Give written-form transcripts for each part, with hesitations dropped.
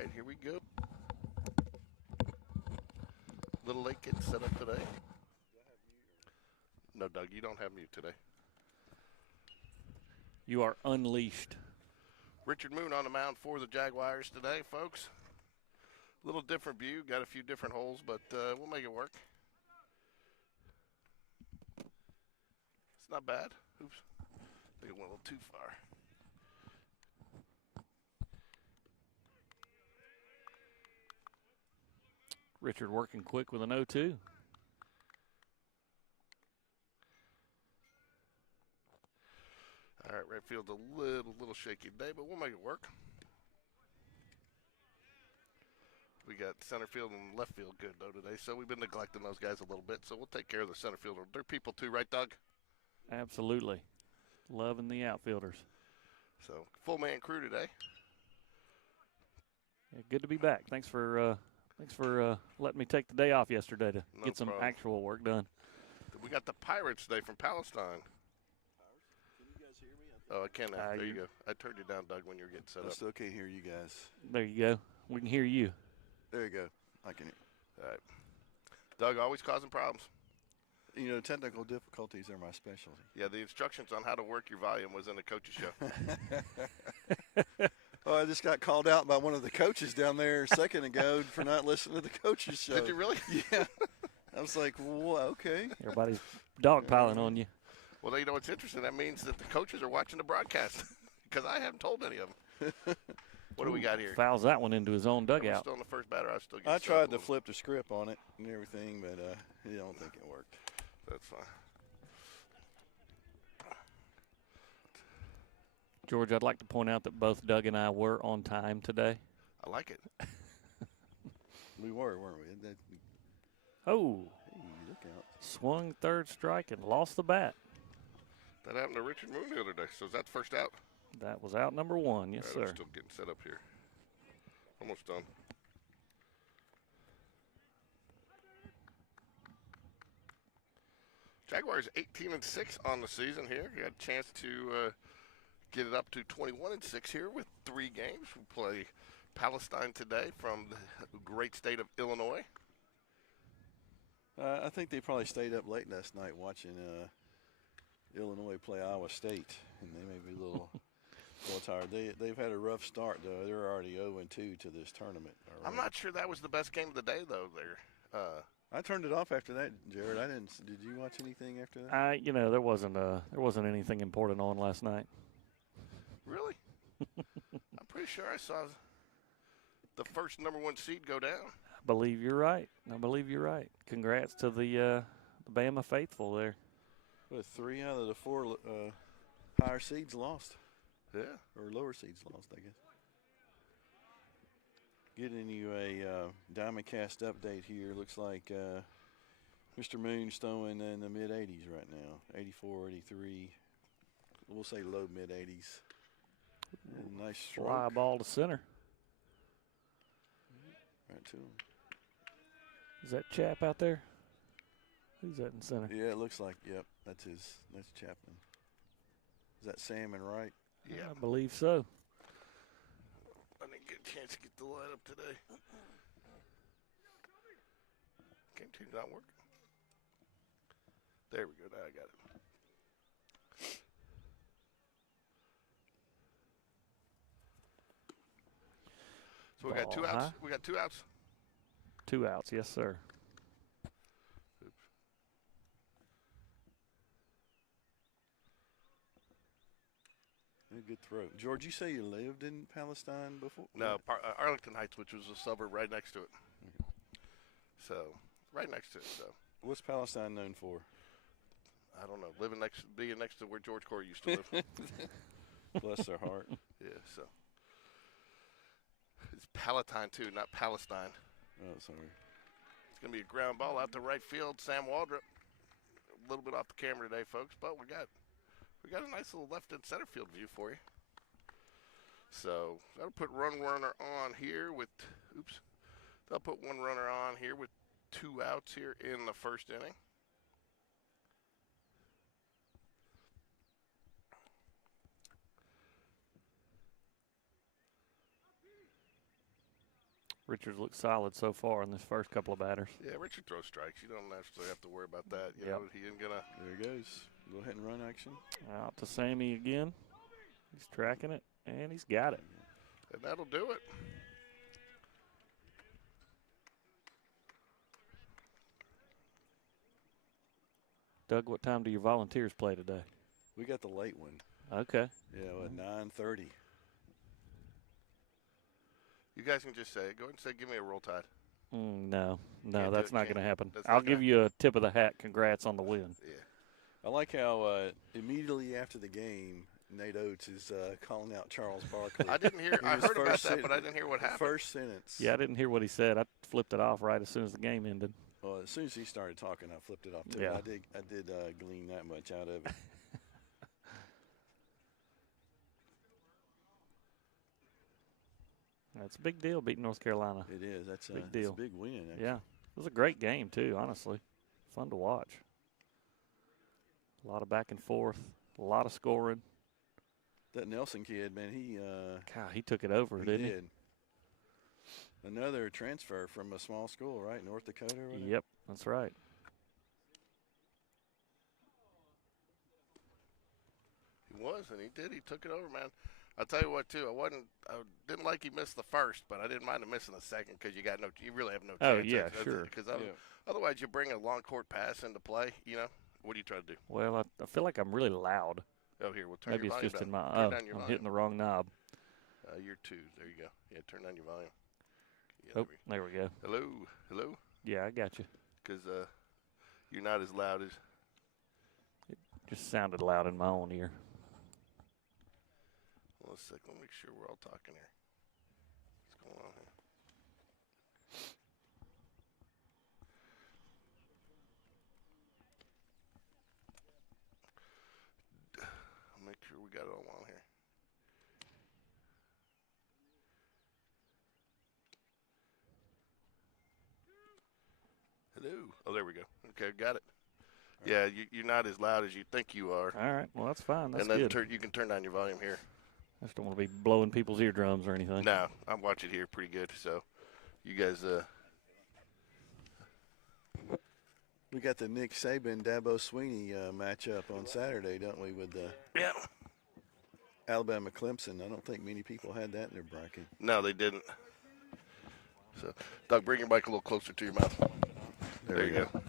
right, here we go. Little late getting set up today. No, Doug, you don't have mute today. You are unleashed. Richard Moon on the mound for the Jaguars today, folks. A little different view. Got a few different holes, but we'll make it work. It's not bad. Oops. I think it went a little too far. Richard working quick with an 0-2. All right, right field's a little shaky today, but we'll make it work. We got center field and left field good, though, today, so we've been neglecting those guys a little bit, so we'll take care of the center fielder. They're people, too, right, Doug? Absolutely. Loving the outfielders. So, full-man crew today. Yeah, good to be back. Thanks for letting me take the day off yesterday to get some actual work done. We got the Pirates today from Palestine. Can you guys hear me? Oh, I can now. There you go. I turned you down, Doug, when you were getting set up. I still can't hear you guys. There you go. We can hear you. There you go. I can hear. All right. Doug, always causing problems. You know, technical difficulties are my specialty. Yeah, the instructions on how to work your volume was in the coach's show. Oh, I just got called out by one of the coaches down there a second ago for not listening to the coach's show. Did you really? Yeah. I was like, well, okay. Everybody's dogpiling on you. Well, you know what's interesting? That means that the coaches are watching the broadcast because I haven't told any of them. What do we got here? Fouls that one into his own dugout. Still in the first batter. I tried to flip the script on it and everything, but I don't think it worked. That's fine. George, I'd like to point out that both Doug and I were on time today. I like it. We were, weren't we? Oh. Hey, look out. Swung third strike and lost the bat. That happened to Richard Moon the other day. So is that the first out? That was out number one. Yes, right, sir. I'm still getting set up here. Almost done. Jaguars 18-6 on the season here. You had a chance to get it up to 21-6 here with 3 games. We play Palestine today from the great state of Illinois. I think they probably stayed up late last night watching Illinois play Iowa State, and they may be a little tired. They've had a rough start, though. They're already 0-2 to this tournament. Already. I'm not sure that was the best game of the day, though. I turned it off after that, Jared. I didn't. Did you watch anything after that? You know, there wasn't anything important on last night. Really? I'm pretty sure I saw the first #1 seed go down. I believe you're right. Congrats to the Bama faithful there. Well, 3 out of the 4 higher seeds lost. Yeah. Or lower seeds lost, I guess. Getting you a Diamondcast update here. Looks like Mr. Moon's throwing in the mid-80s right now. 84, 83. We'll say low mid-80s. Nice stroke. Fly ball to center. Right to him. Is that Chap out there? Who's that in center? Yeah, it looks like, yep, that's Chapman. Is that Salmon right? Yeah. I believe so. I didn't get a chance to get the light up today. Game 2 not working. There we go. Now I got it. So we got 2 outs. High. We got 2 outs. 2 outs, yes, sir. Oops. A good throw. George, you say you lived in Palestine before? No, Arlington Heights, which was a suburb right next to it. So, right next to it. So, what's Palestine known for? I don't know. Being next to where George Corey used to live. Bless their heart. Yeah. So, it's Palatine too, not Palestine. Oh, sorry. It's gonna be a ground ball out to right field. Sam Waldrop. A little bit off the camera today, folks, but we got a nice little left and center field view for you. So that'll put one runner on here with, they'll put one runner on here with 2 outs here in the first inning. Richards looks solid so far in this first couple of batters. Yeah, Richard throws strikes. You don't necessarily have to worry about that. You know, he ain't gonna. There he goes. A little hit and run action. Out to Sammy again. He's tracking it, and he's got it. And that'll do it. Doug, what time do your Volunteers play today? We got the late one. Okay. Yeah, at 9:30. You guys can just say it. Go ahead and say, give me a roll tide. No, Can't that's do it, not going to happen. That's I'll not give gonna- you a tip of the hat. Congrats on the win. Yeah. I like how immediately after the game, Nate Oates is calling out Charles Barkley. I didn't hear. I His heard about first that, but I didn't hear what happened. First sentence. Yeah, I didn't hear what he said. I flipped it off right as soon as the game ended. Well, as soon as he started talking, I flipped it off too. Yeah. I did glean that much out of it. That's a big deal beating North Carolina. It is. That's Big deal. It's a big win. Actually. Yeah, it was a great game too. Honestly, fun to watch. A lot of back and forth, a lot of scoring. That Nelson kid, man, God, he took it over, didn't he? did. Another transfer from a small school, right? North Dakota or whatever? Yep, that's right. He was, and he did. He took it over, man. I'll tell you what, too. I didn't like he missed the first, but I didn't mind him missing the second because you really have no chance. Oh, yeah, sure. Because otherwise, you bring a long court pass into play. You know, what are you trying to do? Well, I feel like I'm really loud. Oh, here, we'll turn Maybe your it's volume just down. in my. Turn Oh, down your I'm volume. hitting the wrong knob. You're 2. There you go. Yeah, turn down your volume. Yeah, Oh, there we go. Hello. Yeah, I got you. Because you're not as loud as. Just sounded loud in my own ear. Hold on a sec. Let me make sure we're all talking here. What's going on here? I'll make sure we got it all on here. Hello. Oh, there we go. Okay, got it. Yeah, you're not as loud as you think you are. All right, well, that's fine. That's and then good. you can turn down your volume here. I just don't want to be blowing people's eardrums or anything. No, I'm watching here pretty good. So, you guys. We got the Nick Saban, Dabo Sweeney matchup on Saturday, don't we, with the Alabama Clemson. I don't think many people had that in their bracket. No, they didn't. So, Doug, bring your mic a little closer to your mouth. There you go.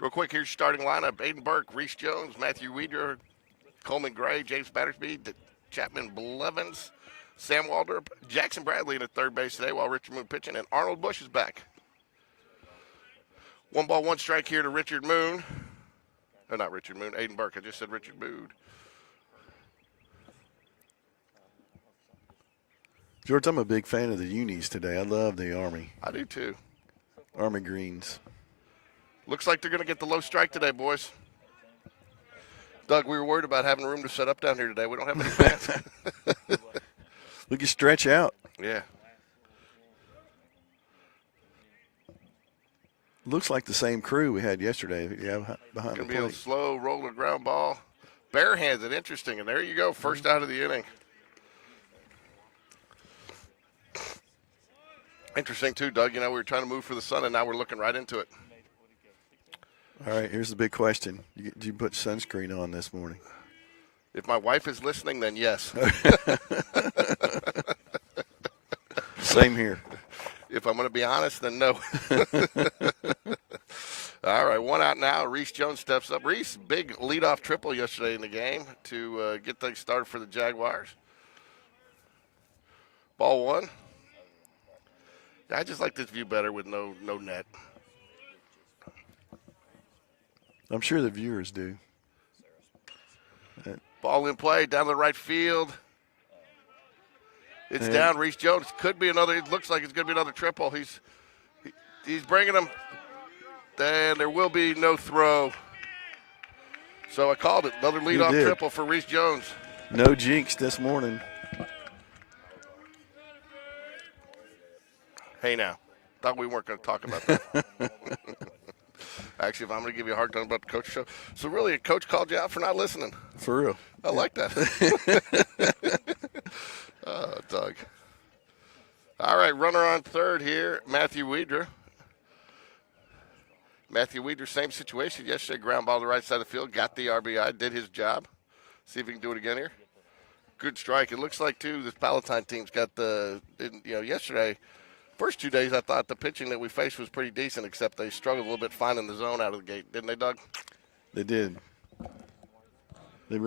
Real quick, here's your starting lineup. Aiden Burke, Reese Jones, Matthew Weeder, Coleman Gray, James Battersby, Chapman Blevins, Sam Waldrop, Jackson Bradley in at third base today while Richard Moon pitching, and Arnold Bush is back. 1 ball, 1 strike here to Richard Moon. Oh, not Richard Moon, Aiden Burke. I just said Richard Moon. George, I'm a big fan of the unis today. I love the Army. I do too. Army greens. Looks like they're going to get the low strike today, boys. Doug, we were worried about having room to set up down here today. We don't have any fans. We can stretch out. Yeah. Looks like the same crew we had yesterday. Yeah, behind the Going to be a plate. slow roller ground ball. Barehanded, interesting. And there you go, first out of the inning. Interesting, too, Doug. You know, we were trying to move for the sun, and now we're looking right into it. All right, here's the big question. Did you put sunscreen on this morning? If my wife is listening, then yes. Same here. If I'm going to be honest, then no. All right, 1 out now. Reese Jones steps up. Reese, big leadoff triple yesterday in the game to get things started for the Jaguars. Ball 1. I just like this view better with no net. I'm sure the viewers do. Ball in play down the right field. It's down. Reese Jones could be another. It looks like it's going to be another triple. He's bringing them. And there will be no throw. So I called it. Another leadoff triple for Reese Jones. No jinx this morning. Hey, now. Thought we weren't going to talk about that. Actually, if I'm going to give you a hard time about the coach show. So really, a coach called you out for not listening. For real. I like that. Doug. All right, runner on third here, Matthew Weeder. Matthew Weeder, same situation. Yesterday, ground ball to the right side of the field, got the RBI, did his job. See if he can do it again here. Good strike. It looks like, too, this Palatine team's got yesterday, first 2 days, I thought the pitching that we faced was pretty decent, except they struggled a little bit finding the zone out of the gate. Didn't they, Doug? They did. We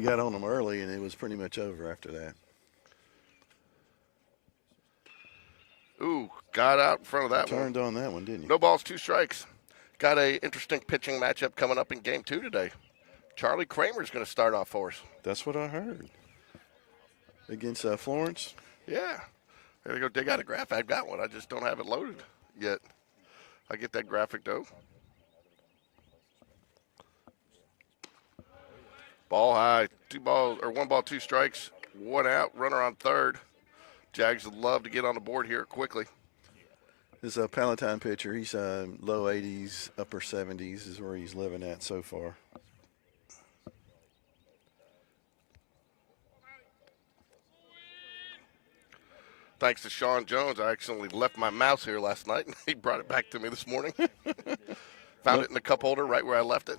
got on them early, and it was pretty much over after that. Ooh, got out in front of that one. Turned on that one, didn't you? No balls, 2 strikes. Got a interesting pitching matchup coming up in game 2 today. Charlie Kramer's going to start off for us. That's what I heard. Against Florence? Yeah. There you go. Dig out a graphic. I've got one. I just don't have it loaded yet. I get that graphic, though. Ball high. 1 ball, 2 strikes. 1 out. Runner on third. Jags would love to get on the board here quickly. This Palatine pitcher, he's low 80s, upper 70s is where he's living at so far. Thanks to Sean Jones, I accidentally left my mouse here last night, and he brought it back to me this morning. Found it in the cup holder right where I left it.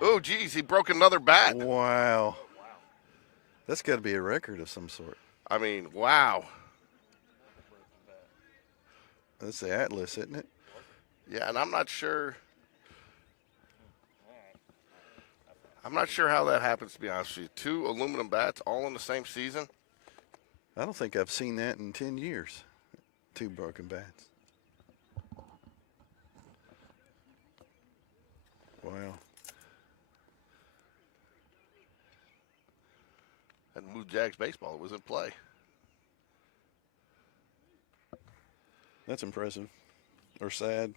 Oh, geez, he broke another bat. Wow. That's got to be a record of some sort. I mean, wow. That's the Atlas, isn't it? Yeah, and I'm not sure how that happens, to be honest with you. 2 aluminum bats all in the same season. I don't think I've seen that in 10 years. 2 broken bats. Wow. And moved Jags baseball. It was in play. That's impressive. Or sad.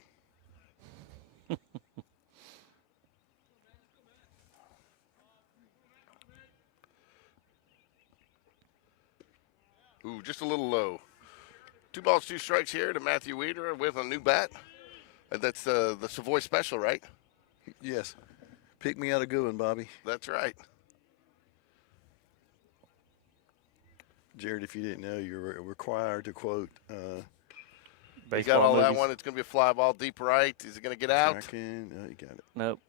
Ooh, just a little low. 2 balls, 2 strikes here to Matthew Weeder with a new bat. And that's the Savoy Special, right? Yes. Pick me out a good one, Bobby. That's right. Jared, if you didn't know, you're required to quote You got all that one. It's going to be a fly ball deep right. Is it going to get out? Tracking. Oh, you got it. Nope.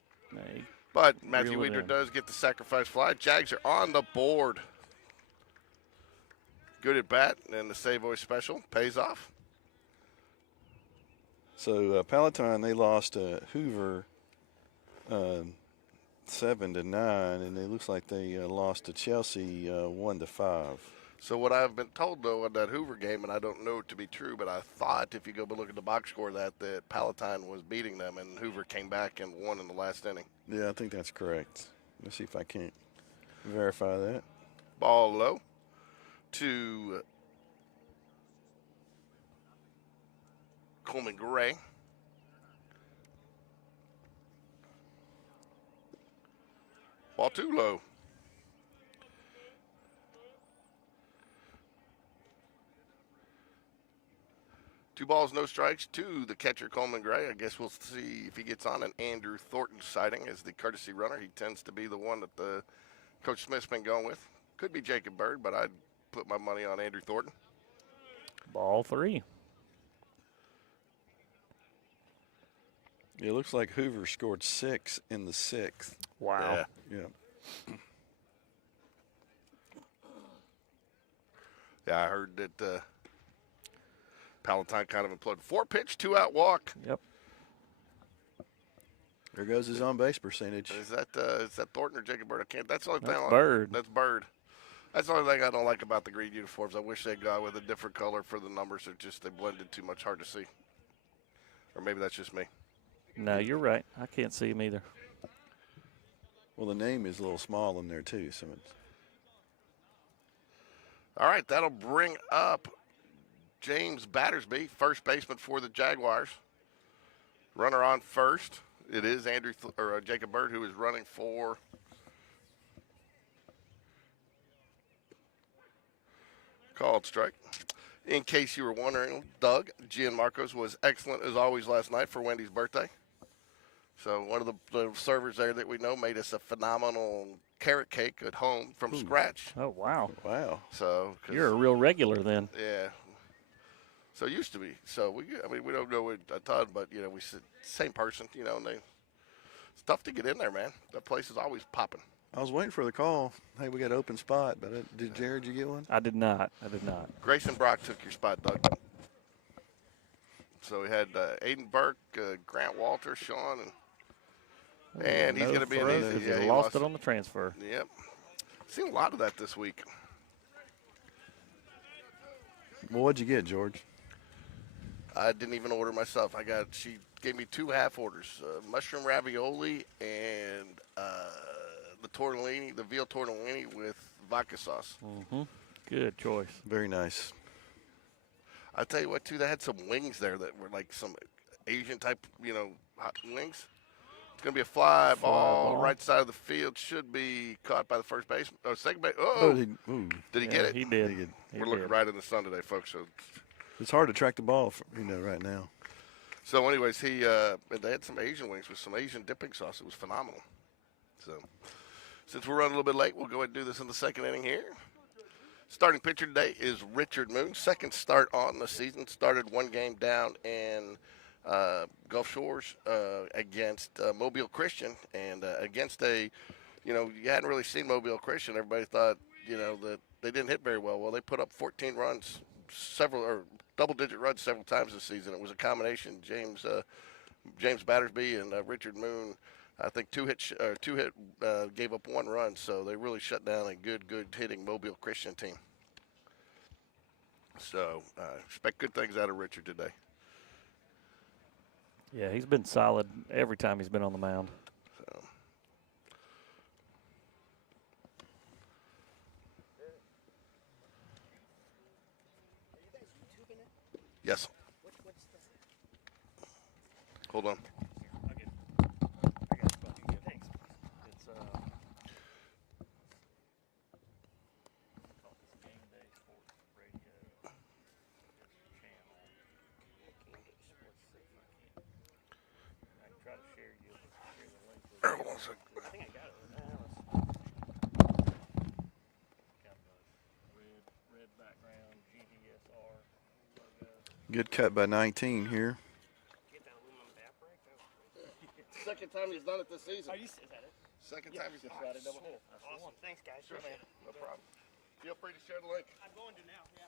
But Matthew Weeder does get the sacrifice fly. Jags are on the board. Good at bat, and the Savoy Special pays off. So Palatine, they lost Hoover 7-9, and it looks like they lost to Chelsea 1-5. So what I've been told, though, on that Hoover game, and I don't know it to be true, but I thought if you go look at the box score that Palatine was beating them, and Hoover came back and won in the last inning. Yeah, I think that's correct. Let's see if I can't verify that. Ball low to Coleman Gray. Ball too low. Two balls, no strikes to the catcher, Coleman Gray. I guess we'll see if he gets on an Andrew Thornton sighting as the courtesy runner. He tends to be the one that the Coach Smith's been going with. Could be Jacob Bird, but I'd put my money on Andrew Thornton. Ball 3. It looks like Hoover scored 6 in the 6th. Wow. Yeah. Yeah, I heard that Palatine kind of imploded. 4-pitch, 2-out walk. Yep. There goes his on-base percentage. Is that Thornton or Jacob Bird? I can't. That's the only That's thing. Bird. That's Bird. That's the only thing I don't like about the green uniforms. I wish they'd gone with a different color for the numbers. They blended too much, hard to see. Or maybe that's just me. No, you're right. I can't see him either. Well, the name is a little small in there, too. So it's... All right, that'll bring up James Battersby, first baseman for the Jaguars. Runner on first. It is Jacob Bird who is running for called strike. In case you were wondering, Doug Gianmarcos was excellent as always last night for Wendy's birthday. So one of the servers there that we know made us a phenomenal carrot cake at home from scratch. Oh, wow. Wow. So You're a real regular then. Yeah. So it used to be. So we don't know it a ton, but we same person, and it's tough to get in there, man. That place is always popping. I was waiting for the call. Hey, we got an open spot, but did Jared, you get one? I did not. Grayson Brock took your spot, Doug. So we had Aiden Burke, Grant Walter, Sean, and he's going to be an easy. Yeah, he lost it on the transfer. Yep. Seen a lot of that this week. Well, what'd you get, George? I didn't even order myself. She gave me 2 half orders, mushroom ravioli and the veal tortellini with vodka sauce. Mm-hmm. Good choice. Very nice. I tell you what, too, they had some wings there that were like some Asian type, hot wings. It's going to be a fly ball right side of the field. Should be caught by the first baseman. Oh, second base. Oh, did he get it? He did. We're looking right in the sun today, folks. So it's hard to track the ball, right now. So, anyways, they had some Asian wings with some Asian dipping sauce. It was phenomenal. So, since we're running a little bit late, we'll go ahead and do this in the second inning here. Starting pitcher today is Richard Moon. Second start on the season. Started 1 game down in Gulf Shores against Mobile Christian. And against you hadn't really seen Mobile Christian. Everybody thought, that they didn't hit very well. Well, they put up 14 runs, double-digit runs several times this season. It was a combination. James Battersby and Richard Moon. I think two hit gave up 1 run, so they really shut down a good hitting Mobile Christian team. So expect good things out of Richard today. Yeah, he's been solid every time he's been on the mound. So. Yes. Hold on. Good cut by 19 here. Second time he's done it this season. Is that it? Second time he's done it. Awesome. Thanks, guys. Sure, man. No problem. Feel free to share the link. I'm going to now, yeah.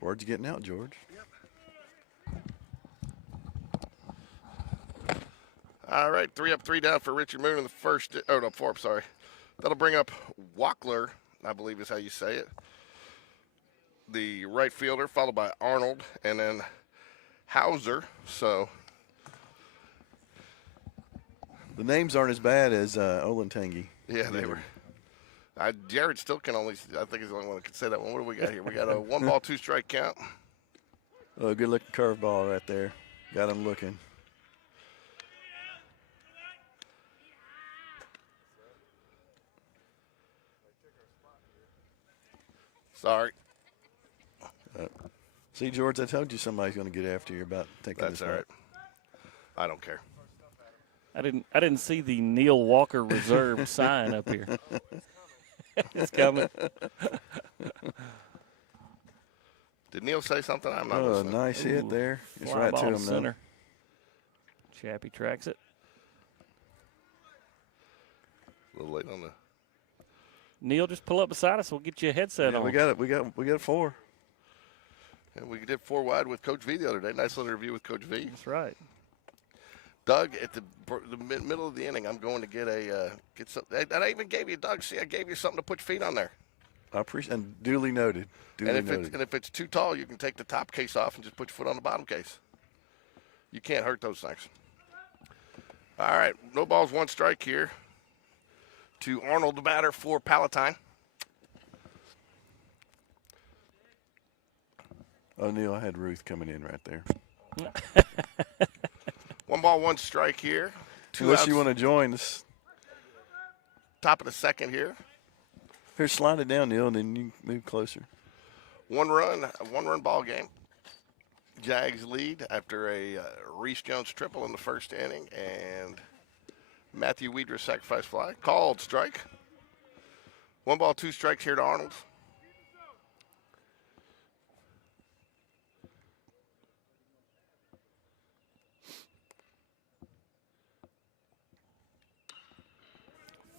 Word's getting out, George. Yep. All right, 3 up, 3 down for Richard Moon in the first. Oh, no, 4, I'm sorry. That'll bring up Wackler, I believe is how you say it. The right fielder, followed by Arnold, and then Hauser. So the names aren't as bad as Olentangy. Yeah, they were. Jared still can only, I think he's the only one that can say that one. What do we got here? We got a 1 ball, 2 strike count. Oh, good looking curveball right there. Got him looking. Sorry. See, George, I told you somebody's going to get after you about taking That's this. all right. I don't care. I didn't see the Neil Walker reserved sign up here. It's coming. Did Neil say something? I'm not Oh, listening. nice hit there. It's Fly right ball to him center. Chappie tracks it. A little late on the. Neil, just pull up beside us. We'll get you a headset Yeah, on. we got it. We got 4. And we did 4 wide with Coach V the other day. Nice little interview with Coach V. That's right. Doug, at the middle of the inning, I'm going to get some. And I even gave you, Doug. See, I gave you something to put your feet on there. I appreciate, and duly noted. Duly noted. And if it's too tall, you can take the top case off and just put your foot on the bottom case. You can't hurt those things. All right, no balls, 1 strike here to Arnold, the batter for Palatine. O'Neill had Ruth coming in right there. 1 ball, 1 strike here. 2 Unless outs, you want to join us. top of the second here. Here, slide it down, Neil, and then you move closer. 1 run, a 1-run ball game. Jags lead after a Reese Jones triple in the first inning and Matthew Weedra sacrifice fly. Called strike. 1 ball, 2 strikes here to Arnold.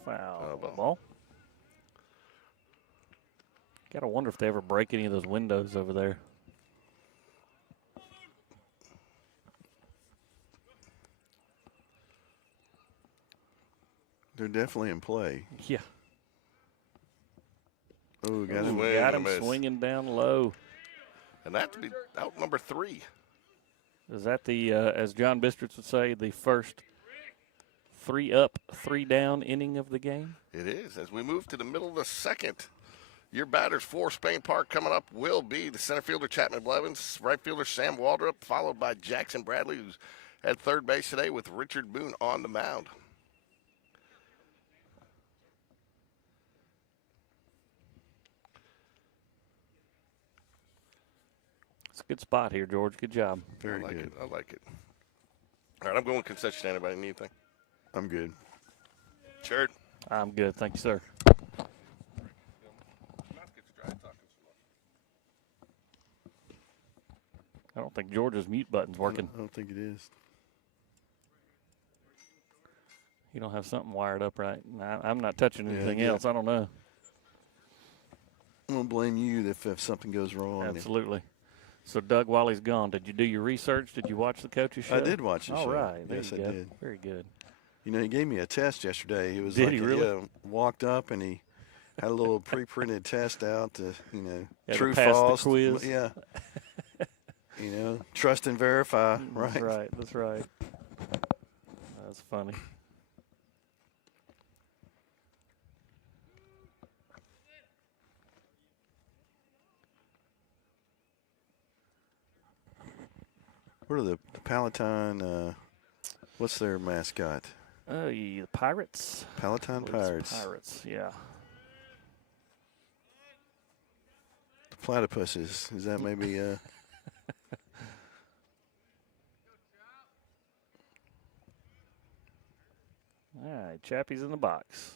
Foul ball. ball. Gotta wonder if they ever break any of those windows over there. They're definitely in play. Yeah. Oh, got him. Swing Got and him a miss. swinging down low. And that to be out number 3. Is that the, as John Bistritz would say, the first 3 up, 3 down inning of the game? It is. As we move to the middle of the second, your batters for Spain Park coming up will be the center fielder Chapman Blevins, right fielder Sam Waldrop, followed by Jackson Bradley, who's at third base today with Richard Boone on the mound. It's a good spot here, George. Good job. Very I like good. it. I like it. All right, I'm going concession stand. Anybody need anything? I'm good. Sure. I'm good. Thank you, sir. I don't think George's mute button's working. I don't think it is. You don't have something wired up right. I'm not touching anything yeah. else. I don't know. I'm going to blame you if something goes wrong. Absolutely. So, Doug, while he's gone, did you do your research? Did you watch the coach's show? I did watch the show. All right. There Yes, you I go. did. Very good. You know, he gave me a test yesterday. He was Did like, he really? yeah, walked up and he had a little pre-printed test out to, you know, Had to true, pass the false. quiz. Yeah. You know, trust and verify. Right. That's right. That's right. That's funny. What are the Palatine, what's their mascot? The Pirates. Palatine It's Pirates. Pirates, yeah. The platypuses. Is that maybe, All right, Chappie's in the box.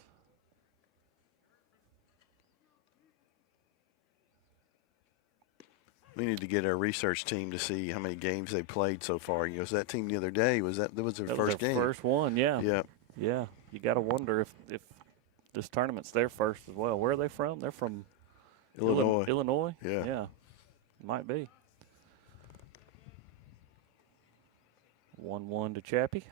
we need to get our research team to see how many games they played so far. You know, that team the other day, that was their That was first their game. first one, yeah. Yeah. Yeah. You got to wonder if this tournament's their first as well. Where are they from? They're from Illinois. Illinois? Yeah. Yeah. Might be. 1-1 to Chappie.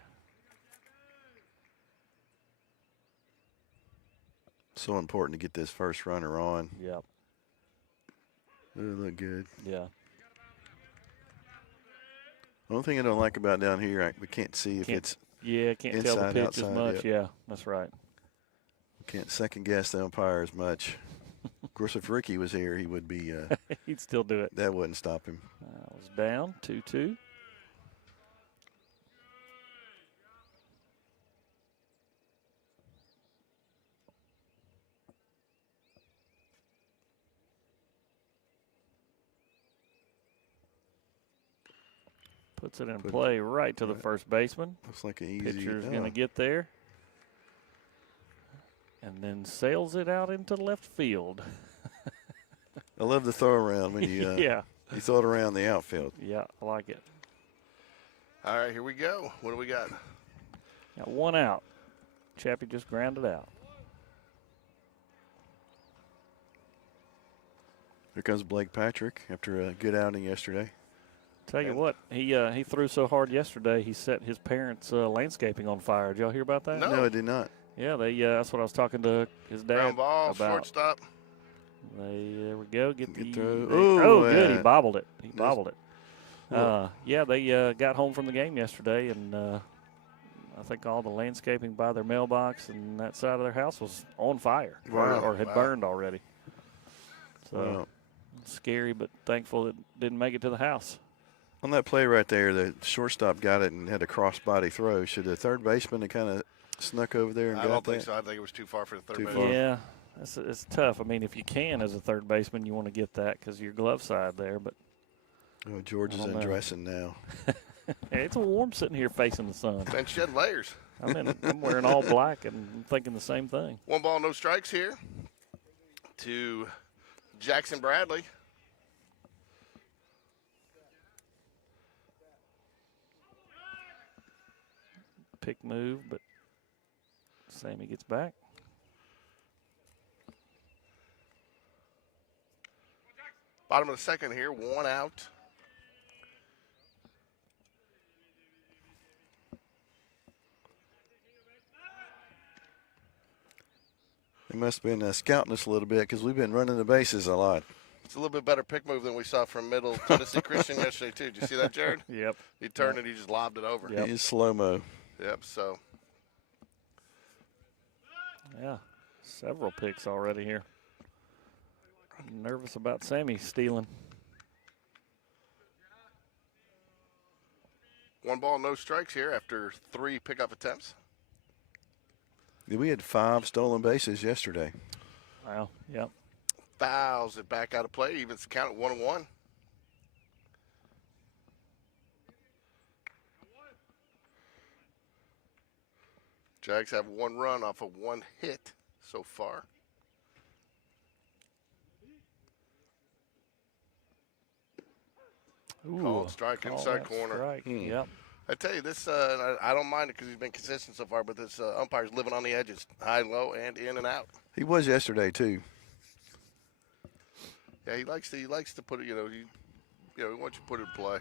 So important to get this first runner on. Yep. It'll look good. Yeah. The only thing I don't like about down here, we can't see if it's Yeah, can't tell the inside, pitch as outside, much. yep. Yeah, that's right. can't second guess the umpire as much. Of course, if Ricky was here, he would be. He'd still do it. That wouldn't stop him. Was down 2-2. Puts it in play right to the first baseman. Looks like an easy. Pitcher's going to get there. And then sails it out into left field. I love the throw around when you yeah. you throw it around the outfield. Yeah, I like it. All right, here we go. What do we got? Got one out. Chappie just grounded out. Here comes Blake Patrick after a good outing yesterday. Tell you what, he threw so hard yesterday, he set his parents' landscaping on fire. Did y'all hear about that? No, I did not. Yeah, that's what I was talking to his dad Ground ball, about. shortstop. There we go. Get the throw. oh, good. He bobbled it. He Just- bobbled it. Yeah, they got home from the game yesterday, and I think all the landscaping by their mailbox and that side of their house was on fire or had burned already. So Wow. scary, but thankful it didn't make it to the house. On that play right there, the shortstop got it and had a cross-body throw. Should the third baseman have kind of snuck over there and I got don't think that? so. I think it was too far for the third Too base. far. Yeah, it's tough. I mean, if you can as a third baseman, you want to get that because your glove side there, but Oh, George is undressing now. Hey, it's warm sitting here facing the sun. And shed layers. I'm wearing all black and I'm thinking the same thing. 1 ball, no strikes here to Jackson Bradley. Pick move, but Sammy gets back. Bottom of the second here, 1 out. They must have been scouting us a little bit because we've been running the bases a lot. It's a little bit better pick move than we saw from Middle Tennessee Christian yesterday, too. Did you see that, Jared? Yep. He turned it, he just lobbed it over. Yep. He is slow-mo. Yep, so. Yeah, several picks already here. I'm nervous about Sammy stealing. 1 ball, no strikes here after 3 pickup attempts. We had 5 stolen bases yesterday. Wow, yep. Fouls it back out of play, even count 1-1. Jags have 1 run off of 1 hit so far. Ooh, Called strike call inside that corner. Strike. Yep. I tell you, this I don't mind it because he's been consistent so far, but this umpire's living on the edges, high, low, and in and out. He was yesterday, too. Yeah, he likes to put it. He wants you to put it in play.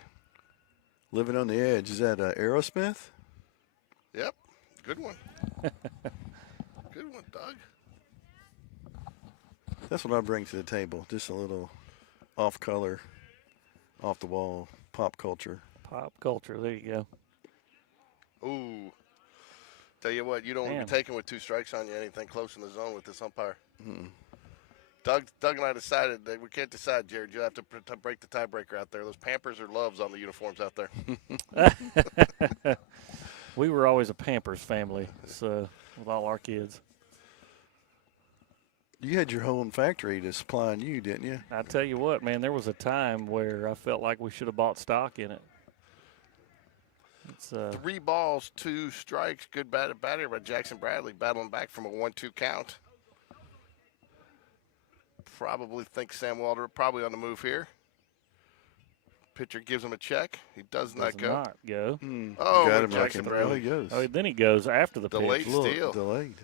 Living on the edge. Is that Aerosmith? Yep, good one. Good one, Doug. That's what I bring to the table. Just a little off-color, off-the-wall pop culture. Pop culture. There you go. Ooh. Tell you what, you don't want to be taken with 2 strikes on you anything close in the zone with this umpire. Doug and I decided that we can't decide, Jared. You have to break the tiebreaker out there. Those Pampers or Loves on the uniforms out there. We were always a Pampers family, so with all our kids. You had your own factory to supplying you, didn't you? I tell you what, man, there was a time where I felt like we should have bought stock in it. It's 3 balls, 2 strikes. Good batter by Jackson Bradley, battling back from a 1-2 count. Probably think Sam Walter probably on the move here. Pitcher gives him a check. He does not go. Oh, got him. Jackson Bradley. He goes. Oh, then he goes after the Delayed pitch. steal. Delayed.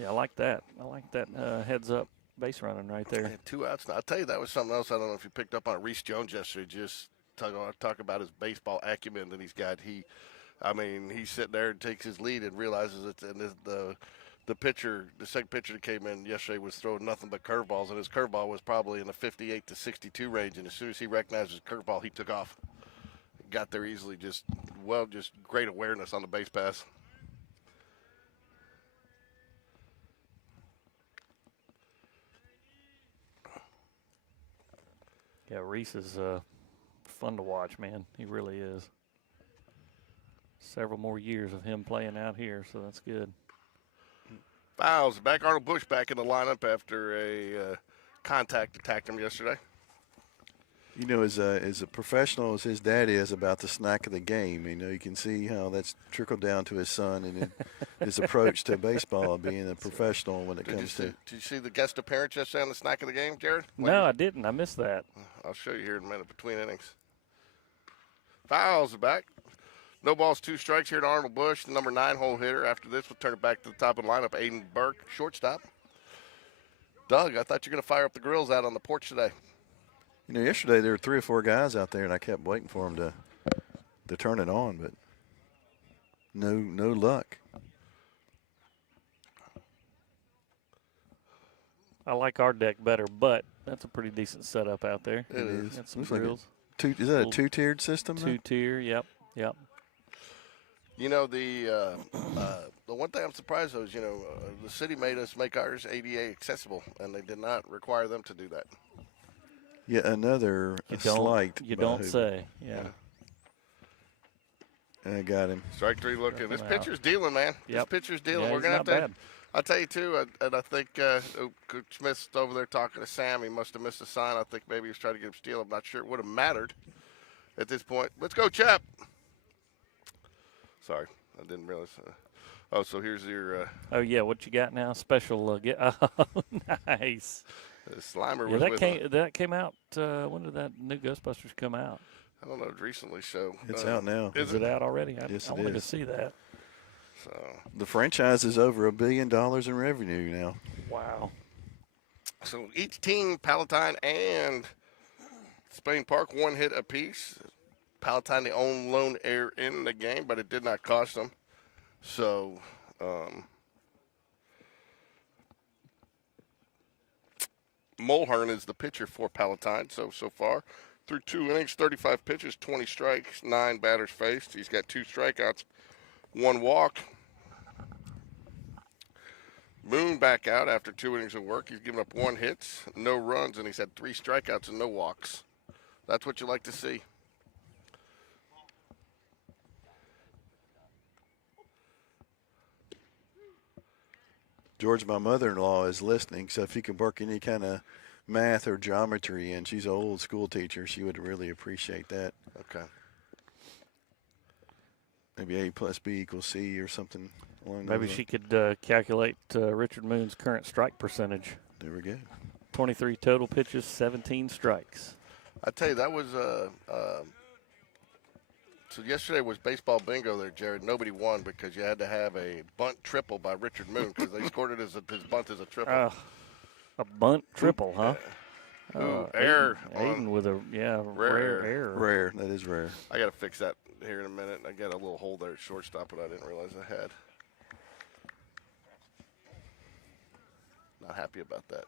Yeah, I like that. I like that heads-up base running right there. And 2 outs now. I'll tell you, that was something else. I don't know if you picked up on it. Reese Jones yesterday, just talk about his baseball acumen that he's got. He's sitting there and takes his lead and realizes it's and the pitcher, the second pitcher that came in yesterday was throwing nothing but curveballs, and his curveball was probably in the 58 to 62 range. And as soon as he recognized his curveball, he took off. Got there easily. Just great awareness on the base pass. Yeah, Reese is fun to watch, man. He really is. Several more years of him playing out here, so that's good. Fouls back. Arnold Bush back in the lineup after a contact attacked him yesterday. You know, as a professional as his dad is about the snack of the game, you can see how that's trickled down to his son and his approach to baseball, being a professional when it comes to. Did you see the guest appearance yesterday on the snack of the game, Jared? No, I didn't. I missed that. I'll show you here in a minute between innings. Fouls are back. No balls, 2 strikes here to Arnold Bush, the number 9 hole hitter. After this, we'll turn it back to the top of the lineup. Aiden Burke, shortstop. Doug, I thought you were going to fire up the grills out on the porch today. Yesterday there were 3 or 4 guys out there, and I kept waiting for them to turn it on, but no luck. I like our deck better, but that's a pretty decent setup out there. It is. Got some Looks like grills. Is that a 2-tiered system? 2-tier, yep. The one thing I'm surprised though is, the city made us make ours ADA accessible, and they did not require them to do that. Yet another slight. You don't say, yeah. I got him. Strike 3 looking. This pitcher's dealing, man. Yep. This pitcher's dealing. Yeah, We're he's gonna not have to. bad. I'll tell you, too, and I think Coach Smith's over there talking to Sam. He must have missed a sign. I think maybe he was trying to get him steal. I'm not sure it would have mattered at this point. Let's go, Chap. Sorry, I didn't realize. Oh, so here's your. Oh yeah, what you got now? Special. Oh, nice. Slimer Yeah, was that came out. When did that new Ghostbusters come out? I don't know, recently. So It's out now. Is it out already? Yes, I it wanted to is. see that. So The franchise is over $1 billion in revenue now. Wow. So each team, Palatine and Spain Park, one hit apiece. Palatine the only lone error in the game, but it did not cost them. So, Mulhern is the pitcher for Palatine. So far, through 2 innings, 35 pitches, 20 strikes, 9 batters faced. He's got 2 strikeouts, 1 walk. Moon back out after 2 innings of work. He's given up 1 hit, no runs, and he's had 3 strikeouts and no walks. That's what you like to see. George, my mother-in-law, is listening, so if you can work any kind of math or geometry in, she's an old school teacher, she would really appreciate that. Okay. Maybe A plus B equals C or something along Maybe those she could calculate Richard Moon's current strike percentage. There we go. 23 total pitches, 17 strikes. I tell you, that was so yesterday was baseball bingo there, Jared. Nobody won because you had to have a bunt triple by Richard Moon because they scored it as his bunt as a triple. A bunt triple, huh? Error. Aiden with a rare error. Rare. That is rare. I got to fix that here in a minute. I got a little hole there at shortstop, but I didn't realize I had. Not happy about that.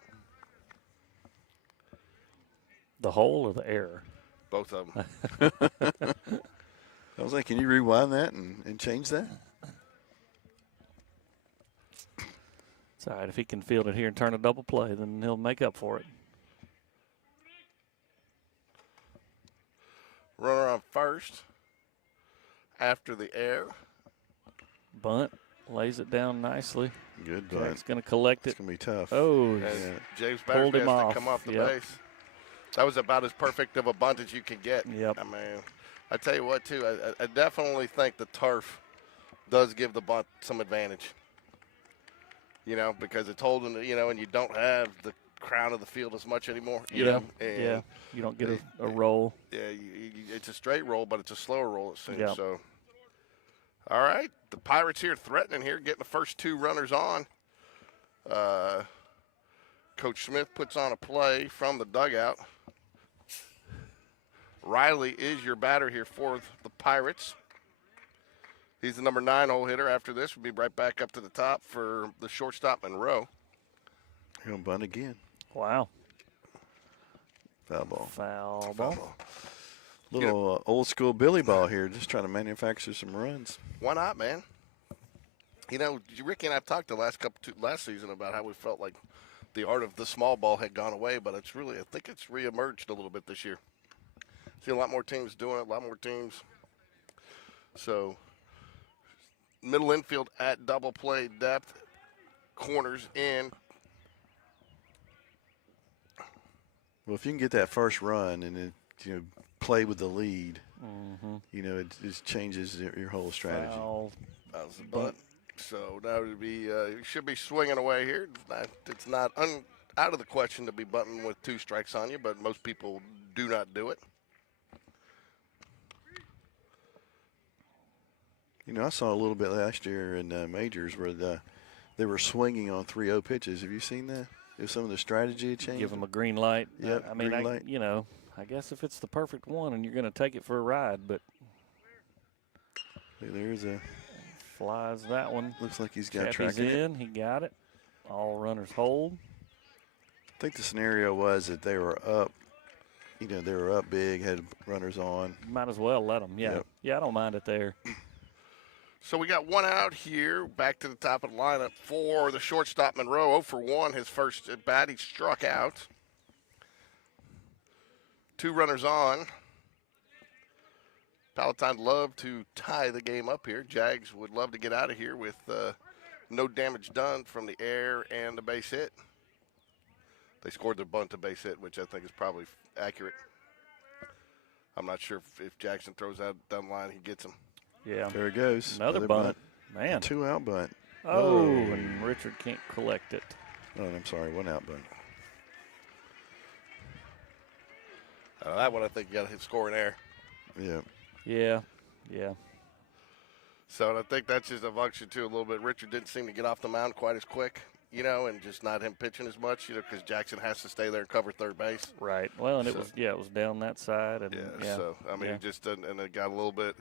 The hole or the error? Both of them. I was like, can you rewind that and change that? It's all right. If he can field it here and turn a double play, then he'll make up for it. Runner on first after the air. Bunt, lays it down nicely. Good bunt. Jack's going to collect it. It's going to be tough. Oh, And James pulled Batter's him has off. to come off the Yep. base. That was about as perfect of a bunt as you could get. Yep. I mean, I tell you what, too, I definitely think the turf does give the bunt some advantage. You know, because it's holding, and you don't have the crown of the field as much anymore. You know? And you don't get a roll. Yeah, it's a straight roll, but it's a slower roll, it seems. Yep. So, all right, the Pirates here threatening here, getting the first 2 runners on. Coach Smith puts on a play from the dugout. Riley is your batter here for the Pirates. He's the number 9 hole hitter. After this, we'll be right back up to the top for the shortstop Monroe. He'll bunt again. Wow. Foul ball. Foul ball. Little old school Billy ball here, just trying to manufacture some runs. Why not, man? You know, Ricky and I talked the last season about how we felt like the art of the small ball had gone away, but I think it's reemerged a little bit this year. See a lot more teams doing it, a lot more teams. So, middle infield at double play depth, corners in. Well, if you can get that first run and then, play with the lead, it just changes your whole strategy. Foul. That was the bunt. So now would be you should be swinging away here. It's not out of the question to be bunting with 2 strikes on you, but most people do not do it. I saw a little bit last year in majors where they were swinging on 3-0 pitches. Have you seen that? If some of the strategy changed. Give them a green light. Yep, I mean, green light. I guess if it's the perfect one and you're going to take it for a ride, but There's a flies that one. looks like he's got Chappie's tracking it. in. He got it. All runners hold. I think the scenario was that they were up. They were up big, had runners on. Might as well let them. Yeah. Yep. Yeah, I don't mind it there. So we got 1 out here, back to the top of the lineup for the shortstop Monroe. 0 for 1, his first at bat. He struck out. 2 runners on. Palatine love to tie the game up here. Jags would love to get out of here with no damage done from the air and the base hit. They scored their bunt to base hit, which I think is probably accurate. I'm not sure if Jackson throws that down the line, he gets him. Yeah. There it goes. Another bunt. Man. 2-out bunt. Oh, and Richard can't collect it. Oh, I'm sorry. 1-out bunt. That one I think you got to hit score in air. Yeah. Yeah. Yeah. So and I think that's just a function, too, a little bit. Richard didn't seem to get off the mound quite as quick, and just not him pitching as much, because Jackson has to stay there and cover third base. Right. Well, and it was down that side. And so, I mean, it just didn't, and it got a little bit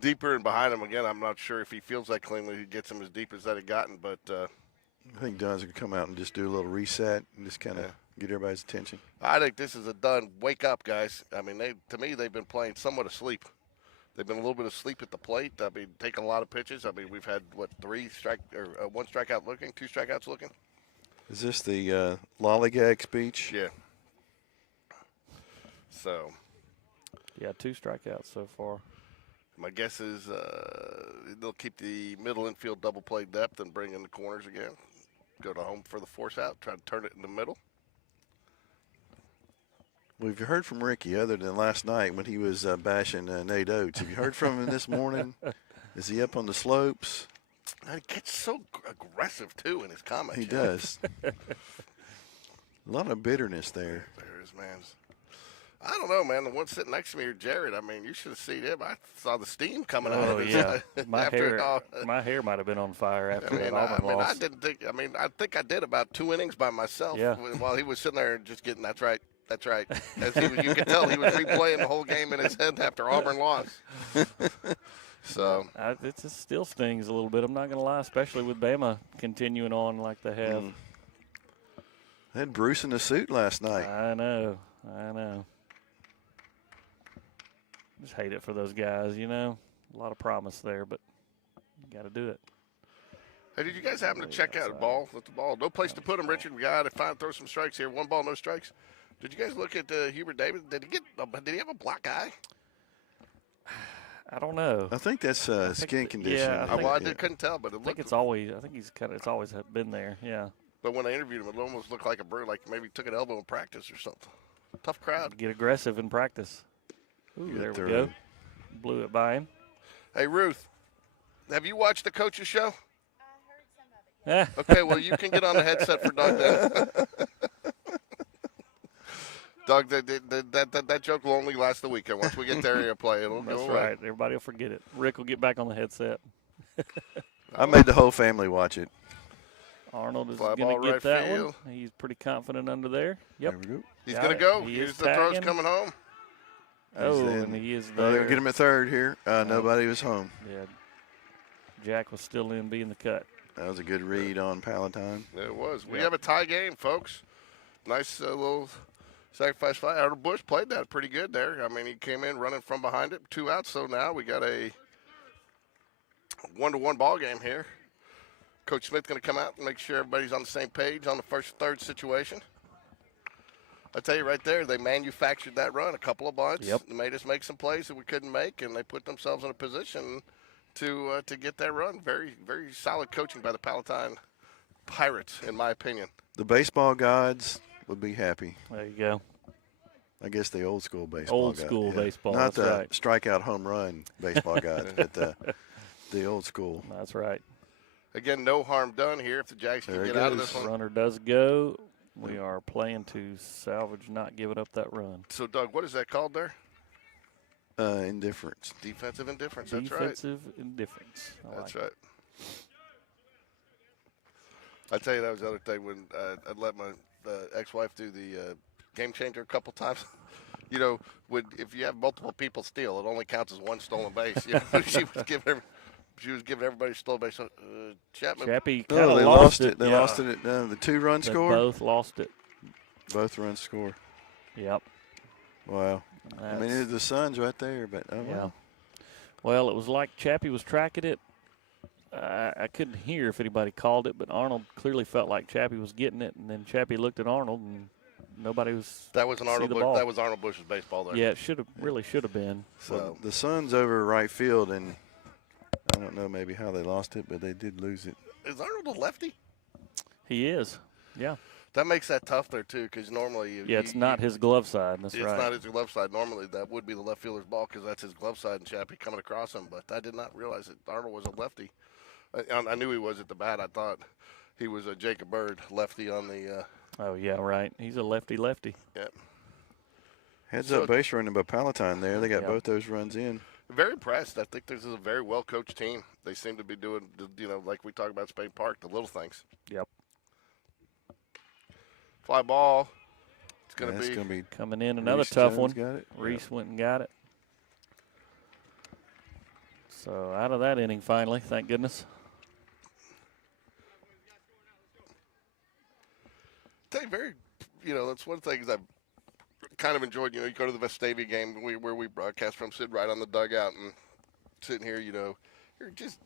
deeper and behind him. Again, I'm not sure if he feels that cleanly he gets him as deep as that had gotten, but I think Dunn's going to come out and just do a little reset and just kind of get everybody's attention. I think this is a Dunn wake up, guys. I mean, to me, they've been playing somewhat asleep. They've been a little bit asleep at the plate. I mean, taking a lot of pitches. I mean, we've had, one strikeout looking, 2 strikeouts looking. Is this the lollygag speech? Yeah. So. Yeah, 2 strikeouts so far. My guess is they'll keep the middle infield double play depth and bring in the corners again. Go to home for the force out, try to turn it in the middle. We've heard from Ricky other than last night when he was bashing Nate Oates. Have you heard from him this morning? Is he up on the slopes? He gets so aggressive, too, in his comments. He does. A lot of bitterness there. There's man's. I don't know, man. The one sitting next to me, Jared, I mean, you should have seen him. I saw the steam coming out of his my hair might have been on fire after that Auburn loss. I think I did about 2 innings by myself while he was sitting there just getting, that's right. As you could tell, he was replaying the whole game in his head after Auburn lost. So it just still stings a little bit. I'm not going to lie, especially with Bama continuing on like they have. They had Bruce in the suit last night. I know. Just hate it for those guys, A lot of promise there, but you got to do it. Hey, did you guys happen to check out the ball? Let the ball. No place to put him, Richard. We got to throw some strikes here. 1 ball, no strikes. Did you guys look at Hubert Davis? Did he have a black eye? I don't know. I think that's skin condition. Yeah, I couldn't tell, but it's always been there. Yeah. But when I interviewed him, it almost looked like a bird, like maybe he took an elbow in practice or something. Tough crowd. Get aggressive in practice. Ooh, there we go. Blew it by him. Hey, Ruth, have you watched the coach's show? I heard some of it. Yeah. Okay, well, you can get on the headset for Doug then. Doug, that joke will only last the weekend. Once we get there, you'll play. It'll go away. That's right. Everybody will forget it. Rick will get back on the headset. I made the whole family watch it. Arnold is going to get that one. He's pretty confident under there. Yep. There we go. He's going to go. Here's the throws coming home. Oh, and he is They're there. going to get him at third here. Nobody was home. Yeah. Jack was still in being the cut. That was a good read on Palatine. It was. We have a tie game, folks. Nice little sacrifice fly. Arnold Bush played that pretty good there. I mean, he came in running from behind it. 2 outs, so now we got a 1-1 ball game here. Coach Smith going to come out and make sure everybody's on the same page on the first-third situation. I tell you right there, they manufactured that run, a couple of bunts. Yep. They made us make some plays that we couldn't make, and they put themselves in a position to get that run. Very, very solid coaching by the Palatine Pirates, in my opinion. The baseball gods would be happy. There you go. I guess the old school baseball Old school baseball, Not that's the right. strikeout home run baseball gods, but the old school. That's right. Again, no harm done here if the Jags can get out of this one. Runner does go. We are playing to salvage not giving up that run. So, Doug, what is that called there? Indifference. Defensive indifference. That's Defensive indifference. That's right. I tell you, that was the other thing when I let my ex-wife do the game changer a couple times. If you have multiple people steal, it only counts as 1 stolen base. She was giving everybody a stolen base. Chappie kind No, of they lost it. They lost it at the 2-run score? Both lost it. Both runs score. Yep. Wow. I mean, the sun's right there, but yeah. Well, it was like Chappie was tracking it. I couldn't hear if anybody called it, but Arnold clearly felt like Chappie was getting it, and then Chappie looked at Arnold, and nobody was. That was Arnold Bush. That was Arnold Bush's baseball there. Yeah, it really should have been. So well, the sun's over right field, and I don't know maybe how they lost it, but they did lose it. Is Arnold a lefty? He is. Yeah. That makes that tough there, too, because normally It's not his glove side. That's right. It's not his glove side. Normally, that would be the left fielder's ball because that's his glove side and Chappie coming across him. But I did not realize that Arnold was a lefty. I knew he was at the bat. I thought he was a Jacob Bird lefty on the oh, yeah, right. He's a lefty-lefty. Yep. Heads up base running by Palatine there. They got Yep. both those runs in. Very impressed. I think this is a very well-coached team. They seem to be doing, like we talked about Spain Park, the little things. Yep. Fly ball. It's going That's to going to be Coming in, another Reese tough Jones one. got it. Reese went and got it. So out of that inning finally, thank goodness. That's one of the things I've kind of enjoyed. You go to the Vestavia game where we broadcast from, sit right on the dugout and sitting here, you're just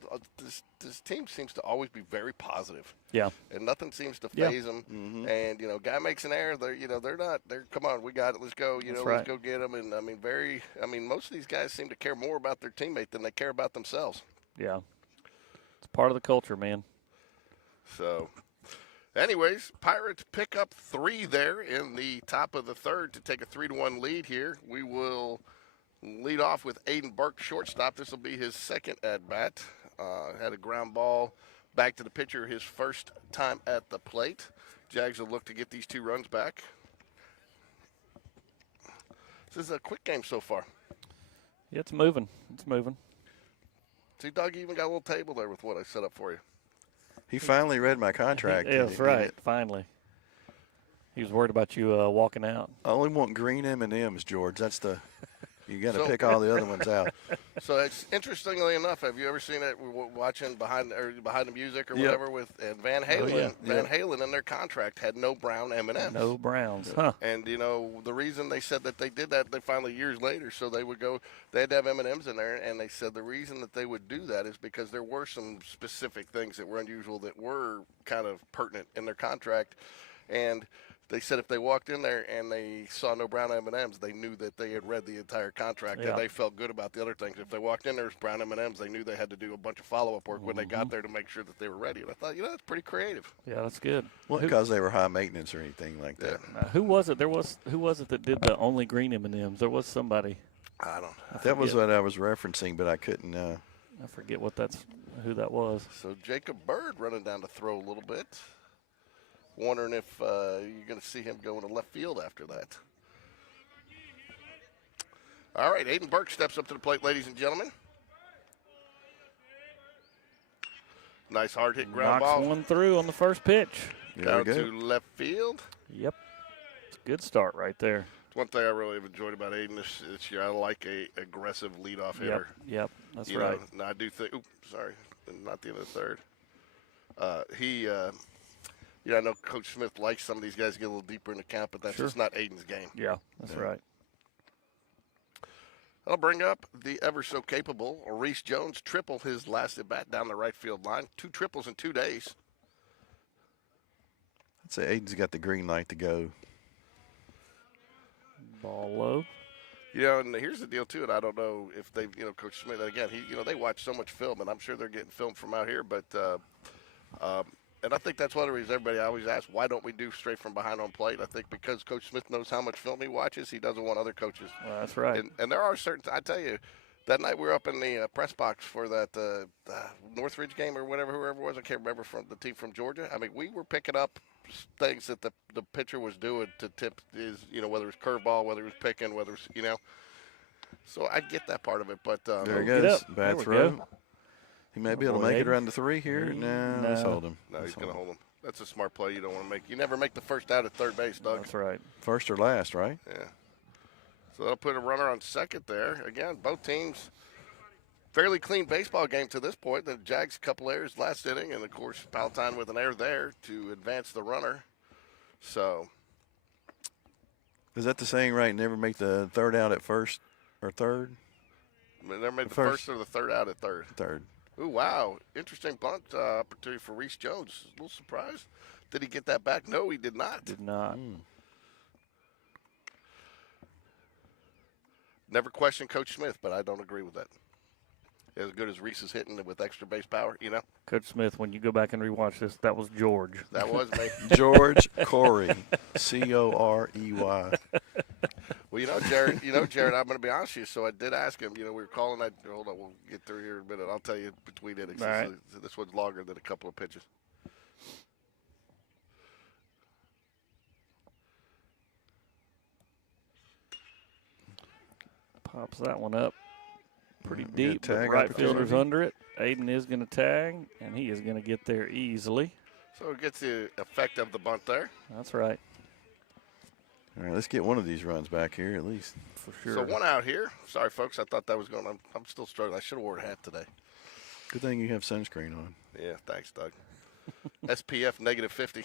this team seems to always be very positive. Yeah. And nothing seems to Yeah. phase them. Mhm. And guy makes an error, they're come on, we got it, let's go. That's Let's right. go get them. And most of these guys seem to care more about their teammate than they care about themselves. Yeah. It's part of the culture, man. So, anyways, Pirates pick up 3 there in the top of the third to take a 3-1 lead here. We will lead off with Aiden Burke, shortstop. This will be his second at-bat. Had a ground ball back to the pitcher his first time at the plate. Jags will look to get these 2 runs back. This is a quick game so far. Yeah, it's moving. It's moving. See, Doug even got a little table there with what I set up for you. He finally read my contract. Yeah, that's right. Finally. He was worried about you walking out. I only want green M&Ms, George. That's you got to So- pick all the other ones out. So it's interestingly enough, have you ever seen it watching behind the music or Yep. whatever with Van Halen? yeah. Van Halen in their contract had no brown M&Ms. No Browns. Huh. And the reason they said that they did that, they finally years later, so they had to have M&Ms in there, and they said the reason that they would do that is because there were some specific things that were unusual that were kind of pertinent in their contract, and they said if they walked in there and they saw no brown M&Ms, they knew that they had read the entire contract, Yeah. and they felt good about the other things. If they walked in there as brown M&Ms, they knew they had to do a bunch of follow-up work when they got there to make sure that they were ready. And I thought, that's pretty creative. Yeah, that's good. Wasn't because they were high maintenance or anything like that. Who was it? Who was it that did the only green M&Ms? There was somebody. I don't know. That was what I was referencing, but I couldn't. I forget who that was. So Jacob Bird running down to throw a little bit. Wondering if you're going to see him go into left field after that. All right, Aiden Burke steps up to the plate, ladies and gentlemen. Nice hard hit ground Knocks ball one through on the first pitch. down Very to good. left field. Yep. It's a good start right there. One thing I really have enjoyed about Aiden this year, I like a aggressive leadoff hitter. Yep. That's You right. know, and I do think. Oops, sorry, not the end of the third. I know Coach Smith likes some of these guys to get a little deeper in the count, but that's Sure. just not Aiden's game. Yeah, that's right. I'll bring up the ever so capable Reese Jones, triple his last at bat down the right field line. 2 triples in 2 days. I'd say Aiden's got the green light to go. Ball low. And here's the deal too, and I don't know if they, Coach Smith, again, they watch so much film, and I'm sure they're getting film from out here, but, and I think that's one of the reasons everybody always asks, why don't we do straight from behind on plate? I think because Coach Smith knows how much film he watches, he doesn't want other coaches. Well, that's right. And there are certain, I tell you, that night we were up in the press box for that Northridge game or whoever it was, I can't remember, from the team from Georgia. I mean, we were picking up things that the pitcher was doing to tip his, whether it was curveball, whether it was picking, whether it was, So I get that part of it, but There he Get goes. up. There Bad we throw. go. He may be able to boy, make it Aiden. around the 3 here. No, let's hold him. no, Let's he's going to him. hold him. That's a smart play you don't want to make. You never make the first out at third base, Doug. That's right. First or last, right? Yeah. So they'll put a runner on second there. Again, both teams, fairly clean baseball game to this point. The Jags a couple errors last inning, and, of course, Palatine with an error there to advance the runner. So. Is that the saying, right? Never make the third out at first or third? They never made the First. first or the third out at third. Third. Ooh, wow. Interesting bunt opportunity for Reese Jones. A little surprised. Did he get that back? No, he did not. Did not. Never questioned Coach Smith, but I don't agree with that. As good as Reese is hitting it with extra base power, you know. Coach Smith, when you go back and rewatch this, that was George. That was me. George Corey, Corey. Well, Jared, I'm going to be honest with you. So I did ask him. We were calling that. Hold on, we'll get through here in a minute. I'll tell you between innings. All right. This one's longer than a couple of pitches. Pops that one up pretty We got deep. tag But right fielder's opportunity. under it. Aiden is going to tag, and he is going to get there easily. So it gets the effect of the bunt there. That's right, All right, let's get one of these runs back here at least. for sure. So one out here. Sorry, folks. I thought that was going. I'm still struggling. I should have worn a hat today. Good thing you have sunscreen on. Yeah, thanks, Doug. SPF -50.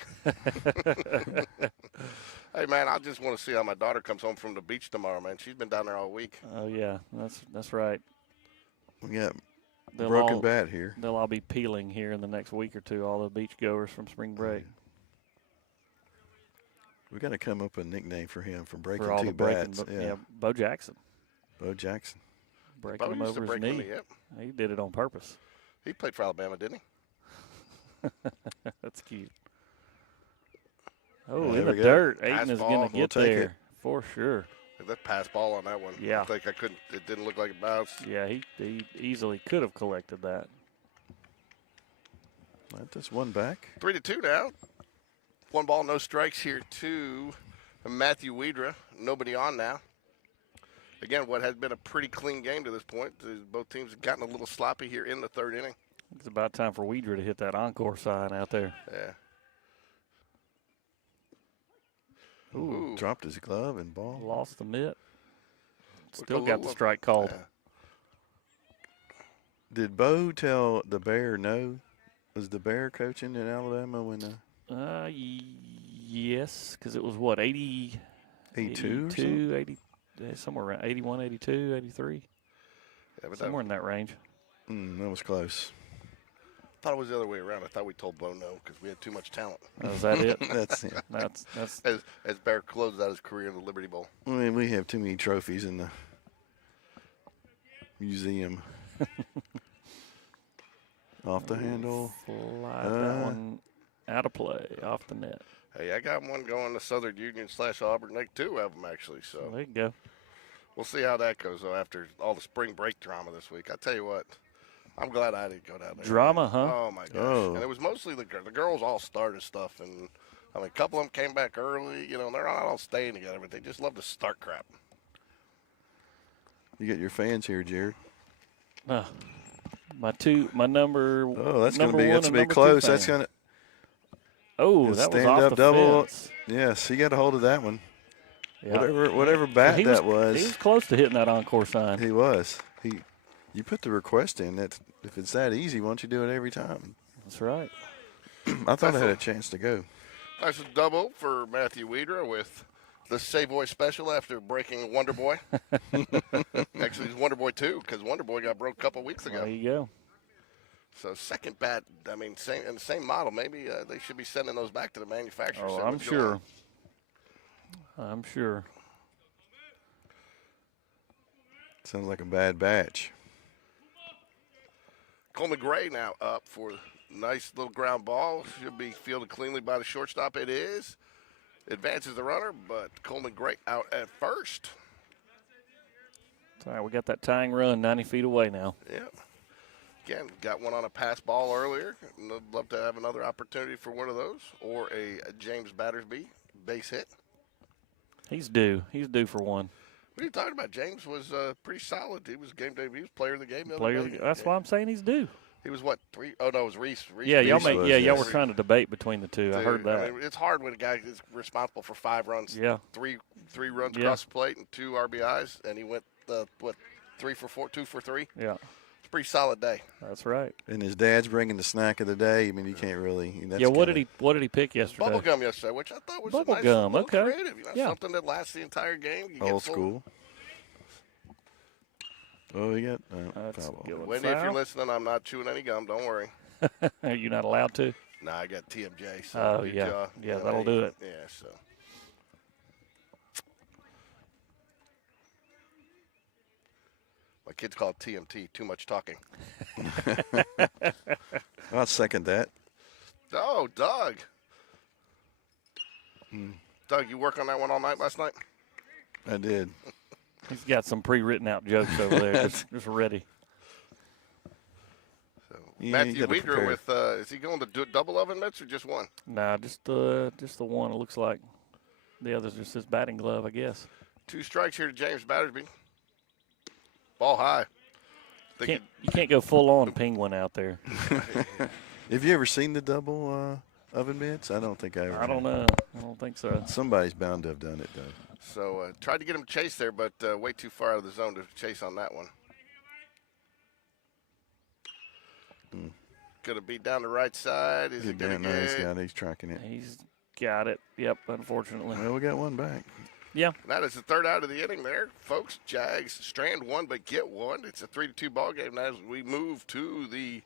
Hey, man, I just want to see how my daughter comes home from the beach tomorrow, man. She's been down there all week. Oh, yeah, that's right. We got They'll broken all, bat here. They'll all be peeling here in the next week or two, all the beach goers from spring break. We got to come up with a nickname for him for breaking For all two the breaking, bats. yeah, Bo Jackson. Bo Jackson. Breaking Bo him used to over his break knee. me, yep. He did it on purpose. He played for Alabama, didn't he? That's cute. Oh, There in the we go. dirt. Pass Aiden is ball. going to We'll get take there it. for sure. That pass ball on that one. Yeah. I think I couldn't. It didn't look like it bounced. Yeah, he easily could have collected that. Let this one back. 3-2 now. 1 ball, no strikes here to Matthew Wedra. Nobody on now. Again, what has been a pretty clean game to this point. Both teams have gotten a little sloppy here in the 3rd inning. It's about time for Weidra to hit that encore sign out there. Yeah. Ooh. Dropped his glove and ball. Lost the mitt. Look Still a got the little- strike called. Yeah. Did Bo tell the Bear no? Was the Bear coaching in Alabama when Yes, because it was what, 80, 82 or something? 82, 80, somewhere around 81, 82, 83, Yeah, but somewhere in that range. That was close. I thought it was the other way around. I thought we told Bo no because we had too much talent. Was that it? That's it. That's As Bear closes out his career in the Liberty Bowl. I mean, we have too many trophies in the museum. Off the handle. slide that one out of play, off the net. Hey, I got one going to Southern Union / Auburn. They 2 of them, actually. So So there you go. we'll see how that goes, though, after all the spring break drama this week. I tell you what, I'm glad I didn't go down there. Drama, huh? Oh, my gosh. Oh. And it was mostly the girls all started stuff. And, I mean, a couple of them came back early. You know, they're not all staying together, but they just love to start crap. You got your fans here, Jared. My number. Oh, that's number gonna be one that's and gonna be number two close. That's fan. gonna Oh, His that was stand-up off the double. fence. yes. He got a hold of that one. Yeah. Whatever bat He that He was. was close to hitting that encore sign. He was. You put the request in that if it's that easy, why don't you do it every time? That's right. I thought I had a chance to go. That's a double for Matthew Wedra with the Savoy special after breaking Wonder Boy. Actually, it's Wonder Boy 2 because Wonder Boy got broke a couple weeks ago. There you go. So second bat, I mean, in the same model. Maybe they should be sending those back to the manufacturer. Oh, see I'm what's going sure. on. I'm sure. Sounds like a bad batch. Coleman Gray now up for a nice little ground ball. Should be fielded cleanly by the shortstop. It is. Advances the runner, but Coleman Gray out at first. All right, we got that tying run 90 feet away now. Yeah. Again, got one on a pass ball earlier. And I'd love to have another opportunity for one of those or a James Battersby base hit. He's due. He's due for one. What are you talking about? James was pretty solid. He was game day. He was player of the game. The other Player, day. that's why I'm saying he's due. He was what, 3? Oh, no, it was Reese. Yeah, y'all Reese was, y'all yes. were trying to debate between the two. I heard Dude, that. mean, it's hard when a guy is responsible for 5 runs. Yeah. Three runs Yeah. across the plate and 2 RBIs, and he went, 3 for 4, 2 for 3. Yeah, It's a pretty solid day. that's right. And his dad's bringing the snack of the day. I mean, you can't really. That's Yeah, what kinda- did he pick yesterday? Bubble gum yesterday, which I thought was a Bubble nice gum, little okay. creative. Yeah. Something that lasts the entire game. You get Old full- school. Oh, he got That's foul a ball. good one. Wendy, if you're Foul? listening, I'm not chewing any gum. Don't worry. Are you not allowed to? Nah, I got TMJ. So Oh, your yeah. jaw, Yeah, you that'll do it. Yeah, so. My kids call it TMT, too much talking. I'll second that. Oh, Doug. Doug, you work on that one all night last night? I did. He's got some pre-written out jokes over there, just ready. So, Yeah, you Matthew gotta Weeder prepare. with, is he going to do double oven mitts or just one? Nah, just the one. It looks like the other's just his batting glove, I guess. 2 strikes here to James Battersby. Ball high. You can't go full on penguin out there. Have you ever seen the double oven mitts? I don't think I ever. I don't know. I don't think so. Somebody's bound to have done it, though. So tried to get him to chase there, but way too far out of the zone to chase on that one. Going to be down the right side. Is he Good going to damn, nice get? guy. He's tracking it. He's got it. Yep, unfortunately. Well, we got one back. Yeah. That is the 3rd out of the inning there, folks. Jags strand 1 but get 1. It's a 3-2 ball game now as we move to the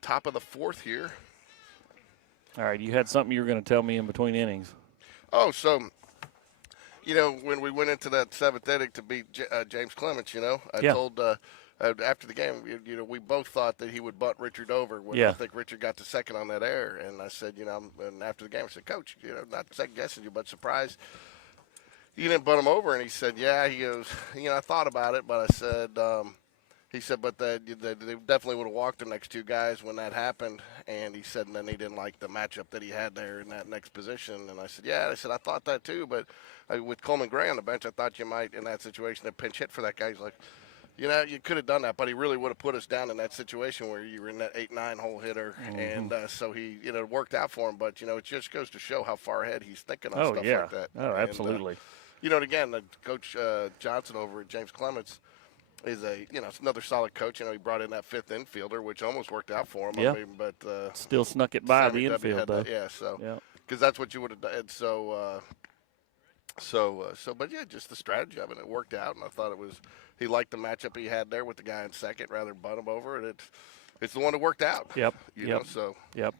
top of the 4th here. All right, you had something you were going to tell me in between innings. Oh, so, you know, when we went into that 7th inning to beat James Clements, you know, I told after the game, you know, we both thought that he would butt Richard over when I think Richard got to second on that error. And I said, you know, and after the game, I said, Coach, you know, not second-guessing you, but surprised you didn't butt him over. And he said, yeah. He goes, you know, I thought about it, but I said, he said, but they definitely would have walked the next 2 guys when that happened. And he said, and then he didn't like the matchup that he had there in that next position. And I said, yeah. I said, I thought that too, but with Coleman Gray on the bench, I thought you might, in that situation, have pinch hit for that guy. He's like, you know, you could have done that, but he really would have put us down in that situation where you were in that 8-9 hole hitter. And so he, you know, it worked out for him. But, you know, it just goes to show how far ahead he's thinking on stuff like that. Oh, absolutely. And, you know, and again, Coach Johnson over at James Clements is another solid coach. You know, he brought in that 5th infielder, which almost wored out for him. Yeah. I mean, but still snuck it by Sammy the W infield, had though. that, yeah, so because that's what you would have done. But yeah, just the strategy of it. It worked out, and I thought he liked the matchup he had there with the guy in second rather than butt him over, and it's the one that worked out. Yep. You know, so. Yep.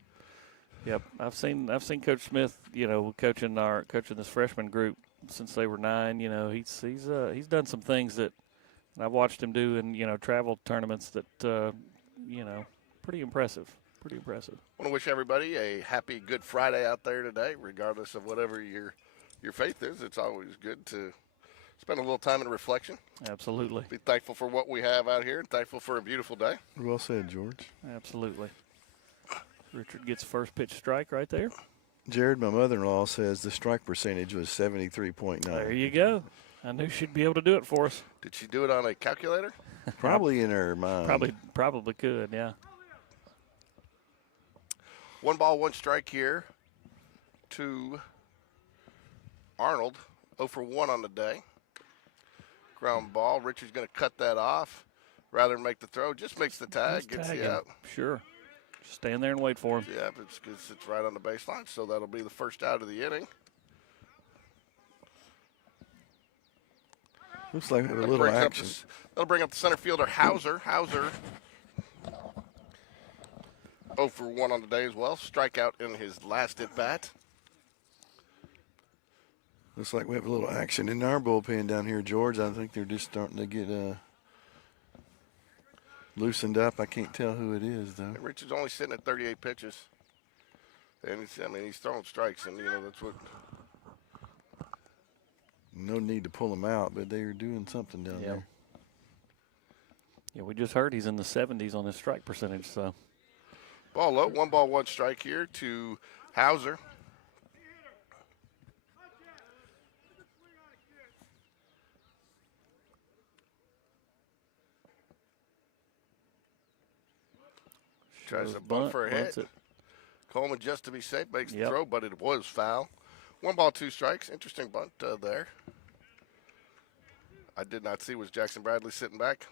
I've seen Coach Smith, you know, coaching this freshman group since they were 9. You know, he's done some things that I've watched him do in, you know, travel tournaments that you know, pretty impressive. Pretty impressive. I want to wish everybody a happy Good Friday out there today, regardless of whatever your faith is. It's always good to spend a little time in reflection. Absolutely. Be thankful for what we have out here and thankful for a beautiful day. Well said, George. Absolutely. Richard gets first pitch strike right there. Jared, my mother-in-law, says the strike percentage was 73.9. There you go. I knew she'd be able to do it for us. Did she do it on a calculator? Probably in her mind. Probably could, yeah. 1 ball, 1 strike here to Arnold. 0 for 1 on the day. Ground ball. Richard's going to cut that off rather than make the throw. Just makes the tag. Gets the out. Sure. Just stand there and wait for him. Yeah, it's right on the baseline, so that'll be the first out of the inning. Looks like a little action. That'll bring up the center fielder, Hauser. 0 for 1 on the day as well. Strikeout in his last at-bat. Looks like we have a little action in our bullpen down here, George. I think they're just starting to get loosened up. I can't tell who it is, though. Richard's only sitting at 38 pitches. And he's throwing strikes, and, you know, that's what. No need to pull him out, but they're doing something down there. Yeah, we just heard he's in the 70s on his strike percentage, so. Ball low, 1 ball, 1 strike here to Hauser. Tries to bunt for a hit. Coleman, just to be safe, makes the throw, but it was foul. 1 ball, 2 strikes. Interesting bunt there. I did not see. Was Jackson Bradley sitting back?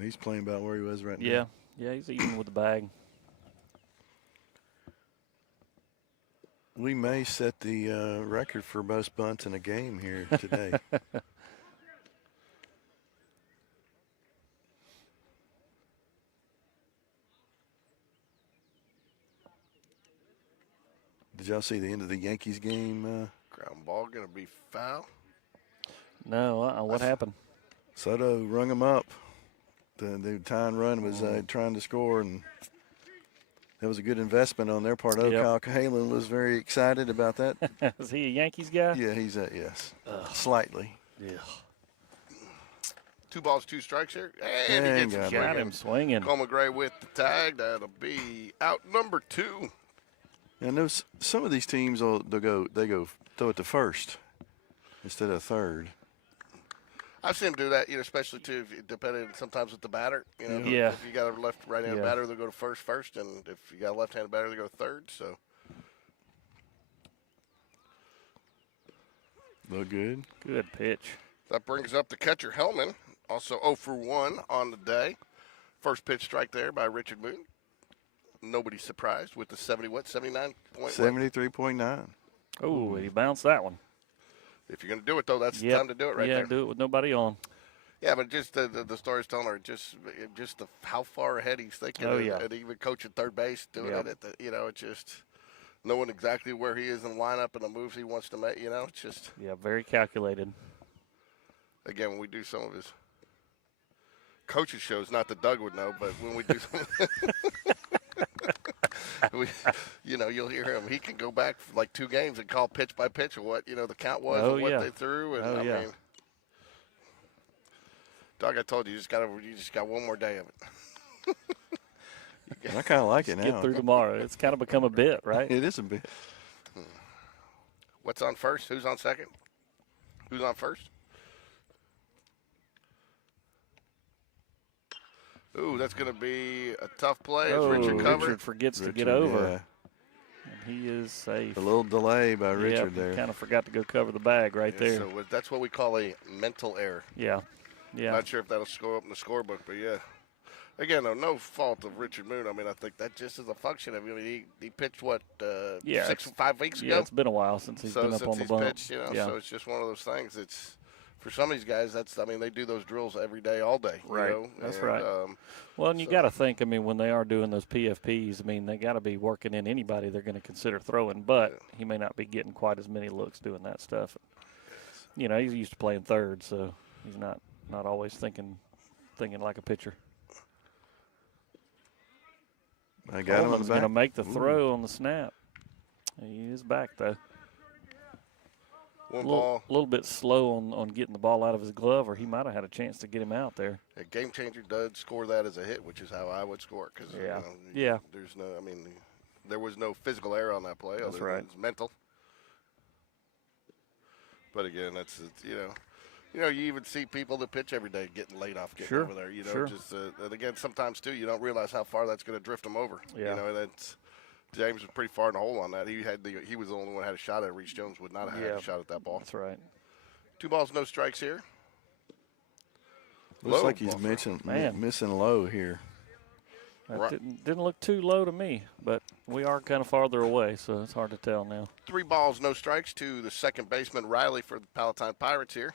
He's playing about where he was right now. Yeah, he's eating with the bag. We may set the record for most bunts in a game here today. Did y'all see the end of the Yankees game? Ground ball going to be foul. No, what happened? Soto rung him up. The tying run was trying to score, and that was a good investment on their part. Kyle Cahalan was very excited about that. Is he a Yankees guy? Yeah, he's yes. Slightly. Yeah. 2 balls, 2 strikes here. And he gets got him swinging. Coleman Gray with the tag. That'll be out number 2. I know some of these teams they go throw it to first instead of third. I've seen them do that, especially too, depending sometimes with the batter. If you got a right-handed batter, they'll go to first, and if you got a left-handed batter, they go to third. So, look good. Good pitch. That brings up the catcher Hellman, also 0 for 1 on the day. First pitch strike there by Richard Moon. Nobody's surprised with the 79.1. 73.9. Oh, he bounced that one. If you're going to do it, though, that's the time to do it there. Yeah, do it with nobody on. Yeah, but just the story's telling her just how far ahead he's thinking. And even coaching third base, doing it at it's just knowing exactly where he is in the lineup and the moves he wants to make. It's just. Yeah, very calculated. Again, when we do some of his coaches shows, not that Doug would know, but when we do some. You'll hear him. He can go back for like 2 games and call pitch by pitch of what the count was and what they threw. And I mean, Doug, I told you, you just got one more day of it. I kind of like it now. Get through tomorrow. It's kind of become a bit, right? It is a bit. What's on first? Who's on second? Who's on first? Ooh, that's going to be a tough play. Richard forgets to get over. Yeah. And he is safe. A little delay by Richard there. Kind of forgot to go cover the bag right there. So that's what we call a mental error. Yeah. Not sure if that'll show up in the scorebook, but yeah. Again, though, no fault of Richard Moon. I mean, I think that just is a function of he pitched, 5 weeks ago? Yeah, it's been a while since he's been up on the bump. Pitched, so it's just one of those things. It's for some of these guys, they do those drills every day, all day. Right. That's right. Well, and you got to think, when they are doing those PFPs, they got to be working in anybody they're going to consider throwing, but he may not be getting quite as many looks doing that stuff. He's used to playing third, so he's not always thinking like a pitcher. I got him on the back. Going to make the throw on the snap. He is back, though. A little bit slow on getting the ball out of his glove, or he might have had a chance to get him out there. A game changer does score that as a hit, which is how I would score. Cause, there's no, there was no physical error on that play. That's right. It's mental. But again, you even see people that pitch every day getting laid off getting over there. And again, sometimes too, you don't realize how far that's going to drift them over. Yeah. James was pretty far in the hole on that. He was the only one who had a shot at it. Reese Jones would not have had a shot at that ball. That's right. 2 balls, no strikes here. Looks like he's missing low here. That didn't look too low to me, but we are kind of farther away, so it's hard to tell now. 3 balls, no strikes to the second baseman, Riley, for the Palatine Pirates here.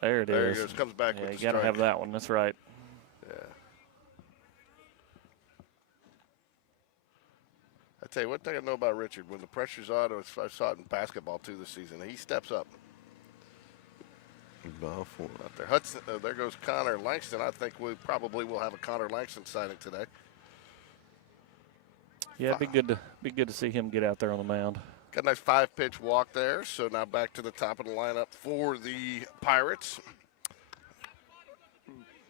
There it is. There he goes. Comes back with the you got to have that one. That's right. Yeah. I tell you, one thing I know about Richard, when the pressure's on, I saw it in basketball too this season, he steps up. Ball 4. Out there. Hudson, there goes Connor Langston. I think we probably will have a Connor Langston signing today. Yeah, it'd be good to see him get out there on the mound. Got a nice 5-pitch walk there. So now back to the top of the lineup for the Pirates.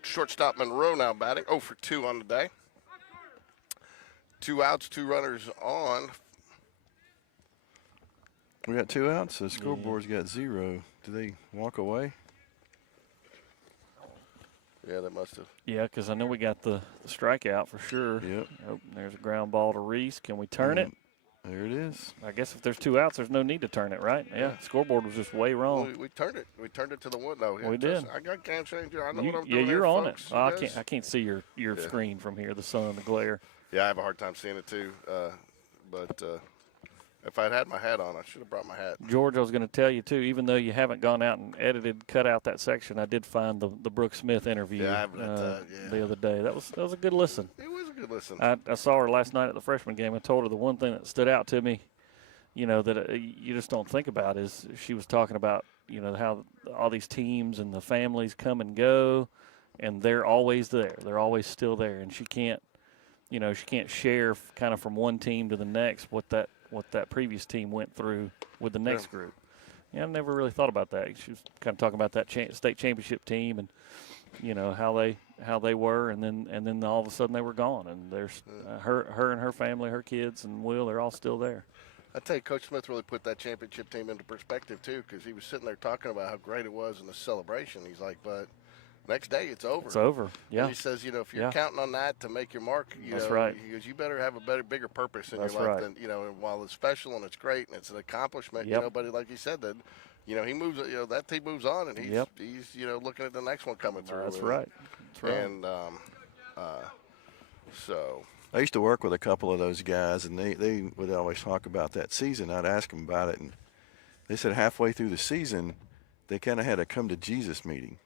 Shortstop Monroe now batting. 0 for 2 on the day. 2 outs, 2 runners on. We got 2 outs. The scoreboard's got 0. Did they walk away? Yeah, they must have. Yeah, because I know we got the strikeout for sure. Yep. Oh, there's a ground ball to Reese. Can we turn it? There it is. I guess if there's 2 outs, there's no need to turn it, right? Yeah. Scoreboard was just way wrong. We turned it. We turned it to the one. No, we did. I got game changer. I know what I'm doing. Yeah, you're on folks. it. I can't see your screen from here. The sun, the glare. Yeah, I have a hard time seeing it too. But if I'd had my hat on, I should have brought my hat. George, I was going to tell you too. Even though you haven't gone out and cut out that section, I did find the Brooke Smith interview the other day. That was a good listen. It was a good listen. I saw her last night at the freshman game. I told her the one thing that stood out to me that you just don't think about is she was talking about, how all these teams and the families come and go, and they're always there. They're always still there, and she can't share kind of from one team to the next what that previous team went through with the next group. Yeah, I never really thought about that. She was kind of talking about that state championship team and how they were, and then all of a sudden they were gone. And there's her and her family, her kids, and Will, they're all still there. I tell you, Coach Smith really put that championship team into perspective too, because he was sitting there talking about how great it was in the celebration. He's like, but next day it's over. It's over. Yeah. And he says, if you're counting on that to make your mark, That's right. He goes, you better have a bigger purpose in That's your life right. than, and while it's special and it's great and it's an accomplishment, but like he said, that, he moves, that team moves on, and he's looking at the next one coming through. That's right. That's right. And so I used to work with a couple of those guys, and they would always talk about that season. I'd ask them about it, and they said halfway through the season, they kind of had a come to Jesus meeting.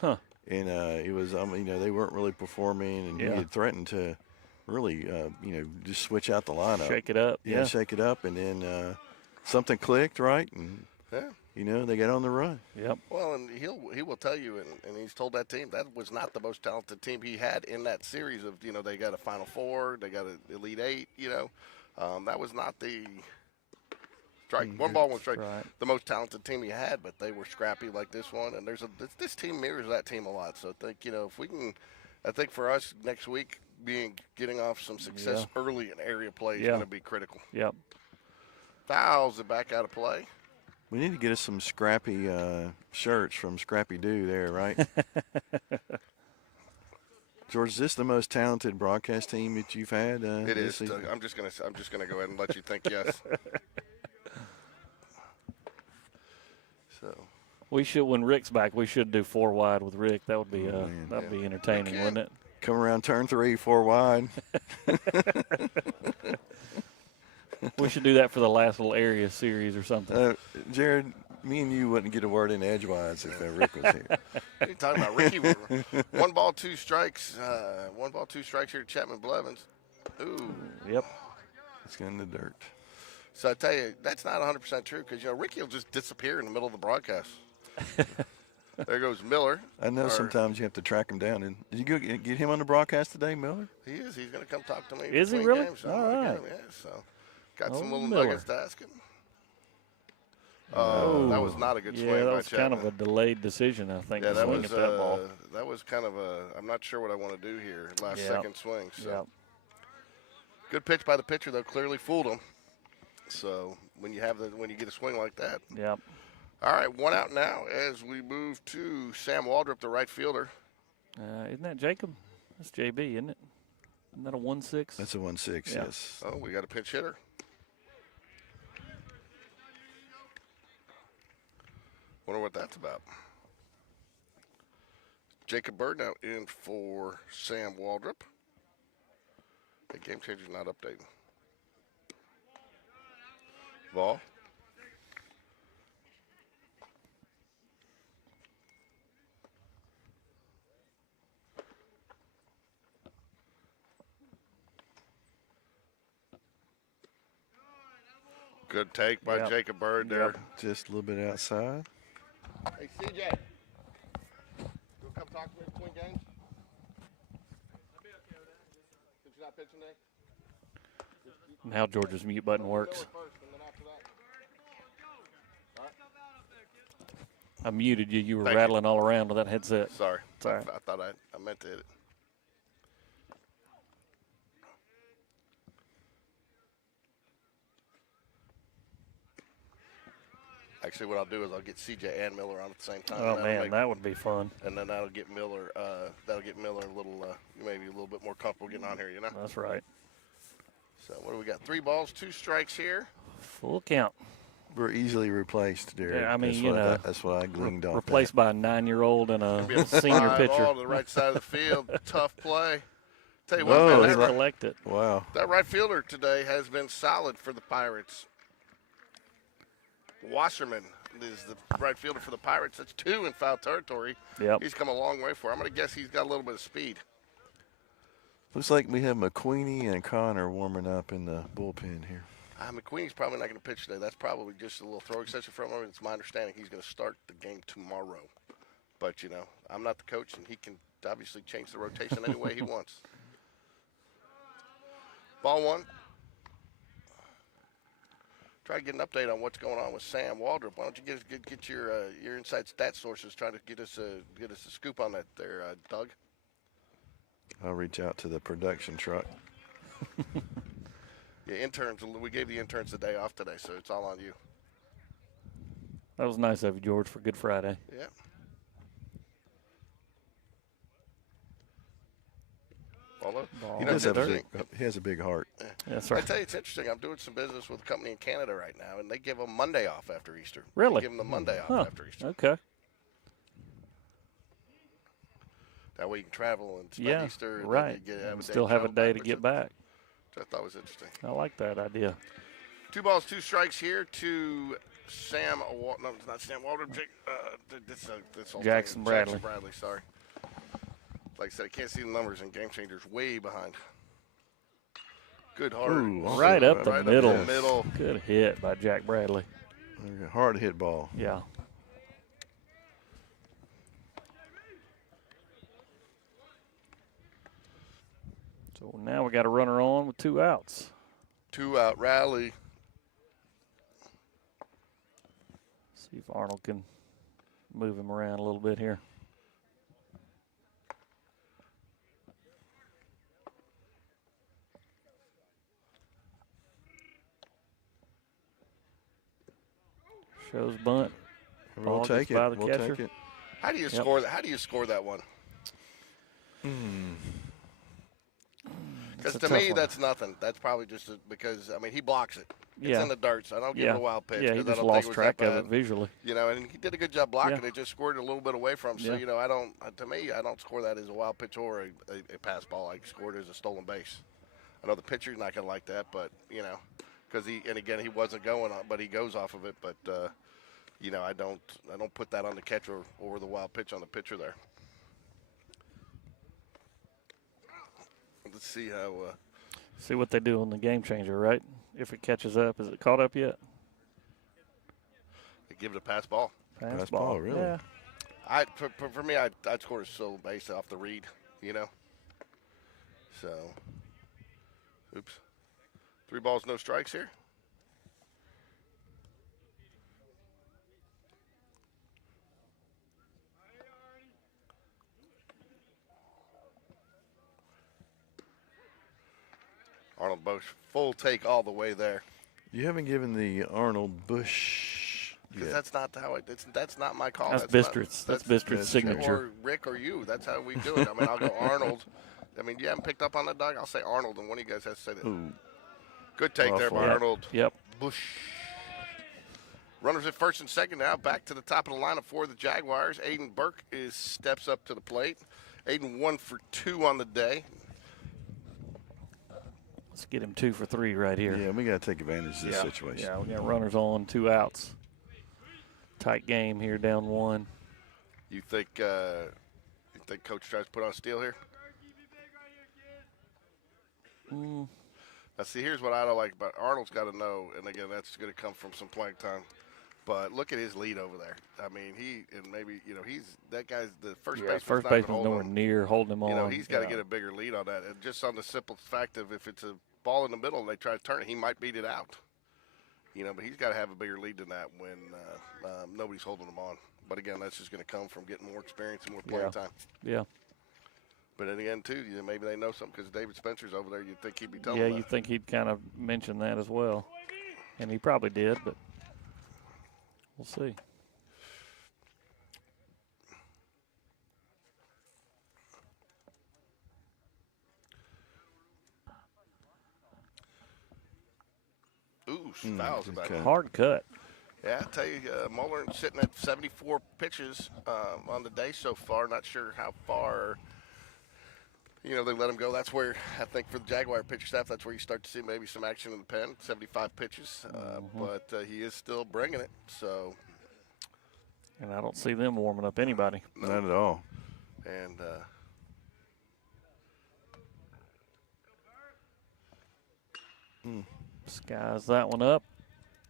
Huh. And it was, they weren't really performing, and he had threatened to really, just switch out the lineup. Shake it up. Yeah, shake it up, and then something clicked, right? And they got on the run. Yep. Well, and he will tell you, and he's told that team that was not the most talented team he had in that series of, they got a Final Four, they got an Elite Eight, that was not the strike. One ball, one strike. Right. The most talented team he had, but they were scrappy like this one, and this team mirrors that team a lot. So I think, if we can, I think for us next week, getting off some success early in area play is going to be critical. Yep. Fouls are back out of play. We need to get us some Scrappy shirts from Scrappy Doo there, right? George, is this the most talented broadcast team that you've had? It is. Season? I'm just gonna go ahead and let you think yes. So we should, when Rick's back, we should do 4 wide with Rick. That would be that'd be entertaining, wouldn't it? Come around turn 3, 4 wide. We should do that for the last little area series or something. Jared, me and you wouldn't get a word in edgewise if Rick was here. What are you talking about, Ricky? 1 ball, 2 strikes. 1 ball, 2 strikes here at Chapman Blevins. Ooh. Yep. It's in the dirt. So I tell you, that's not 100% true because Ricky will just disappear in the middle of the broadcast. There goes Miller. I know sometimes you have to track him down. And did you go get him on the broadcast today, Miller? He is. He's going to come talk to me. Is he between really? Games. All right. So got some little Miller. nuggets to ask him. That was not a good swing. Yeah, that by was Chapman. kind of a delayed decision, I think. Yeah, to that swing was at that ball. that was kind of a. I'm not sure what I want to do here. Last second swing. So good pitch by the pitcher though. Clearly fooled him. So when you get a swing like that. Yep. All right, 1 out now as we move to Sam Waldrop, the right fielder. Isn't that Jacob? That's JB, isn't it? Isn't that a 1-6? That's a 1-6. Yes. Oh, we got a pinch hitter. Wonder what that's about. Jacob Bird now in for Sam Waldrop. The game changer's not updating. Ball. Good take by Jacob Bird there. Yep. Just a little bit outside. Hey, CJ. You'll come talk to me between games? Since you're not pitching today? Now George's mute button works. I muted you. You were Thank rattling all around with that headset. Sorry. It's all right. I thought I meant to hit it. Actually, what I'll do is I'll get CJ and Miller on at the same time. Oh man, that would be fun. And then that'll get Miller. A little, maybe a little bit more comfortable getting on here. That's right. So what do we got? 3 balls, 2 strikes here. Full count. We're easily replaced, Derek. Yeah, I mean, that's what I gleaned off. Replaced by a 9-year-old and a Be a senior fly pitcher. ball to the right side of the field. Tough play. Tell you Whoa, what, Let's man, collect it. Wow. that right fielder today has been solid for the Pirates. Wasserman is the right fielder for the Pirates. That's 2 in foul territory. Yep. He's come a long way for him. I'm going to guess he's got a little bit of speed. Looks like we have McQueenie and Connor warming up in the bullpen here. McQueen's probably not going to pitch today. That's probably just a little throwing session from him. It's my understanding he's going to start the game tomorrow. But, you know, I'm not the coach, and he can obviously change the rotation any way he wants. Ball one. Try to get an update on what's going on with Sam Waldrop. Why don't you get your inside stat sources, trying to get us a scoop on that there, Doug? I'll reach out to the production truck. Yeah, interns. We gave the interns the day off today, so it's all on you. That was nice of you, George, for Good Friday. Yeah. Ball. You know, he has a big heart. Yeah. That's right. I tell you, it's interesting. I'm doing some business with a company in Canada right now, and they give them Monday off after Easter. Really? They give them the Monday off after Easter. Okay. That way you can travel and spend Easter. And right. and still have a day to get back. Which I thought was interesting. I like that idea. 2 balls, 2 strikes here to Sam. No, it's not Sam Waldrop. Jackson Bradley. Jackson Bradley, sorry. Like I said, I can't see the numbers, and Game Changer's way behind. Good hard. Ooh, right up the middle. Up the middle. Good hit by Jack Bradley. Hard hit ball. Yeah. So now we got a runner on with 2 outs. 2 out rally. See if Arnold can move him around a little bit here. Shows bunt. We'll take it. We'll take it. How do you score that? How do you score that one? Because to me, that's nothing. That's probably just because, I mean, he blocks it. It's in the dirt, so I don't give it a wild pitch. Yeah, he just lost track of it visually. You know, and he did a good job blocking it. Just scored it a little bit away from him. So, you know, to me, I don't score that as a wild pitch or a pass ball. I scored it as a stolen base. I know the pitcher's not going to like that, but, you know, because he wasn't going on, but he goes off of it. But, you know, I don't put that on the catcher or the wild pitch on the pitcher there. Let's see how. See what they do on the Game Changer, right? If it catches up, is it caught up yet? They give it a pass ball. Pass ball, really? Yeah. For me, I'd score a solo base off the read, you know. So, oops. 3 balls, no strikes here. Arnold Bush, full take all the way there. You haven't given the Arnold Bush because that's not how that's not my call. That's Bistrett's. That's Bistrett's signature. Or Rick or you. That's how we do it. I mean, I'll go Arnold. I mean, you haven't picked up on that, Doug. I'll say Arnold, and one of you guys has to say that. Ooh. Good take there by Arnold. Yep. Bush. Runners at first and second now. Back to the top of the lineup for the Jaguars. Aiden Burke steps up to the plate. Aiden 1 for 2 on the day. Let's get him 2 for 3 right here. Yeah, we got to take advantage of this situation. Yeah, we got runners on, 2 outs. Tight game here, down 1. You think Coach tries to put on a steal here? Now, see, here's what I don't like about Arnold's got to know, and again, that's going to come from some playing time. But look at his lead over there. I mean, that guy's the first baseman. First baseman's nowhere near holding him on. You know, he's got to get a bigger lead on that. And just on the simple fact of if it's a ball in the middle and they try to turn it, he might beat it out. You know, but he's got to have a bigger lead than that when nobody's holding him on. But again, that's just going to come from getting more experience and more playing time. Yeah. But then again, too, maybe they know something because David Spencer's over there. You'd think he'd be telling them. Yeah, you'd think he'd kind of mention that as well. And he probably did, but we'll see. Ooh, fouls about it. Hard cut. Yeah, I tell you, Muller sitting at 74 pitches on the day so far. Not sure how far, they let him go. That's where, I think, for the Jaguar pitcher staff, that's where you start to see maybe some action in the pen, 75 pitches. But he is still bringing it, so. And I don't see them warming up anybody. No. Not at all. And Skies that one up.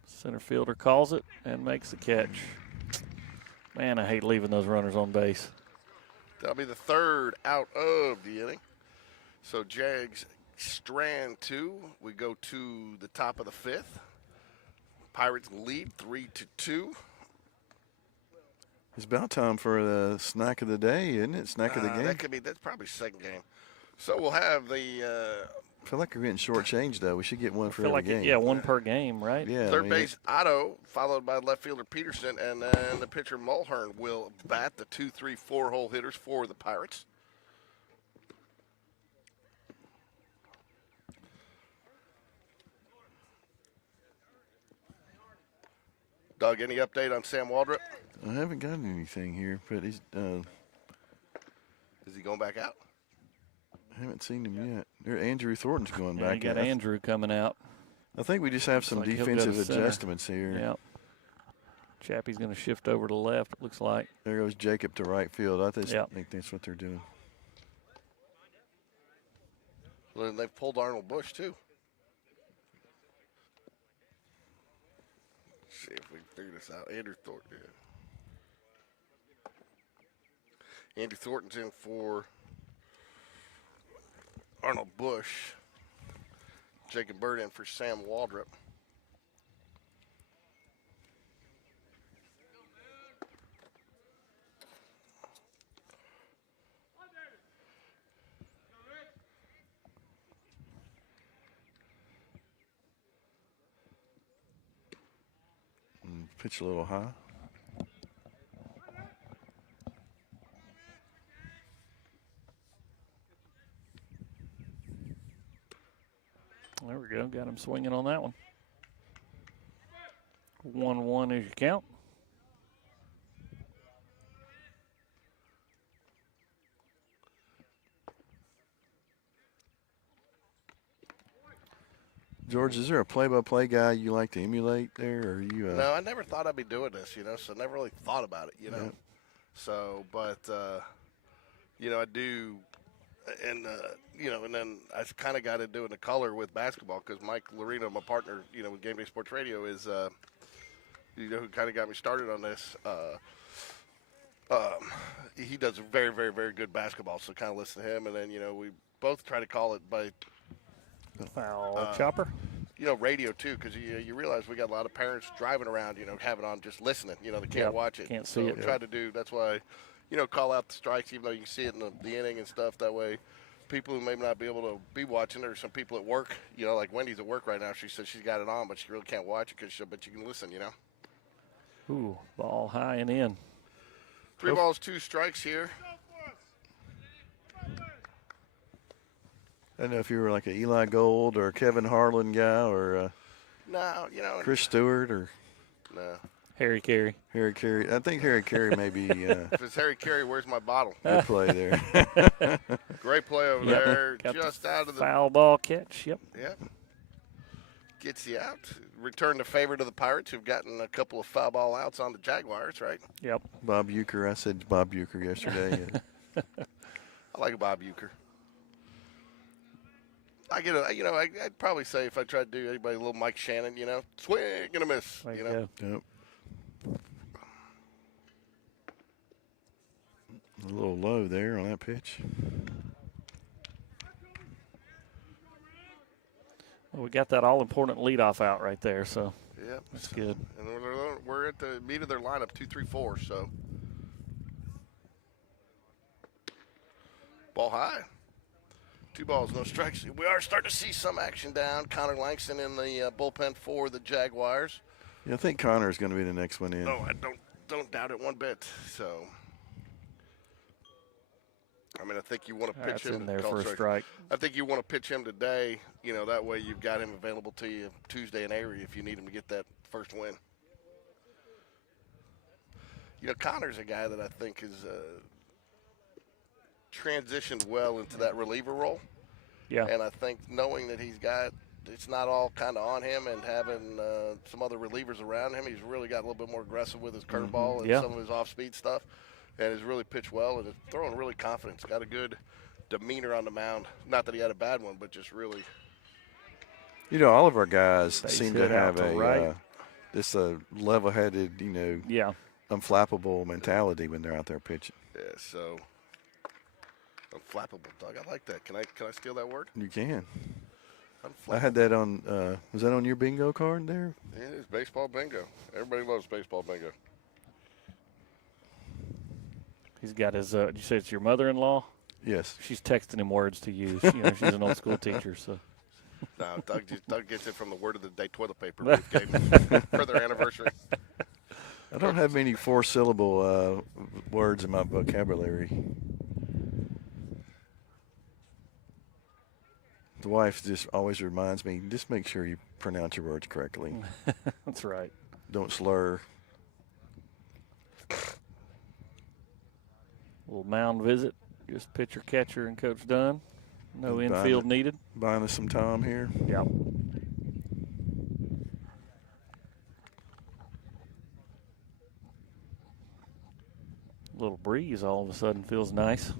Center fielder calls it and makes the catch. Man, I hate leaving those runners on base. That'll be the third out of the inning. So Jags strand 2. We go to the top of the 5th. Pirates lead 3-2. It's about time for the snack of the day, isn't it? Snack of the game. That's probably second game. So we'll have the I feel like we're getting shortchanged, though. We should get one for every game. Yeah, one per game, right? Yeah. third base Otto, followed by left fielder Peterson, and then the pitcher Mulhern will bat the 2, 3, 4 hole hitters for the Pirates. Doug, any update on Sam Waldrop? I haven't gotten anything here, but he's. Is he going back out? I haven't seen him yet. Andrew Thornton's going Yeah, back. you got Andrew coming out. I think we just have some Looks like he'll go defensive to center. adjustments here. Yep. Chappie's going to shift over to left, it looks like. There goes Jacob to right field. I just Yep. think that's what they're doing. Well, then they've pulled Arnold Bush, too. Let's see if we can figure this out. Andrew Thornton. Yeah. Andrew Thornton's in for Arnold Bush. Jacob Bird in for Sam Waldrop. Pitch a little high. There we go. Got him swinging on that one. 1-1 is your count. George, is there a play-by-play guy you like to emulate there, or are you? No, I never thought I'd be doing this, so never really thought about it, Yeah. So, but, I do, and, and then I kind of got into doing the color with basketball because Mike Lorino, my partner, with Game Day Sports Radio, is, who kind of got me started on this. He does very, very, very good basketball, so kind of listen to him, and then, we both try to call it by Foul chopper. Radio too, because you realize we got a lot of parents driving around, having on just listening. They can't Yep, watch it. can't see it. Try to do. That's why, call out the strikes, even though you can see it in the inning and stuff. That way, people who may not be able to be watching, or some people at work, like Wendy's at work right now. She says she's got it on, but she really can't watch it but you can listen. Ooh, ball high and in. 3 balls, 2 strikes here. I don't know if you were like a Eli Gold or a Kevin Harlan guy or No, Chris Stewart or no. Harry Carey. Harry Carey. I think Harry Carey may be If it's Harry Carey, where's my bottle? good play there. Great play over Yep. there, Got just the out of the. foul ball catch. Yep. Yep. Gets you out. Return the favor to the Pirates, who've gotten a couple of foul ball outs on the Jaguars, right? Yep. Bob Uecker. I said Bob Uecker yesterday. I like Bob Uecker. I'd probably say if I tried to do anybody a little Mike Shannon, swing and a miss, There you go. Yep. A little low there on that pitch. Well, we got that all-important leadoff out right there, so Yep. that's good. And we're at the meat of their lineup, 2, 3, 4. So ball high. 2 balls, no strikes. We are starting to see some action down. Connor Langston in the bullpen for the Jaguars. Yeah, I think Connor is going to be the next one in. No, I don't doubt it one bit. So, I think you want to pitch That's him in there for a strike. I think you want to pitch him today. That way you've got him available to you Tuesday in Erie if you need him to get that first win. Connor's a guy that I think is transitioned well into that reliever role. Yeah. And I think knowing that it's not all kind of on him and having some other relievers around him, he's really got a little bit more aggressive with his curveball and Yeah. some of his off-speed stuff, and has really pitched well and is throwing really confidence. Got a good demeanor on the mound. Not that he had a bad one, but just really You know, all of our guys Base seem to hit have out to right. this level-headed, you know, Yeah. unflappable mentality when they're out there pitching. Yeah, so unflappable, Doug. I like that. Can I steal that word? You can. Unflappable. I had that on. Was that on your bingo card there? Yeah, it's baseball bingo. Everybody loves baseball bingo. He's got his, did you say it's your mother-in-law? Yes. She's texting him words to use. You know, she's an old school teacher, so. No, Doug gets it from the word of the day toilet paper we gave him for their anniversary. I don't have many four-syllable words in my vocabulary. The wife just always reminds me, just make sure you pronounce your words correctly. That's right. Don't slur. Little mound visit. Just pitcher, catcher, and Coach Dunn. No And infield needed. Buying us some time here. Yep. Little breeze all of a sudden feels nice.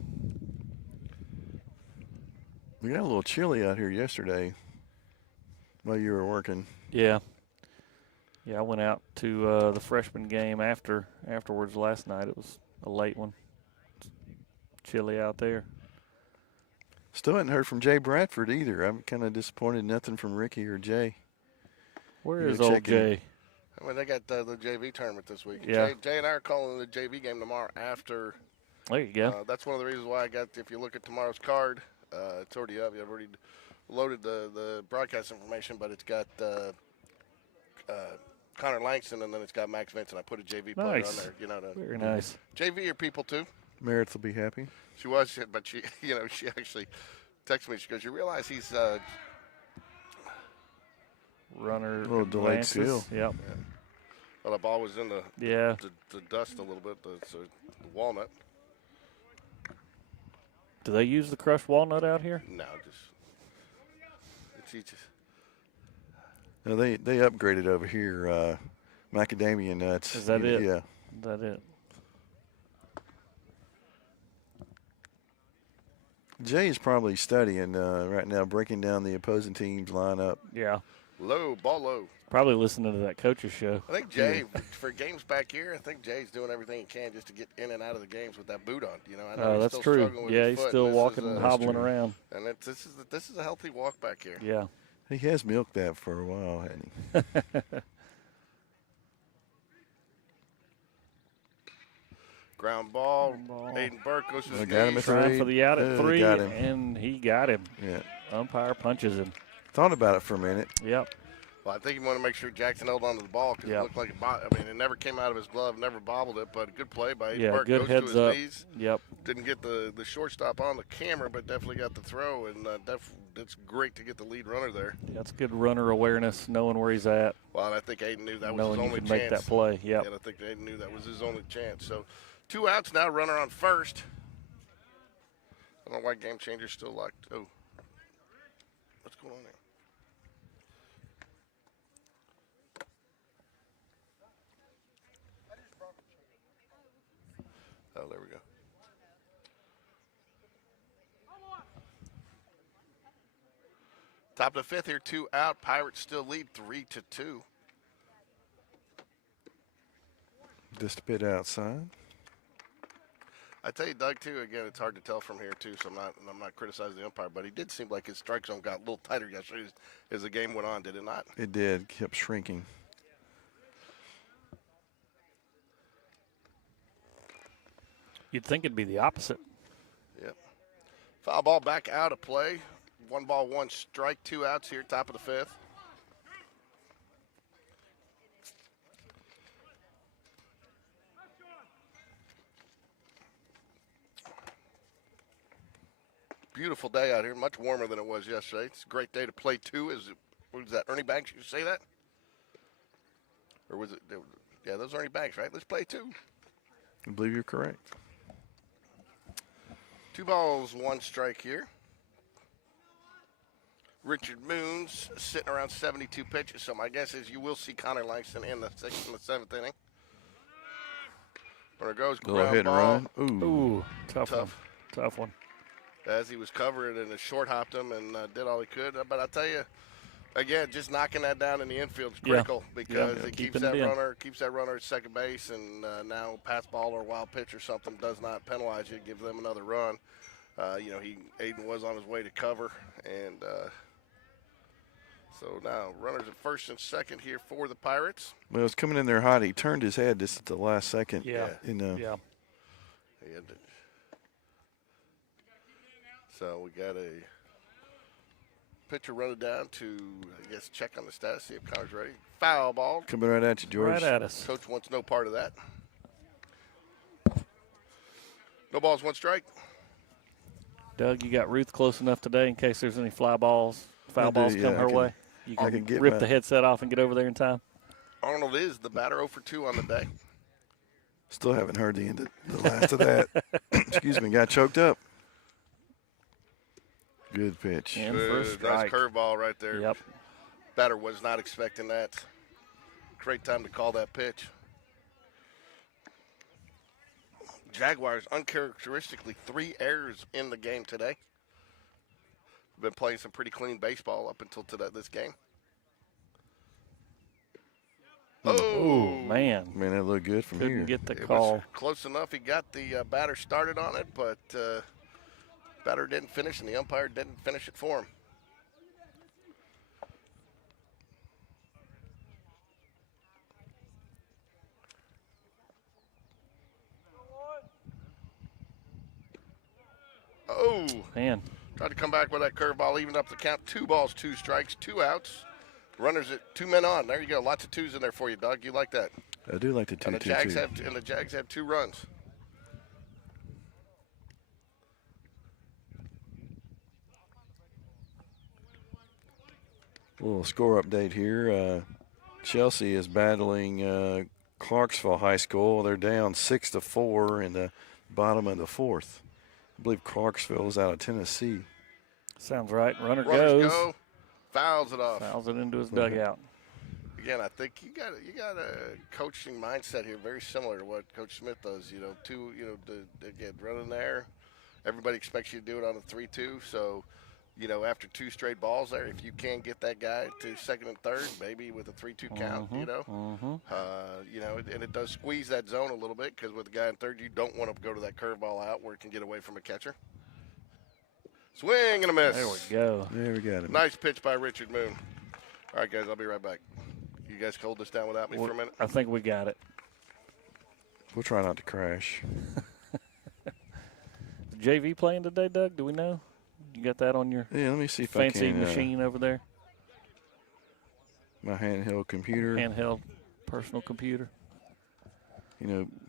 We got a little chilly out here yesterday while you were working. Yeah. Yeah, I went out to the freshman game afterwards last night. It was a late one. Chilly out there. Still hadn't heard from Jay Bradford either. I'm kind of disappointed nothing from Ricky or Jay. Where You is know, old checking- Jay? I mean, they got the JV tournament this week. Yeah. Jay and I are calling the JV game tomorrow after. There you go. That's one of the reasons why I got, if you look at tomorrow's card, it's already up. I've already loaded the broadcast information, but it's got Connor Langston, and then it's got Max Vincent. I put a JV player Nice. on there. You know, Very nice. JV are people too. Meredith will be happy. She was, but she, you know, she actually texted me. She goes, "You realize he's Runner. A little delayed advances. steal. Yep. well, the ball was in the Yeah. the dust a little bit, so the walnut. Do they use the crushed walnut out here? No, it's just No, they upgraded over here. Macadamia nuts. Is that it? Yeah. Is that it? Jay is probably studying right now, breaking down the opposing team's lineup. Yeah. ball low. Probably listening to that coach's show. I think Jay, for games back here, I think Jay's doing everything he can just to get in and out of the games with that boot on. You know, I know he's That's still true. struggling with Yeah, his he's foot, still and this walking is, and hobbling true. around. And this is a healthy walk back here. Yeah. He has milked that for a while, hasn't he? Ground ball. Aiden Burke goes to I his got him knees. at Trying three. for the out at three, Got him. and he got him. Yeah. Umpire punches him. Thought about it for a minute. Yep. Well, I think he wanted to make sure Jackson held on to the ball because Yep. it looked like it never came out of his glove, never bobbled it, but a good play by Aiden Yeah, Burke. good goes heads to up. his knees. Yep. Didn't get the shortstop on the camera, but definitely got the throw, and it's great to get the lead runner there. That's good runner awareness, knowing where he's at, Well, and I think Aiden knew that was knowing his you only can chance. make that play. Yep. And I think Aiden knew that was his only chance. So 2 outs now, runner on first. I don't know why Game Changer's still locked. Oh. What's going on there? Oh, there we go. Top of the fifth here, 2 out. Pirates still lead 3-2. Just a bit outside. I tell you, Doug, too. Again, it's hard to tell from here too. So I'm not criticizing the umpire, but he did seem like his strike zone got a little tighter yesterday as the game went on. Did it not? It did. Kept shrinking. You'd think it'd be the opposite. Yep. Foul ball back out of play. 1 ball, 1 strike, 2 outs here, top of the fifth. Beautiful day out here, much warmer than it was yesterday. It's a great day to play two. Was that Ernie Banks? You say that? Or was it? Yeah, those Ernie Banks, right? Let's play two. I believe you're correct. 2 balls, 1 strike here. Richard Moon's sitting around 72 pitches, so my guess is you will see Connor Langston in the 6th and the 7th inning. Runner goes, Go ground ahead and ball. run. Ooh. Ooh, tough one. Tough. Tough one. As he was covering and short hopped him and did all he could. But I tell you, again, just knocking that down in the infield is critical because it keeps that runner at second base, and now pass ball or wild pitch or something does not penalize you, give them another run. Aiden was on his way to cover, and so now runners at first and second here for the Pirates. Well, it's coming in there hot. He turned his head just at the last second. Yeah. So we got a pitcher running down to, I guess, check on the status, see if Connor's ready. Foul ball. Coming right at you, George. Right at us. Coach wants no part of that. No balls, one strike. Doug, you got Ruth close enough today in case there's any foul balls come her way? You can rip the headset off and get over there in time? Arnold is the batter 0 for 2 on the day. Still haven't heard the end of the last of that. Excuse me, got choked up. Good pitch. And for a strike. Nice curveball right there. Yep. Batter was not expecting that. Great time to call that pitch. Jaguars, uncharacteristically, 3 errors in the game today. Been playing some pretty clean baseball up until this game. Oh, man. Man, that looked good from here. Couldn't get the It call. was close enough. He got the batter started on it, but batter didn't finish, and the umpire didn't finish it for him. Oh, Man. tried to come back with that curveball, evened up the count. 2 balls, 2 strikes, 2 outs. Runners at 2 men on. There you go. Lots of 2s in there for you, Doug. You like that? I do like the 2-2. And the Jags have 2 runs. A little score update here. Chelsea is battling Clarksville High School. They're down 6-4 in the bottom of the 4th. I believe Clarksville is out of Tennessee. Sounds right. Runners goes. Fouls it off. Fouls it into his dugout. Again, I think you got a coaching mindset here very similar to what Coach Smith does. Running there. Everybody expects you to do it on the 3-2. So, after 2 straight balls there, if you can get that guy to second and third, maybe with a 3-2 count, and it does squeeze that zone a little bit because with the guy in third, you don't want to go to that curveball out where it can get away from a catcher. Swing and a miss. There we go. There we got it. Nice pitch by Richard Moon. All right, guys, I'll be right back. You guys hold this down without me for a minute? I think we got it. We'll try not to crash. JV playing today, Doug? Do we know? You got that on your let me see if fancy I can, machine over there? My handheld computer. Handheld personal computer.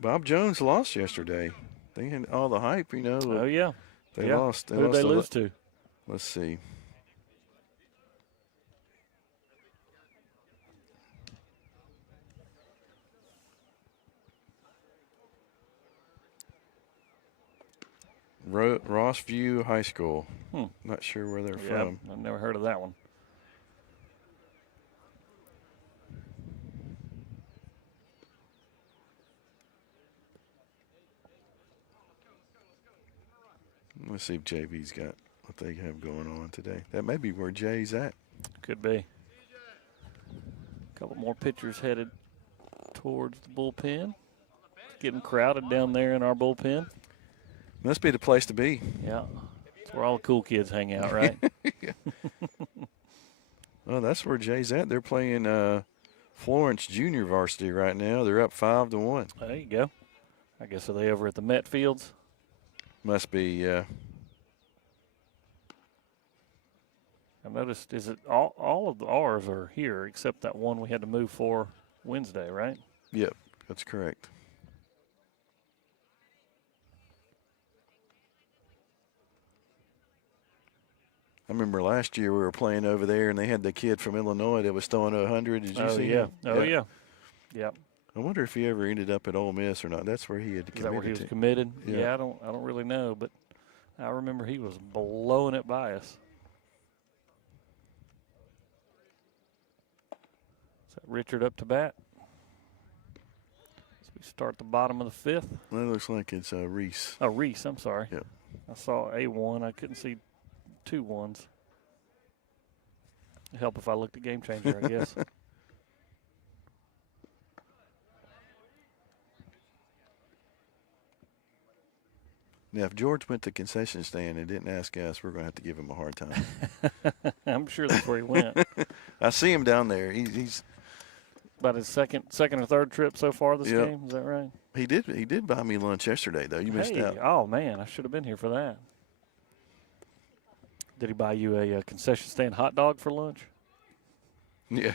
Bob Jones lost yesterday. They had all the hype, Oh, yeah. They lost. Who did they lose to? Let's see. Rossview High School. Not sure where they're from. I've never heard of that one. Let's see if JV's got what they have going on today. That may be where Jay's at. Could be. A couple more pitchers headed towards the bullpen. It's getting crowded down there in our bullpen. Must be the place to be. Yeah. That's where all the cool kids hang out, right? Well, that's where Jay's at. They're playing Florence Junior Varsity right now. They're up 5-1. There you go. I guess are they over at the Met Fields? Must be, yeah. I noticed, is it all of the R's are here except that one we had to move for Wednesday, right? Yep, that's correct. I remember last year we were playing over there, and they had the kid from Illinois that was throwing 100. Did you see him? Oh, yeah. Yep. I wonder if he ever ended up at Ole Miss or not. That's where he had committed. Is that where he was committed? Yeah, I don't really know, but I remember he was blowing it by us. Is that Richard up to bat? So we start the bottom of the 5th. That looks like it's Reese. Oh, Reese, I'm sorry. Yep. I saw A1. I couldn't see 2 1s. Help if I looked at Game Changer, I guess. Now, if George went to the concession stand and didn't ask us, we're going to have to give him a hard time. I'm sure that's where he went. I see him down there. He's about his second or third trip so far this Yep. game. Is that right? He did buy me lunch yesterday, though. You missed out. Oh, man, I should have been here for that. Did he buy you a concession stand hot dog for lunch? Yeah.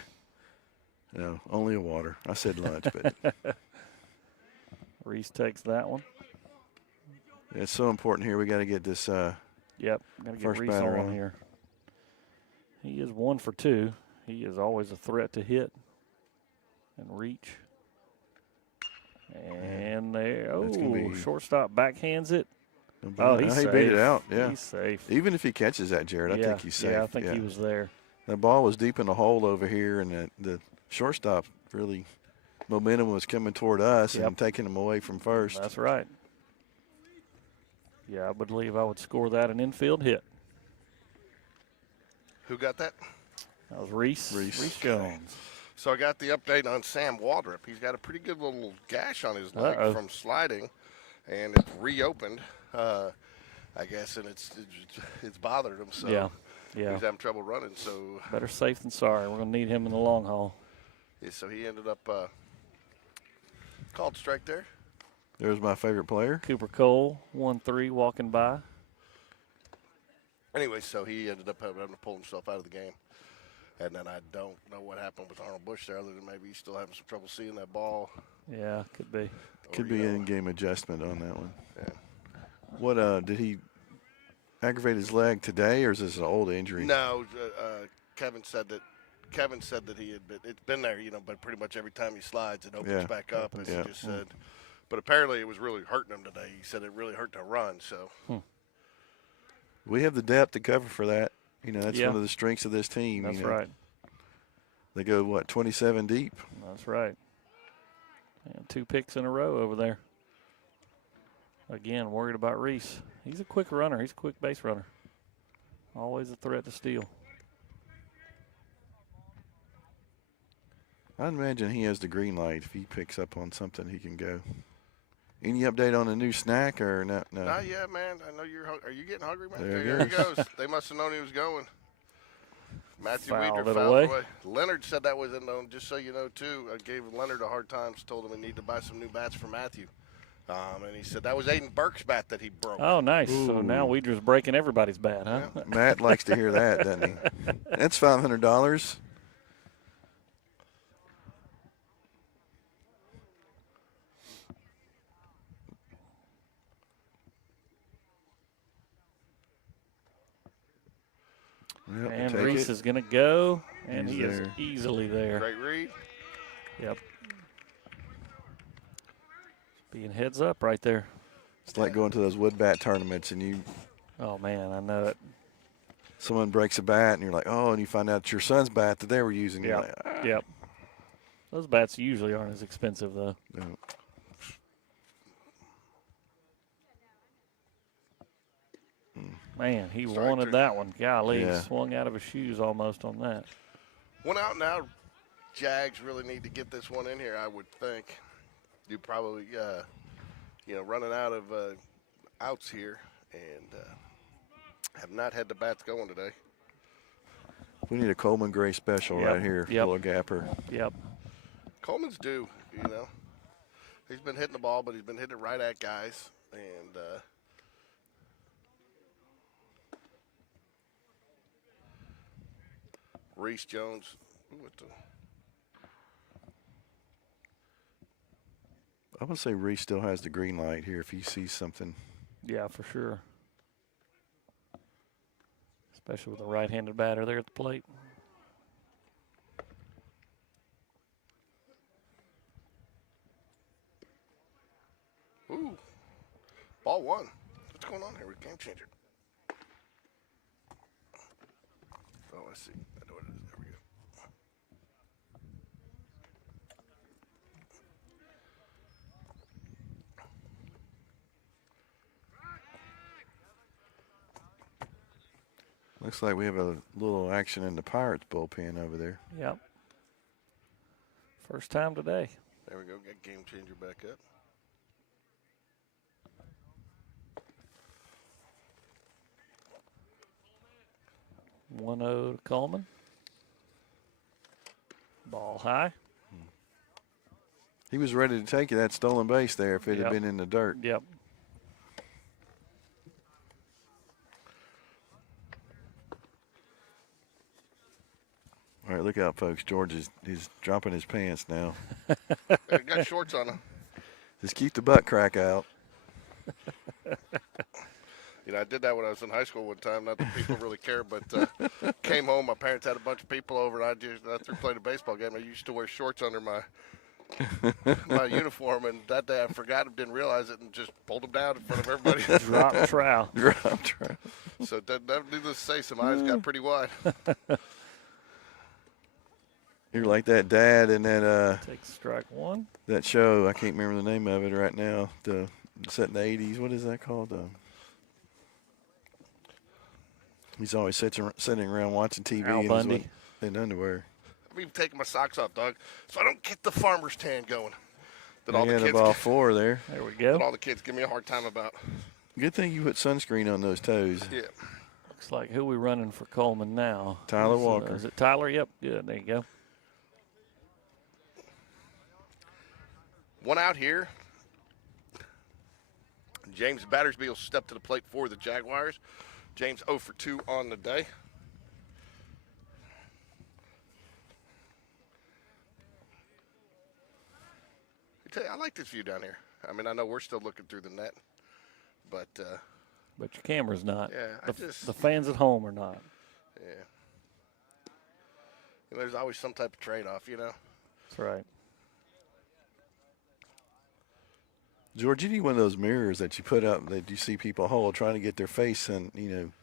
No, only a water. I said lunch, but Reese takes that one. it's so important here. We got to get this. Yep, got to get First Reese batter on on. here. He is 1 for 2. He is always a threat to hit and reach. And there, That's gonna be- shortstop backhands it. Oh, he's he safe. beat it out. Yeah. He's safe. Even if he catches that, Jared, I think he's safe. Yeah, I think he was there. The ball was deep in the hole over here, and the shortstop really momentum was coming toward us Yep. and taking him away from first. That's right. Yeah, I believe I would score that an infield hit. Who got that? That was Reese Jones. So I got the update on Sam Waldrop. He's got a pretty good little gash on his leg Uh-oh. from sliding, and it's reopened, I guess, and it's bothered him. So Yeah. he's having trouble running. So Better safe than sorry. We're going to need him in the long haul. yeah, so he ended up called strike there. There's my favorite player. Cooper Cole, 1-3, walking by. Anyway, so he ended up having to pull himself out of the game. And then I don't know what happened with Arnold Bush there, other than maybe he's still having some trouble seeing that ball. Yeah, could be. Could be in-game adjustment on that one. Yeah. What did he aggravate his leg today, or is this an old injury? No, Kevin said that he had been, it's been there, but pretty much every time he slides, it opens Yeah. back up, as Yeah. he just said. But apparently it was really hurting him today. He said it really hurt to run. So We have the depth to cover for that. That's Yeah. one of the strengths of this team. That's right. They go, 27 deep? That's right. And 2 picks in a row over there. Again, worried about Reese. He's a quick runner. He's a quick base runner. Always a threat to steal. I imagine he has the green light. If he picks up on something, he can go. Any update on the new snack or no? not yet, man. I know you're. Are you getting hungry, man? There There he he goes. They must have known he was going. Matthew Fouled Weeder it fouled away. away. Leonard said that was unknown. Just so you know, too, I gave Leonard a hard time. Told him he needed to buy some new bats for Matthew. And he said that was Aiden Burke's bat that he broke. Oh, nice. So Ooh. now Weeder's breaking everybody's bat, huh? Yeah. Matt likes to hear that, doesn't he? That's $500. Yep, And take Reese it. is going to go, and He's he is there. easily there. Great read. Yep. Being heads up right there. It's like going to those wood bat tournaments and Oh, man, I know it. someone breaks a bat and you're like, oh, and you find out it's your son's bat that they were using. You're Yep. like, ah. Yep. Those bats usually aren't as expensive, though. No. Man, he Strike wanted three. that one. Golly, Yeah. he swung out of his shoes almost on that. One out now. Jags really need to get this one in here, I would think. You probably, running out of outs here and have not had the bats going today. We need a Coleman Gray special Yep. right here, Yep. little gapper. Yep. Coleman's due, He's been hitting the ball, but he's been hitting it right at guys. And Reese Jones. I would say Reese still has the green light here if he sees something. Yeah, for sure. Especially with a right-handed batter there at the plate. Ooh. Ball one. What's going on here with Game Changer? Oh, I see. I know what it is. There we go. Looks like we have a little action in the Pirates bullpen over there. Yep. First time today. There we go. Got Game Changer back up. One 0 to Coleman. Ball high. He was ready to take that stolen base there if it Yep. had been in the dirt. Yep. All right, look out, folks. George he's dropping his pants now. He got shorts on him. Just keep the butt crack out. You know, I did that when I was in high school one time. Not that people really care, but came home. My parents had a bunch of people over, and after playing a baseball game, I used to wear shorts under my uniform. And that day, I forgot him, didn't realize it, and just pulled them down in front of everybody. Drop trowel. Drop trowel. So needless to say, some eyes got pretty wide. You're like that dad in that Take strike one. that show. I can't remember the name of it right now. Set in the 80s. What is that called? He's always sitting around watching TV Al Bundy. in underwear. I'm even taking my socks off, dog, so I don't get the farmer's tan going. That He had about 4 there. There we that go. all the kids give me a hard time about. Good thing you put sunscreen on those toes. Yeah. Looks like who we running for Coleman now? Tyler Walker. Is it Tyler? Yep. Good. There you go. One out here. James Battersby will step to the plate for the Jaguars. James 0 for 2 on the day. I like this view down here. I mean, I know we're still looking through the net, but But your camera's not. Yeah, The fans at home are not. yeah. And there's always some type of trade-off, you know. That's right. George, you need one of those mirrors that you put up that you see people hold trying to get their face in,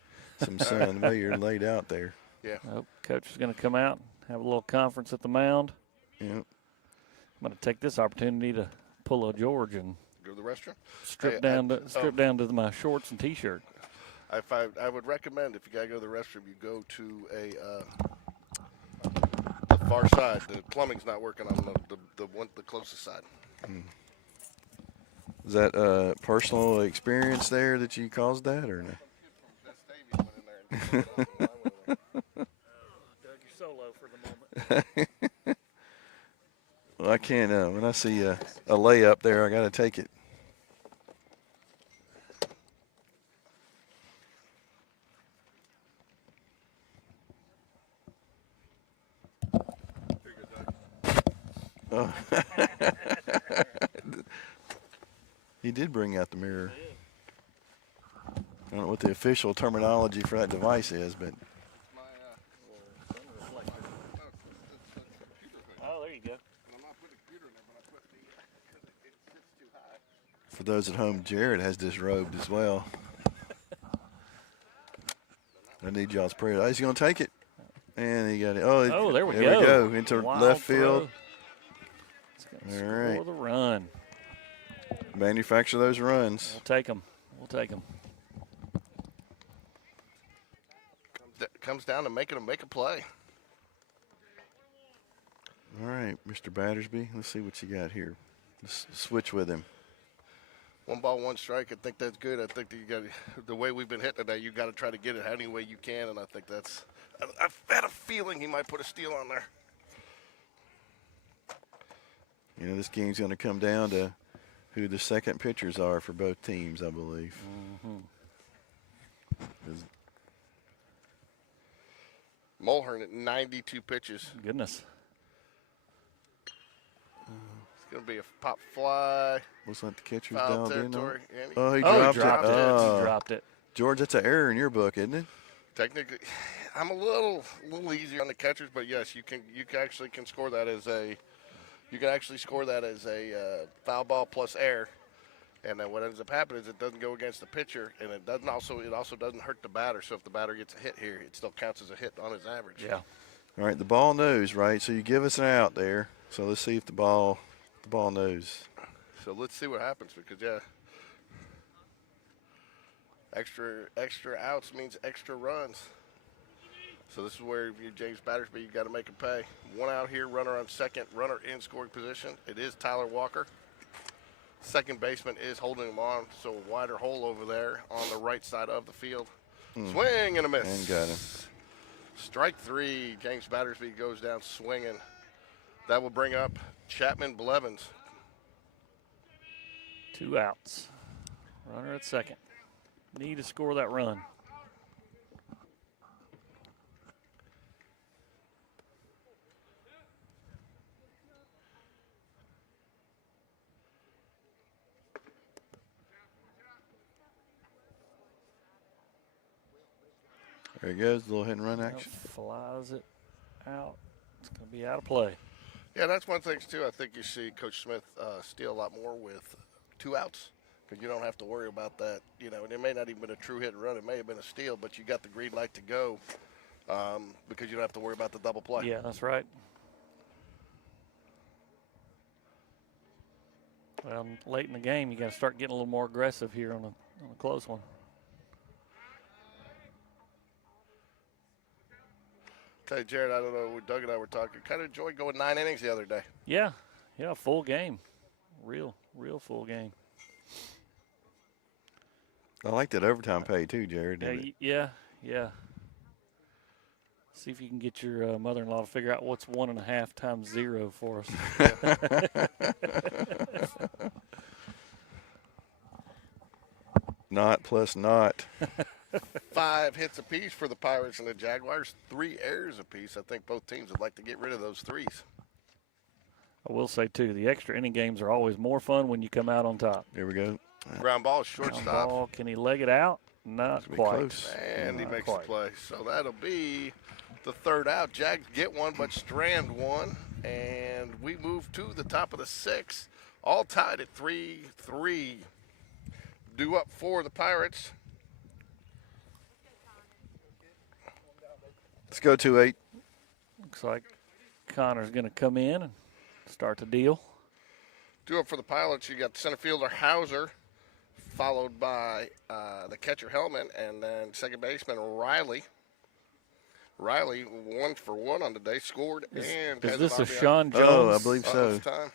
some sun the way you're laid out there. Yeah. Oh, coach is going to come out, have a little conference at the mound. Yeah. I'm going to take this opportunity to pull a George and Go to the restroom. strip Hey, down to my shorts and T-shirt. I would recommend if you gotta go to the restroom, you go to the far side. The plumbing's not working on the closest side. Is that personal experience there that you caused that or no? Doug, you're solo for the moment. Well, I can't. When I see a layup there, I got to take it. Oh. He did bring out the mirror. I don't know what the official terminology for that device is, but Oh, there you go. for those at home, Jared has disrobed as well. I need y'all's prayer. Oh, he's going to take it. And he got it. Oh, there we there go. we go. Into Wild left throw. field. It's gonna All score right. the run. Manufacture those runs. We'll take them. We'll take them. Comes down to making them make a play. All right, Mr. Battersby. Let's see what you got here. Let's switch with him. 1 ball, 1 strike. I think that's good. I think that you got the way we've been hitting today. You got to try to get it any way you can, and I think that's. I've had a feeling he might put a steal on there. This game's going to come down to who the second pitchers are for both teams, I believe. Mulhern at 92 pitches. Goodness. It's going to be a pop fly. Looks like the catcher's Foul dialed in on territory. it. And Oh, he Oh, dropped, it. He Oh. dropped it. George, that's an error in your book, isn't it? technically, I'm a little easier on the catchers, but yes, you actually can score that as a foul ball plus error. And then what ends up happening is it doesn't go against the pitcher, and it also doesn't hurt the batter. So if the batter gets a hit here, it still counts as a hit on his average. Yeah. All right, the ball knows, right? So you give us an out there. So let's see if the ball knows. So let's see what happens because extra outs means extra runs. So this is where your James Battersby, you got to make them pay. One out here, runner on second, runner in scoring position. It is Tyler Walker. Second baseman is holding him on, so a wider hole over there on the right side of the field. Swing and a miss. And got him. Strike three. James Battersby goes down swinging. That will bring up Chapman Blevins. 2 outs. Runner at second. Need to score that run. There he goes, a little hit and run action. Flies it out. It's going to be out of play. Yeah, that's one thing, too. I think you see Coach Smith steal a lot more with 2 outs because you don't have to worry about that. You know, and it may not even been a true hit and run. It may have been a steal, but you got the green light to go because you don't have to worry about the double play. Yeah, that's right. Well, late in the game, you got to start getting a little more aggressive here on a close one. Tell you, Jared, I don't know, Doug and I were talking, kind of enjoyed going 9 innings the other day. Yeah, full game. Real full game. I like that overtime pay too, Jared. Yeah. See if you can get your mother-in-law to figure out what's 1.5 times 0 for us. Not plus not. 5 hits apiece for the Pirates and the Jaguars, 3 errors apiece. I think both teams would like to get rid of those 3s. I will say, too, the extra inning games are always more fun when you come out on top. Here we go. Ground ball, shortstop. Ground ball, can he leg it out? Not quite. Close. And he Not makes quite. the play. So that'll be the 3rd out. Jags get one, but strand one. And we move to the top of the 6th. All tied at 3-3. Due up for the Pirates. Let's go 2-8. Looks like Connor's going to come in and start the deal. Due up for the Pilots, you got center fielder Hauser, followed by the catcher Hellman, and then second baseman Riley. Riley, 1 for 1 on the day, scored and Is has this an a RBI. Sean Jones Oh, I believe so. It's time.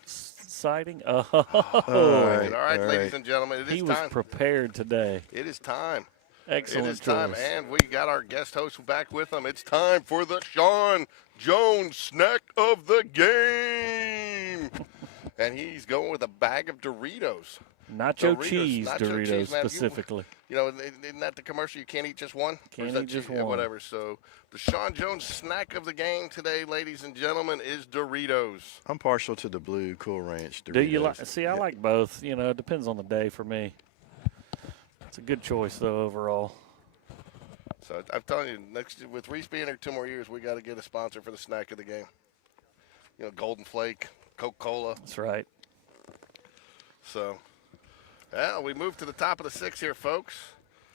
sighting? All All right, right, all ladies right. and gentlemen, it is He was time. prepared today. It is time. Excellent It is time, choice. and we got our guest host back with him. It's time for the Sean Jones snack of the game. And he's going with a bag of Doritos. Nacho Doritos, cheese nacho Doritos cheese, man. specifically. You know, isn't that the commercial? You can't eat just one? Or Can't is that eat just cheese? Yeah, one. whatever. So the Sean Jones snack of the game today, ladies and gentlemen, is Doritos. I'm partial to the blue Cool Ranch Doritos. Do you like? See, I Yeah. like both. You know, it depends on the day for me. It's a good choice though overall. So I'm telling you, with Reese being here 2 more years, we got to get a sponsor for the snack of the game. You know, Golden Flake, Coca-Cola. That's right. So, yeah, we move to the top of the 6th here, folks.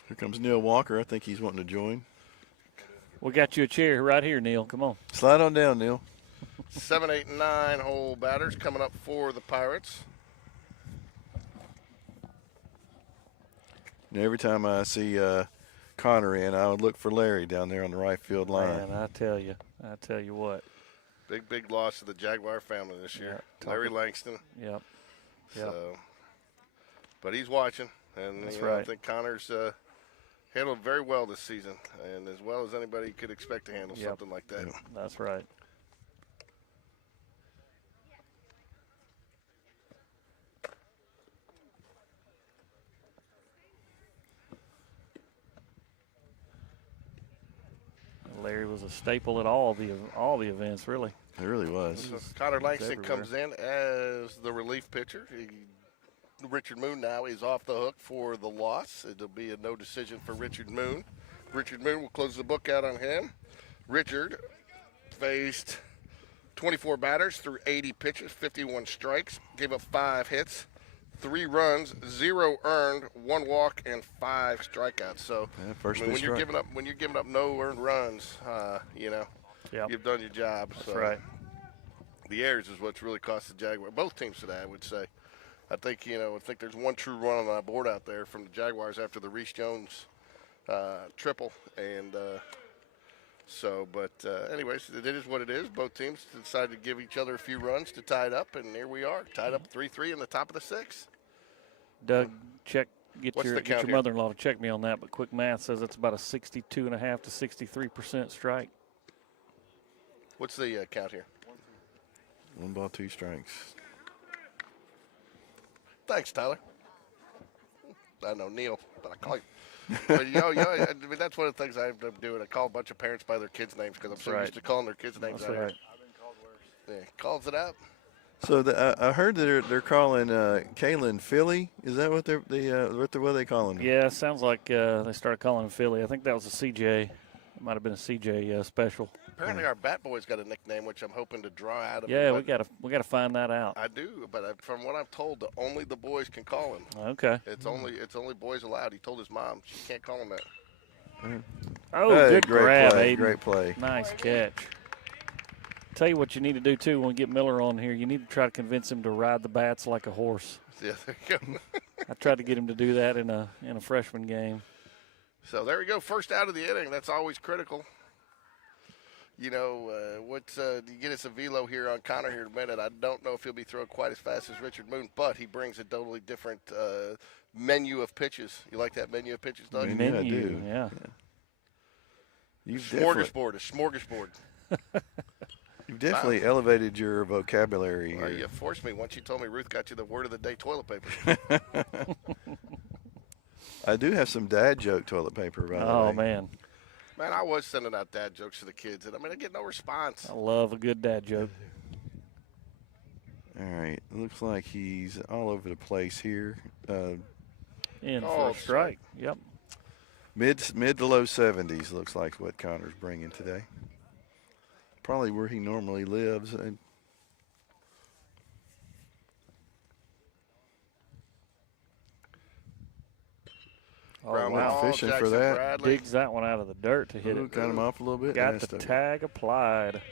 Here comes Neil Walker. I think he's wanting to join. We got you a chair right here, Neil. Come on. Slide on down, Neil. 7, 8, and 9 hole batters coming up for the Pirates. And every time I see Connor in, I would look for Larry down there on the right field line. Man, I tell you what. Big loss to the Jaguar family this year. Yeah, Larry Langston. Yep. So, but he's watching, and That's you know, right. I think Connor's handled very well this season, and as well as anybody could expect to handle Yep. something like that. Yep. That's right. Larry was a staple at all the events, really. It really was. So Connor Langston everywhere. comes in as the relief pitcher. Richard Moon now is off the hook for the loss. It'll be a no decision for Richard Moon. Richard Moon will close the book out on him. Richard faced 24 batters through 80 pitches, 51 strikes, gave up 5 hits, 3 runs, 0 earned, 1 walk, and 5 strikeouts. So Yeah, first when pitch you're strike. giving up no earned runs, you know, Yep. you've done your job. That's so right. the errors is what's really cost the Jaguars. Both teams today, I would say. I think there's one true run on that board out there from the Jaguars after the Reese Jones triple, and So, but anyways, it is what it is. Both teams decided to give each other a few runs to tie it up, and here we are, tied up 3-3 in the top of the sixth. Doug, get What's the your count here? mother-in-law to check me on that, but quick math says it's about a 62.5 to 63% strike. What's the count here? 1 ball, 2 strikes. Thanks, Tyler. I know Neil, but I call you. But, I mean, that's one of the things I end up doing. I call a bunch of parents by their kids' names because I'm so used to calling their kids' names That's out right. here. Yeah, calls it out. So I heard that they're calling Kalen Philly. Is that what what they calling him? Yeah, it sounds like they started calling him Philly. I think that was a CJ. It might have been a CJ special. Apparently, our Bat Boy's got a nickname, which I'm hoping to draw out of. Yeah, him, we gotta find that out. I do, but from what I'm told, only the boys can call him. Okay. It's only boys allowed. He told his mom she can't call him that. Oh, Hey, good great grab, play, Aiden. great play. Nice catch. Tell you what you need to do, too, when we get Miller on here. You need to try to convince him to ride the bats like a horse. Yeah, there you go. I tried to get him to do that in a freshman game. So there we go. First out of the inning. That's always critical. You know, you get us a velo here on Connor here in a minute. I don't know if he'll be throwing quite as fast as Richard Moon, but he brings a totally different menu of pitches. You like that menu of pitches, Doug? Menu, I do. Yeah. You've Smorgasbord, a smorgasbord. You've definitely elevated your vocabulary Well, here. you forced me once you told me Ruth got you the word of the day toilet paper. I do have some dad joke toilet paper, by the way. Oh, man. Man, I was sending out dad jokes to the kids, and I get no response. I love a good dad joke. All right. Looks like he's all over the place here. In Oh, for a strike. Yep. Mid to low 70s looks like what Connor's bringing today. Probably where he normally lives. And Oh, Ground wow. ball, Fishing for Jackson that. Bradley. Digs that one out of the dirt to hit ooh, it. got him off a little bit. Got Nice the stuff. tag applied.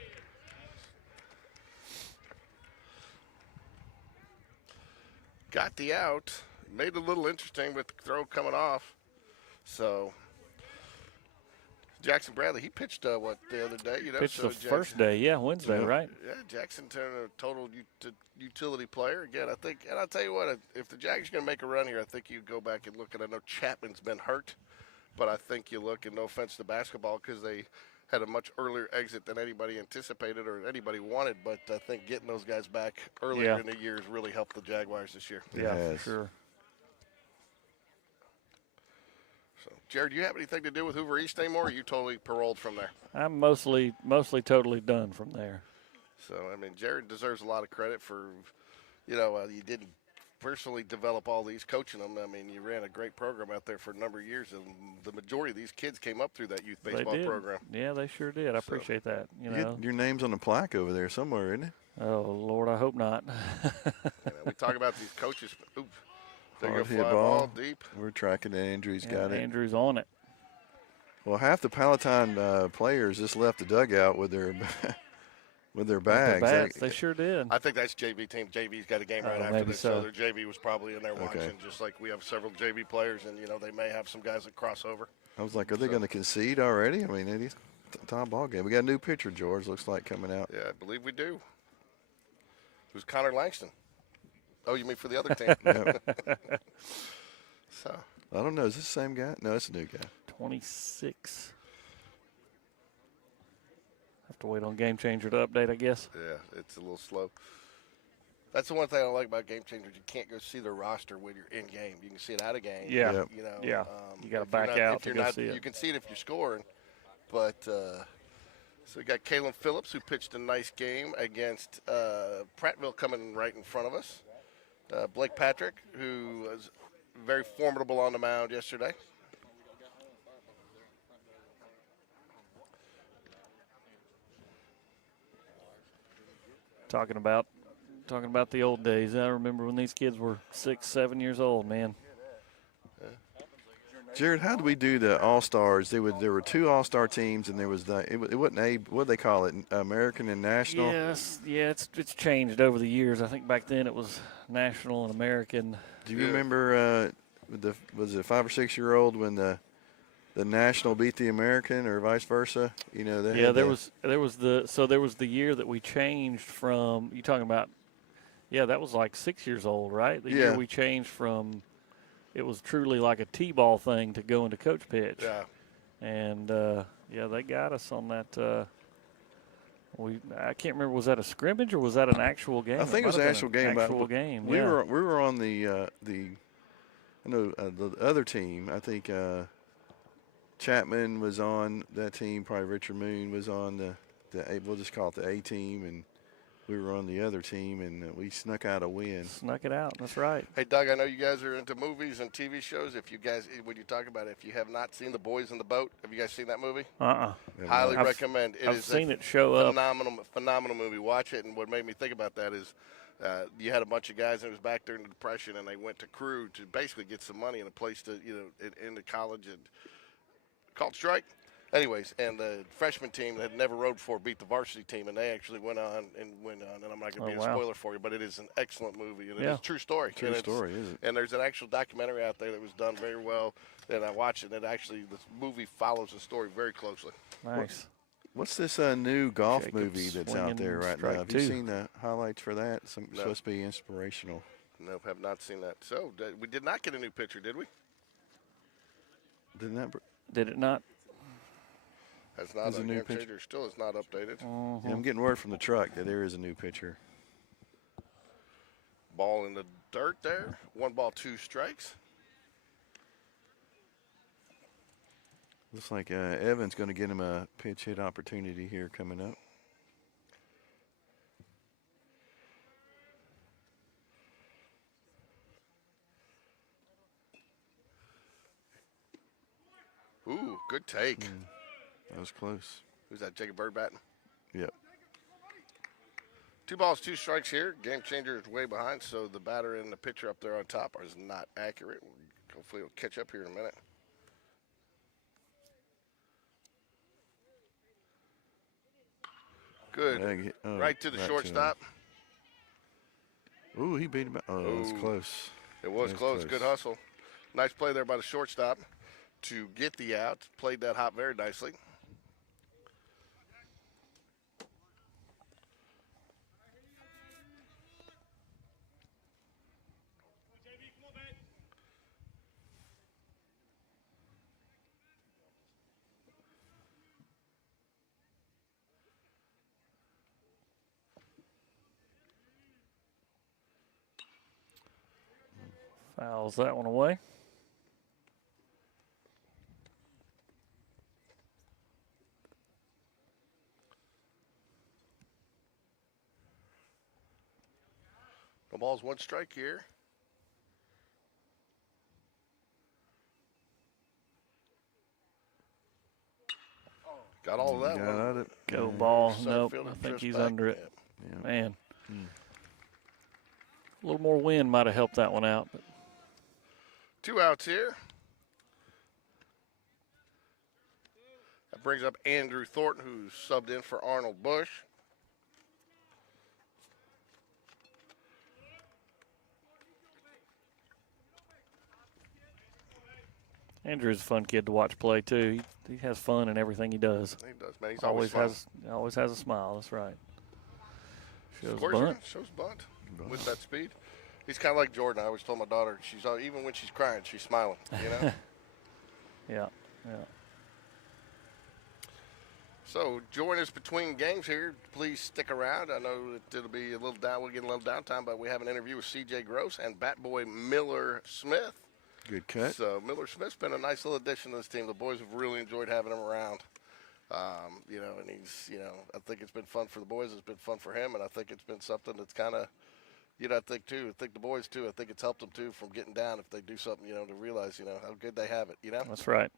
Got the out. Made it a little interesting with the throw coming off. So, Jackson Bradley, he pitched the other day? Pitched so the Jackson, first day. Yeah, Wednesday, Yeah. right? Yeah, Jackson turned a total utility player. Again, I think, and I'll tell you what, if the Jags are going to make a run here, I think you go back and look at, I know Chapman's been hurt, but I think you look, and no offense to basketball, because they had a much earlier exit than anybody anticipated or anybody wanted, but I think getting those guys back earlier in the year has really helped the Jaguars this year. Yeah, has. for sure. So, Jared, do you have anything to do with Hoover East anymore, or are you totally paroled from there? I'm mostly totally done from there. So, I mean, Jared deserves a lot of credit for, you didn't personally develop all these, coaching them. I mean, you ran a great program out there for a number of years, and the majority of these kids came up through that youth baseball They did. program. Yeah, they sure did. I appreciate that. Your name's on the plaque over there somewhere, isn't it? Oh, Lord, I hope not. We talk about these coaches. Oops. There you go, Hard hit fly ball. ball deep. We're tracking it. Andrew's Yeah, got it. Andrew's on it. Well, half the Palatine players just left the dugout with their with their bags. The bats, they sure did. I think that's JV team. JV's got a game right Oh, after maybe this, so. their JV was probably in there watching, Okay. just like we have several JV players, and, they may have some guys that cross over. I was like, are they going to concede already? I mean, it's a top ball game. We got a new pitcher, George, looks like, coming out. Yeah, I believe we do. Who's Connor Langston? Oh, you mean for the other team? Yep. So, I don't know. Is this the same guy? No, it's a new guy. 26. Have to wait on Game Changer to update, I guess. yeah, it's a little slow. That's the one thing I like about Game Changers. You can't go see the roster when you're in game. You can see it out of game. Yeah. Yep. Yeah. You gotta if back you're not- out if to you're go not- see it. You can see it if you're scoring. But, so we got Kalen Phillips, who pitched a nice game against Prattville coming right in front of us. Blake Patrick, who was very formidable on the mound yesterday. Talking about the old days. I remember when these kids were 6, 7 years old, man. Jared, how did we do the All-Stars? There were 2 All-Star teams, and there was it wasn't what do they call it, American and National? Yes, yeah, it's changed over the years. I think back then it was national and American. Do you remember was it 5 or 6 year old when the national beat the American or vice versa. You know, they Yeah, had there was the year that we changed from. You talking about? Yeah, that was like 6 years old, right? The year Yeah. we changed from. It was truly like a T-ball thing to go into coach pitch. Yeah. And yeah, they got us on that. I can't remember. Was that a scrimmage or was that an actual game? I think it was an actual game. Actual game. We yeah. were on the other team. I think Chapman was on that team. Probably Richard Moon was on the we'll just call it the A team, and we were on the other team, and we snuck out a win. Snuck it out. That's right. Hey, Doug, I know you guys are into movies and TV shows. If you guys, when you talk about it, if you have not seen The Boys in the Boat, have you guys seen that movie? Highly recommend. I've seen it show up. Phenomenal movie. Watch it. And what made me think about that is you had a bunch of guys that was back during the Depression, and they went to Crew to basically get some money and a place to, into college and called strike. Anyways, and the freshman team that had never rode before beat the varsity team, and they actually went on. And I'm not going to be a spoiler for you, but it is an excellent movie, and it's a true story. True story, is it? And there's an actual documentary out there that was done very well, and I watched it, and this movie follows the story very closely. Nice. What's this new golf Jacob's movie that's out there right now? Have you seen the highlights for that? It's supposed to be inspirational. Nope, have not seen that. So we did not get a new picture, did we? Did it not? That's not a new picture. Still is not updated. Yeah, I'm getting word from the truck that there is a new picture. Ball in the dirt there. 1 ball, 2 strikes. Looks like Evan's going to get him a pitch hit opportunity here coming up. Ooh, good take. That was close. Who's that, Jacob Bird batting? Yep. 2 balls, 2 strikes here. Game changer is way behind, so the batter and the pitcher up there on top is not accurate. Hopefully it'll catch up here in a minute. Good. Right to the shortstop. Ooh, he beat him. Oh, it was close. It was close. Good hustle. Nice play there by the shortstop to get the out. Played that hop very nicely. Fouls that one away. No balls, 1 strike here. Got all of that one. Go ball. Nope, I think he's under it. Yeah. Man. A little more wind might have helped that one out. But 2 outs here. That brings up Andrew Thornton, who's subbed in for Arnold Bush. Andrew's a fun kid to watch play too. He has fun in everything he does. He does, man. He's always has a smile. That's right. Shows bunt with that speed. He's kind of like Jordan. I always told my daughter, even when she's crying, she's smiling. You know. Yeah. So join us between games here. Please stick around. I know that it'll be a little down. We'll get a little downtime, but we have an interview with C.J. Gross and bat boy Miller Smith. Good cut. So Miller Smith's been a nice little addition to this team. The boys have really enjoyed having him around. And he's, I think it's been fun for the boys. It's been fun for him, and I think it's been something that's kind of, I think the boys too. I think it's helped them too from getting down if they do something, to realize, how good they have it. That's right.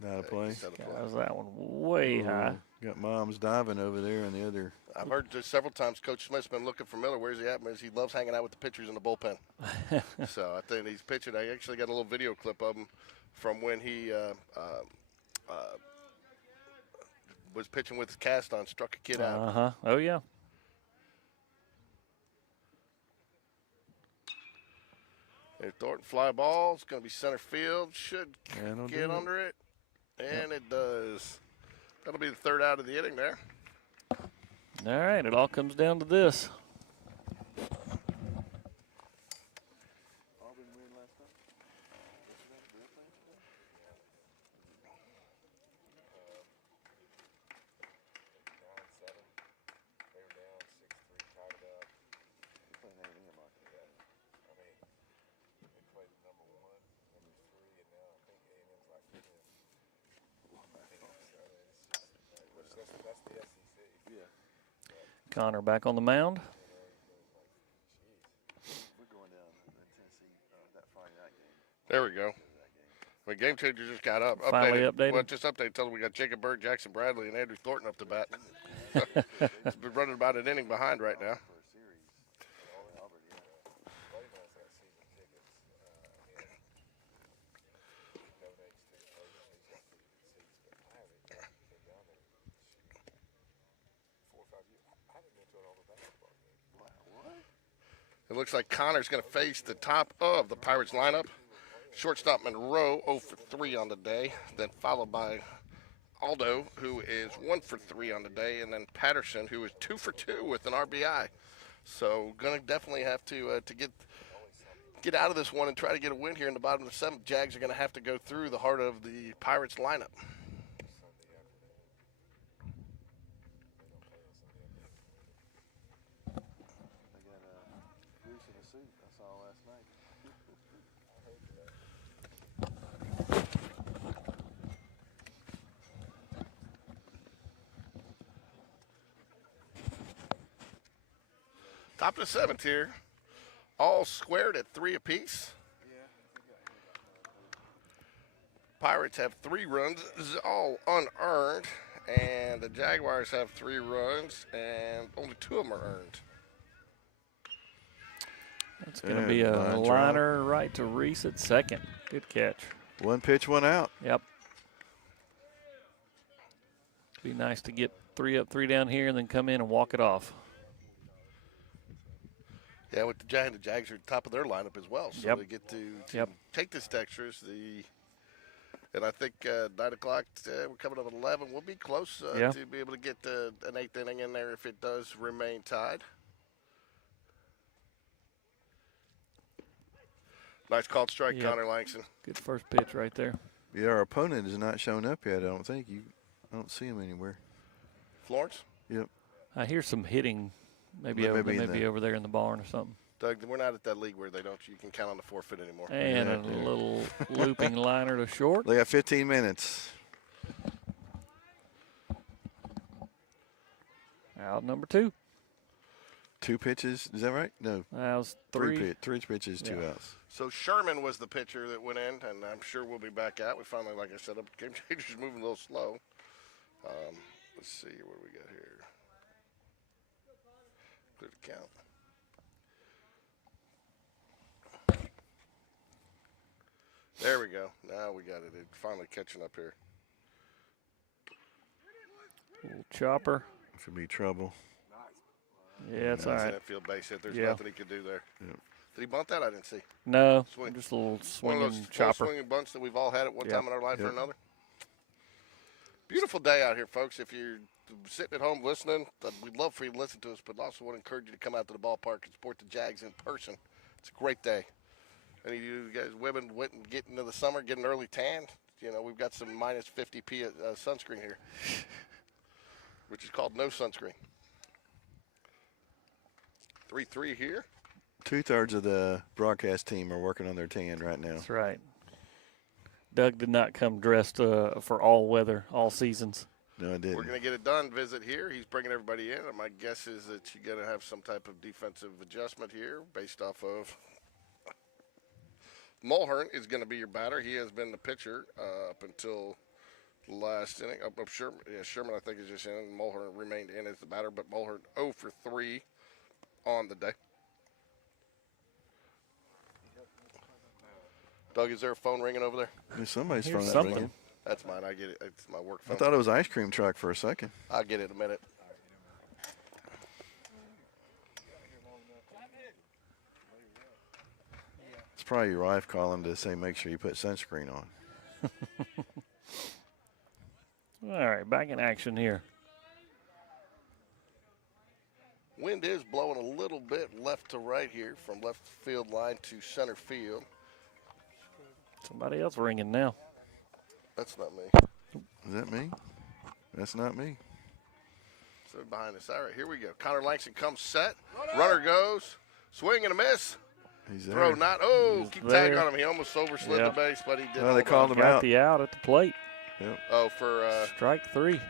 Not a play. How's that one way high? Got Mom's diving over there and the other. I've heard just several times Coach Smith's been looking for Miller. Where's he at? He loves hanging out with the pitchers in the bullpen. So I think he's pitching. I actually got a little video clip of him from when he was pitching with his cast on, struck a kid out. Oh, yeah. Thornton fly ball. It's going to be center field. Should get under it. And it does. That'll be the third out of the inning there. All right, it all comes down to this. Connor back on the mound. There we go. The game changer just got up. Finally updated. Well, just updated. Tell them we got Jacob Bird, Jackson Bradley, and Andrew Thornton up to bat. It's been running about an inning behind right now. It looks like Connor's going to face the top of the Pirates lineup. Shortstop Monroe, 0 for 3 on the day. Then followed by Aldo, who is 1 for 3 on the day. And then Patterson, who is 2 for 2 with an RBI. So going to definitely have to get out of this one and try to get a win here in the bottom of the 7th. Jags are going to have to go through the heart of the Pirates lineup. Top of the 7th here, all squared at 3 apiece. Pirates have 3 runs, this is all unearned, and the Jaguars have 3 runs, and only 2 of them are earned. It's going to be a liner right to Reese at second. Good catch. 1 pitch, 1 out. Yep. Be nice to get 3 up, 3 down here, and then come in and walk it off. Yeah, with the Jags are at the top of their lineup as well, so they get to take this to extras. And I think 9 o'clock, we're coming up at 11. We'll be close to be able to get an 8th inning in there if it does remain tied. Nice called strike, Connor Langston. Good first pitch right there. Yeah, our opponent has not shown up yet, I don't think. I don't see him anywhere. Florence? Yep. I hear some hitting. Maybe over there in the barn or something. Doug, we're not at that league where you can count on the forfeit anymore. And a little looping liner to short. They got 15 minutes. Out number 2. 2 pitches, is that right? No. That was 3. 3 pitches, 2 outs. So Sherman was the pitcher that went in, and I'm sure we'll be back out. We finally, like I said, game changer's moving a little slow. Let's see what we got here. Clear the count. There we go. Now we got it. It's finally catching up here. Little chopper. Could be trouble. Yeah, it's all right. Infield base hit. There's nothing he could do there. Yep. Did he bunt that? I didn't see. No, just a little swinging one of those chopper. Swinging bunts that we've all had at one time in our life or another. Beautiful day out here, folks. If you're sitting at home listening, we'd love for you to listen to us, but also want to encourage you to come out to the ballpark and support the Jags in person. It's a great day. Any of you guys, women, went and get into the summer, get an early tan. We've got some minus 50p sunscreen here, which is called no sunscreen. 3-3 here. 2/3 of the broadcast team are working on their tan right now. That's right. Doug did not come dressed for all weather, all seasons. No, I didn't. We're going to get it done. Visit here. He's bringing everybody in. And my guess is that you're going to have some type of defensive adjustment here based off of Mulhern is going to be your batter. He has been the pitcher up until the last inning. Sherman, I think, is just in. Mulhern remained in as the batter, but Mulhern 0 for 3 on the day. Doug, is there a phone ringing over there? There's somebody's phone ringing. That's mine. I get it. It's my work phone. I thought it was ice cream truck for a second. I'll get it in a minute. probably your wife calling to say make sure you put sunscreen on. All right, back in action here. Wind is blowing a little bit left to right here from left field line to center field. Somebody else ringing now. That's not me. Is that me? That's not me. So behind us. All right, here we go. Connor Langston comes set. Runner goes. Swing and a miss. He's there. Throw not. Oh, He's keep tag there. on him. He almost overslid the base, but he did. Well, they called him Got out. the out at the plate. Yep. Oh, for Strike 3.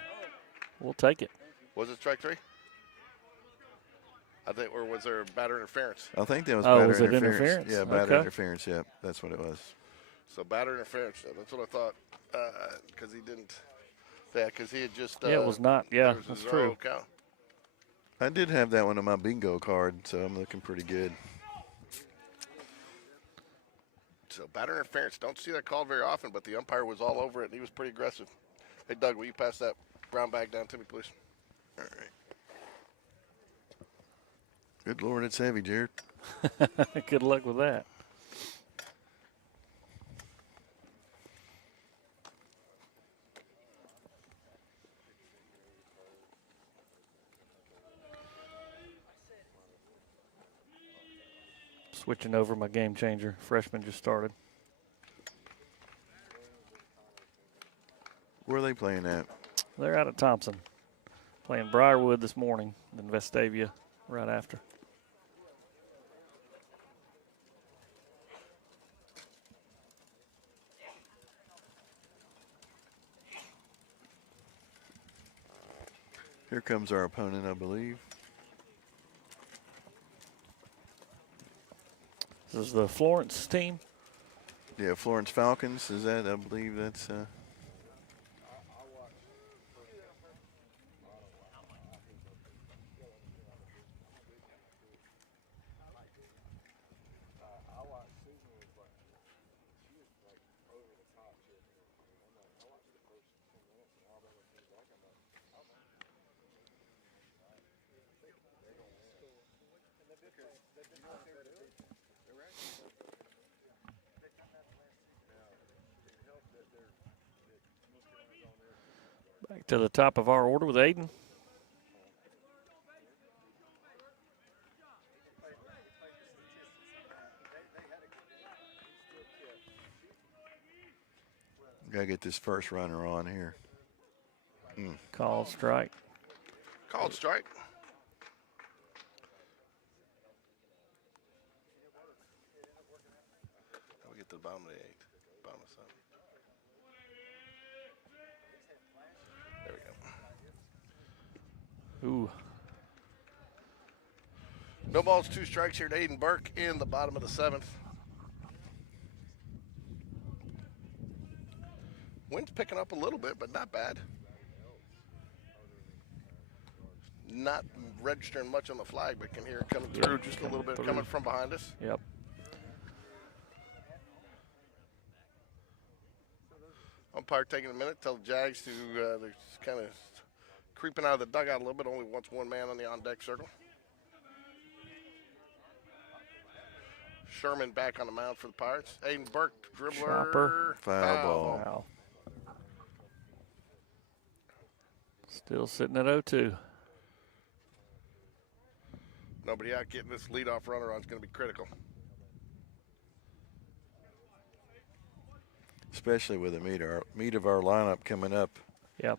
We'll take it. was it strike 3? I think, or was there batter interference? I think that was Oh, batter was it interference. interference? Yeah, batter Okay. interference. Yep, that's what it was. So batter interference. That's what I thought. Because he didn't. Yeah, because he had just. Yeah, it was not. Yeah, there was a that's 0 true. count. I did have that one on my bingo card, so I'm looking pretty good. So batter interference. Don't see that called very often, but the umpire was all over it, and he was pretty aggressive. Hey, Doug, will you pass that brown bag down to me, please? All right. Good Lord, it's heavy, Jared. Good luck with that. Switching over my game changer. Freshman just started. Where are they playing at? They're out at Thompson. Playing Briarwood this morning, then Vestavia right after. Here comes our opponent, I believe. This is the Florence team. Yeah, Florence Falcons. Is that? I believe that's. Back to the top of our order with Aiden. Gotta get this first runner on here. Called strike. Called strike. Now we get to the bottom of the 8th. Bottom of 7th. There we go. Ooh. No balls, 2 strikes here to Aiden Burke in the bottom of the 7th. Wind's picking up a little bit, but not bad. Not registering much on the flag, but can hear it coming through just a little bit coming from behind us. Yep. Umpire taking a minute, tell the Jags to they're kind of creeping out of the dugout a little bit. Only wants one man on the on-deck circle. Sherman back on the mound for the Pirates. Aiden Burke, dribbler. Chopper. Foul ball. Wow. Still sitting at 0-2. Nobody out getting this leadoff runner on is going to be critical. Especially with the meat of our lineup coming up. Yep.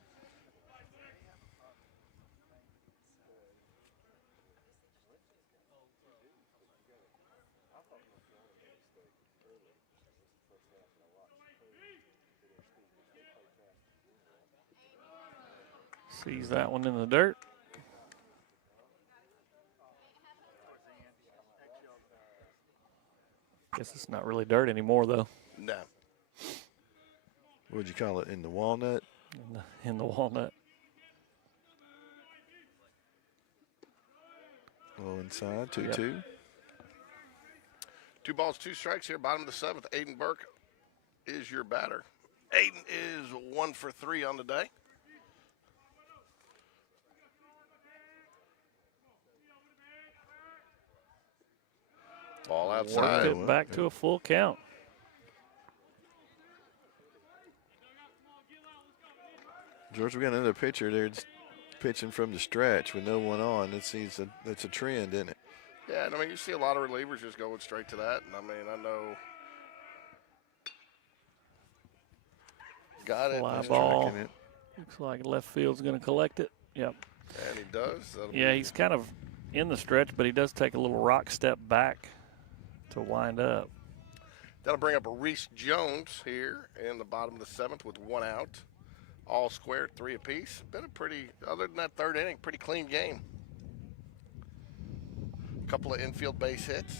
Sees that one in the dirt. Guess it's not really dirt anymore, though. No. What'd you call it? In the walnut? In the walnut. Low inside, 2-2. Yep. 2 balls, 2 strikes here, bottom of the 7th. Aiden Burke is your batter. Aiden is 1 for 3 on the day. Ball Worked outside. it back to a full count. George, we got another pitcher there pitching from the stretch with no one on. That's a trend, isn't it? Yeah, and I mean, you see a lot of relievers just going straight to that. And I mean, I know. Got it. Fly He's ball. tracking it. Looks like left field's going to collect it. Yep. And he does. Yeah, he's kind of in the stretch, but he does take a little rock step back to wind up. That'll bring up a Reese Jones here in the bottom of the 7th with 1 out. All squared, 3 apiece. Been a pretty, other than that 3rd inning, pretty clean game. A couple of infield base hits.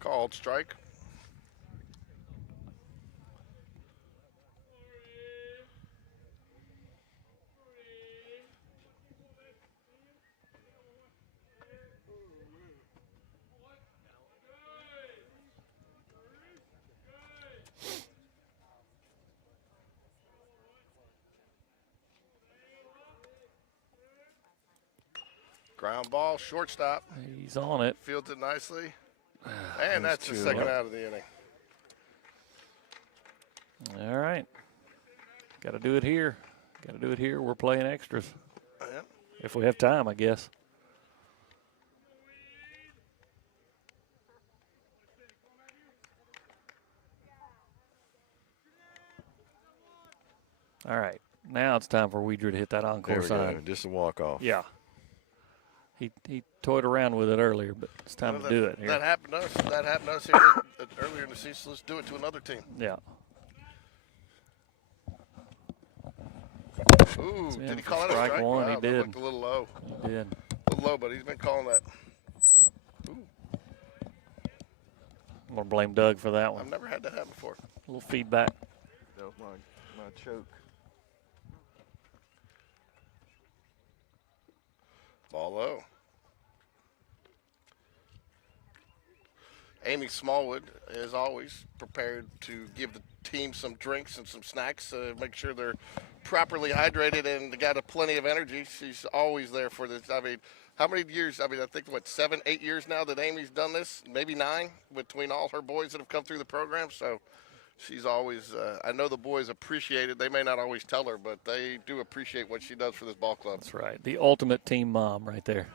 Called strike. Ground ball, shortstop. He's on it. Fields it nicely. And that's the 2nd out of the inning. All right. Got to do it here. Got to do it here. We're playing extras. Yeah. If we have time, I guess. All right. Now it's time for Weidra to hit that encore There we sign. go. Just a walk-off. Yeah. He toyed around with it earlier, but it's time to do it here. That happened to us. That happened to us here earlier in the season. So let's do it to another team. Yeah. Ooh, It's did in he for call that a strike strike? one, he Wow, that did. looked a little low. He did. A little low, but he's been calling that. Ooh, I'm going to blame Doug for that one. I've never had that happen before. A little feedback. That was my choke. Ball low. Amy Smallwood is always prepared to give the team some drinks and some snacks, make sure they're properly hydrated and got plenty of energy. She's always there for this. I mean, how many years? I mean, I think, 7, 8 years now that Amy's done this? Maybe 9 between all her boys that have come through the program. So she's always, I know the boys appreciate it. They may not always tell her, but they do appreciate what she does for this ball club. That's right. The ultimate team mom right there.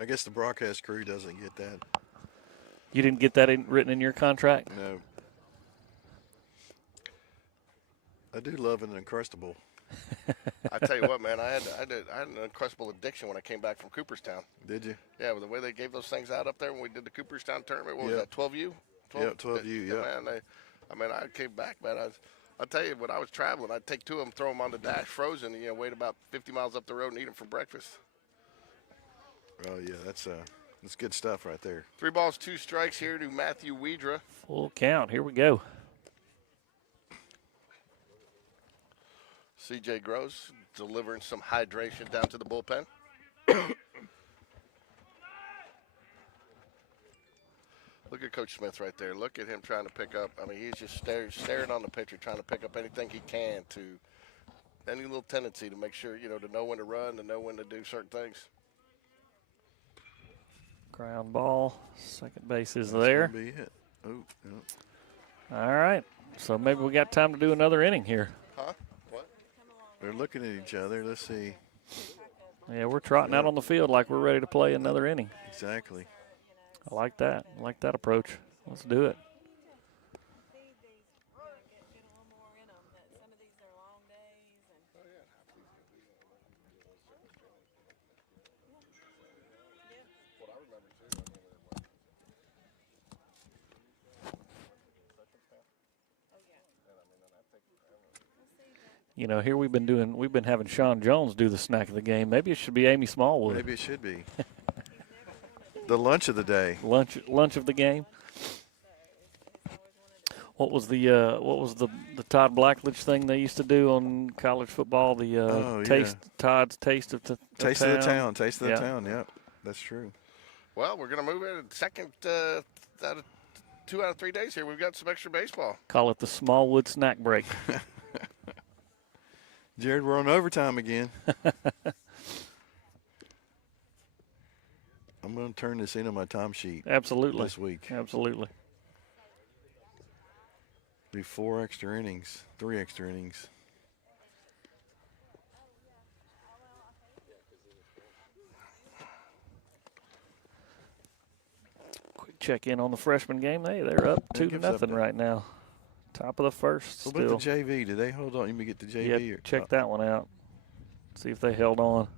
I guess the broadcast crew doesn't get that. You didn't get that written in your contract? No. I do love an Uncrustable. I tell you what, man, I had an Uncrustable addiction when I came back from Cooperstown. Did you? Yeah, with the way they gave those things out up there when we did the Cooperstown tournament. What was Yep. that, 12U? Yeah, 12U, yeah. Man, I came back, man. I'll tell you, when I was traveling, I'd take 2 of them, throw them on the dash frozen, and, wait about 50 miles up the road and eat them for breakfast. Oh, yeah, that's good stuff right there. 3 balls, 2 strikes here to Matthew Weidra. Full count. Here we go. C.J. Gross delivering some hydration down to the bullpen. Look at Coach Smith right there. Look at him trying to pick up. I mean, he's just staring on the pitcher, trying to pick up anything he can to any little tendency to make sure, to know when to run, to know when to do certain things. Ground ball. Second base is there. That's gonna be it. Oh, no. All right. So maybe we got time to do another inning here. Huh? What? They're looking at each other. Let's see. Yeah, we're trotting out on the field like we're ready to play another inning. Exactly. I like that. I like that approach. Let's do it. Here we've been having Sean Jones do the snack of the game. Maybe it should be Amy Smallwood. Maybe it should be. The lunch of the day. Lunch of the game. What was the Todd Blackledge thing they used to do on college football? The Todd's Taste of the Taste Town. of the Town. Taste of the Town. Yeah, that's true. Well, we're going to move in second 2 out of 3 days here, we've got some extra baseball. Call it the Smallwood snack break. Jared, we're on overtime again. I'm going to turn this into my time sheet. Absolutely. This week. Absolutely. Do 4 extra innings, 3 extra innings. Quick check in on the freshman game. They're up 2-0 right now. Top of the first. What about the JV? Did they hold on? You may get the JV? Yeah, check that one out. See if they held on.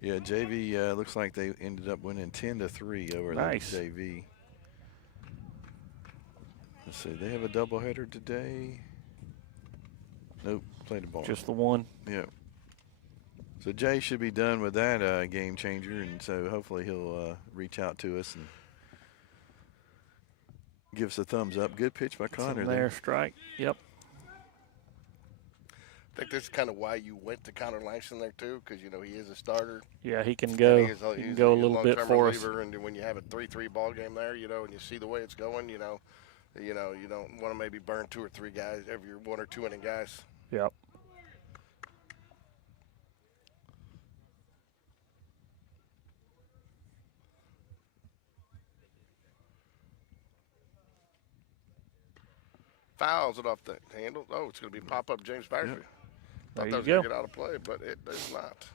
Yeah, JV looks like they ended up winning 10-3 over the JV. Let's see, they have a doubleheader today. Nope, played the ball. Just the one. Yeah. So Jay should be done with that game changer, and so hopefully he'll reach out to us and give us a thumbs up. Good pitch by Connor there. Strike. Yep. I think this is kind of why you went to Connor Langston there too, because you know he is a starter. Yeah, he can go. He can go a little bit for us. And when you have a 3-3 ball game there, you know, and you see the way it's going, you don't want to maybe burn 2 or 3 guys every 1 or 2 inning guys. Yep. Fouls it off the handle. Oh, it's going to be pop-up James Battersby. Yep. Thought There that was you going go. to get out of play, but it does not.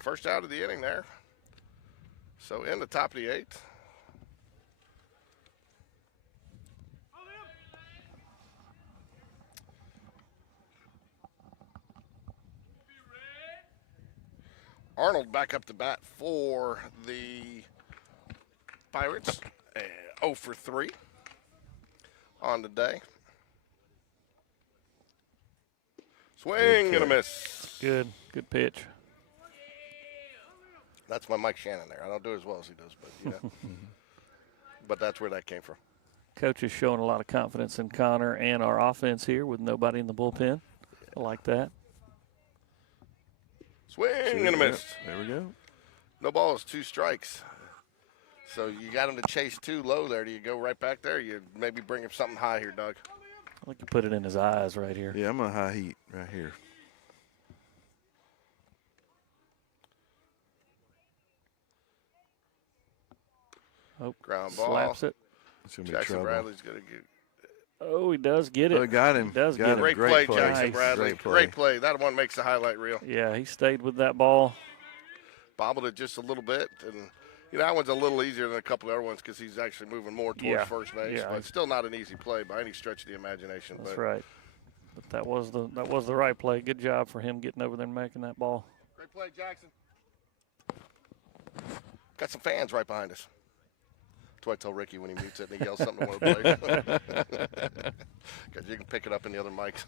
First out of the inning there. So in the top of the 8th. Arnold back up to bat for the Pirates. 0 for 3 on the day. Swing and a miss. Good pitch. That's my Mike Shannon there. I don't do as well as he does, but you know. But that's where that came from. Coach is showing a lot of confidence in Connor and our offense here with nobody in the bullpen. I like that. Swing and a miss. There we go. No balls, 2 strikes. So you got him to chase 2 low there. Do you go right back there? You maybe bring him something high here, Doug. I think you put it in his eyes right here. Yeah, I'm on high heat right here. Oh, ground ball. Slaps it. It's gonna be Jackson trouble. Bradley's going to get. Oh, he does get it. Oh, got him. He does Got get him. it. Great Great play, play. Jackson Nice. Bradley. Great play. That one makes the highlight reel. Yeah, he stayed with that ball. Bobbled it just a little bit, and you know that one's a little easier than a couple of other ones because he's actually moving more towards first base. Yeah. But it's still not an easy play by any stretch of the imagination. That's but right. But that was the right play. Good job for him getting over there and making that ball. Great play, Jackson. Got some fans right behind us. That's what I tell Ricky when he mutes it and he yells something to one of the players. Because you can pick it up in the other mics.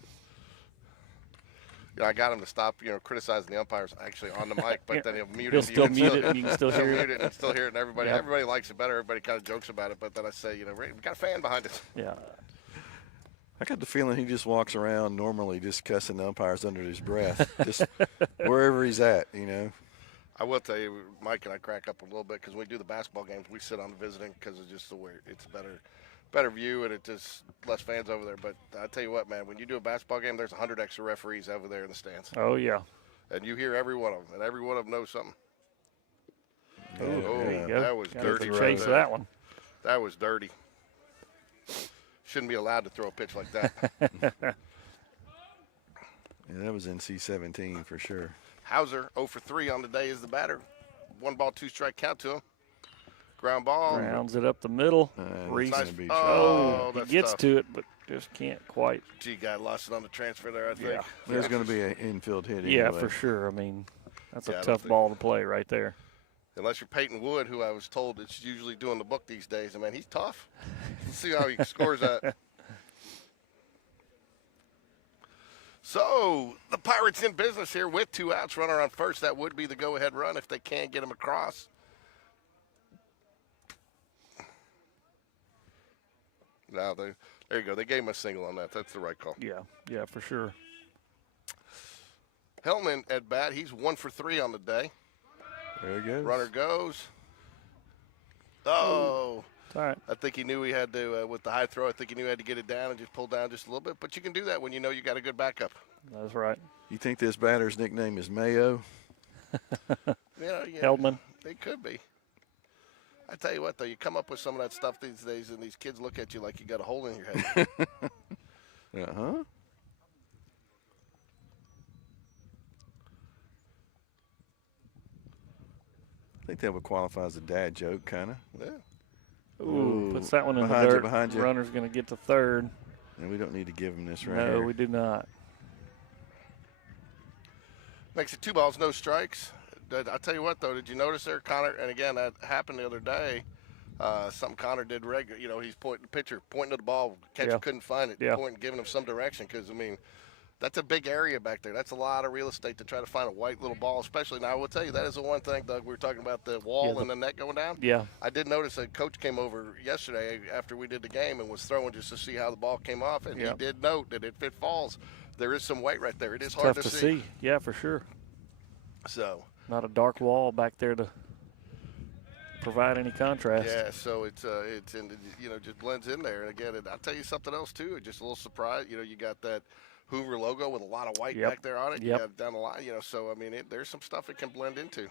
You know, I got him to stop, criticizing the umpires actually on the mic, but then he'll mute it. He'll still mute it and you can still he'll hear mute it. it and still hear it, and everybody likes it better. Everybody kind of jokes about it, but then I say, we got a fan behind us. Yeah. I got the feeling he just walks around normally just cussing the umpires under his breath, just wherever he's at, I will tell you, Mike and I crack up a little bit because when we do the basketball games, we sit on the visiting because it's just the way it's better view and it's just less fans over there. But I tell you what, man, when you do a basketball game, there's 100 extra referees over there in the stands. Oh, yeah. And you hear every one of them, and every one of them knows something. There you go. That was Got dirty. to chase that one. That was dirty. Shouldn't be allowed to throw a pitch like that. Yeah, that was in C-17 for sure. Hauser 0 for 3 on the day is the batter. 1 ball, 2 strike count to him. Ground ball. Rounds it up the middle. Reese. Nice. Be Oh, he that's gets tough. to it, but just can't quite. Gee, guy lost it on the transfer there, I think. Yeah. There's going to be an infield hit Yeah, anyway. for sure. I mean, that's Yeah, I a don't tough think- ball to play right there. Unless you're Peyton Wood, who I was told is usually doing the book these days. I mean, he's tough. Let's see how he scores that. So, the Pirates in business here with 2 outs, runner on first. That would be the go-ahead run if they can get him across. Now, there you go. They gave him a single on that. That's the right call. Yeah, for sure. Hellman at bat. He's 1 for 3 on the day. There it goes. Runner goes. Oh. It's all right. I think he knew he had to, with the high throw, I think he knew he had to get it down and just pull down just a little bit. But you can do that when you know you got a good backup. That's right. You think this batter's nickname is Mayo? Yeah. Heldman. They could be. I tell you what, though, you come up with some of that stuff these days, and these kids look at you like you got a hole in your head. Uh-huh. I think that would qualify as a dad joke, kind of. Yeah. Ooh, puts that one in the Behind you, dirt. behind you. Runner's going to get to third. And we don't need to give him this right No, here. we do not. Makes it 2 balls, no strikes. I'll tell you what, though, did you notice there, Connor? And again, that happened the other day. Something Connor did regular. You know, he's pointing the pitcher, pointing to the ball. Catcher couldn't find it. Yeah. Pointing, giving him some direction. Because I mean, that's a big area back there. That's a lot of real estate to try to find a white little ball, especially. Now, I will tell you, that is the one thing, Doug. We were talking about the wall and the net going down. Yeah. I did notice that coach came over yesterday after we did the game and was throwing just to see how the ball came off. And he did note that if it falls, there is some weight right there. It is hard Tough to to see. Yeah, for sure. So. Not a dark wall back there to provide any contrast. Yeah, so it's in, just blends in there. And again, I'll tell you something else too. Just a little surprise. You know, you got that Hoover logo with a lot of white back there on it. You got it down the line. You know, so I mean, there's some stuff it can blend into.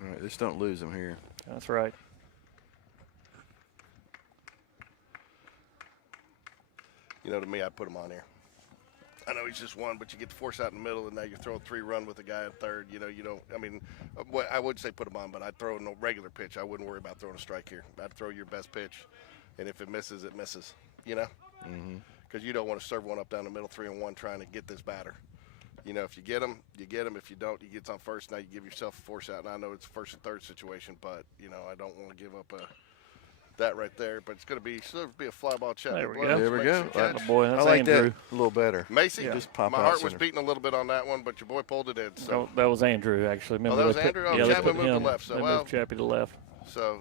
All right, just don't lose him here. That's right. You know, to me, I put him on here. I know he's just one, but you get the force out in the middle, and now you're throwing 3-run with a guy at third. You know, you don't. I mean, I would say put him on, but I'd throw no regular pitch. I wouldn't worry about throwing a strike here. I'd throw your best pitch, and if it misses, it misses. You know, because you don't want to serve one up down the middle, 3-1, trying to get this batter. You know, if you get him, you get him. If you don't, he gets on first. Now you give yourself a force out. And I know it's a first and third situation, but you know, I don't want to give up that right there, but it's going to be a fly ball check. There we go. There we go. Boy, that's I like Andrew. that a little better. Macy, Just pop my out heart was center. beating a little bit on that one, but your boy pulled it in. So No, that was Andrew, actually. Remember that was they put- Andrew? Oh, yeah, they Chapman put moved to him- left, so they well. moved Chappie to left. So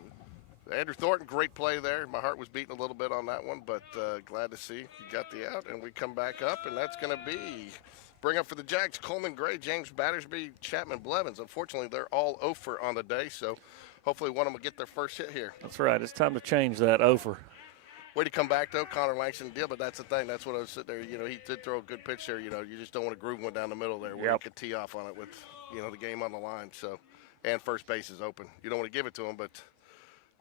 Andrew Thornton, great play there. My heart was beating a little bit on that one, but glad to see you got the out, and we come back up, and that's going to be bring up for the Jags, Coleman Gray, James Battersby, Chapman Blevins. Unfortunately, they're all 0 for on the day, so hopefully one of them will get their first hit here. That's right. It's time to change that over. Way to come back, though, Connor Langston deal, but that's the thing. That's what I was sitting there. You know, he did throw a good pitch there. You know, you just don't want to groove one down the middle there where you could tee off on it with, you know, the game on the line. So, and first base is open. You don't want to give it to him, but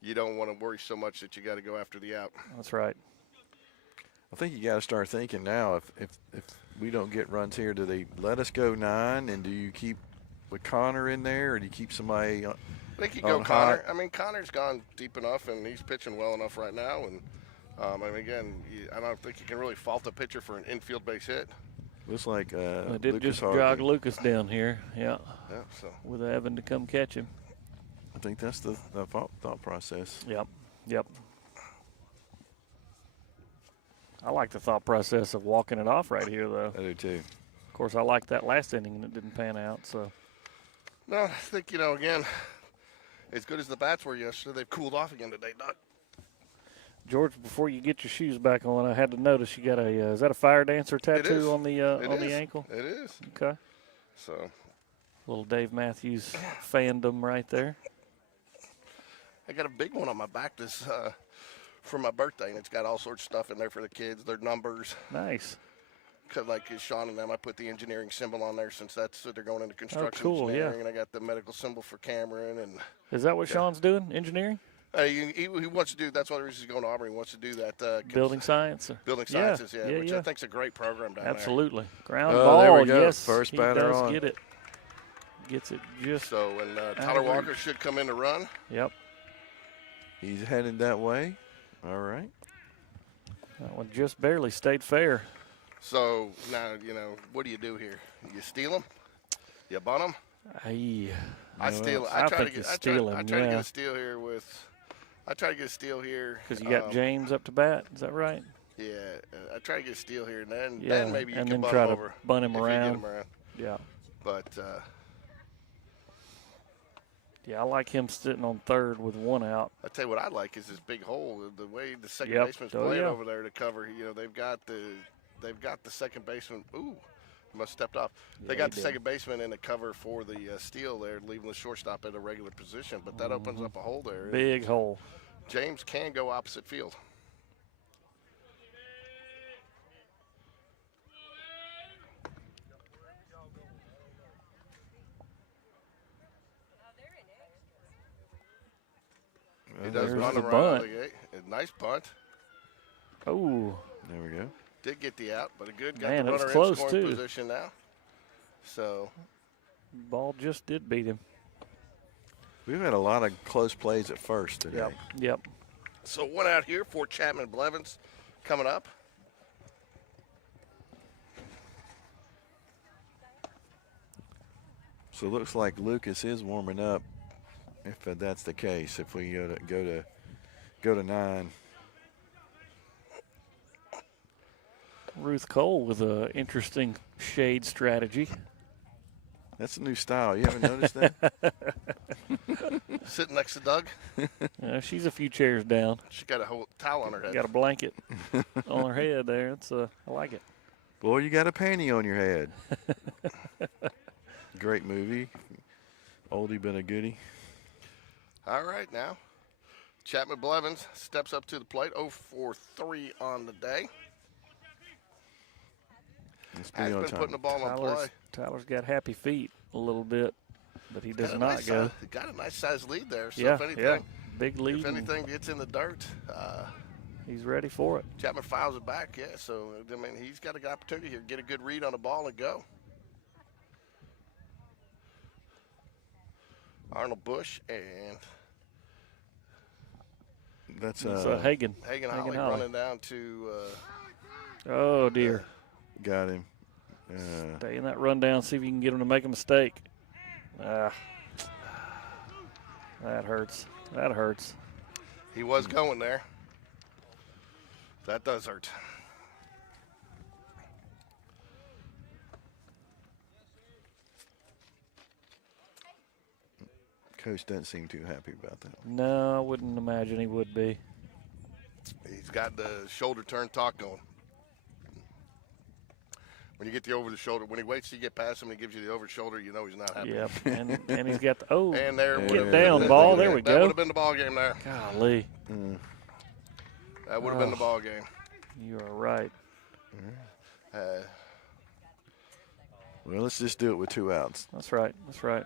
you don't want to worry so much that you got to go after the out. That's right. I think you got to start thinking now. If we don't get runs here, do they let us go 9? And do you keep with Connor in there, or do you keep somebody? I think you go Connor. I mean, Connor's gone deep enough, and he's pitching well enough right now. And I mean, again, I don't think you can really fault the pitcher for an infield base hit. Looks like They did Lucas just Harvey. jog Lucas down here. Yeah. Yeah. So With Evan to come catch him. I think that's the thought process. Yep. I like the thought process of walking it off right here, though. I do too. Of course, I liked that last inning, and it didn't pan out. So. no, I think, you know, again, as good as the bats were yesterday, they've cooled off again today, Doc. George, before you get your shoes back on, I had to notice you got a is that a fire dancer is. tattoo on the It is. ankle? It is. Okay. So Little Dave Matthews fandom right there. I got a big one on my back this for my birthday, and it's got all sorts of stuff in there for the kids, their numbers. Nice. Cause like Sean and them, I put the engineering symbol on there since they're going into construction cool, engineering, and I got the medical symbol for Cameron. And Is that what Sean's doing? Engineering? he wants to do. That's why he's going to Auburn. He wants to do that. Building science? Building sciences, yeah, which I think's a great program down Absolutely. Ground Oh, ball, there we go. yes. First he batter does on. get it. Gets it there. just. So and Tyler agree. Walker should come in to run. Yep. He's headed that way. All right. That one just barely stayed fair. So now you know what do you do here? You steal them, you bunt them. I steal. I try to think you get. I steal try him, to get yeah. a steal here with. I try to get a steal here. Because you got James up to bat. Is that right? Yeah, I try to get a steal here, and then Yeah, maybe you and can then bunt try him to over. bunt him if you around. get him around. Yeah. But Yeah, I like him sitting on third with one out. I tell you what I like is this big hole. The way the second Yep. baseman's Oh, playing yeah. over there to cover. You know, they've got the second baseman. Ooh, He must have stepped off. They Yeah, got he the did. second baseman in the cover for the steal there, leaving the shortstop at a regular position, but that opens up a hole there. Big hole. James can go opposite field. He does There's bunt the him right out of bunt. the gate. A nice bunt. Oh, There we go. Did get the out, but a good got Man, the it was runner close, in scoring too. position now. So ball just did beat him. We've had a lot of close plays at first today. Yep. So one out here for Chapman Blevins coming up. So it looks like Lucas is warming up. If that's the case, if we go to 9. Ruth Cole with an interesting shade strategy. That's a new style. You haven't noticed that? Sitting next to Doug. She's a few chairs down. She got a whole towel on her head. Got a blanket on her head there. It's I like it. Boy, you got a panty on your head. Great movie. Oldie been a goodie. All right, now Chapman Blevins steps up to the plate. 0-for-3 on the day. It's Has pretty on been time. putting the ball on play. Tyler's got happy feet a little bit, but he does Got a not nice go. got a nice sized lead there. So Yeah, if anything, yeah. Big lead. if and anything gets in the dirt, He's ready for it. Chapman fouls it back. Yeah, so I mean he's got an opportunity here, get a good read on the ball and go. Arnold Bush and That's It's Hagen. Hagen Holly Holly. running down to Oh, dear. got him. Stay in that rundown, see if you can get him to make a mistake. That hurts. That hurts. he was going there. That does hurt. Coach doesn't seem too happy about that. No, I wouldn't imagine he would be. He's got the shoulder turn talk going. When you get the over the shoulder, when he waits till you get past him and he gives you the over shoulder, you know he's not happy. Yep. and he's got the And there Get would've down, been- ball. There we That go. would have been the ball game there. golly. That would have been the ball game. You are right. Well, let's just do it with 2 outs. That's right. That's right.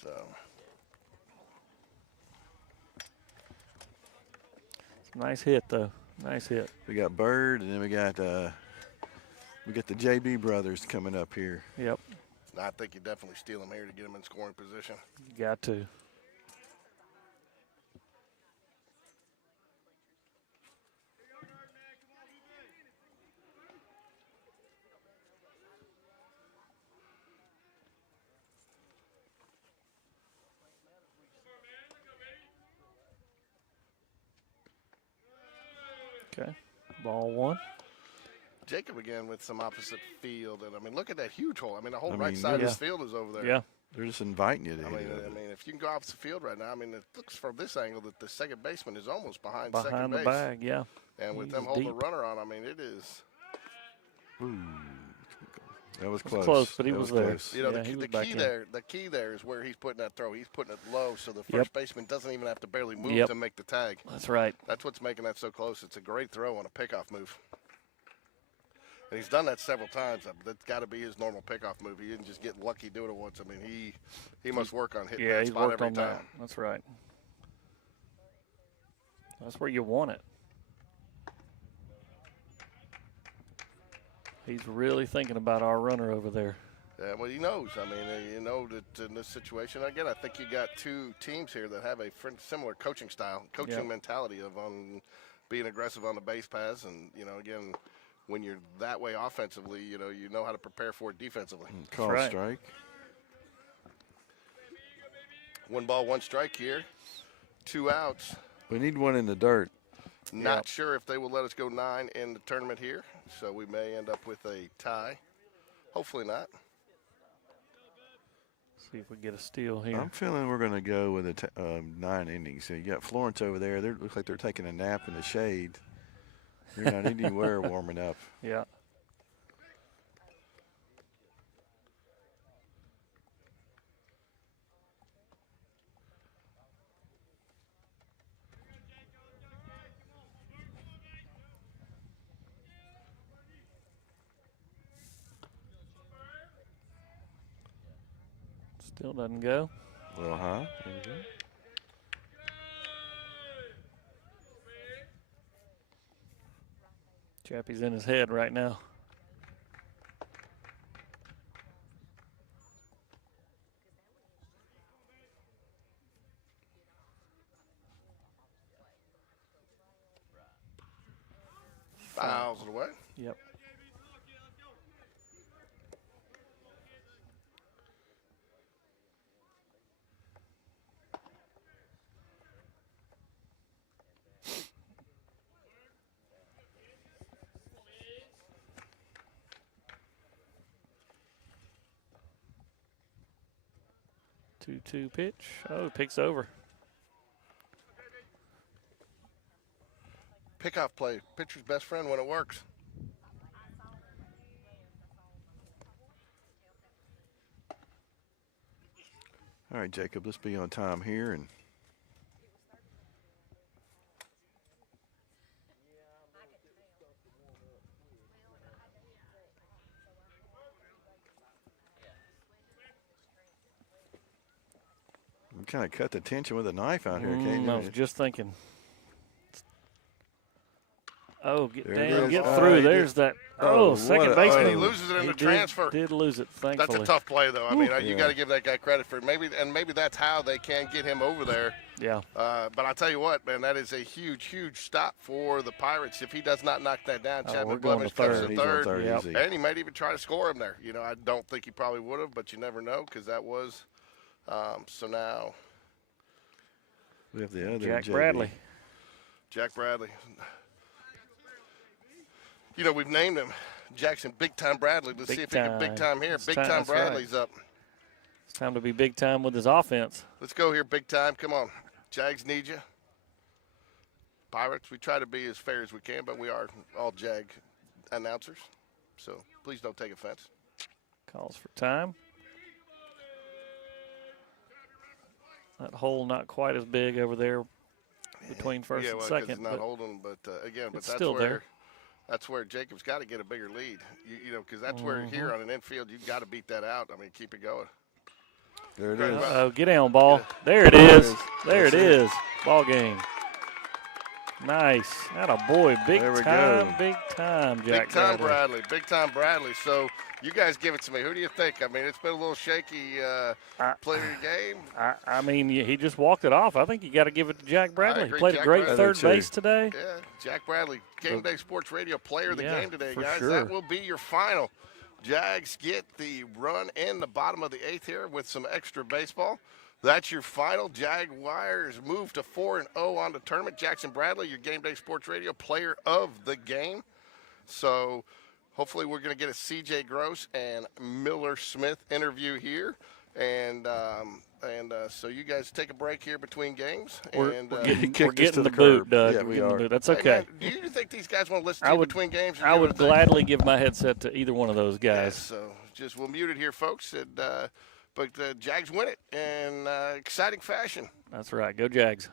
So Nice hit, though. Nice hit. We got Bird, and then we got the JB brothers coming up here. Yep. I think you definitely steal him here to get him in scoring position. You got to. Okay. Ball 1. Jacob again with some opposite field, and I mean, look at that huge hole. I mean, the whole I right mean, side of yeah. this field is over there. Yeah. They're just inviting you to I hit mean, it. if you can go opposite field right now, I mean, it looks from this angle that the second baseman is almost behind second Behind the base. bag, yeah. And with He's them holding deep. the runner on, I mean, it is. Ooh. That was It was close. close, but he That was there. close. You know, Yeah, the, he was the back key in. there. The key there is where he's putting that throw. He's putting it low, so the first Yep. baseman doesn't even have to barely move Yep. to make the tag. That's right. That's what's making that so close. It's a great throw on a pickoff move. And he's done that several times. That's got to be his normal pickoff move. He didn't just get lucky doing it once. I mean, he must work on hitting Yeah, that he's spot worked every on time. that. That's right. That's where you want it. He's really thinking about our runner over there. Yeah, well, he knows. I mean, you know that in this situation, again, I think you got two teams here that have a similar coaching style, coaching Yep. mentality of being aggressive on the base paths. And, you know, again, when you're that way offensively, you know how to prepare for it defensively. Call right. strike. 1 ball, 1 strike here. 2 outs. We need one in the dirt. Not Yep. sure if they will let us go 9 in the tournament here, so we may end up with a tie. Hopefully not. See if we get a steal here. I'm feeling we're going to go with a 9 innings. So you got Florence over there. They look like they're taking a nap in the shade. You're not anywhere warming up. Yeah. Still doesn't go. A little high. Chappie's in his head right now. Fouls it away. Yep. Two pitch. Oh, picks over. Pickoff play. Pitcher's best friend when it works. All right, Jacob, let's be on time here. And we kind of cut the tension with a knife out here, can't I was just thinking. Oh, get There it down, is. get Oh, through. he There's did. that. Oh, Oh, second what a- baseman. And he loses it in the transfer. Did lose it, thankfully. That's a tough play, though. I mean, you yeah. got to give that guy credit for it. Maybe that's how they can get him over there. Yeah. But I'll tell you what, man, that is a huge, huge stop for the Pirates. If he does not knock that down, Oh, Chapman we're going Blevins to comes third. to He's on third. third Yep. easy. And he might even try to score him there. You know, I don't think he probably would have, but you never know because that was. So now We have the other Jack JV. Bradley. Jack Bradley. You know, we've named him Jackson Big Time Bradley. Let's Big see if he can time. big time here. It's Big time- Time that's right. Bradley's up. It's time to be big time with his offense. Let's go here, big time. Come on. Jags need you. Pirates, we try to be as fair as we can, but we are all Jag announcers. So please don't take offense. Calls for time. That hole not quite as big over there between first yeah, and well, 'cause second. it's not but holding, but again, but it's that's still where there. that's where Jacob's got to get a bigger lead. You know, because that's where here on an infield you've got to beat that out. I mean, keep it going. There it Right is. about- Oh, get down, ball. Yeah. There it There it is. is. There it That's it. is. Ball game. Nice. Atta boy. Big There we time, go. big time, Jack Big time Bradley. Bradley. Big time Bradley. So you guys give it to me. Who do you think? I mean, it's been a little shaky play of the game. I mean, he just walked it off. I think you got to give it to Jack Bradley. He agree, played Jack a great Bradley. third I do too. base today. Yeah, Jack Bradley, Game Day Sports Radio Player of the Yeah, game today, for guys. sure. That will be your final. Jags get the run in the bottom of the eighth here with some extra baseball. That's your final. Jaguars move to 4-0 on the tournament. Jackson Bradley, your Game Day Sports Radio Player of the game. So hopefully we're going to get a C.J. Gross and Miller Smith interview here. And so you guys take a break here between games. We're and He kicked us getting to the the boot, curb. Doug. Yeah, We're we getting the are. boot. That's Hey, okay. man, do you think these guys want to listen to I you would- between games? or I you would ever think- gladly give my headset to either one of those Yeah, guys. so just we'll mute it here, folks. And but the Jags win it in exciting fashion. That's right. Go Jags.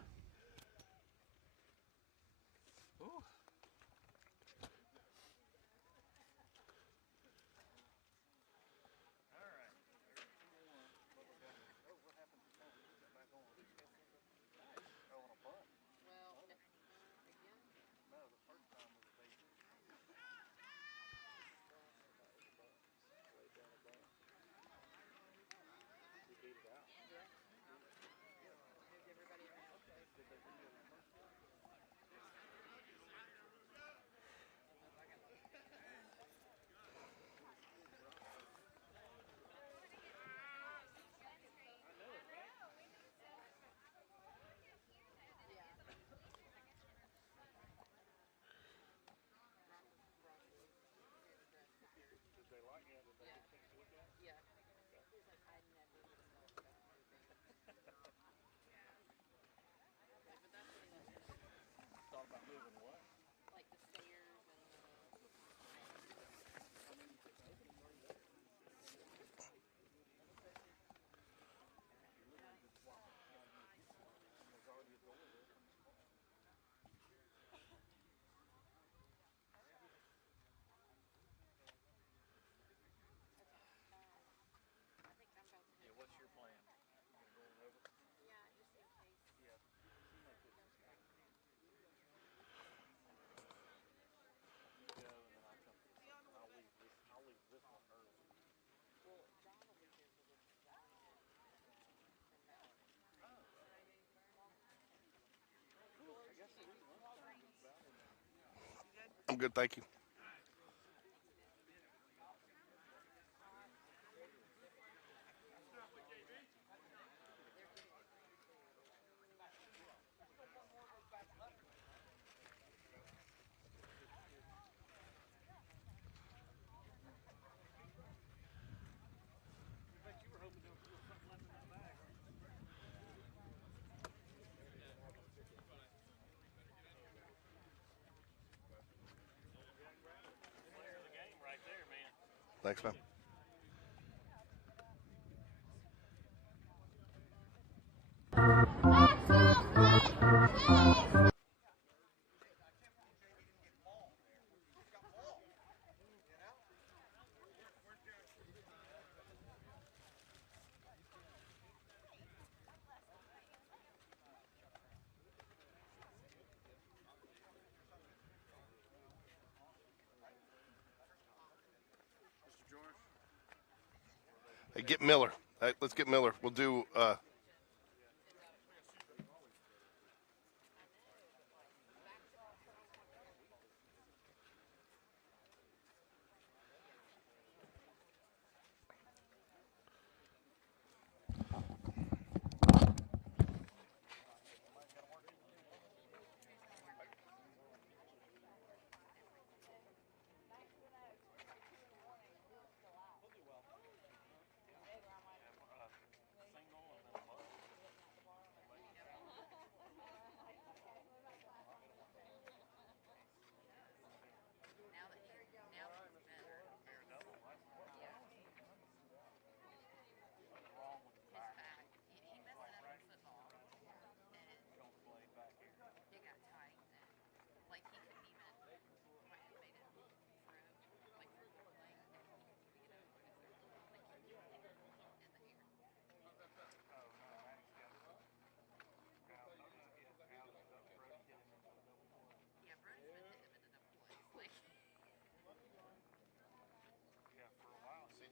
I'm good, thank you. Thanks, man. Hey, get Miller. Hey, let's get Miller. We'll do.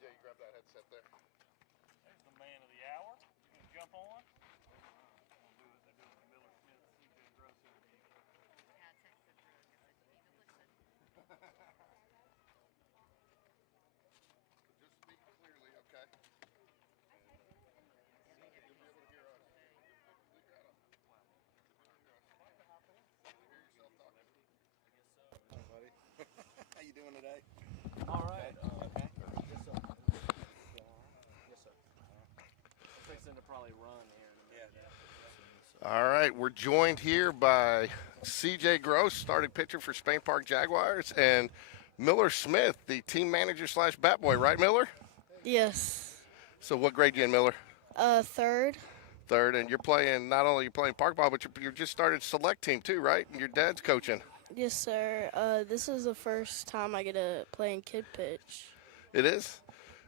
CJ, you grab that headset there. There's the man of the hour. You gonna jump on? They're doing the Miller Smith, CJ Gross interview. Yeah, I texted Brooke. I said, you need to listen. Just speak clearly, okay? You'll be able to hear us. Leave your head up. Hear yourself talking. Hi, buddy. How you doing today? All right. Okay. Yes, sir. Yes, sir. I'm fixing to probably run here in a minute. All right, we're joined here by C.J. Gross, starting pitcher for Spain Park Jaguars, and Miller Smith, the team manager / bat boy, right, Miller? Yes. So what grade you in, Miller? Third. Third, and you're playing, not only you playing park ball, but you just started select team too, right? And your dad's coaching. Yes, sir. This is the first time I get to play in kid pitch. It is?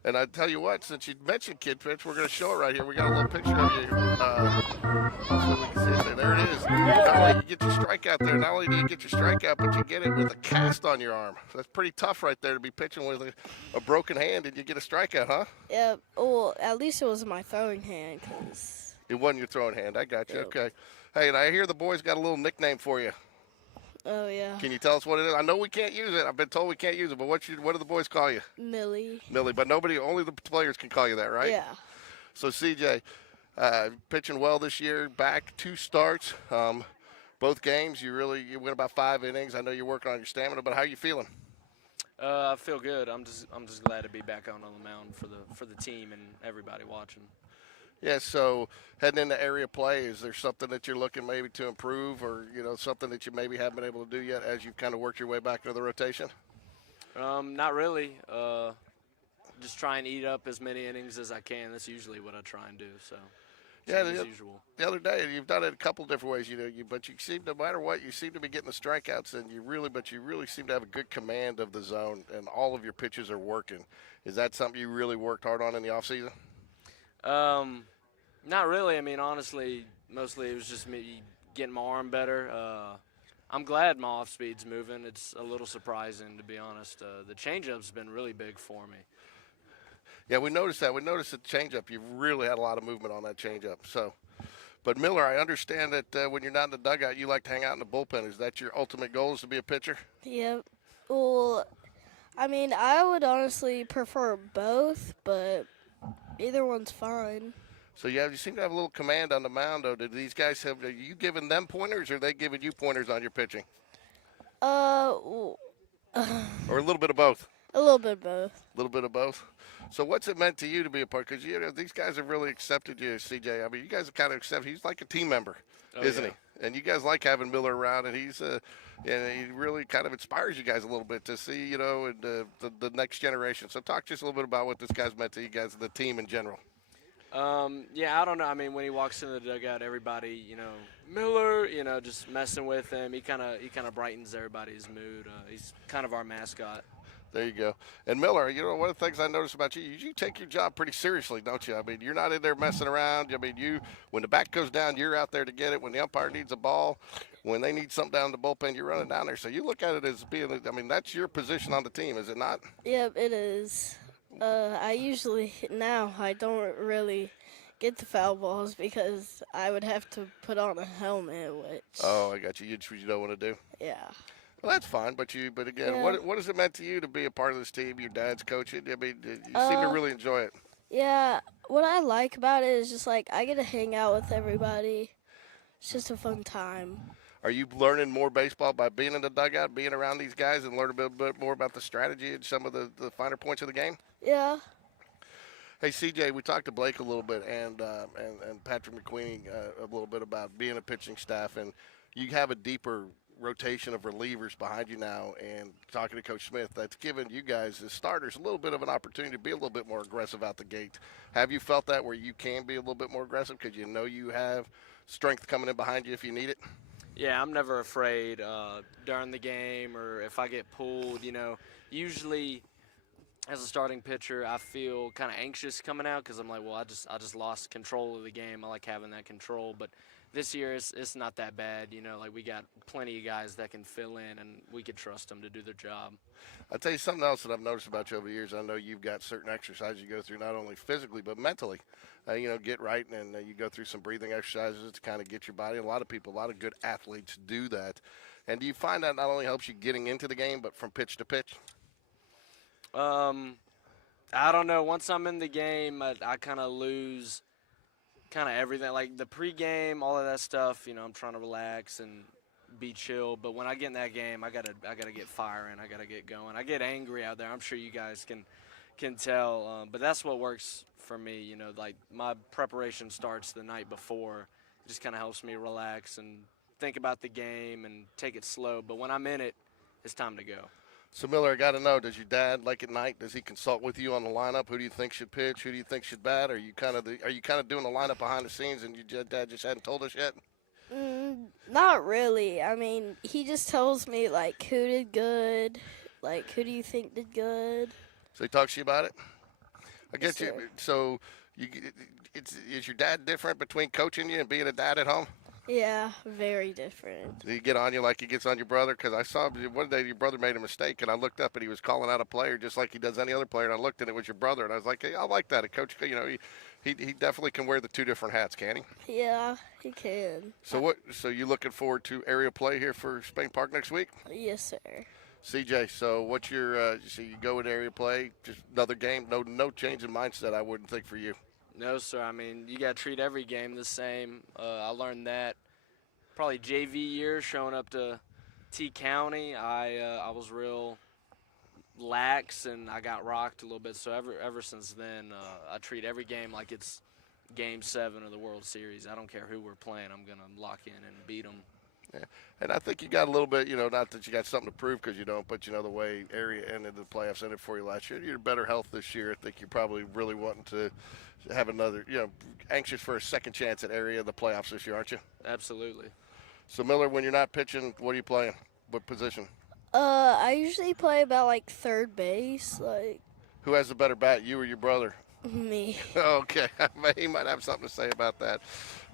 And I tell you what, since you mentioned kid pitch, we're going to show it right here. We got a little picture of you. Hopefully we can see it there. There it is. Not only do you get your strikeout there, not only do you get your strikeout, but you get it with a cast on your arm. That's pretty tough right there to be pitching with a broken hand and you get a strikeout, huh? Yeah. Well, at least it was my throwing hand, cause. It wasn't your throwing hand. I got you. Yep. Okay. Hey, and I hear the boys got a little nickname for you. Oh yeah. Can you tell us what it is? I know we can't use it. I've been told we can't use it, but what do the boys call you? Millie. Millie, but only the players can call you that, right? Yeah. So, CJ, pitching well this year, back 2 starts. Both games, you went about 5 innings. I know you're working on your stamina, but how are you feeling? I feel good. I'm just glad to be back out on the mound for the team and everybody watching. Yeah, so heading into area play, is there something that you're looking maybe to improve or, something that you maybe haven't been able to do yet as you've kind of worked your way back into the rotation? Not really. Just try and eat up as many innings as I can. That's usually what I try and do. So, yeah, as usual. The other day, you've done it a couple different ways, but you seem, no matter what, you seem to be getting the strikeouts, and you really seem to have a good command of the zone, and all of your pitches are working. Is that something you really worked hard on in the offseason? Not really. I mean, honestly, mostly it was just me getting my arm better. I'm glad my off speed's moving. It's a little surprising, to be honest. The changeup's been really big for me. Yeah, we noticed that. We noticed the changeup. You've really had a lot of movement on that changeup. So, but Miller, I understand that when you're not in the dugout, you like to hang out in the bullpen. Is that your ultimate goal, is to be a pitcher? Yep. Well, I mean, I would honestly prefer both, but either one's fine. So you seem to have a little command on the mound, though. Did these guys are you giving them pointers, or are they giving you pointers on your pitching? W- Or a little bit of both? a little bit of both. A little bit of both. So what's it meant to you to be a part? Because these guys have really accepted you, CJ. I mean, you guys have kind of accepted. He's like a team member, isn't he? And you guys like having Miller around, and and he really kind of inspires you guys a little bit to see, and the next generation. So talk just a little bit about what this guy's meant to you guys, the team in general. Yeah, I don't know. I mean, when he walks into the dugout, everybody, Miller, just messing with him. He kind of brightens everybody's mood. He's kind of our mascot. There you go. And Miller, one of the things I noticed about you, you take your job pretty seriously, don't you? I mean, you're not in there messing around. I mean, when the bat goes down, you're out there to get it. When the umpire needs a ball, when they need something down the bullpen, you're running down there. So you look at it as being, I mean, that's your position on the team, is it not? Yep, it is. I don't really get the foul balls because I would have to put on a helmet, which. Oh, I got you. You don't want to do? Yeah. Well, that's fine, but again, Yeah. what has it meant to you to be a part of this team? Your dad's coaching. I mean, you seem to really enjoy it. Yeah, what I like about it is just like I get to hang out with everybody. It's just a fun time. Are you learning more baseball by being in the dugout, being around these guys, and learning a bit more about the strategy and some of the finer points of the game? Yeah. Hey, CJ, we talked to Blake a little bit and Patrick McQueen a little bit about being a pitching staff, and you have a deeper rotation of relievers behind you now, and talking to Coach Smith, that's given you guys as starters a little bit of an opportunity to be a little bit more aggressive out the gate. Have you felt that where you can be a little bit more aggressive because you have strength coming in behind you if you need it? Yeah, I'm never afraid during the game or if I get pulled. Usually as a starting pitcher, I feel kind of anxious coming out because I'm like, well, I just lost control of the game. I like having that control, but this year it's not that bad. Like we got plenty of guys that can fill in, and we can trust them to do their job. I'll tell you something else that I've noticed about you over the years. I know you've got certain exercises you go through, not only physically but mentally. Get right, and you go through some breathing exercises to kind of get your body. A lot of good athletes do that. And do you find that not only helps you getting into the game, but from pitch to pitch? I don't know. Once I'm in the game, I kind of lose kind of everything. Like the pregame, all of that stuff, I'm trying to relax and be chill. But when I get in that game, I gotta get firing. I gotta get going. I get angry out there. I'm sure you guys can tell. But that's what works for me. Like my preparation starts the night before. It just kind of helps me relax and think about the game and take it slow. But when I'm in it, it's time to go. So, Miller, I got to know, does your dad, like at night, does he consult with you on the lineup? Who do you think should pitch? Who do you think should bat? Are you kind of doing the lineup behind the scenes and your dad just hadn't told us yet? Not really. I mean, he just tells me, like, who did good, like, who do you think did good. So he talks to you about it? I get Yes, you. sir. So is your dad different between coaching you and being a dad at home? Yeah, very different. Did he get on you like he gets on your brother? Because I saw one day your brother made a mistake, and I looked up, and he was calling out a player just like he does any other player, and I looked, and it was your brother, and I was like, hey, I like that. A coach, he definitely can wear the two different hats, can he? Yeah, he can. So you looking forward to area play here for Spain Park next week? Yes, sir. CJ, so what's your so you go with area play, just another game, no change in mindset, I wouldn't think, for you. No, sir. I mean, you got to treat every game the same. I learned that probably JV year showing up to T County. I was real lax and I got rocked a little bit. So ever since then, I treat every game like it's Game 7 of the World Series. I don't care who we're playing. I'm going to lock in and beat them. Yeah. And I think you got a little bit, not that you got something to prove because you don't, but the way area ended the playoffs ended for you last year, you're in better health this year. I think you're probably really wanting to have another, anxious for a second chance at area of the playoffs this year, aren't you? Absolutely. So, Miller, when you're not pitching, what are you playing? What position? I usually play about, like, third base, like. Who has the better bat, you or your brother? Me. Okay. He might have something to say about that.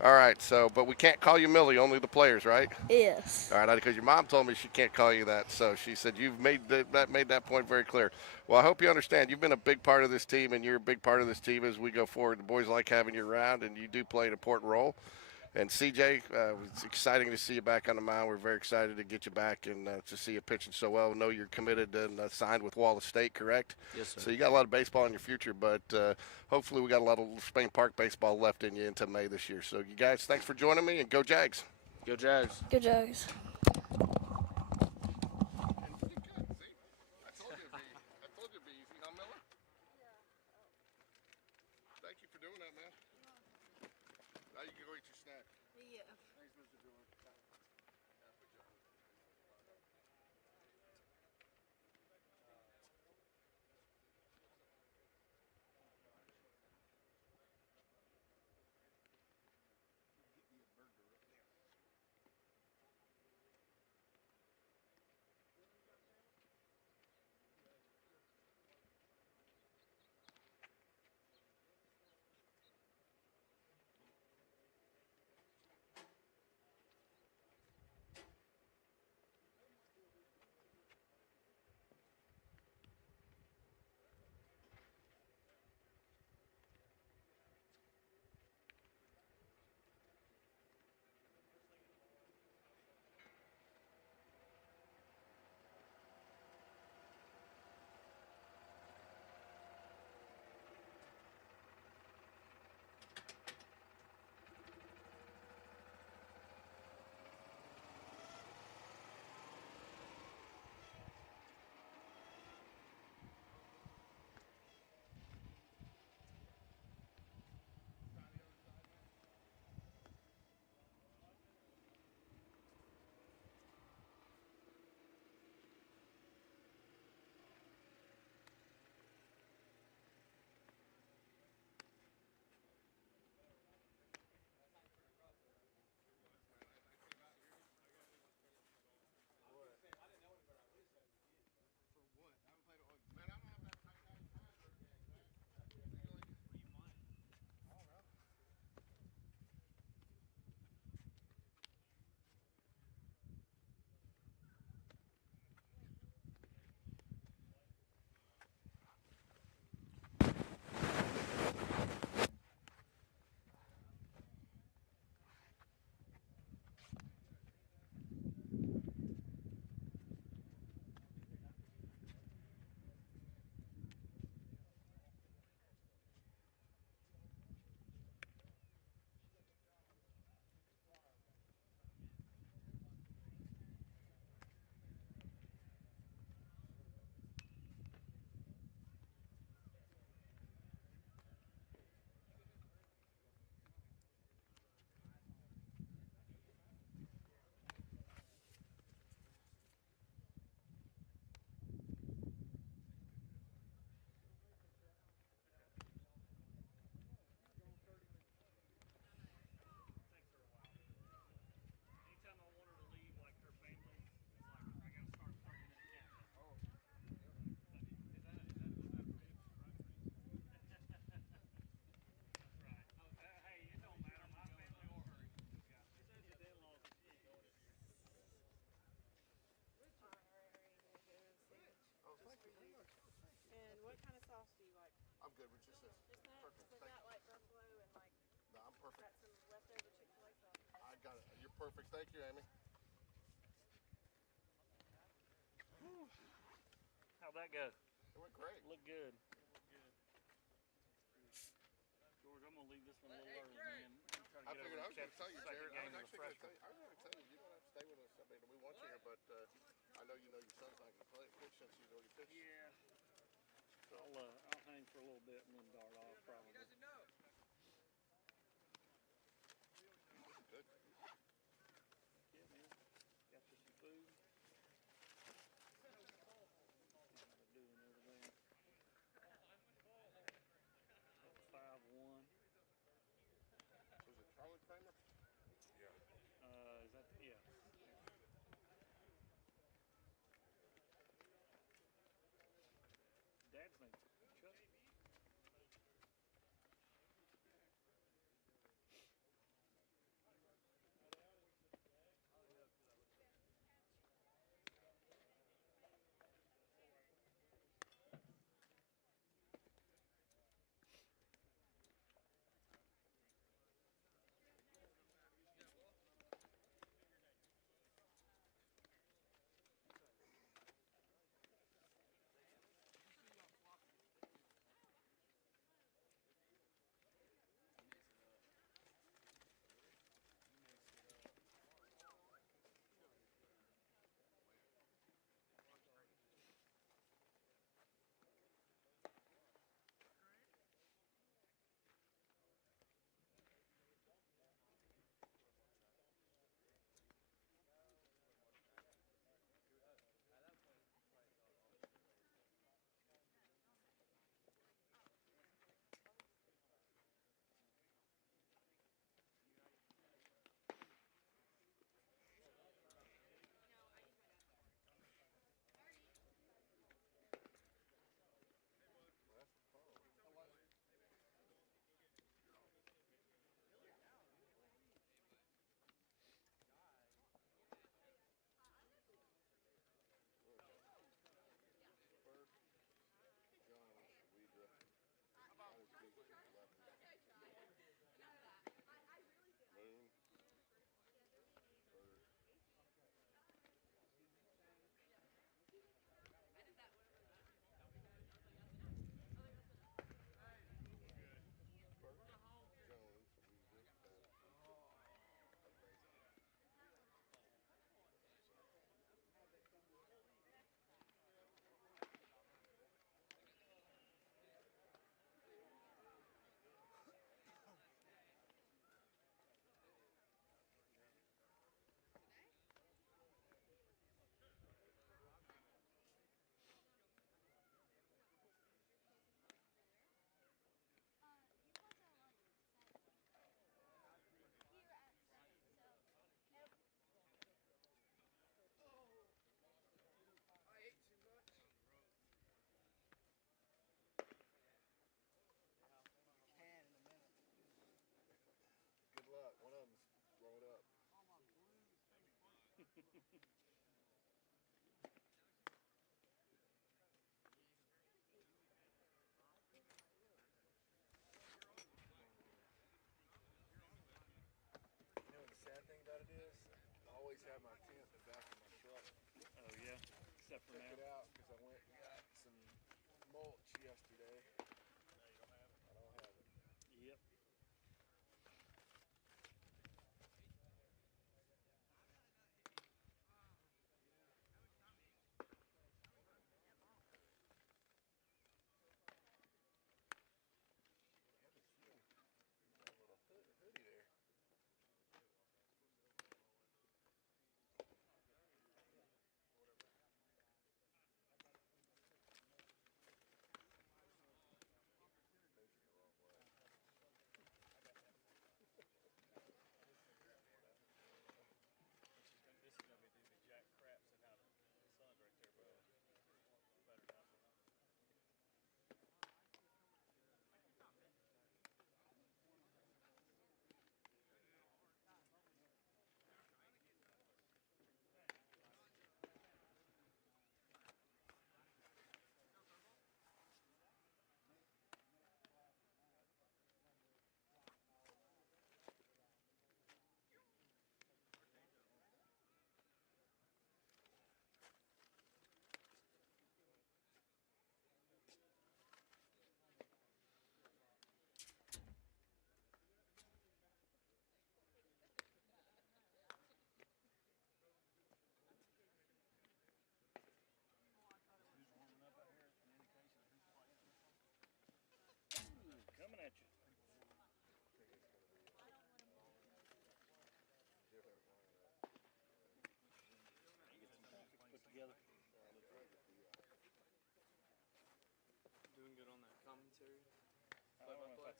All right. But we can't call you Millie, only the players, right? Yes. All right. Because your mom told me she can't call you that. So she said you've made that point very clear. Well, I hope you understand. You've been a big part of this team, and you're a big part of this team as we go forward. The boys like having you around, and you do play an important role. And CJ, it's exciting to see you back on the mound. We're very excited to get you back and to see you pitching so well. I know you're committed and signed with Wallace State, correct? Yes, sir. So you got a lot of baseball in your future, but hopefully we got a lot of Spain Park baseball left in you into May this year. So you guys, thanks for joining me, and go Jags. Go Jags. Go Jags. Thank you for doing that, man. Now you can go eat your snack. Yeah. Thanks, Mr. Jordan. I'm good with just this. Perfect. Thank you. No, I'm perfect. I got it. You're perfect. Thank you, Amy. How'd that go? It went great. Looked good. George, I'm gonna leave this one a little early, man. I figured I was going to tell you, Jared. I was actually going to tell you. I was going to tell you. You don't have to stay with us. I mean, we want you here, but I know you know your son's not going to play pitch since he's already pitched. Yeah. So I'll hang for a little bit and then dart off probably. Good. Yeah, man. Got you some food. Doing over there. That's 5-1. Was it Charlie Kramer? Yeah. Is that yeah? Dad's name's Chuck.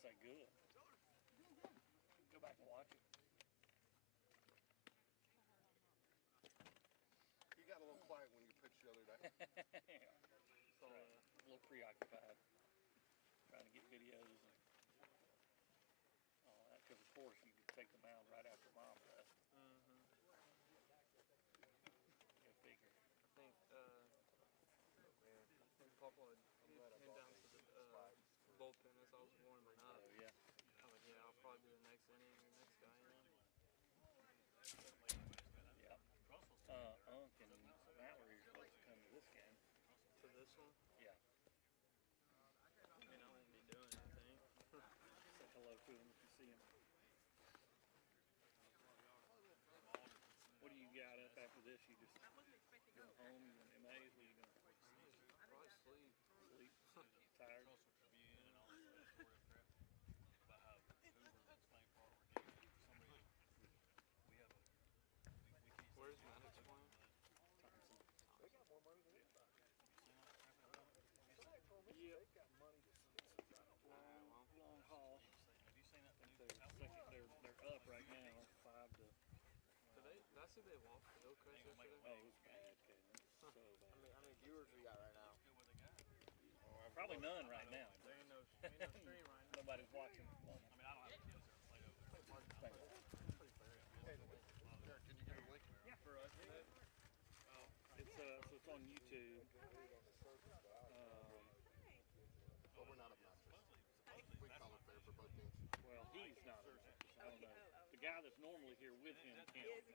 say good. Go back and watch it. You got a little quiet when you pitched the other day. Yeah. So a little preoccupied, trying to get videos and all that. Because of course you could take them out right after mom left. Mm-hmm. Go figure. I think Papa had came down to the bullpen as I was warming up. Oh yeah. I'm like, yeah, I'll probably be the next inning or next guy in. Yeah. Unc and Matt were supposed to come to this game. To this one? Yeah. I mean, I won't be doing anything. Say hello to him if you see him. What do you got up after this? You just go home, you going to MA's? What are you going to Probably sleep. sleep? Tired? Where's Maddox playing? Yep. Long haul. They're up right now, 5 to. Did I see they lost to Hillcrest yesterday? Oh, it was bad, Caleb. So bad. How many viewers we got right now? Probably none right now. There ain't no stream right now. Nobody's watching. Hey, Derek, can you get a link? Yeah, for us. It's on YouTube. Well, we're not obnoxious. We call it fair for both teams. Well, he's not. I don't know. The guy that's normally here with him can't.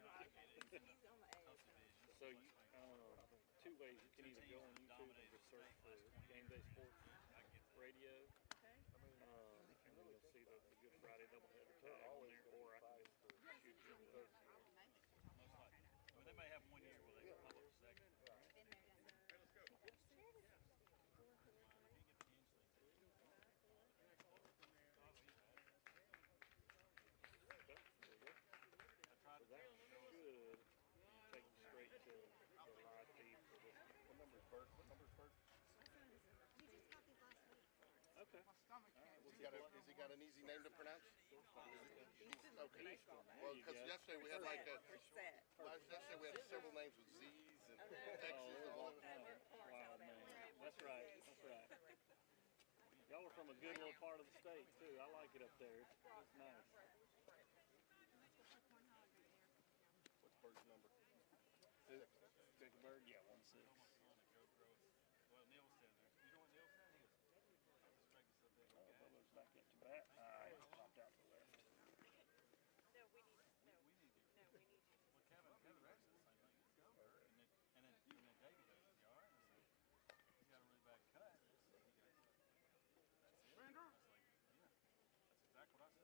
So you, two ways you can either go on YouTube and just search for GameDay Sports Radio, and then you'll see the Good Friday Doubleheader tag on there, or I can just shoot you over there. I mean, they may have 1 year where they come up with second. So that should take you straight to the live feed for this. What number's Bert? Okay. Has he got an easy name to pronounce? Okay. Well, because go. yesterday we had yesterday we had several names with Z's and X's and all. Wild name. That's right. Y'all are from a good little part of the state too. I like it up there. It's nice. What's Bert's number? 6. Jacob Bird? Yeah, 1-6. Well, Neil was standing there. You know what Neil said? He goes, I was expecting something. Oh, Bubba's back at your bat. He popped out to the left. We need you. Well, Kevin Rex said the same thing. Let's go. And then David goes, you all right? I said, he's got a really bad cut. He goes, that's it? I was like, yeah. That's exactly what I said.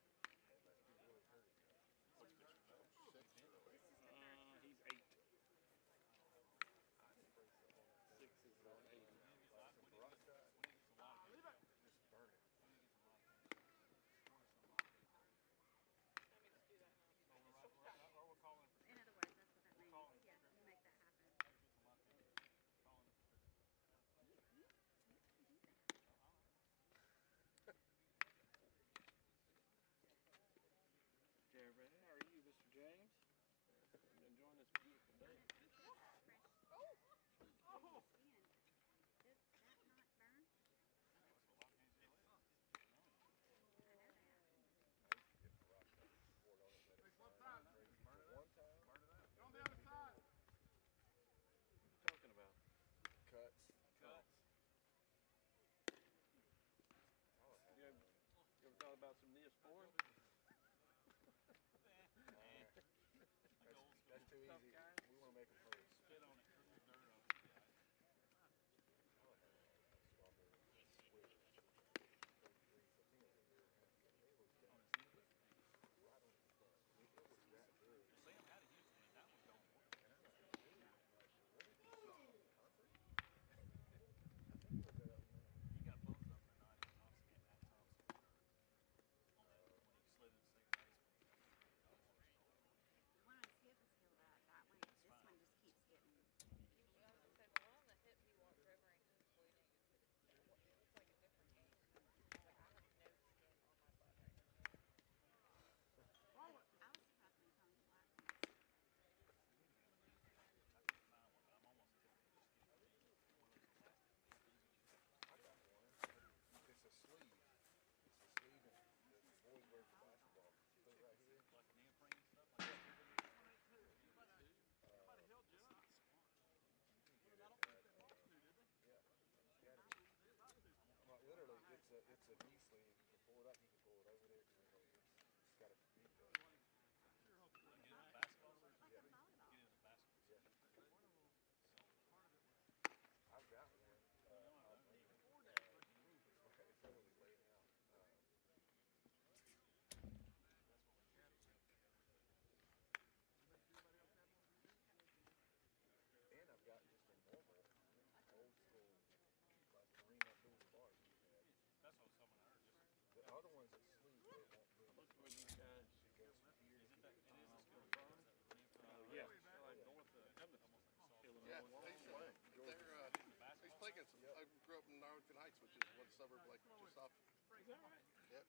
face-off. Is that right? Yep.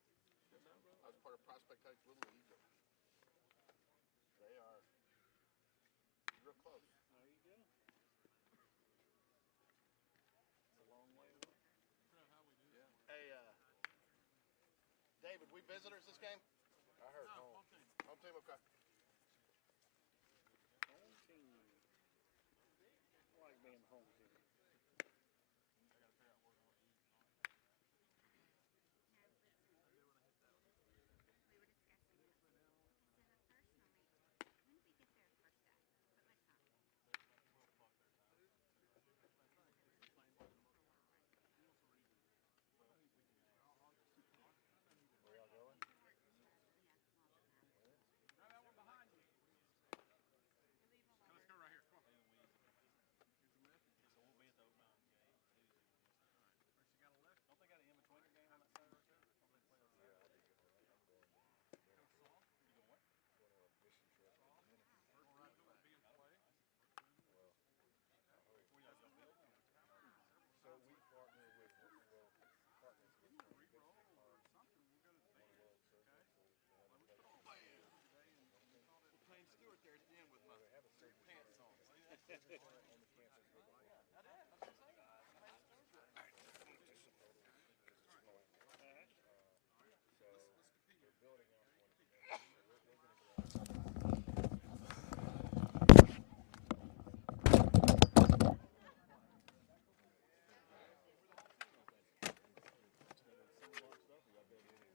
Good enough, brother. I was part of Prospect Heights Little League. They are real close. There you go. It's a long way away. Yeah. Hey, David, we visitors this game? I heard home. Home team, okay. Home team. I like being home team. We were discussing this. So the first moment, when did we get there first day? What time? Where y'all going? Yeah, well, Grab that one behind you. Let's go right here. Come on. Here's the message. So we'll be at the Oak Mountain game Tuesday. First you got a left. Don't they got an in-betweener game on that Saturday too? Don't they play on Saturday? Yeah, I'll be going. I'm going to. Kind of soft. You going what? Going on a mission trip. First right to be in play. Well, Where y'all gonna build? so we partner with partners with Re-roll or something. We'll go to the one band. World Surgery. So Well, we they put on the band today and we called it. Payne Stewart there at the end with my Have a surgery pants on. Surgery center on the campus. So we're building up one. We're going to go.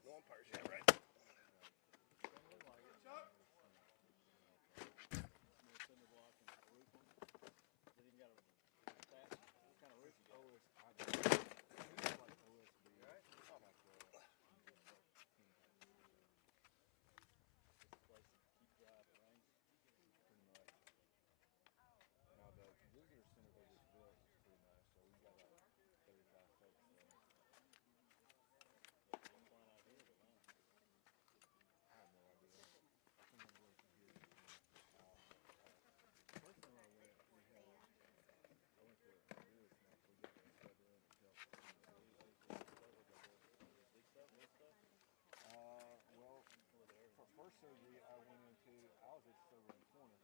Going Pirates, yeah, right. Cinder block and a roof on it. It even got a attached. What kind of roof you got? Like OSB. Right? Just a place to keep dry if it rains. Pretty much. Now the visitor center they just built is pretty nice, so we got about 35 folks there. It's fine out here, but man. I have no idea. I think I'm going to hear. First time I went, I went to Lewis and we got to go in and help. Well, for first surgery I went into, I was just over in the corner.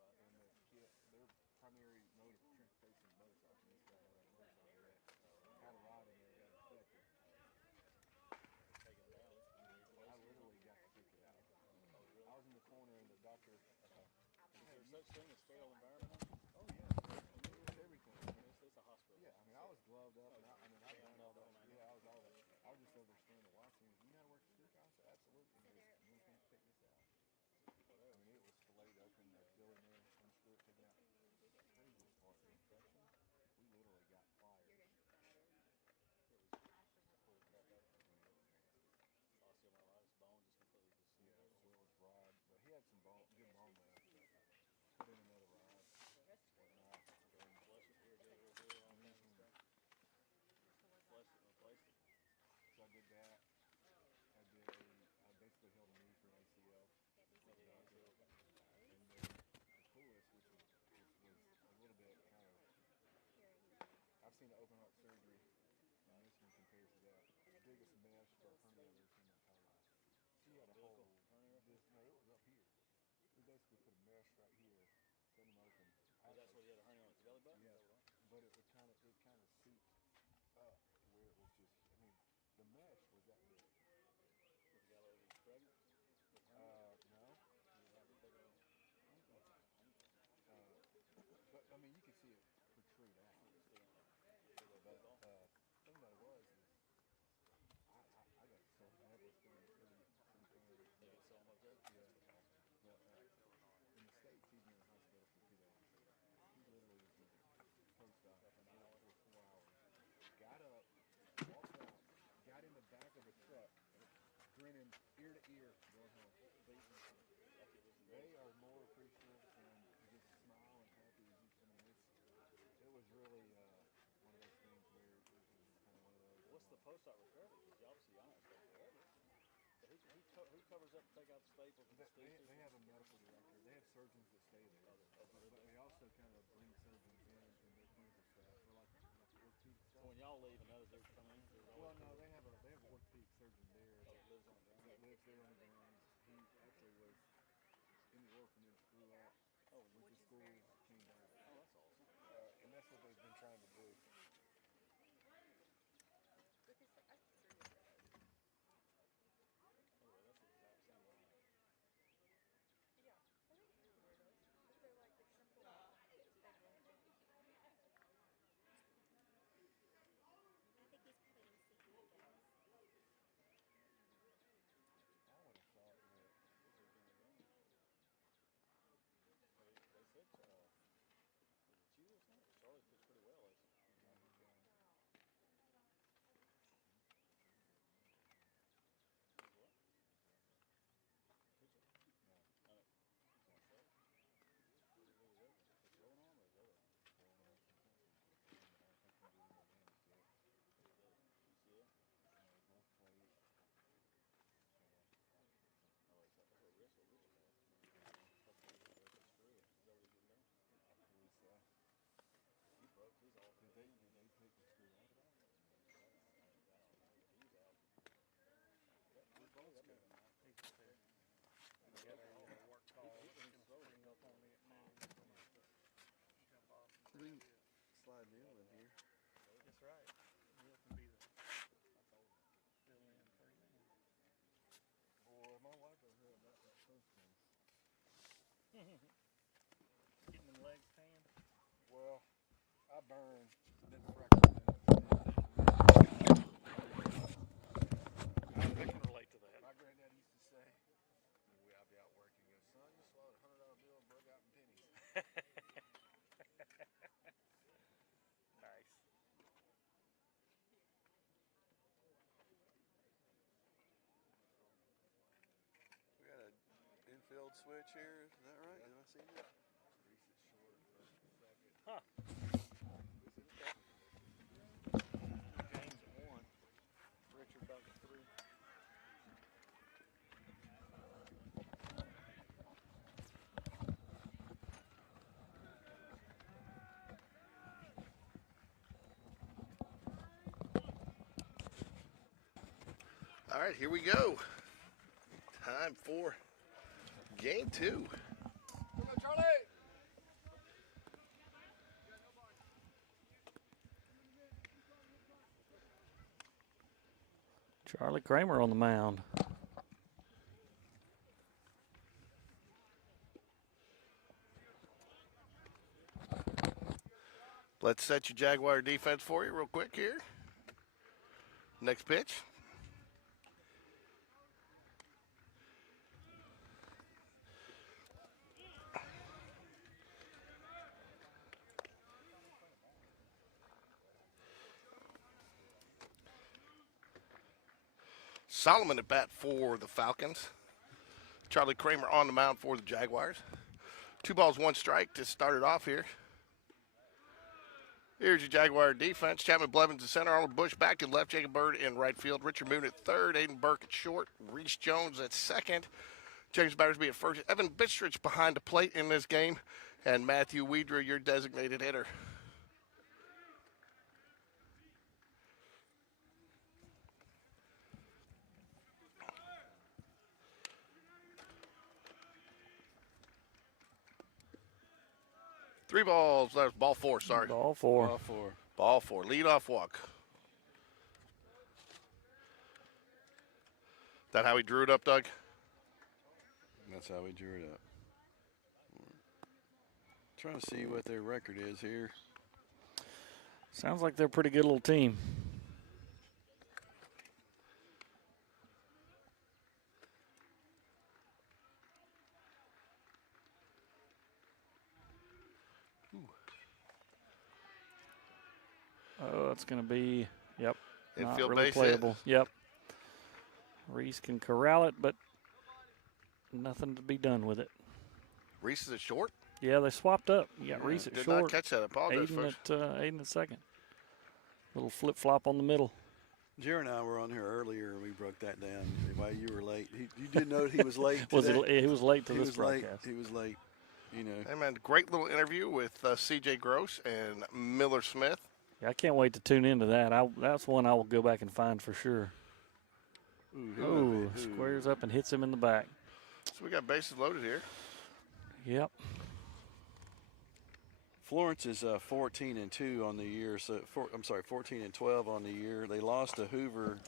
And the kid, their primary mode of transportation is motorcycle. And this guy had a motorcycle that had a rod in there, got infected. Taking it down. I literally got to take it out. I was in the corner and the doctor. Is there such thing as sterile environment? Oh yeah, it's everything. I mean, It's a hospital. yeah, I mean, I was gloved up, and I done all that. all that. Yeah, I was all that. I was just over there standing watching. You know how to work the screw? I said, absolutely. And he goes, you want to come take this out? I mean, it was filleted open, the fill in there, unscrew it, take it out. The craziest part, the infection, we literally got fired. It was pulled crap out of it. Osteomyelitis, bone just completely just. Yeah, so it was rod, but he had some bone, good bone left. Put in another rod, whatnot. Flush it here, dig over here, all kinds of stuff. Flush it and replace it. So I did that. I basically held a knee for an ACL. And then the coolest, which was a little bit kind of, I've seen an open heart surgery, and this one compares to that. The biggest mesh for a hernia I've ever seen in my entire life. She had a hole. No, it was up here. We basically put a mesh right here, set them open. That's where you had a hernia on its belly button? Yeah, but it kind of seeped up to where it was just. I mean, the mesh was that big. Was the gal over pregnant? No. You have a big old. But I mean, you could see it protrude out. But thing about it was is I got so mad with pretty famous. They get so much up. Yeah. But in the States, he's been in the hospital for 2 days. He literally was in post-op for 4 hours. Got up, walked out, got in the back of a truck, grinning ear to ear, going home. They are more appreciative and just smile and happy. I mean, it was really one of those things where it was kind of one of those. What's the post-op recovery? Because obviously y'all not supposed to forever. So who covers up to take out the staples and the stitches? They have a medical director. They have surgeons that stay there. But they also kind of bring surgeons in and their clinical staff. For like orthopedic stuff. So when y'all leave, another dude come in? Well, no, they switch here. Is that right? Did I see that? James at 1. Richard back at 3. All right, here we go. Time for game 2. Come on, Charlie. Charlie Kramer on the mound. Let's set your Jaguar defense for you real quick here. Next pitch. Solomon at bat for the Falcons. Charlie Kramer on the mound for the Jaguars. 2 balls, 1 strike to start it off here. Here's your Jaguar defense. Chapman Blevins at center, Arnold Bush back to left, Jacob Bird in right field, Richard Moon at third, Aiden Burke at short, Reese Jones at second, James Battersby at first, Evan Bistrich behind the plate in this game, and Matthew Weidra, your designated hitter. Three balls. That was ball 4, sorry. Ball 4. Ball 4. Ball 4. Leadoff walk. That how he drew it up, Doug? That's how we drew it up. Trying to see what their record is here. Sounds like they're a pretty good little team. Oh, it's going to be, yep, not Infield really base hit. playable. Yep. Reese can corral it, but nothing to be done with it. Reese is at short? Yeah, they swapped up. You got Reese at Did short. not catch that. I apologize, Aiden folks. Aiden at second. Little flip-flop on the middle. Jerry and I were on here earlier, and we broke that down. Why you were late? You did know he was late. Was today. he was late to He this was late. broadcast. He was late. You know. Hey, man, great little interview with C.J. Gross and Miller Smith. Yeah, I can't wait to tune into that. That's one I will go back and find for sure. Ooh, Squares up and hits him in the back. So we got bases loaded here. Yep. Florence is 14-2 on the year. So 14-12 on the year. They lost to Hoover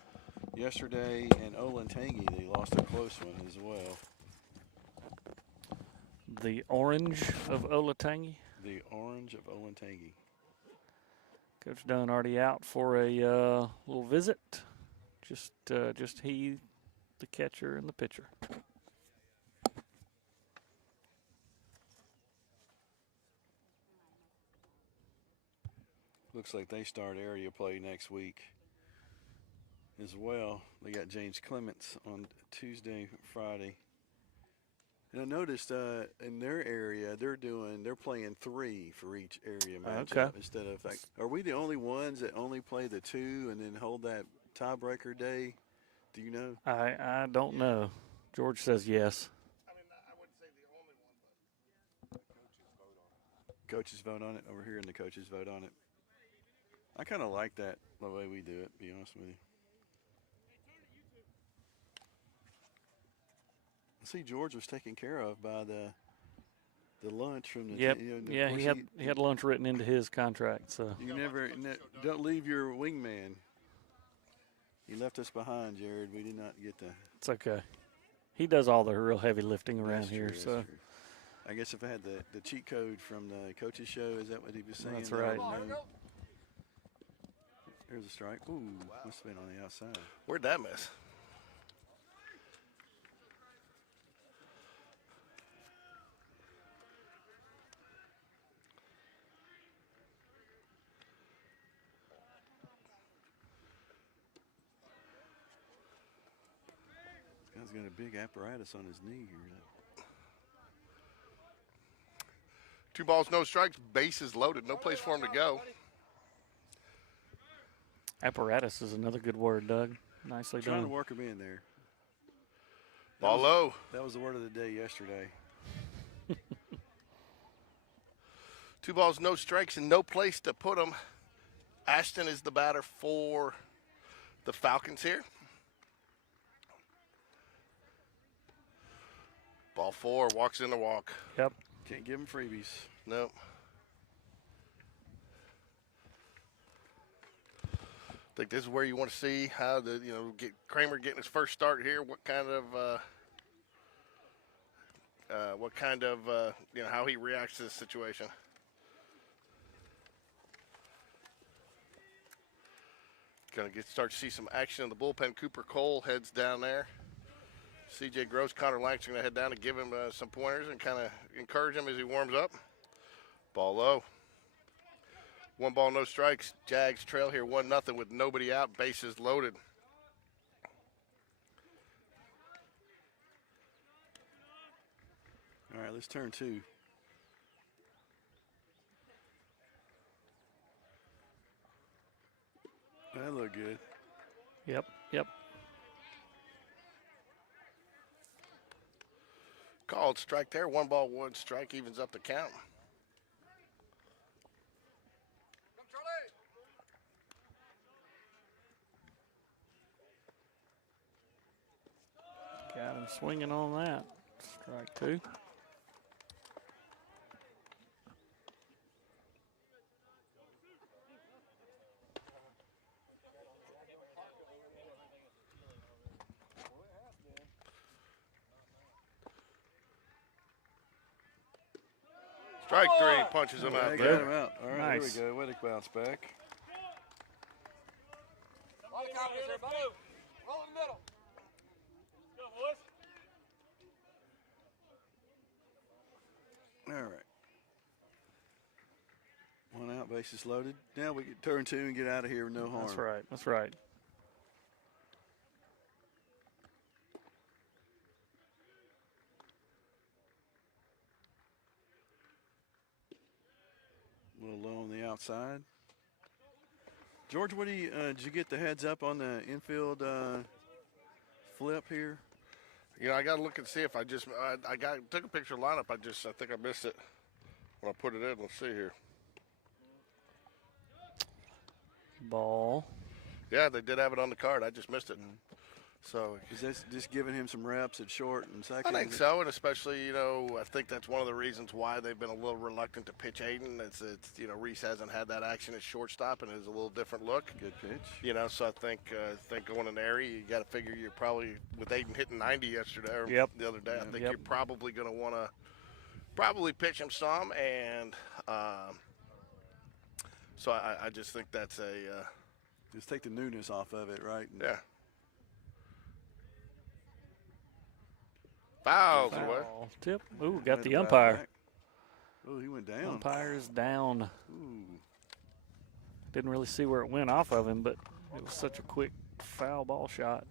yesterday, and Olentangy they lost a close one as well. The orange of Olatangi. The orange of Olentangy. Coach Dunn already out for a little visit. Just he, the catcher, and the pitcher. Looks like they start area play next week as well. They got James Clements on Tuesday, Friday. And I noticed in their area they're playing 3 for each area matchup Okay. instead of like. Are we the only ones that only play the 2 and then hold that tiebreaker day? Do you know? I don't know. George says yes. I mean, I wouldn't say the only one, but Coaches vote on it over here, and the coaches vote on it. I kind of like that the way we do it. To be honest with you. See, George was taken care of by the lunch from the. Yep. You know, Yeah, of he course had lunch written into his contract. So You don't leave your wingman. You left us behind, Jared. We did not get the. it's okay. He does all the real heavy lifting around That's here. true, So that's true. I guess if I had the cheat code from the coach's show, is that what he was saying? That's That I right. didn't know? There's a strike. Ooh, must have been on the outside. where'd that miss? This guy's got a big apparatus on his knee here. 2 balls, no strikes, bases loaded, no place for him to go. Apparatus is another good word, Doug. Nicely Trying to done. work him in there. Ball low. That was the word of the day yesterday. 2 balls, no strikes, and no place to put them. Ashton is the batter for the Falcons here. Ball 4, walks in the walk. Yep. Can't give him freebies. Nope. I think this is where you want to see how the get Kramer getting his first start here. What kind of how he reacts to this situation. Gonna start to see some action in the bullpen. Cooper Cole heads down there. C.J. Gross, Connor Langston gonna head down and give him some pointers and kind of encourage him as he warms up. Ball low. 1 ball, no strikes. Jags trail here 1-0 with nobody out. Bases loaded. All right, let's turn 2. That looked good. Yep. Yep. Called strike there. 1 ball, 1 strike evens up the count. Got him swinging on that. Strike 2. Strike 3, punches him out They there. got him out. All right, Nice. Here we go. Way to bounce back. All the confidence, everybody. Roll in the middle. Let's go, boys. All right. 1 out, bases loaded. Now we can turn 2 and get out of here with no harm. That's right. That's right. A little low on the outside. George, what do you did you get the heads up on the infield flip here? I got to look and see if I just took a picture of lineup. I think I missed it when I put it in. Let's see here. Ball. Yeah, they did have it on the card. I just missed it. So Is that just giving him some reps at short and second? I think so, and especially I think that's one of the reasons why they've been a little reluctant to pitch Aiden. It's Reese hasn't had that action at shortstop, and it's a little different look. Good pitch. So I think going in area, you got to figure you're probably with Aiden hitting 90 yesterday or Yep. the other day. I think Yep. you're probably going to want to pitch him some, and so I just think that's a Just take the newness off of it, right? And yeah. Fouls away. Foul tip. Ooh, got had the to bow umpire. back. Oh, he went down. Umpire's down. Ooh. Didn't really see where it went off of him, but it was such a quick foul ball shot.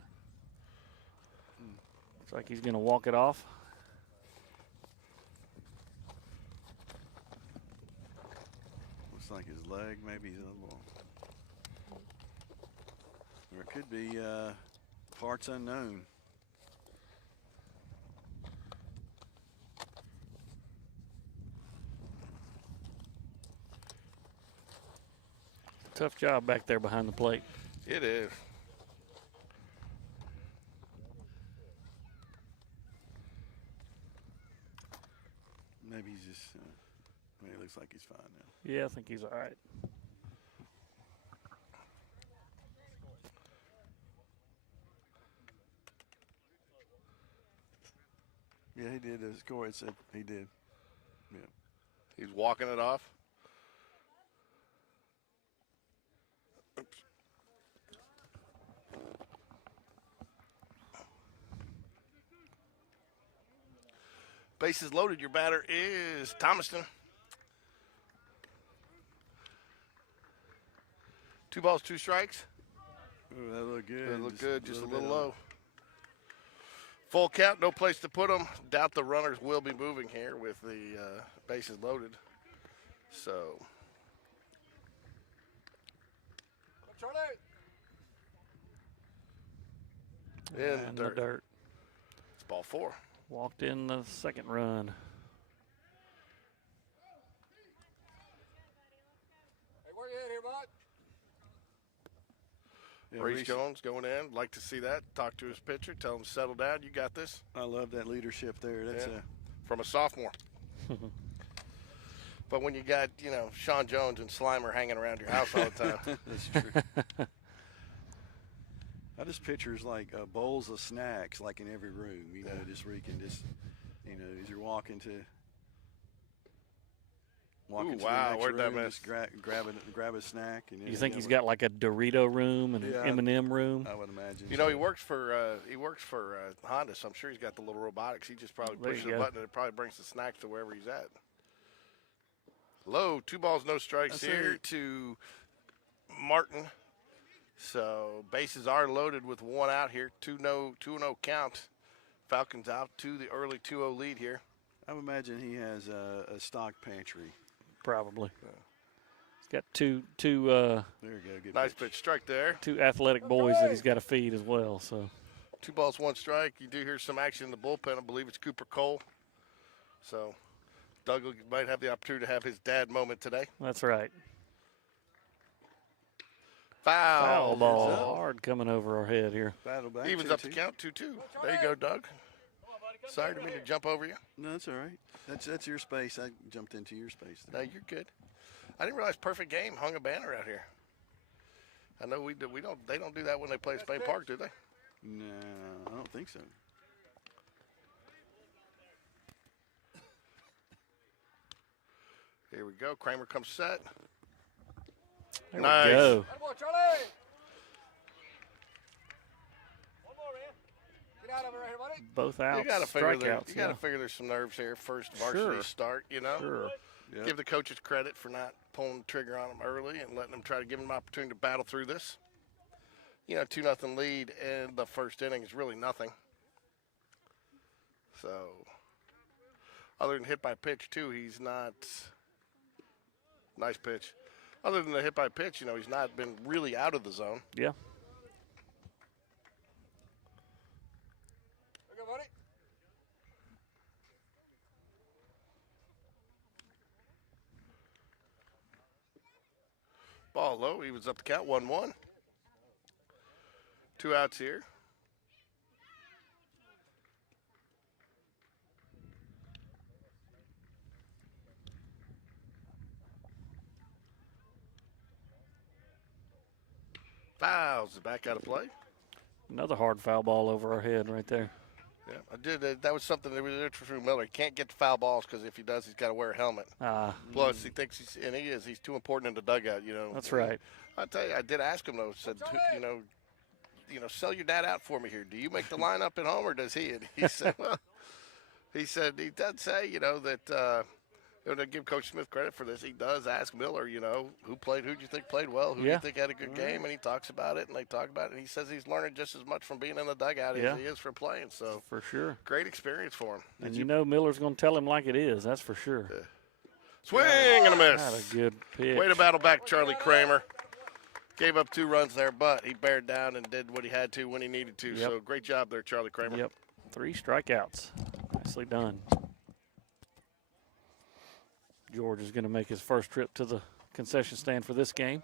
Looks like he's going to walk it off. Looks like his leg, maybe he's a little. Or it could be parts unknown. Tough job back there behind the plate. It is. Maybe he's just. It looks like he's fine now. Yeah, I think he's all right. Yeah, he did. The score, it said he did. Yeah. He's walking it off. Oops. Bases loaded. Your batter is Thomaston. 2 balls, 2 strikes. Ooh, that looked good. They look good, just a little bit low. Full count, no place to put them. Doubt the runners will be moving here with the bases loaded. So, in the dirt. It's ball 4. Walked in the second run. Hey, where you at here, bud? Yeah, Reese Reese, Jones going in. Like to see that. Talk to his pitcher. Tell him to settle down. You got this. I love that leadership there. That's Yeah. From a sophomore. But when you got, Sean Jones and Slimer hanging around your house all the time. that's true. I just pictures like bowls of snacks, like in every room. Just where you can just, as you're walking to. Ooh, to wow, the next where'd that room, miss? just grab a snack. And You think he's got like a Dorito room and Yeah. an M&M room? I would imagine. He works for Honda, so I'm sure he's got the little robotics. He just probably There pushes you a go. button and it probably brings the snacks to wherever he's at. Low, 2 balls, no strikes I here say- to Martin. So bases are loaded with 1 out here. 2-0 count. Falcons out to the early 2-0 lead here. I would imagine he has a stock pantry. Probably. He's got two There you go. Good Nice pitch, strike there. 2 athletic boys that he's got to feed as well. So 2 balls, 1 strike. You do hear some action in the bullpen. I believe it's Cooper Cole. So Doug might have the opportunity to have his dad moment today. that's right. Foul. Foul ball. Heads up. Hard coming over our head here. Battle back. Evens up the count, 2-2. There you go, Doug. Sorry to mean to jump over you. No, that's all right. That's your space. I jumped into your space. No, you're good. I didn't realize Perfect Game hung a banner out here. I know we do. They don't do that when they play at Spain Park, do they? No, I don't think so. Here we go. Kramer comes set. There Nice. we go. That boy, Charlie! One more, man. Get out of it right here, buddy. Both outs. You got to figure Strikeouts. you got to figure there's some nerves here. First varsity Sure. start, Sure. Yep. Give the coaches credit for not pulling the trigger on them early and letting them try to give them an opportunity to battle through this. 2-0 lead in the first inning is really nothing. So, other than hit by pitch, too, he's not. Nice pitch. Other than the hit by pitch, he's not been really out of the zone. Yeah. Okay, buddy. Ball low. He was up the count 1-1. 2 outs here. Fouls back out of play. Another hard foul ball over our head right there. Yeah, I did. That was something that was interesting for Miller. He can't get to foul balls because if he does, he's got to wear a helmet. Plus, he thinks he's too important in the dugout. That's right. I tell you, I did ask him though. Said, sell your dad out for me here. Do you make the lineup at home or does he? And he said, well, he does say, that. To give Coach Smith credit for this, he does ask Miller, who'd you think played well? Who do you think had a good game? And he talks about it, and they talk about it. And he says he's learning just as much from being in the dugout as he is from playing. So For sure. great experience for him. And Miller's going to tell him like it is. That's for sure. Swing and a miss. Not a good pitch. Way to battle back, Charlie Kramer. Gave up 2 runs there, but he bared down and did what he had to when he needed to. Yep. So great job there, Charlie Kramer. Yep. 3 strikeouts. Nicely done. George is going to make his first trip to the concession stand for this game.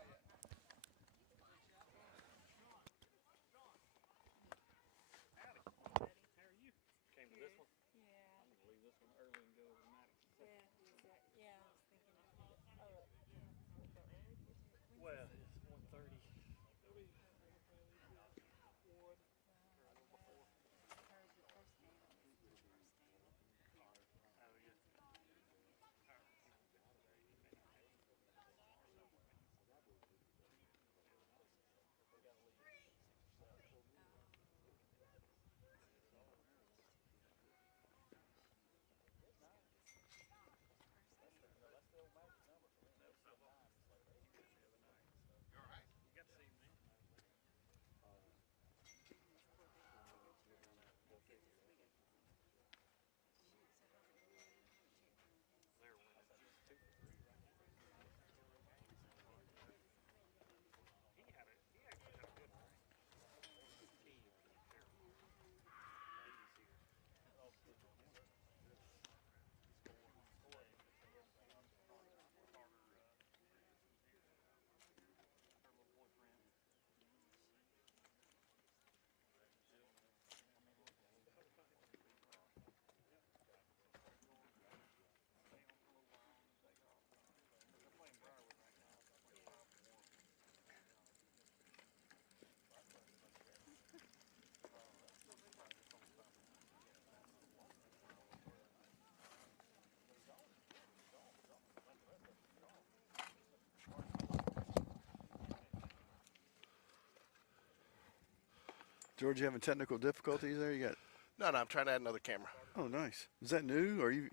George, you having technical difficulties there? You got. No, I'm trying to add another camera. Oh, nice. Is that new, or you've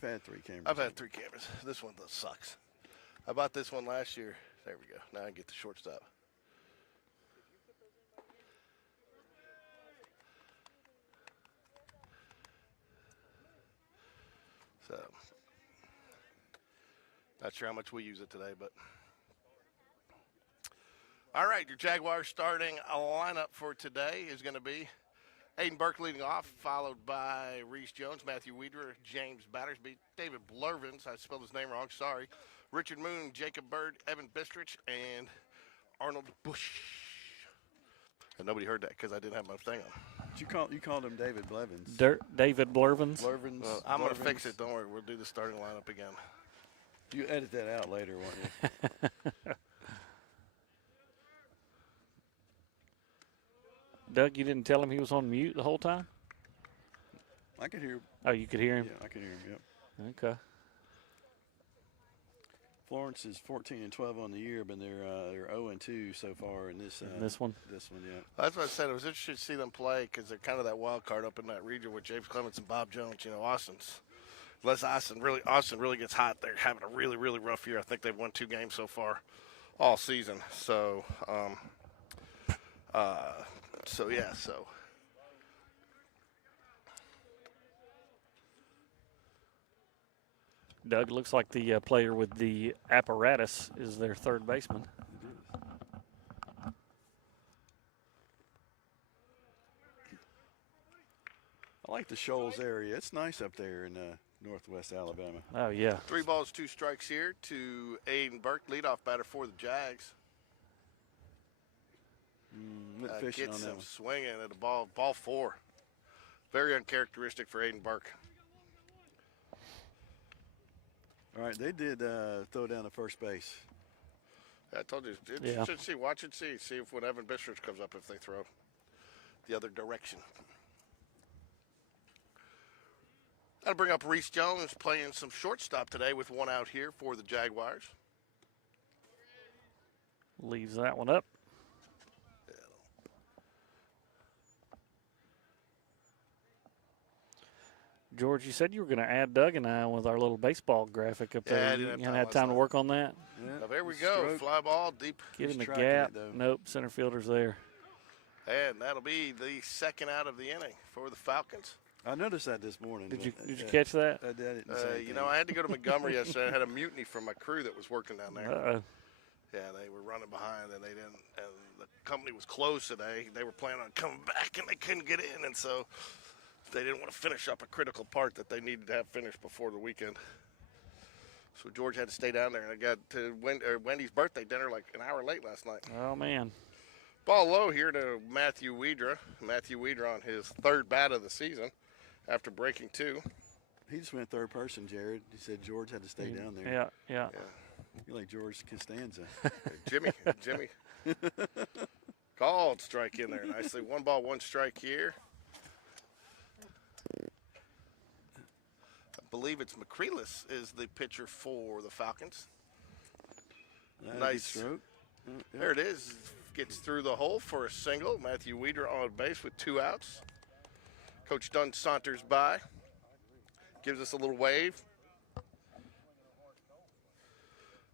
had 3 cameras? I've had 3 cameras. This one sucks. I bought this one last year. There we go. Now I can get the shortstop. So, not sure how much we use it today, but. All right, your Jaguars starting lineup for today is going to be Aiden Burke leading off, followed by Reese Jones, Matthew Weeder, James Battersby, David Blurvins, I spelled his name wrong, sorry, Richard Moon, Jacob Bird, Evan Bistrich, and Arnold Bush. And nobody heard that because I didn't have my thing on. You called him David Blevins. David Blurvins. Blurvins. Well, I'm going to fix it. Don't worry. We'll do the starting lineup again. You edit that out later, won't you? Doug, you didn't tell him he was on mute the whole time? I could hear. Oh, you could hear him? Yeah, I could hear him, yep. Okay. Florence is 14-12 on the year, but they're 0-2 so far in this one. This one, yeah. That's what I said. It was interesting to see them play because they're kind of that wild card up in that region with James Clements and Bob Jones. You know, unless Austin really gets hot, they're having a really, really rough year. I think they've won 2 games so far all season. So, so. Doug, looks like the player with the apparatus is their third baseman. I like the Shoals area. It's nice up there in northwest Alabama. Oh, yeah. 3 balls, 2 strikes here to Aiden Burke, leadoff batter for the Jags. Fishing Gets on that him one. swinging at a ball 4. Very uncharacteristic for Aiden Burke. All right, they did throw down to first base. I told you, Yeah. should see, watch and see if when Evan Bistrich comes up, if they throw the other direction. I'll bring up Reese Jones playing some shortstop today with 1 out here for the Jaguars. Leaves that one up. George, you said you were going to add Doug and I with our little baseball graphic up there. I didn't have You time had last time to night. work on that? Yeah. Now there we go, Stroke. fly ball deep, Get in the tracking gap. it, though. Nope, center fielder's there. and that'll be the 2nd out of the inning for the Falcons. I noticed that this morning. Did you but, catch that? I didn't say anything. You know, I had to go to Montgomery yesterday. I had a mutiny from my crew that was working down there. Uh-oh. Yeah, they were running behind, and they didn't. And the company was closed today. They were planning on coming back, and they couldn't get in, and so they didn't want to finish up a critical part that they needed to have finished before the weekend. So George had to stay down there, and I got to Wendy's birthday dinner like an hour late last night. Oh, man. Ball low here to Matthew Weeder. Matthew Weeder on his 3rd bat of the season after breaking 2. He just went third person, Jared. He said George had to stay down there. Yeah. You're like George Costanza. Jimmy. Called strike in there nicely. 1 ball, 1 strike here. I believe it's McCreelis is the pitcher for the Falcons. Nice stroke. There it is. Gets through the hole for a single. Matthew Weeder on base with 2 outs. Coach Dunn saunters by. Gives us a little wave.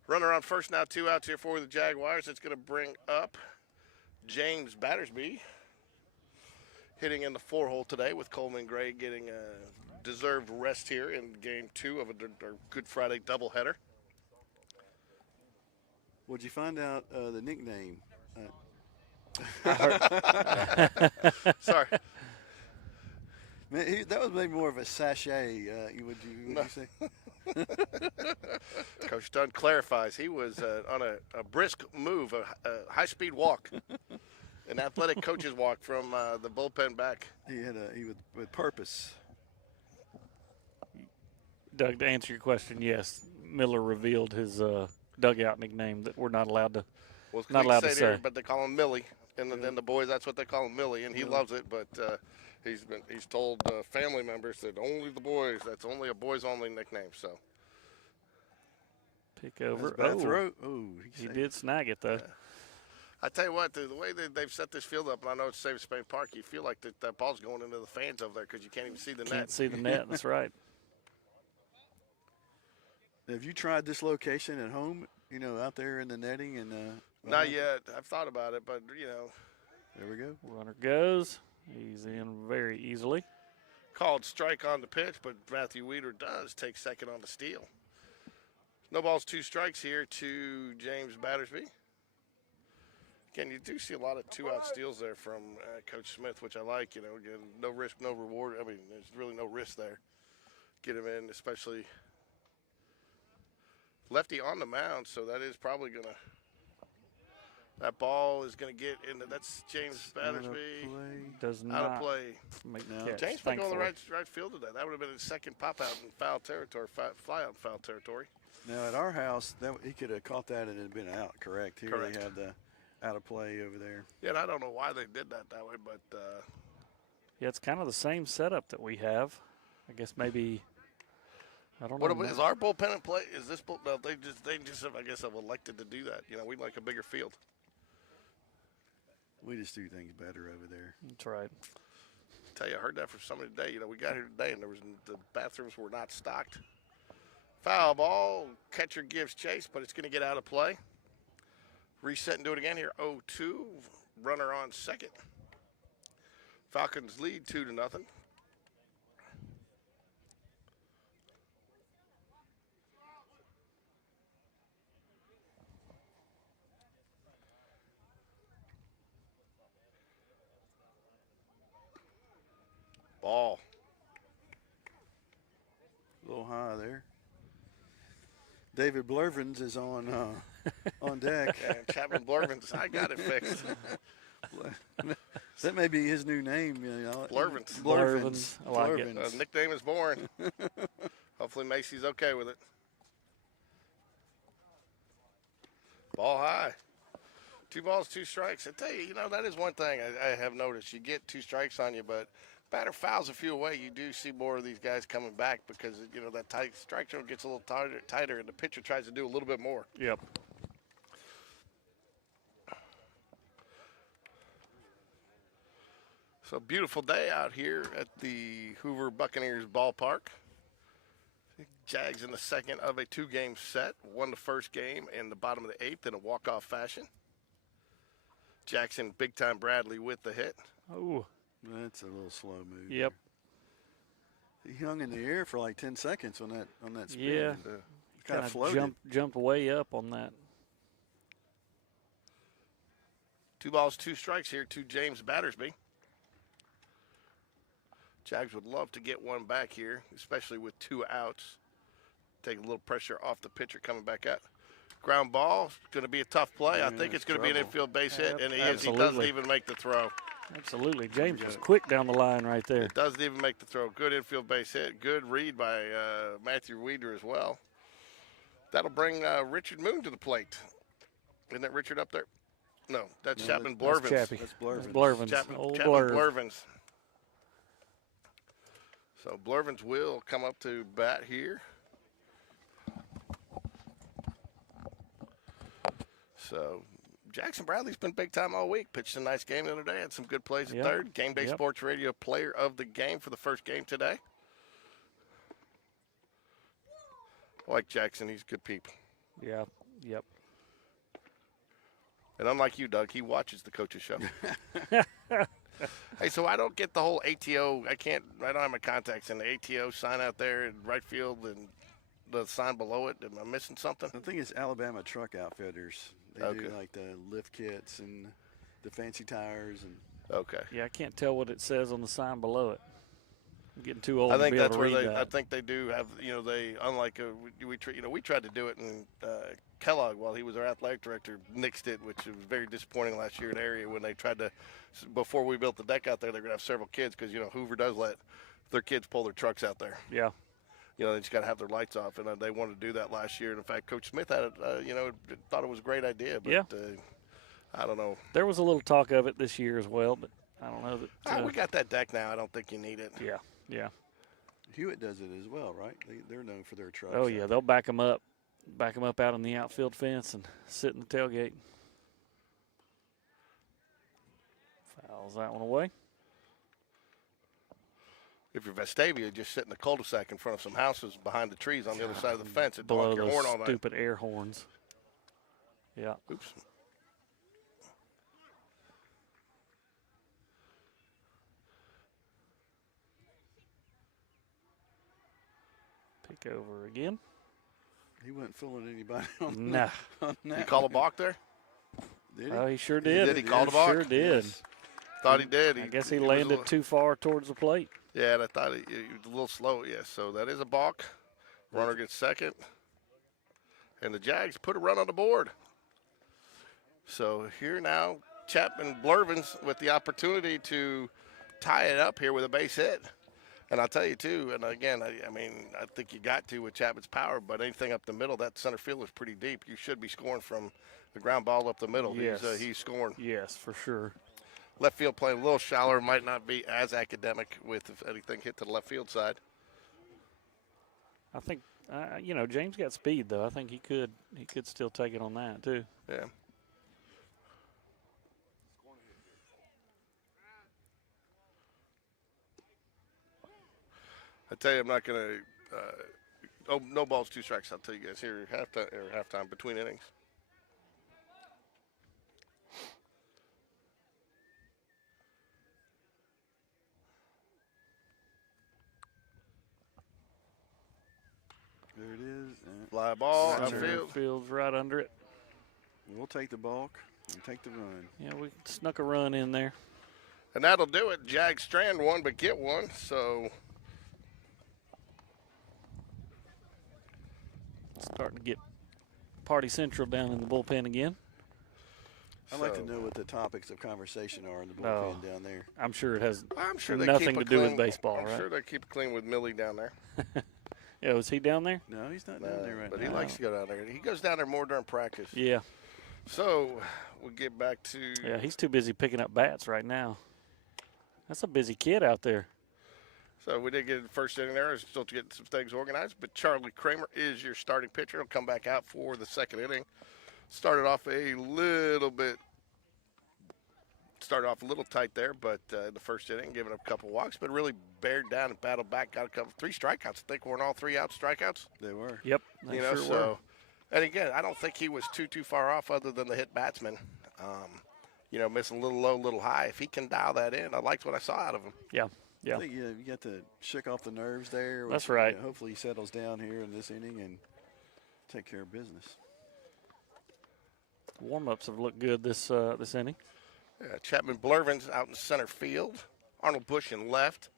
Runner on first now, 2 outs here for the Jaguars. It's going to bring up James Battersby. Hitting in the 4-hole today with Coleman Gray getting a deserved rest here in game 2 of a Good Friday doubleheader. Would you find out the nickname? Sorry. Man, that was maybe more of a sachet. Would you say? Coach Dunn clarifies he was on a brisk move, a high-speed walk, an athletic coach's walk from the bullpen back. He with purpose. Doug, to answer your question, yes. Miller revealed his dugout nickname that we're not allowed to. Well, it's Not allowed to here, say. but they call him Millie, and then the boys, that's what they call him, Millie, and he loves it. But he's told family members that only the boys. That's only a boys-only nickname. So Pick over. Bad throw. Oh, He did snag it, though. I tell you what, the way they've set this field up, and I know it's Save Spain Park, you feel like that ball's going into the fans over there because you can't even see the net. Can't see the net. That's right. Have you tried this location at home? You know, out there in the netting and. Not yet. I've thought about it, but you know. There we go. Runner goes. He's in very easily. Called strike on the pitch, but Matthew Weeder does take second on the steal. No balls, 2 strikes here to James Battersby. Again, you do see a lot of 2-out steals there from Coach Smith, which I like. You know, again, no risk, no reward. I mean, there's really no risk there. Get him in, especially lefty on the mound, so that is probably going to – that ball is going to get into – that's James Battersby. Does Out not of play. make the No. catch. James might go on the thankfully. right field today. That would have been his second pop-out in foul territory, fly out in foul territory. Now at our house, he could have caught that and it had been out. Correct. Here Correct. they have the out of play over there. Yeah, and I don't know why they did that way, but Yeah, it's kind of the same setup that we have. I guess maybe I don't what know. is our bullpen in play? Is this bull? No, they just have, I guess, have elected to do that. You know, we'd like a bigger field. We just do things better over there. That's right. Tell you, I heard that from somebody today. You know, we got here today and the bathrooms were not stocked. Foul ball. Catcher gives chase, but it's going to get out of play. Reset and do it again here. 0-2. Runner on second. Falcons lead 2-0. Ball. A little high there. David Blurvins is on deck. And Chapman Blurvins, I got it fixed. That may be his new name. You know. Blurvins. Blurvins. I like it. Blurvins. Nickname is born. Hopefully Macy's okay with it. Ball high. 2 balls, 2 strikes. I tell you, you know, that is one thing I have noticed. You get 2 strikes on you, but batter fouls a few away. You do see more of these guys coming back because, you know, that tight strike zone gets a little tighter, and the pitcher tries to do a little bit more. Yep. So beautiful day out here at the Hoover Buccaneers ballpark. Jags in the second of a 2-game set. Won the first game in the bottom of the 8th in a walk-off fashion. Jackson, big-time Bradley with the hit. Oh. That's a little slow move. Yep. He hung in the air for like 10 seconds on that spin. Yeah. Kind of floated. Jumped way up on that. 2 balls, 2 strikes here to James Battersby. Jags would love to get one back here, especially with 2 outs. Take a little pressure off the pitcher coming back out. Ground ball, going to be a tough play. Yeah, I think it's going to trouble. be an infield base hit, and he is. He Absolutely. doesn't even make the throw. Absolutely. James was quick down the line right there. It doesn't even make the throw. Good infield base hit. Good read by Matthew Weeder as well. That'll bring Richard Moon to the plate. Isn't that Richard up there? No, that's No, Chapman That's Blurvins. Chappie. That's Blurvins. Blurvins. Chapman Old Blurvins. Blurv. So Blurvins will come up to bat here. So Jackson Bradley's been big time all week. Pitched a nice game the other day. Had some good plays at Yep. third. Game Day Yep. Sports Radio Player of the Game for the first game today. I like Jackson. He's good people. Yeah. Yep. And unlike you, Doug, he watches the coach's show. Hey, so I don't get the whole ATO. I don't have my contacts in the ATO sign out there in right field and the sign below it. Am I missing something? I think it's Alabama Truck Outfitters. They Okay. do like the lift kits and the fancy tires and. Okay. Yeah, I can't tell what it says on the sign below it. I'm getting too old I to think be able that's to where read they. I that. think they do have. They unlike we tried to do it, and Kellogg, while he was our athletic director, nixed it, which was very disappointing last year in the area when they tried to. Before we built the deck out there, they're gonna have several kids because Hoover does let their kids pull their trucks out there. Yeah. They just got to have their lights off, and they wanted to do that last year. And in fact, Coach Smith had it. Thought it was a great idea, but Yeah. I don't know. There was a little talk of it this year as well, but I don't know that. We got that deck now. I don't think you need it. Yeah. Yeah. Hewitt does it as well, right? They're known for their trucks. Oh yeah, they'll back them up out on the outfield fence and sit in the tailgate. Fouls that one away. If you're Vestavia, just sit in the cul-de-sac in front of some houses behind the trees on the other side of the fence and Blow honk your those horn all night. stupid air horns. Yeah. Oops. Pick over again. He wasn't fooling anybody on Nah. on that. You call a balk there? Did he? Oh, he sure did. Did he call the balk? Sure did. Yes. Thought he did. I guess he was a landed little- too far towards the plate. Yeah, and I thought he was a little slow. Yeah, so that is a balk. Runner gets second. And the Jags put a run on the board. So here now, Chapman Blurvins with the opportunity to tie it up here with a base hit. And I'll tell you, too, and again, I mean, I think you got to with Chapman's power, but anything up the middle, that center field is pretty deep. You should be scoring from the ground ball up the middle. Yes. He's scoring. Yes, for sure. Left field playing a little shallower, might not be as academic with if anything hit to the left field side. I think, James got speed, though. I think he could still take it on that, too. Yeah. I tell you, I'm not going to. No balls, 2 strikes. I'll tell you guys here halftime between innings. There it is. Fly ball, Center outfield. Field's right under it. We'll take the balk and take the run. Yeah, we snuck a run in there. And that'll do it. Jags strand one, but get one. So Starting to get Party Central down in the bullpen again. I'd like to know what the topics of conversation are in the Oh. bullpen down there. I'm sure it has I'm sure they nothing keep to it do with clean. baseball, I'm right? sure they keep it clean with Millie down there. Yeah, was he down there? No, he's not down there right But now. he likes to go down there. He goes down there more during practice. Yeah. So we'll get back to Yeah, he's too busy picking up bats right now. That's a busy kid out there. So we did get the first inning there. Still getting some things organized. But Charlie Kramer is your starting pitcher. He'll come back out for the second inning. Started off a little tight there, but the first inning, giving up a couple walks, but really bared down and battled back. Got a couple, 3 strikeouts. I think weren't all 3 out strikeouts. They were. Yep. They sure So, were. and again, I don't think he was too far off, other than the hit batsman. Missing a little low, little high. If he can dial that in, I liked what I saw out of him. Yeah. Yeah. I think you got to shake off the nerves there. That's right. Hopefully he settles down here in this inning and take care of business. Warm-ups have looked good this inning. Yeah, Chapman Blurvins out in center field. Arnold Bush in left.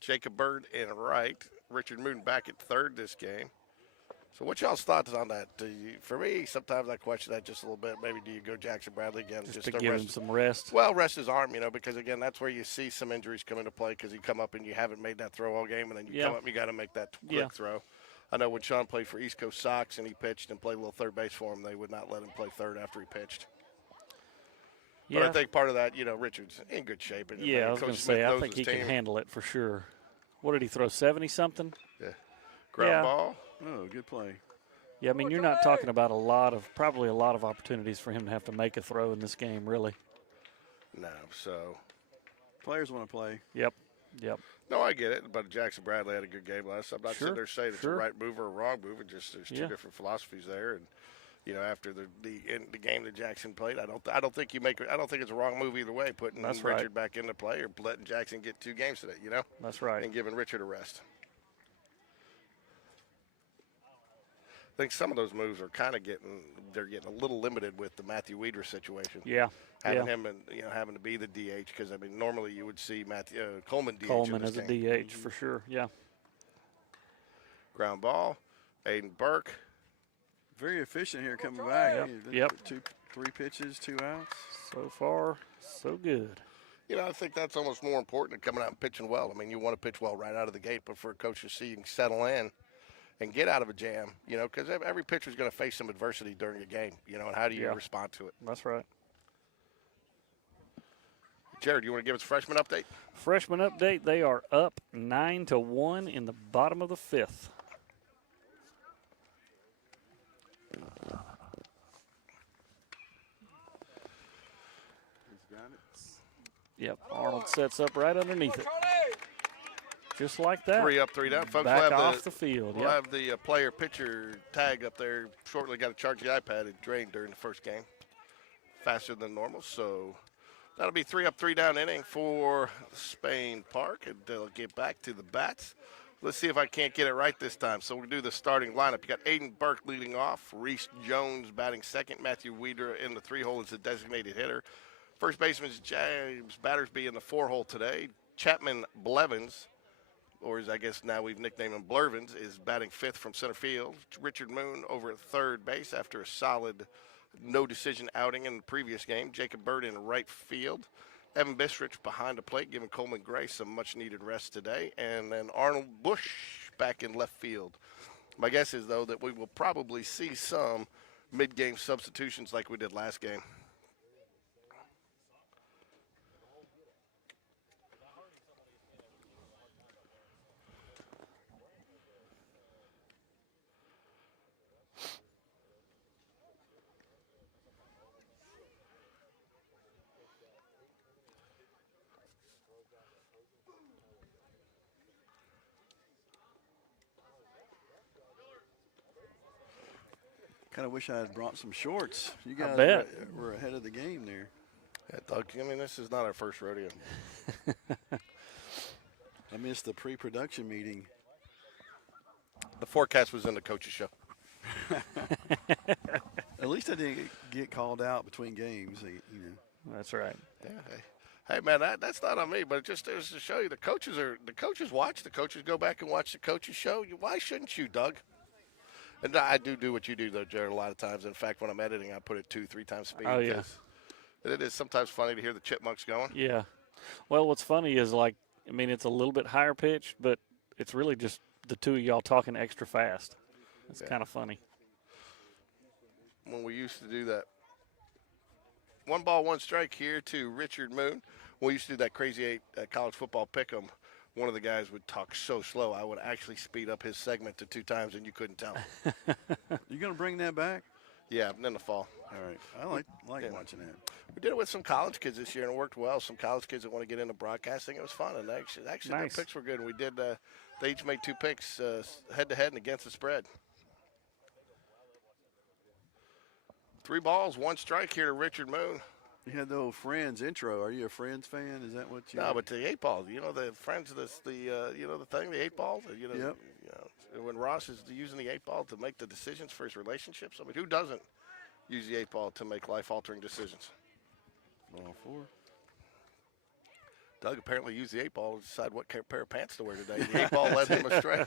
Jacob Bird in right. Richard Moon back at third this game. So what y'all's thoughts on that? For me, sometimes I question that just a little bit. Maybe do you go Jackson Bradley again? Just to give him rest? some rest. Well, rest his arm, because, again, that's where you see some injuries come into play because you come up and you haven't made that throw all game, and then you come up and you got to make that quick throw. I know when Sean played for East Coast Sox and he pitched and played a little third base for him, they would not let him play third after he pitched. Yeah. But I think part of that, Richard's in good shape. And Yeah, I was going Coach to Smith say, I knows think his he team. can handle it for sure. What did he throw, 70-something? Yeah. Ground Yeah. ball. Oh, good play. Yeah, I mean, you're not talking about probably a lot of opportunities for him to have to make a throw in this game, really. No, so. Players want to play. Yep. No, I get it. But Jackson Bradley had a good game last. I'm not Sure, sitten there saying it's a sure. right move or a wrong move. It just there's 2 different philosophies there. And after the game that Jackson played, I don't think it's a wrong move either way. Putting That's Richard right. back into play or letting Jackson get 2 games today. That's right. And giving Richard a rest. I think some of those moves are kind of getting a little limited with the Matthew Weeder situation. Yeah. Having him and having to be the DH because normally you would see Coleman DH. Coleman in this as a game. DH for sure. Yeah. Ground ball, Aiden Burke. Very efficient here coming back. Yep. 3 pitches, 2 outs. So far, so good. I think that's almost more important than coming out and pitching well. I mean, you want to pitch well right out of the gate, but for a coach to see you can settle in and get out of a jam, because every pitcher is going to face some adversity during a game, and how do you respond to it? That's right. Jared, you want to give us a freshman update? Freshman update, they are up 9-1 in the bottom of the 5th. He's got it. Yep, Arnold sets up right underneath it. Just like that. 3 up, 3 down. Folks, Back we'll have off the field. We'll Yep. have the player pitcher tag up there shortly. Got to charge the iPad. It drained during the first game. Faster than normal. So that'll be 3 up, 3 down inning for Spain Park. And they'll get back to the bats. Let's see if I can't get it right this time. So we'll do the starting lineup. You got Aiden Burke leading off. Reese Jones batting second. Matthew Weider in the 3-hole as the designated hitter. First baseman is James Battersby in the 4-hole today. Chapman Blevins, or as I guess now we've nicknamed him Blurvins, is batting 5th from center field. Richard Moon over at third base after a solid no-decision outing in the previous game. Jacob Bird in right field. Evan Bistrich behind the plate, giving Coleman Gray some much-needed rest today. And then Arnold Bush back in left field. My guess is, though, that we will probably see some mid-game substitutions like we did last game. Kind of wish I had brought some shorts. You guys bet. were ahead of the game there. Yeah, Doug, I mean, this is not our first rodeo. I missed the pre-production meeting. The forecast was in the coach's show. At least I didn't get called out between games. You know. That's right. Yeah. Hey man, that's not on me, but it just goes to show you the coaches watch. The coaches go back and watch the coach's show. Why shouldn't you, Doug? And I do what you do, though, Jared, a lot of times. In fact, when I'm editing, I put it 2-3 times speed. Oh, yeah. It is sometimes funny to hear the chipmunks going. Yeah. Well, what's funny is, like, I mean, it's a little bit higher pitch, but it's really just the two of y'all talking extra fast. It's kind of funny. When we used to do that. 1 ball, 1 strike here to Richard Moon. When we used to do that Crazy 8 college football pick'em, one of the guys would talk so slow, I would actually speed up his segment to 2 times, and you couldn't tell. You going to bring that back? Yeah, in the fall. All right. I like watching that. We did it with some college kids this year, and it worked well. Some college kids that want to get into broadcasting. It was fun, and actually Nice. their picks were good. And we did. They each made 2 picks head-to-head and against the spread. 3 balls, 1 strike here to Richard Moon. You had the old Friends intro. Are you a Friends fan? Is that what you? No, but the 8 balls. You know the Friends. The thing, the 8 balls. Yep. You know, when Ross is using the 8 ball to make the decisions for his relationships. I mean, who doesn't use the 8 ball to make life-altering decisions? Ball 4. Doug apparently used the 8 ball to decide what pair of pants to wear today. The 8 ball led him astray.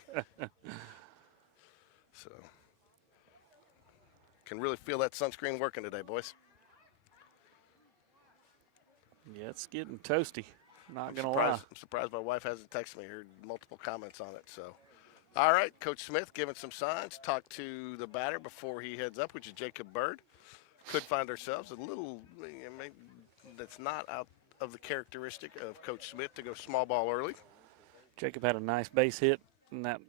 So, can really feel that sunscreen working today, boys. Yeah, it's getting toasty. Not going to lie. I'm surprised my wife hasn't texted me. I heard multiple comments on it. So, all right, Coach Smith giving some signs. Talk to the batter before he heads up, which is Jacob Bird. Could find ourselves a little, that's not out of the characteristic of Coach Smith to go small ball early. Jacob had a nice base hit in that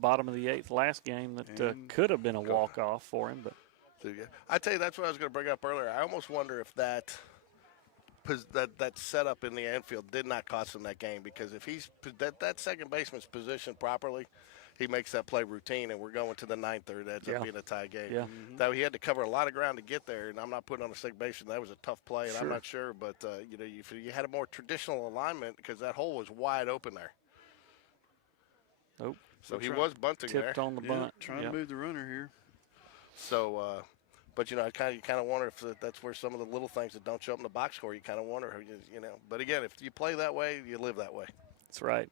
bottom of the 8th last game that could have been a walk-off for him. But I tell you, that's what I was going to bring up earlier. I almost wonder if that setup in the infield did not cost him that game, because if he's that second baseman's positioned properly, he makes that play routine, and we're going to the 9th, or that ends up being a tie game. Yeah. Now, he had to cover a lot of ground to get there, and I'm not putting on a second baseman. That was a tough play, and I'm not sure. But, if you had a more traditional alignment, because that hole was wide open there. Nope. So he was bunting there. Tipped on the bunt. Trying to move the runner here. So, but, I kind of wonder if that's where some of the little things that don't show up in the box score, you kind of wonder, But, again, if you play that way, you live that way. That's right.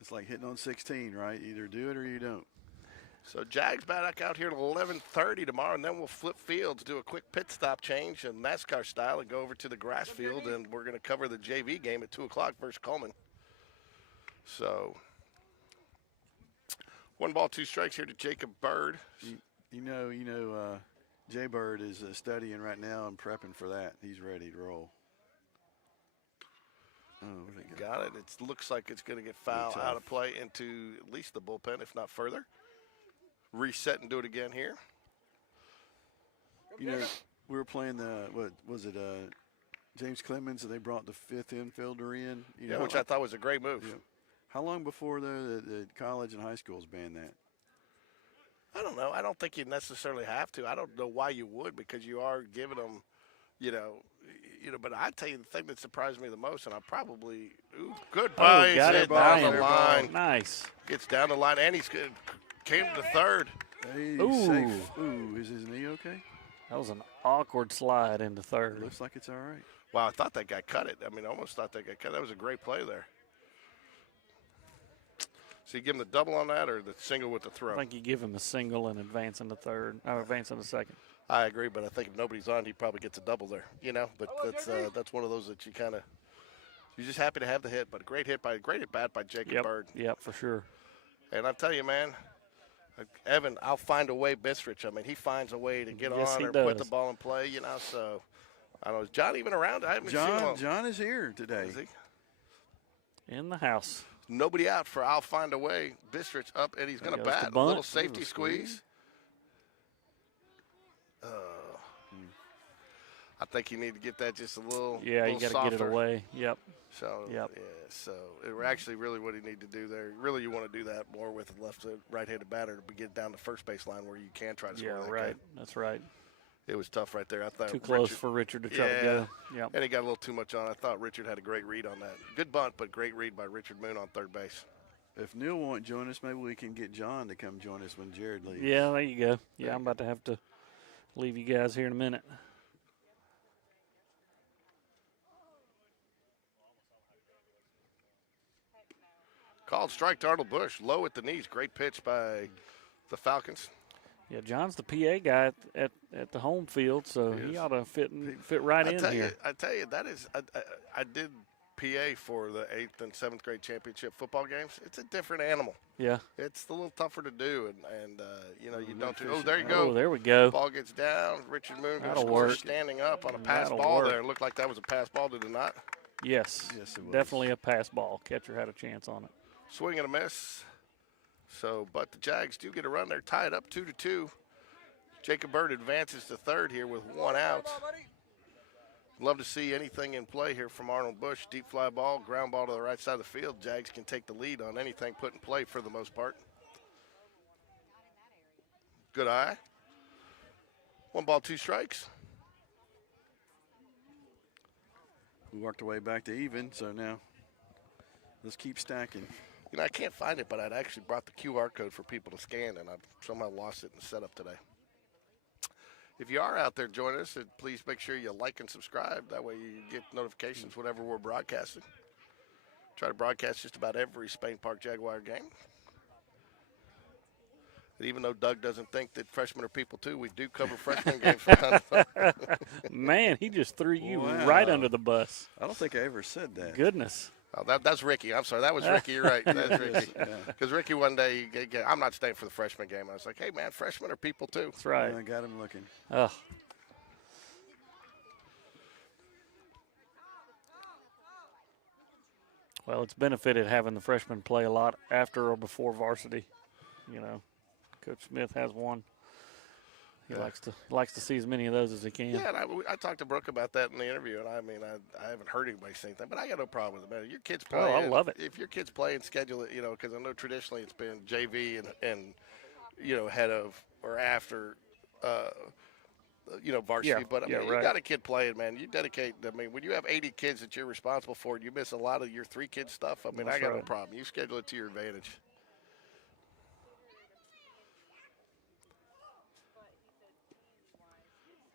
It's like hitting on 16, right? Either do it or you don't. So Jags back out here at 11:30 tomorrow, and then we'll flip fields, do a quick pit stop change in NASCAR style, and go over to the grass field, and we're going to cover the JV game at 2 o'clock versus Coleman. So 1 ball, 2 strikes here to Jacob Bird. Jay Bird is studying right now and prepping for that. He's ready to roll. Oh, where'd it go? Got it. It looks like it's going to get foul out of play into at least the bullpen, if not further. Reset and do it again here. We were playing what was it? James Clemens, and they brought the 5th infielder in. Yeah, which I thought was a great move. Yeah. How long before the college and high schools banned that? I don't know. I don't think you necessarily have to. I don't know why you would, because you are giving them, But I tell you the thing that surprised me the most, and I probably goodbye. Got it down by the him. line. Nice. Gets down the line, and came to third. Hey, Ooh. safe. Ooh, is his knee okay? That was an awkward slide into third. Looks like it's all right. Wow, I thought that guy cut it. I mean, I almost thought that guy cut it. That was a great play there. So you give him the double on that, or the single with the throw? I think you give him a single and advance into third, or advance into second. I agree, but I think if nobody's on, he probably gets a double there. But that's one of those that you're just happy to have the hit. But a great at bat by Jacob Bird. Yep, for sure. And I'll tell you, man, Evan, I'll find a way, Bistrich. I mean, he finds a way to get Yes, on he or does. put the ball in play. So I don't know. Is John even around? I haven't seen him. John is here today. Is he? In the house. Nobody out for I'll find a way. Bistrich up, and he's going to There goes bat. the A bunt. little safety squeeze. I think you need to get that just a little. Yeah, you little got to get it softer. away. Yep. So Yep. yeah, so it were actually really what you need to do there. Really, you want to do that more with a right-handed batter to get down the first base line where you can try to score. Yeah, that right. guy. That's right. It was tough right there. I thought Too close Richard- for Richard to try to Yeah. go. Yep. And he got a little too much on. I thought Richard had a great read on that. Good bunt, but great read by Richard Moon on third base. If Neil won't join us, maybe we can get John to come join us when Jared leaves. Yeah, there you go. Yeah, I'm about to have to leave you guys here in a minute. Called strike to Arnold Bush, low at the knees. Great pitch by the Falcons. Yeah, John's the PA guy at the home field, so He he is. ought to fit right in here. I tell you, that is. I did PA for the 8th and 7th grade championship football games. It's a different animal. Yeah. It's a little tougfer to do, and you don't do. Oh, efficient. there you go. Oh, there we go. Ball gets down. Richard Moon going to That'll score work. standing up on a pass That'll ball work. there. Looked like that was a pass ball, did it not? Yes. Yes, it was. Definitely a pass ball. Catcher had a chance on it. Swing and a miss. So, but the Jags do get a run. They're tied up 2-2. Jacob Bird advances to third here with one out. Love to see anything in play here from Arnold Bush. Deep fly ball, ground ball to the right side of the field. Jags can take the lead on anything put in play for the most part. Good eye. 1 ball, 2 strikes. We worked our way back to even, so now let's keep stacking. I can't find it, but I'd actually brought the QR code for people to scan, and I've somehow lost it in the setup today. If you are out there joining us, please make sure you like and subscribe. That way you get notifications whenever we're broadcasting. Try to broadcast just about every Spain Park Jaguar game. And even though Doug doesn't think that freshmen are people too, we do cover freshman games from time to time. Man, he just threw you Wow. right under the bus. I don't think I ever said that. Goodness. Oh, that's Ricky. I'm sorry. That was Ricky. You're right. That's Ricky. Yeah. Because Ricky one day, I'm not staying for the freshman game. I was like, hey, man, freshmen are people too. That's right. I got him looking. Oh. Well, it's benefited having the freshmen play a lot after or before varsity. Coach Smith has one. He likes to see as many of those as he can. Yeah, and I talked to Brooke about that in the interview, and I mean, I haven't heard anybody say anything, but I got no problem with it, man. Your kids play. Oh, I love it. If your kids play and schedule it, because I know traditionally it's been JV and head of or after, varsity. Yeah, But I mean, yeah, you right. got a kid playing, man. You dedicate. I mean, when you have 80 kids that you're responsible for, and you miss a lot of your 3 kids stuff. I mean, That's I got no right. problem. You schedule it to your advantage.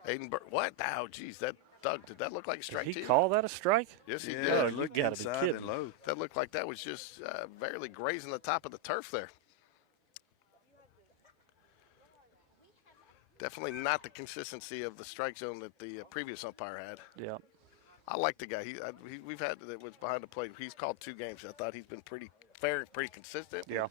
Aiden what? Oh, geez, Doug, did that look like a strike Did to he you? call that a strike? Yes, he Yeah, did. Oh, it you looked gotta be inside kidding. and low. That looked like that was just barely grazing the top of the turf there. Definitely not the consistency of the strike zone that the previous umpire had. Yeah. I like the guy. We've had that was behind the plate. He's called 2 games. I thought he's been pretty fair, pretty consistent. Yeah.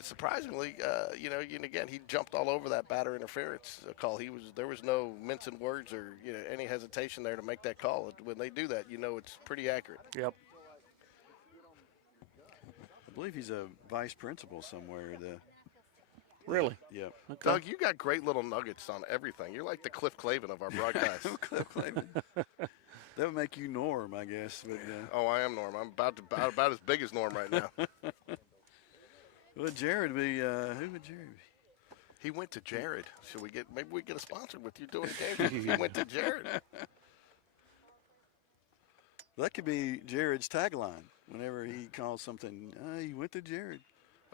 Surprisingly, and again, he jumped all over that batter interference call. There was no mincing words or any hesitation there to make that call. When they do that, it's pretty accurate. Yep. I believe he's a vice principal somewhere. Really? Yep. Okay. Doug, you got great little nuggets on everything. You're like the Cliff Clavin of our broadcast. Cliff Clavin. That would make you Norm, I guess. But Oh, I am Norm. I'm about as big as Norm right now. well, Jared would be. Who would Jared be? He went to Jared. Maybe we get a sponsor with you doing the game. He went to Jared. That could be Jared's tagline. Whenever he calls something, he went to Jared.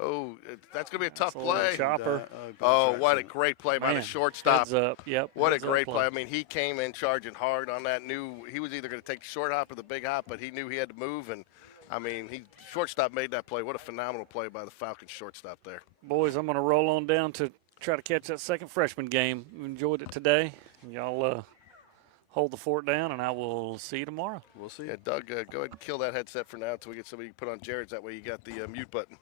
Oh, that's going to be a tough That's a little play. chopper. Oh, what a great play by the Man, shortstop. heads up. Yep. What a heads up great play. I mean, he came in charging hard on that. Knew he was either going to take the short hop or the big hop, but he knew he had to move. And, I mean, shortstop made that play. What a phenomenal play by the Falcons shortstop there. Boys, I'm going to roll on down to try to catch that second freshman game. Enjoyed it today. Y'all hold the fort down, and I will see you tomorrow. We'll see. Yeah, Doug, go ahead and kill that headset for now until we get somebody to put on Jared's. That way you got the mute button.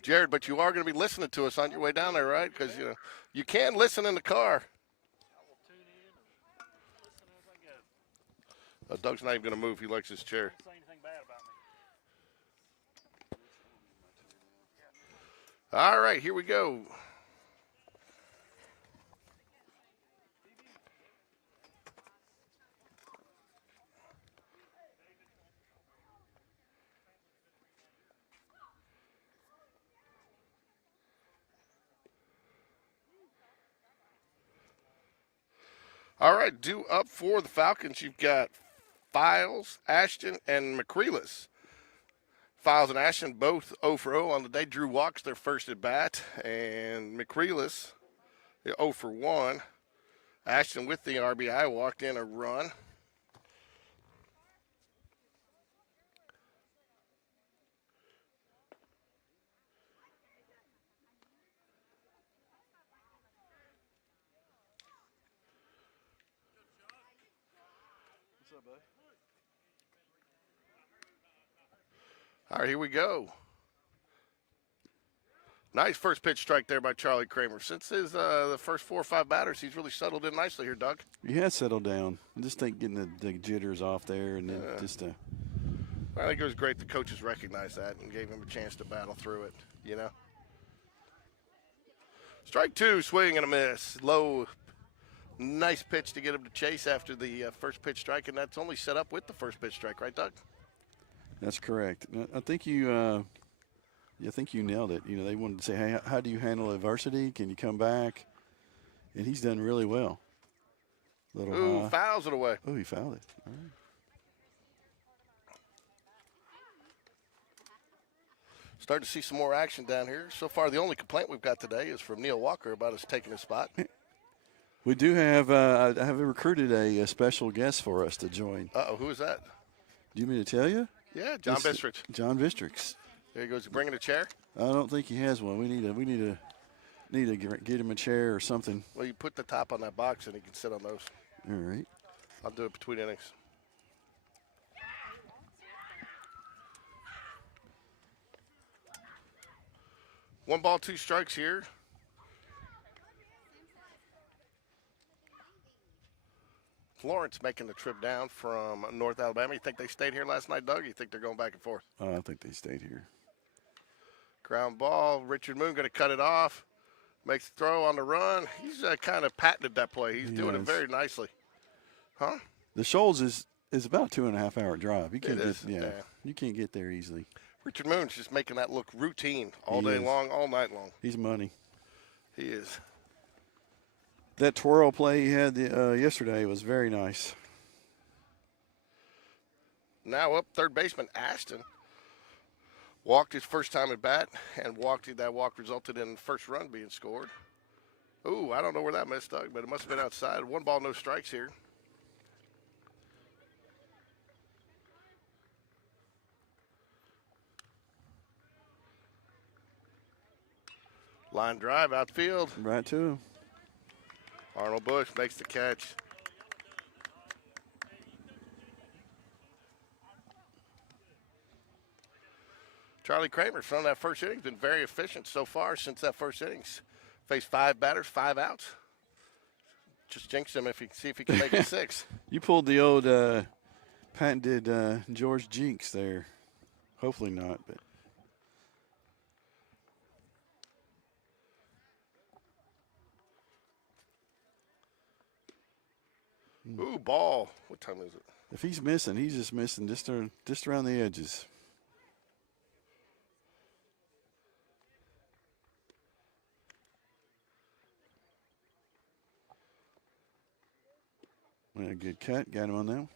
Jared, but you are going to be listening to us on your way down there, right? Because, you can listen in the car. Doug's not even going to move. He likes his chair. Say anything bad about me. All right, here we go. All right, due up for the Falcons, you've got Files, Ashton, and McCreelis. Files and Ashton both 0 for 0 on the day. Drew walks their first at bat, and McCreelis 0 for 1. Ashton with the RBI walked in a run. All right, here we go. Nice first pitch strike there by Charlie Kramer. Since his the first 4 or 5 batters, he's really settled in nicely here, Doug. He has settled down. I just think getting the jitters off there and then just I think it was great the coaches recognized that and gave him a chance to battle through it, Strike 2, swing and a miss. Low, nice pitch to get him to chase after the first pitch strike, and that's only set up with the first pitch strike, right, Doug? That's correct. I think you nailed it. They wanted to say, hey, how do you handle adversity? Can you come back? And he's done really well. Ooh, fouls it away. Oh, he fouled it. All right. Starting to see some more action down here. So far, the only complaint we've got today is from Neil Walker about us taking his spot. We do have I have recruited a special guest for us to join. Uh-oh, who is that? Do you mean to tell you? Yeah, John Bistrix. John Bistrix. There he goes. He bringing a chair? I don't think he has one. We need to get him a chair or something. Well, you put the top on that box and he can sit on those. All right. I'll do it between innings. One ball, 2 strikes here. Florence making the trip down from North Alabama. You think they stayed here last night, Doug? Or you think they're going back and forth? I think they stayed here. Ground ball. Richard Moon going to cut it off. Makes the throw on the run. He's kind of patented that play. He's doing it very nicely. Huh? The Shoals is about a 2.5 hour drive. You can't is, get you can't get there easily. Richard Moon's just making that look routine all day long, all night long. He's money. He is. That twirl play he had yesterday was very nice. Now up third baseman Ashton. Walked his first time at bat, and that walk resulted in the first run being scored. Ooh, I don't know where that missed, Doug, but it must have been outside. 1 ball, no strikes here. Line drive, outfield. Right to him. Arnold Bush makes the catch. Charlie Kramer from that first inning has been very efficient so far since that first innings. Faced 5 batters, 5 outs. Just jinxed him see if he can make it 6. You pulled the old patented George Jinx there. Hopefully not, but. Ooh, ball. What time is it? If he's missing, he's just missing just around the edges. A good cut. Got him on that one.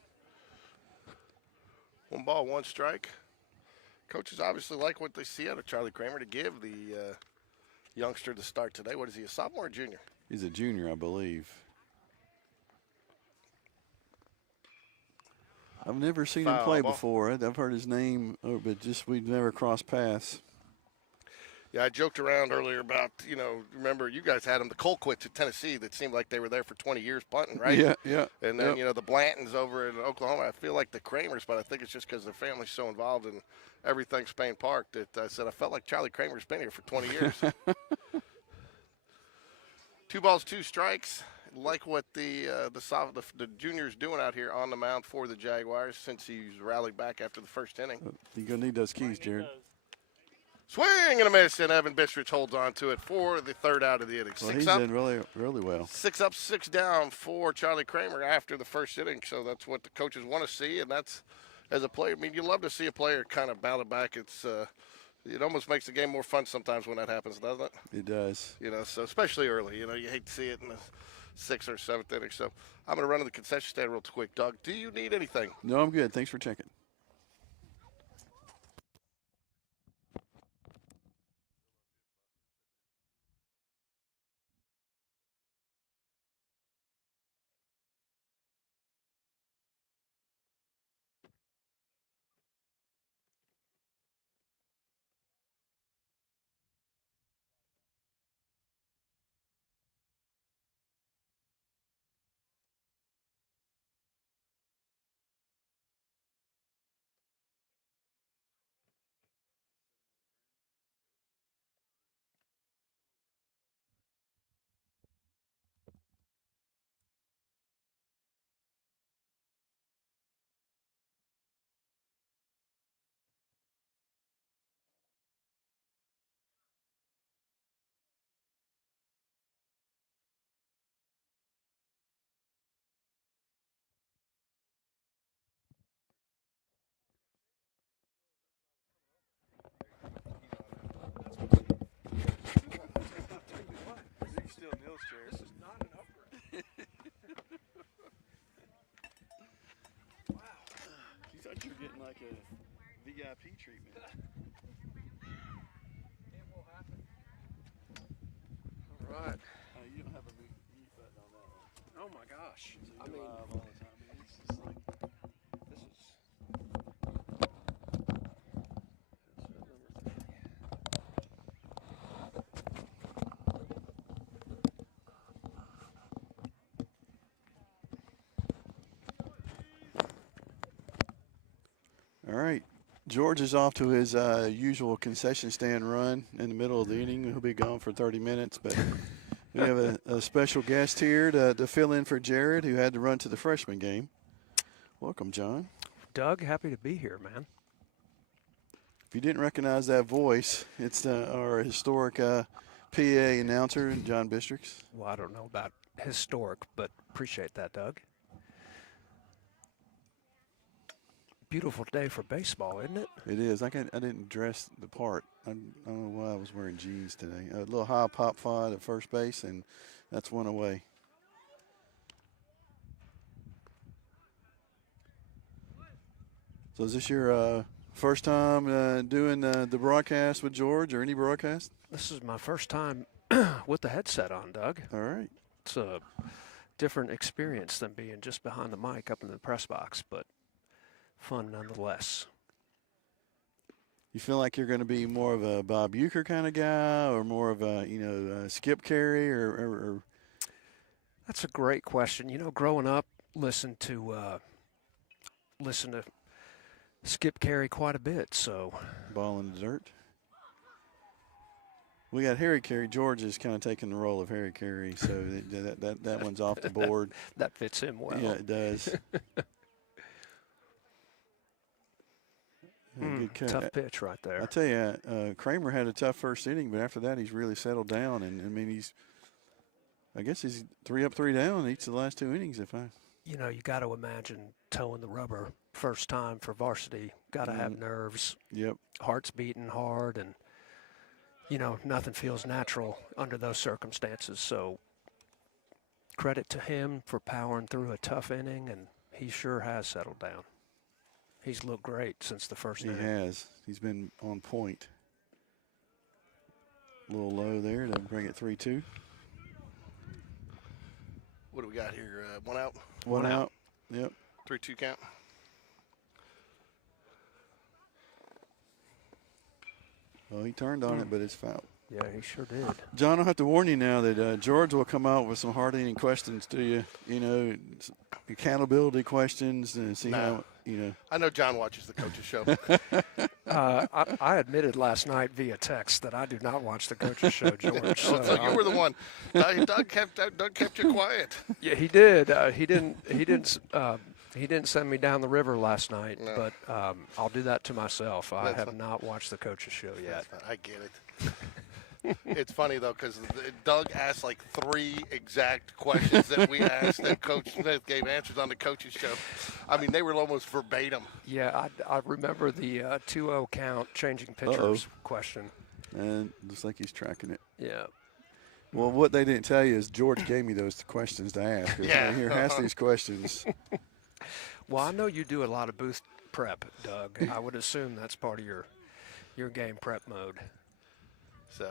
1 ball, 1 strike. Coaches obviously like what they see out of Charlie Kramer to give the youngster to start today. What is he, a sophomore or junior? He's a junior, I believe. I've never seen him play before. I've heard his name, but just we've never crossed paths. Yeah, I joked around earlier about, remember you guys had him, the Colquitts at Tennessee that seemed like they were there for 20 years punting, right? Yeah. And then, the Blantons over in Oklahoma. I feel like the Kramers, but I think it's just because their family's so involved in everything Spain Park that I said I felt like Charlie Kramer's been here for 20 years. 2 balls, 2 strikes. Like what the junior's doing out here on the mound for the Jaguars since he's rallied back after the first inning. You're going to need those keys, Jared. Swing and a miss, and Evan Bistrich holds on to it for the 3rd out of the inning. Well, he's done really, really well. 6 up, 6 down for Charlie Kramer after the first inning. So that's what the coaches want to see, and that's, as a player, I mean, you love to see a player kind of battle back. It almost makes the game more fun sometimes when that happens, doesn't it? It does. So especially early. You hate to see it in the 6th or 7th inning. So I'm going to run to the concession stand real quick. Doug, do you need anything? No, I'm good. Thanks for checking. This is not an upgrade. Wow. You thought you were getting like a VIP treatment. It will happen. All right. You don't have a mute button on that one. Oh my gosh. So you're live all the time. I mean, it's just like, This is. all right. George is off to his usual concession stand run in the middle of the inning. He'll be gone for 30 minutes, but we have a special guest here to fill in for Jared, who had to run to the freshman game. Welcome, John. Doug, happy to be here, man. If you didn't recognize that voice, it's our historic PA announcer, John Bistrix. Well, I don't know about historic, but appreciate that, Doug. Beautiful day for baseball, isn't it? It is. I didn't dress the part. I don't know why I was wearing jeans today. A little high pop fly at first base, and that's one away. So is this your first time doing the broadcast with George, or any broadcast? This is my first time with the headset on, Doug. All right. It's a different experience than being just behind the mic up in the press box, but fun nonetheless. You feel like you're going to be more of a Bob Uecker kind of guy, or more of a Skip Carey, or? That's a great question. Growing up, listen to Skip Carey quite a bit. So Ball in the dirt. We got Harry Carey. George is kind of taking the role of Harry Carey, so that one's off the board. That fits him well. Yeah, it does. Good cut. Tough pitch right there. I tell you, Kramer had a tough first inning, but after that he's really settled down. And I mean, I guess he's 3 up, 3 down in each of the last 2 innings. You got to imagine towing the rubber first time for varsity. Got to have nerves. Yep. Heart's beating hard, and nothing feels natural under those circumstances. So credit to him for powering through a tough inning, and he sure has settled down. He's looked great since the first inning. He has. He's been on point. A little low there to bring it 3-2. What do we got here? One out? One out. Yep. 3-2 count. Well, he turned on it, but it's foul. Yeah, he sure did. John, I'll have to warn you now that George will come out with some hard-hitting questions to you. Accountability questions and see how. I know John watches the coach's show. I admitted last night via text that I do not watch the coach's show, George. So you were the one. Doug kept you quiet. Yeah, he did. He didn't send me down the river last night, but I'll do that to myself. I have not watched the coach's show yet. I get it. It's funny, though, because Doug asked like 3 exact questions that we asked that Coach Smith gave answers on the coach's show. I mean, they were almost verbatim. Yeah, I remember the 2-0 count, changing pitchers question. And looks like he's tracking it. Yeah. Well, what they didn't tell you is George gave me those questions to ask. Yeah. Here, ask these questions. Well, I know you do a lot of booth prep, Doug. I would assume that's part of your game prep mode. So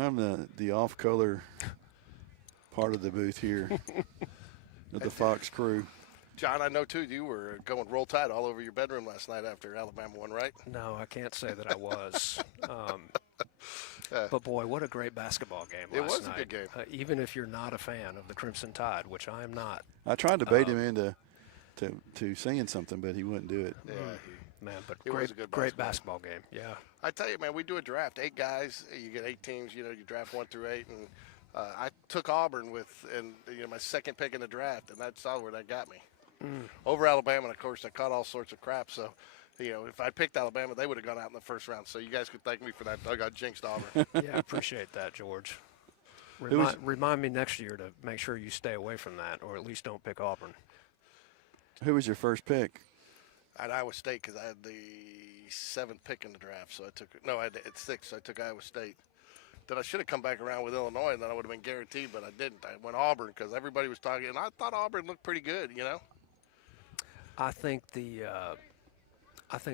I'm the off-color part of the booth here of the Fox crew. John, I know, too, you were going Roll Tide all over your bedroom last night after Alabama won, right? No, I can't say that I was. But, boy, what a great basketball game last night. It was a good game. Even if you're not a fan of the Crimson Tide, which I am not. I tried to bait him into to saying something, but he wouldn't do it. Yeah, man, but it was a good great basketball game. Yeah. I tell you, man, we do a draft. 8 guys. You get 8 teams. You draft 1 through 8. And I took Auburn my second pick in the draft, and that's all where that got me. Over Alabama, and, of course, I caught all sorts of crap. So, if I picked Alabama, they would have gone out in the first round. So you guys could thank me for that. Doug, I jinxed Auburn. Yeah, I appreciate that, George. Remind me next year to make sure you stay away from that, or at least don't pick Auburn. Who was your first pick? At Iowa State, because I had the 7th pick in the draft. So I had at 6, so I took Iowa State. Then I should have come back around with Illinois, and then I would have been guaranteed, but I didn't. I went Auburn because everybody was talking, and I thought Auburn looked pretty good, I think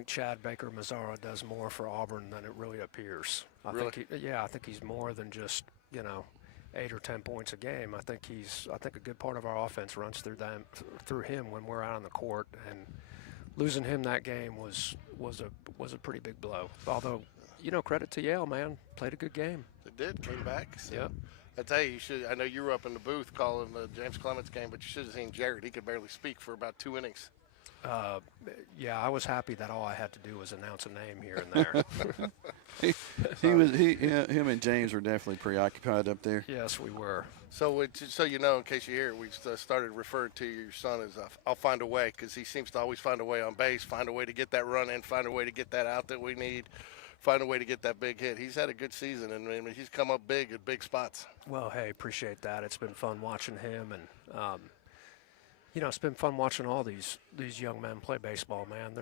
Chad Baker-Mazzara does more for Auburn than it really appears. I think he's more than just 8 or 10 points a game. I think a good part of our offense runs through him when we're out on the court, and losing him that game was a pretty big blow. Although, credit to Yale, man, played a good game. It did, came back. So. Yep. I tell you, I know you were up in the booth calling the James Clements game, but you should have seen Jared. He could barely speak for about 2 innings. Yeah, I was happy that all I had to do was announce a name here and there. Him and James were definitely preoccupied up there. Yes, we were. So in case you hear, we started referring to your son as I'll find a way, because he seems to always find a way on base, find a way to get that run in, find a way to get that out that we need, find a way to get that big hit. He's had a good season, and he's come up big at big spots. Well, hey, appreciate that. It's been fun watching him, and it's been fun watching all these young men play baseball, man.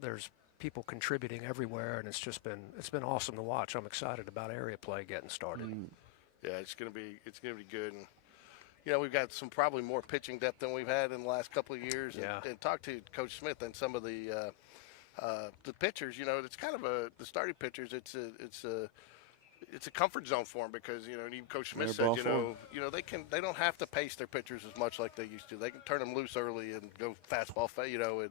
There's people contributing everywhere, and it's been awesome to watch. I'm excited about area play getting started. Yeah, it's gonna be good, and we've got some probably more pitching depth than we've had in the last couple of years. Yeah. And talk to Coach Smith and some of the pitchers. It's kind of the starting pitchers. It's a comfort zone for them because and even Coach Smith said they don't have to pace their pitchers as much like they used to. They can turn them loose early and go fastball, and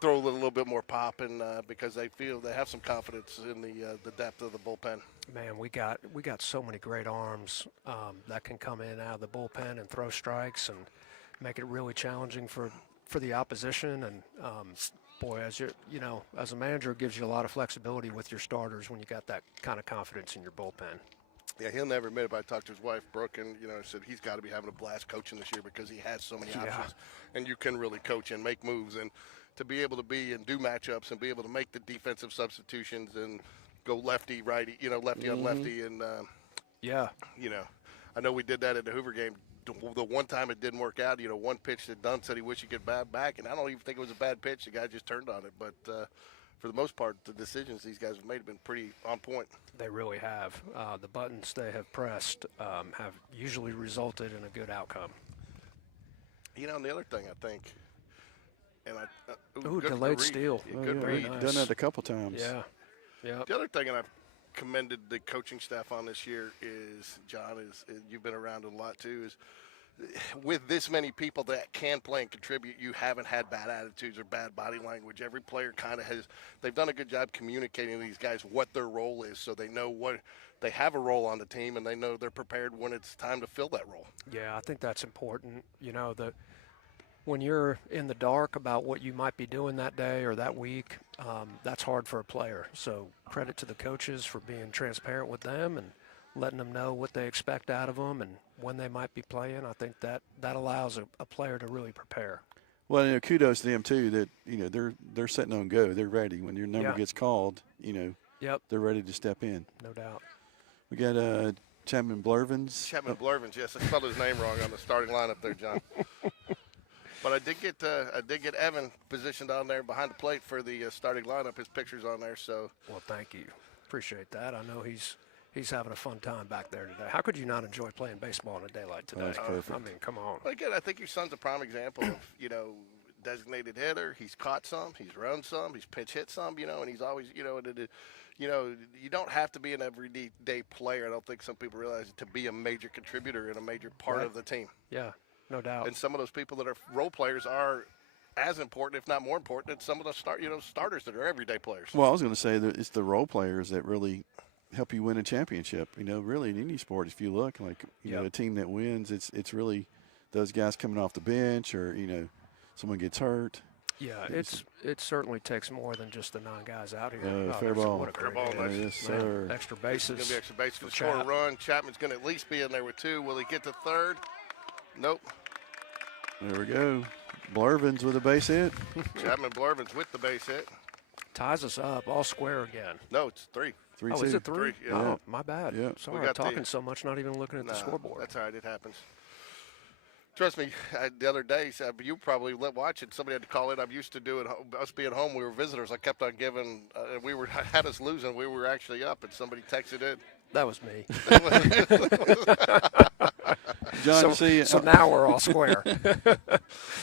throw a little bit more pop, and because they feel they have some confidence in the depth of the bullpen. Man, we got so many great arms that can come in out of the bullpen and throw strikes and make it really challenging for the opposition. And boy, as a manager, it gives you a lot of flexibility with your starters when you got that kind of confidence in your bullpen. Yeah, he'll never admit it, but I talked to his wife, Brooke, and said he's got to be having a blast coaching this year because he has so many options, and you can really coach and make moves. And to be able to be and do matchups and be able to make the defensive substitutions and go lefty, righty, lefty on lefty. And, Yeah. I know we did that at the Hoover game. The one time it didn't work out, one pitch that Dunn said he wished he could bat back, and I don't even think it was a bad pitch. The guy just turned on it. But for the most part, the decisions these guys have made have been pretty on point. They really have. The buttons they have pressed have usually resulted in a good outcome. And the other thing I think, and delayed steal. Good read. Nice. Done that a couple times. Yeah. Yeah. The other thing, and I've commended the coaching staff on this year, is John, is you've been around it a lot too, is with this many people that can play and contribute, you haven't had bad attitudes or bad body language. Every player kind of has. They've done a good job communicating to these guys what their role is, so they know what they have a role on the team, and they know they're prepared when it's time to fill that role. Yeah, I think that's important. When you're in the dark about what you might be doing that day or that week, that's hard for a player. So credit to the coaches for being transparent with them and letting them know what they expect out of them and when they might be playing. I think that allows a player to really prepare. Well, kudos to them too. That they're setting on go. They're ready when your number gets called. Yep. They're ready to step in. No doubt. We got Chapman Blurvins. Chapman Blurvins. Yes, I spelled his name wrong on the starting lineup there, John. But I did get Evan positioned on there behind the plate for the starting lineup. His picture's on there. So. Well, thank you. Appreciate that. I know he's having a fun time back there today. How could you not enjoy playing baseball in a day like today? That's perfect. I mean, come on. Well, again, I think your son's a prime example of, designated hitter. He's caught some, he's run some, he's pinch hit some, and he's always, you don't have to be an everyday player. I don't think some people realize it, to be a major contributor and a major part of the team. Yeah, no doubt. And some of those people that are role players are as important, if not more important, than some of the starters that are everyday players. Well, I was going to say that it's the role players that really help you win a championship. Really in any sport, if you look like a team that wins, it's really those guys coming off the bench or someone gets hurt. Yeah, it certainly takes more than just the 9 guys out here. Fair ball. What a fair great ball, game. Yes, sir. Extra bases. It's going to be extra bases. Going to score a run. Chapman's going to at least be in there with 2. Will he get to third? Nope. There we go. Blurvins with a base hit. Chapman Blurvins with the base hit. Ties us up, all square again. No, it's 3. 3-2. Oh, is it 3? Yeah. Oh, my bad. Yeah. Sorry, I'm talking so much, not even looking at the scoreboard. That's all right. It happens. Trust me, the other day, you probably watch it. Somebody had to call in. I'm used to doing us being home. We were visitors. I kept on giving. Had us losing. We were actually up, and somebody texted in. That was me. John, so now we're all square.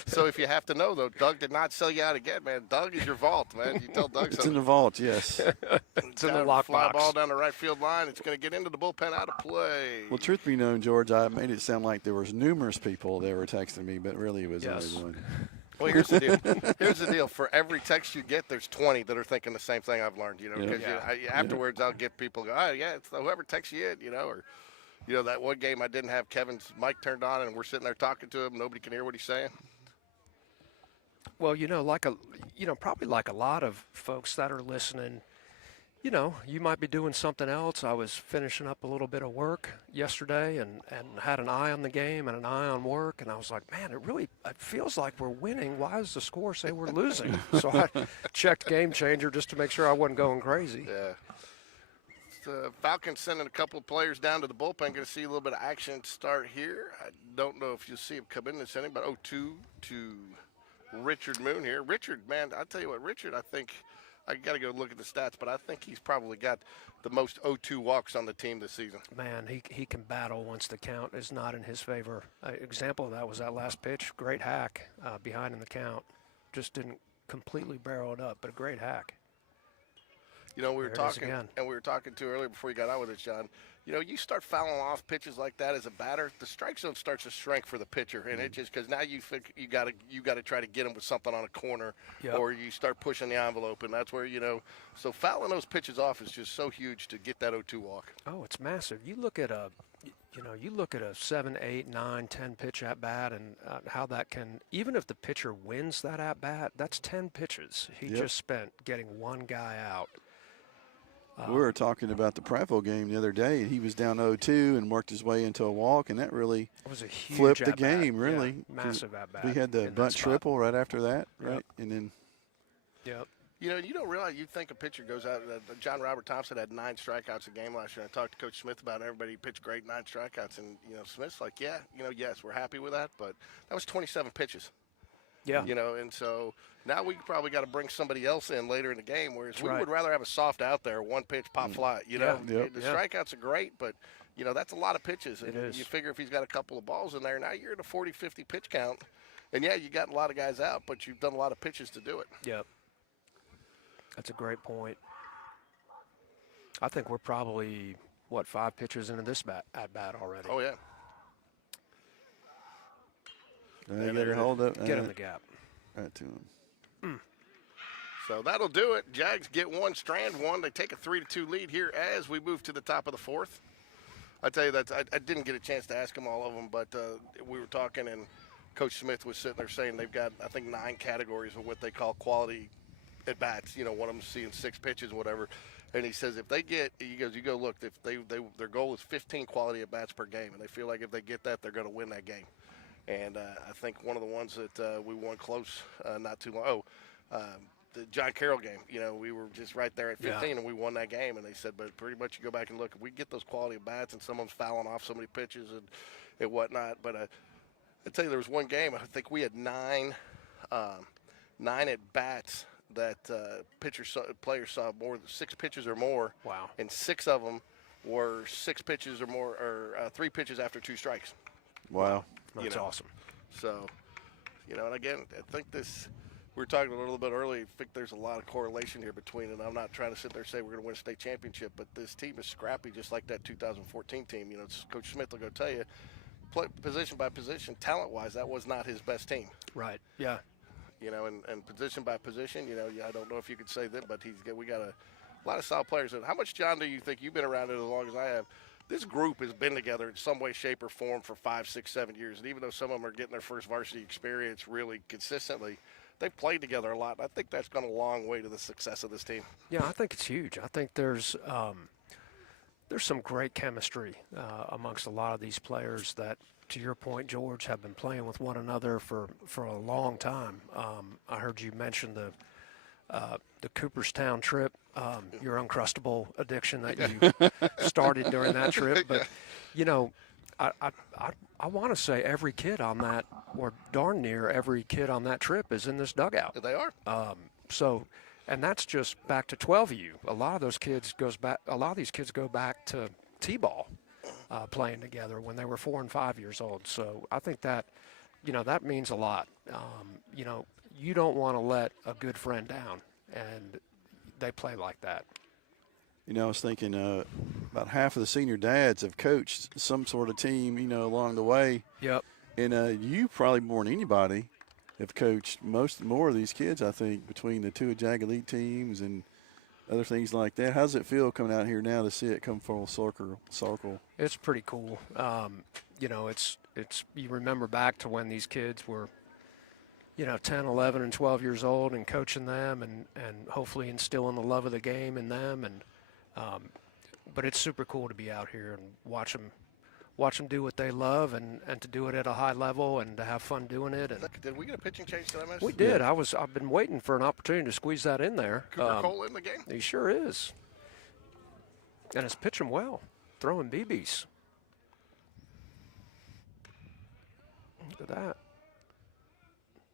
So if you have to know, though, Doug did not sell you out again, man. Doug is your vault, man. You tell Doug it's in the vault, yes. It's in the lockbox. Fly ball down the right field line. It's going to get into the bullpen, out of play. Well, truth be known, George, I made it sound like there was numerous people that were texting me, but really it was only one. Well, here's the deal. Here's the deal. For every text you get, there's 20 that are thinking the same thing I've learned. Because afterwards I'll get people go, oh yeah, it's whoever texts you in, or that one game I didn't have Kevin's mic turned on and we're sitting there talking to him. Nobody can hear what he's saying. Well, probably like a lot of folks that are listening, you might be doing something else. I was finishing up a little bit of work yesterday and had an eye on the game and an eye on work, and I was like, man, it feels like we're winning. Why does the score say we're losing? So I checked Game Changer just to make sure I wasn't going crazy. Yeah. The Falcons sending a couple of players down to the bullpen. Going to see a little bit of action start here. I don't know if you'll see him come in this inning, but 0-2 to Richard Moon here. Richard, man, I'll tell you what, Richard, I think – I got to go look at the stats, but I think he's probably got the most 0-2 walks on the team this season. Man, he can battle once the count is not in his favor. Example of that was that last pitch. Great hack behind in the count. Just didn't completely barrel it up, but a great hack. We were talking, and we were talking to earlier before you got on with us, John. You start fouling off pitches like that as a batter, the strike zone starts to shrink for the pitcher, and it just because now you think you got to try to get him with something on a corner, or you start pushing the envelope, and that's where So fouling those pitches off is just so huge to get that 0-2 walk. Oh, it's massive. You look at a 7, 8, 9, 10 pitch at bat, and how that can, even if the pitcher wins that at bat, that's 10 pitches he just spent getting one guy out. We were talking about the Prattville game the other day. He was down 0-2 and worked his way into a walk, and that really was a huge flipped the game, really. Yeah, massive at-bat. We had the bunt triple right after that, right? And then Yep. You know, you don't realize, you think a pitcher goes out. John Robert Thompson had 9 strikeouts a game last year. I talked to Coach Smith about it. Everybody pitched great, 9 strikeouts. And, you know, Smith's like, yeah, you know, yes, we're happy with that. But that was 27 pitches. Yeah. You know, and so now we probably got to bring somebody else in later in the game, whereas That's we right. would rather have a soft out there, 1 pitch, pop fly. You know, Yeah. Yep. the Yeah. strikeouts are great, but, you know, that's a lot of pitches. And It is. you figure if he's got a couple of balls in there, now you're at a 40, 50 pitch count. And, yeah, you got a lot of guys out, but you've done a lot of pitches to do it. Yep. That's a great point. I think we're probably, 5 pitches into this at bat already. Oh, yeah. You got to hold up. Get in the gap. Right to him. So that'll do it. Jags get 1, Strand 1. They take a 3-2 lead here as we move to the top of the 4th. I tell you that I didn't get a chance to ask them all of them, but we were talking, and Coach Smith was sitting there saying they've got, I think, 9 categories of what they call quality at bats. You know, one of them seeing 6 pitches, whatever. And he says if they get, he goes, you go look. If their goal is 15 quality at bats per game, and they feel like if they get that, they're going to win that game. And I think one of the ones that we won close not too long. The John Carroll game. You know, we were just right there at 15, and we won that game. And they said, but pretty much you go back and look, if we get those quality of bats, and someone's fouling off so many pitches and whatnot. But I tell you, there was one game. I think we had 9 at bats that players saw more than 6 pitches or more. Wow. And 6 of them were 6 pitches or more, or 3 pitches after 2 strikes. Wow. That's awesome. So, you know, and again, I think this, we were talking a little bit earlier, I think there's a lot of correlation here between, and I'm not trying to sit there and say we're going to win a state championship, but this team is scrappy just like that 2014 team. You know, Coach Smith will go tell you, position by position, talent-wise, that was not his best team. Right, yeah. You know, and position by position, you know, I don't know if you could say that, but we got a lot of solid players. And how much, John, do you think, you've been around it as long as I have, this group has been together in some way, shape, or form for 5, 6, 7 years. And even though some of them are getting their first varsity experience really consistently, they've played together a lot. And I think that's gone a long way to the success of this team. Yeah, I think it's huge. I think there's some great chemistry amongst a lot of these players that, to your point, George, have been playing with one another for a long time. I heard you mention the Cooperstown trip, your Uncrustable addiction that you started during that trip. But, you know, I want to say every kid on that, or darn near every kid on that trip, is in this dugout. They are. And that's just back to 12 of you. A lot of these kids go back to T-ball playing together when they were 4 and 5 years old. So I think that, you know, that means a lot. You know, you don't want to let a good friend down, and they play like that. You know, I was thinking about half of the senior dads have coached some sort of team, you know, along the way. Yep. And you probably more than anybody have coached more of these kids, I think, between the 2 Jag Elite teams and other things like that. How does it feel coming out here now to see it come full circle? It's pretty cool. You know, it's you remember back to when these kids were, you know, 10, 11, and 12 years old, and coaching them and hopefully instilling the love of the game in them. And but it's super cool to be out here and watch them do what they love and to do it at a high level and to have fun doing it. And Did we get a pitching change today, Miss? we did. I've been waiting for an opportunity to squeeze that in there. Cooper Cole in the game? He sure is. And it's pitching well, throwing BBs. Look at that.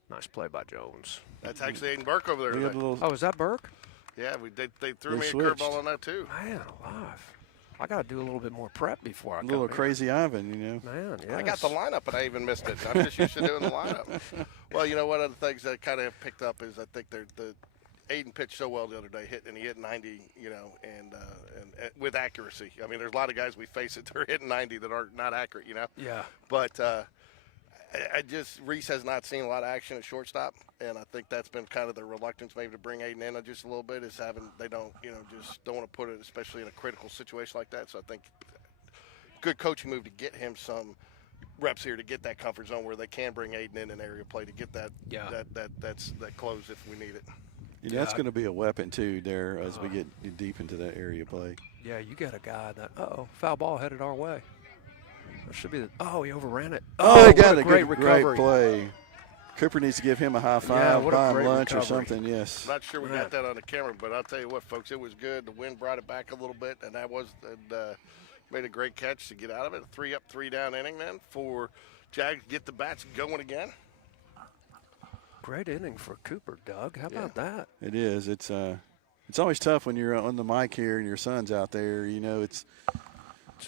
Nice play by Jones. That's actually Aiden Burke over there today. Oh, is that Burke? Yeah, they threw me a switched. curveball on that too. Man alive. I got to do a little bit more prep before I come A little here. crazy Ivan, you know. Man, yes. I got the lineup, and I even missed it. I'm just used to doing the lineup. Well, you know, one of the things that kind of picked up is I think Aiden pitched so well the other day, he hit 90, you know, and with accuracy. I mean, there's a lot of guys we face that are hitting 90 that are not accurate, you know. Yeah. But Reese has not seen a lot of action at shortstop, and I think that's been kind of the reluctance maybe to bring Aiden in just a little bit is they don't want to put it, especially in a critical situation like that. So I think good coaching move to get him some reps here to get that comfort zone where they can bring Aiden in area play to get that close if we need it. Yeah, that's going to be a weapon too there as we get deep into that area play. Yeah, you got a guy that foul ball headed our way. That should be he overran it. He got what a great great recovery. play. Cooper needs to give him a high Yeah, five, what a buy him great lunch or recovery. something. Yes. Not sure we Man. got that on the camera, but I'll tell you what, folks, it was good. The wind brought it back a little bit, and that was made a great catch to get out of it. A 3-up, 3-down inning then for Jags to get the bats going again. Great inning for Cooper, Doug. How about that? It is. It's always tough when you're on the mic here and your son's out there. You know, it's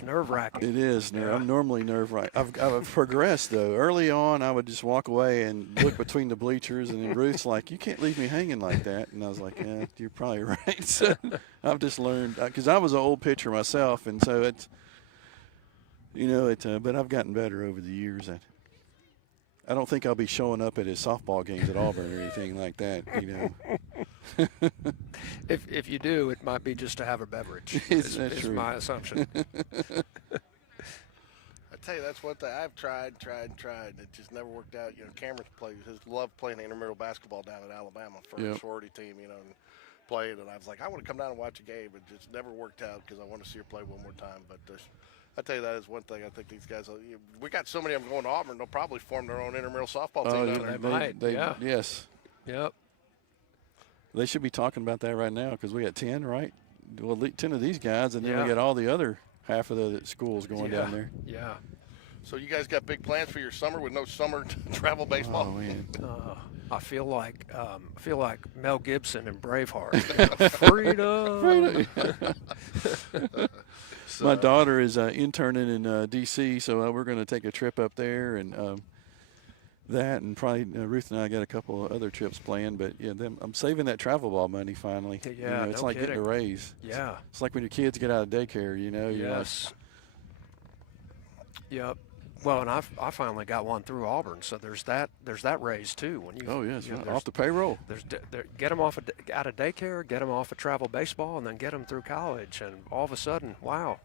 nerve-wracking. It is. Yeah. I'm normally nerve-wracking. I've progressed, though. Early on, I would just walk away and look between the bleachers, and then Ruth's like, you can't leave me hanging like that. And I was like, yeah, you're probably right. So I've just learned, because I was an old pitcher myself, and so it's, but I've gotten better over the years. I don't think I'll be showing up at his softball games at Auburn or anything like that, If you do, it might be just to have a beverage. Is is my assumption. I tell you, that's one thing I've tried. It just never worked out. Cameron's loved playing intramural basketball down at Alabama for a sorority team, and played. And I was like, I want to come down and watch a game. It just never worked out because I want to see her play one more time. But I tell you, that is one thing. I think these guys, we got so many of them going to Auburn, they'll probably form their own intramural softball team down there. They might. Yeah. Yes. Yep. They should be talking about that right now because we got 10, right? Well, 10 of these guys, and then Yeah. we got all the other half of the schools going down there. Yeah. So you guys got big plans for your summer with no summer travel baseball? Oh, man. I feel like Mel Gibson in Braveheart. Freedom. My daughter is interning in D.C., so we're going to take a trip up there, and that, and probably Ruth and I got a couple of other trips planned. But yeah, I'm saving that travel ball money finally. Yeah, it's no like kidding. getting a raise. Yeah. It's like when your kids get out of daycare. You're Yes. Yep. Well, and I finally got one through Auburn, so there's that raise too. When you off the payroll. Get them out of daycare, get them off of travel baseball, and then get them through college, and all of a sudden, wow,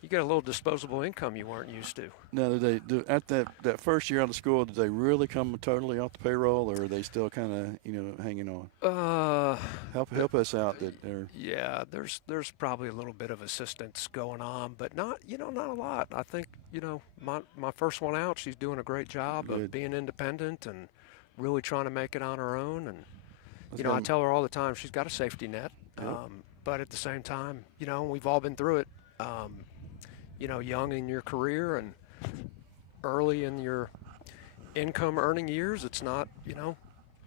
you get a little disposable income you weren't used to. Now, at that first year out of school, did they really come totally off the payroll, or are they still kind of hanging on? Help us out. Yeah, there's probably a little bit of assistance going on, but not a lot. I think my first one out, she's doing a great job of being independent and really trying to make it on her own. And I tell her all the time she's got a safety net, but at the same time, we've all been through it. Young in your career and early in your income earning years, it's not,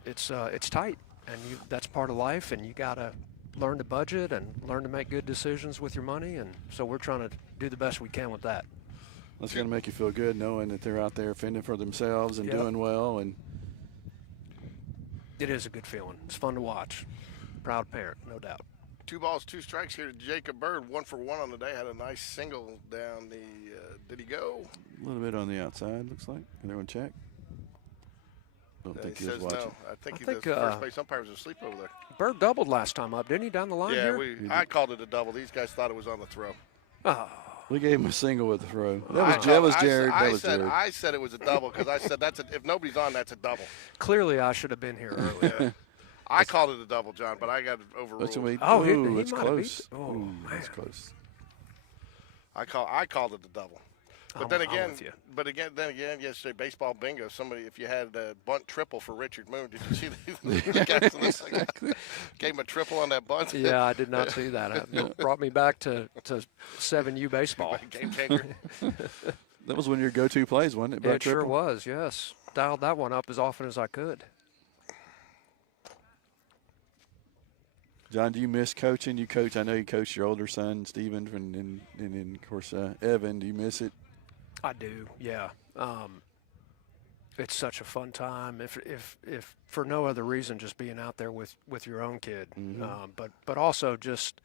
it's tight, and that's part of life, and you got to learn to budget and learn to make good decisions with your money, and so we're trying to do the best we can with that. That's going to make you feel good knowing that they're out there fending for themselves and doing well. And it is a good feeling. It's fun to watch. Proud parent, no doubt. 2 balls, 2 strikes here to Jacob Bird. 1 for 1 on the day. Had a nice single down the. Did he go? A little bit on the outside, looks like. Can everyone check? Don't think he was says watching. no. I think the first base umpire was asleep over there. Bird doubled last time up, didn't he, down the line Yeah, here? I called it a double. These guys thought it was on the throw. Oh. We gave him a single with the throw. That was Jared. I said it was a double because I said if nobody's on, that's a double. Clearly, I should have been here earlier. I called it a double, John, but I got it overruled. It's close. Oh, man. That's close. I called it a double. But then again, yesterday baseball bingo. Somebody, if you had a bunt triple for Richard Moon, did you see the guys in the second? Gave him a triple on that bunt. Yeah, I did not see that. It brought me back to 7U baseball. Game changer. That was one of your go-to plays, wasn't it? It sure was. Yes, dialed that one up as often as I could. John, do you miss coaching? You coach. I know you coach your older son, Steven, and then of course Evan. Do you miss it? I do. Yeah. It's such a fun time. If for no other reason, just being out there with your own kid. Mm-hmm. But also just.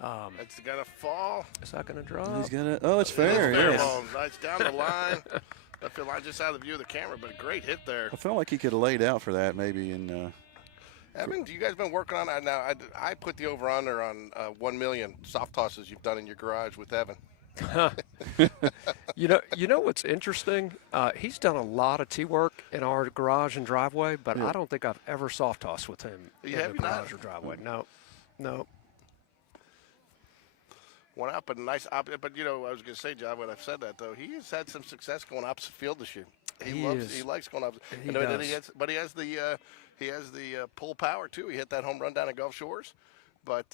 It's gonna fall. Is that gonna drop? He's gonna. Oh, it's fair. Yes. Nice down the line. I feel like just out of the view of the camera, but a great hit there. I felt like he could have laid out for that maybe. And Evan, you guys been working on that now? I put the over/under on 1 million soft tosses you've done in your garage with Evan. You know what's interesting? He's done a lot of tee work in our garage and driveway, but I don't think I've ever soft tossed with him in the garage or driveway. No. One up and nice. But I was going to say, John, when I've said that though, he has had some success going opposite field this year. He likes going off. He Then does. he has the pull power too. He hit that home run down at Gulf Shores, but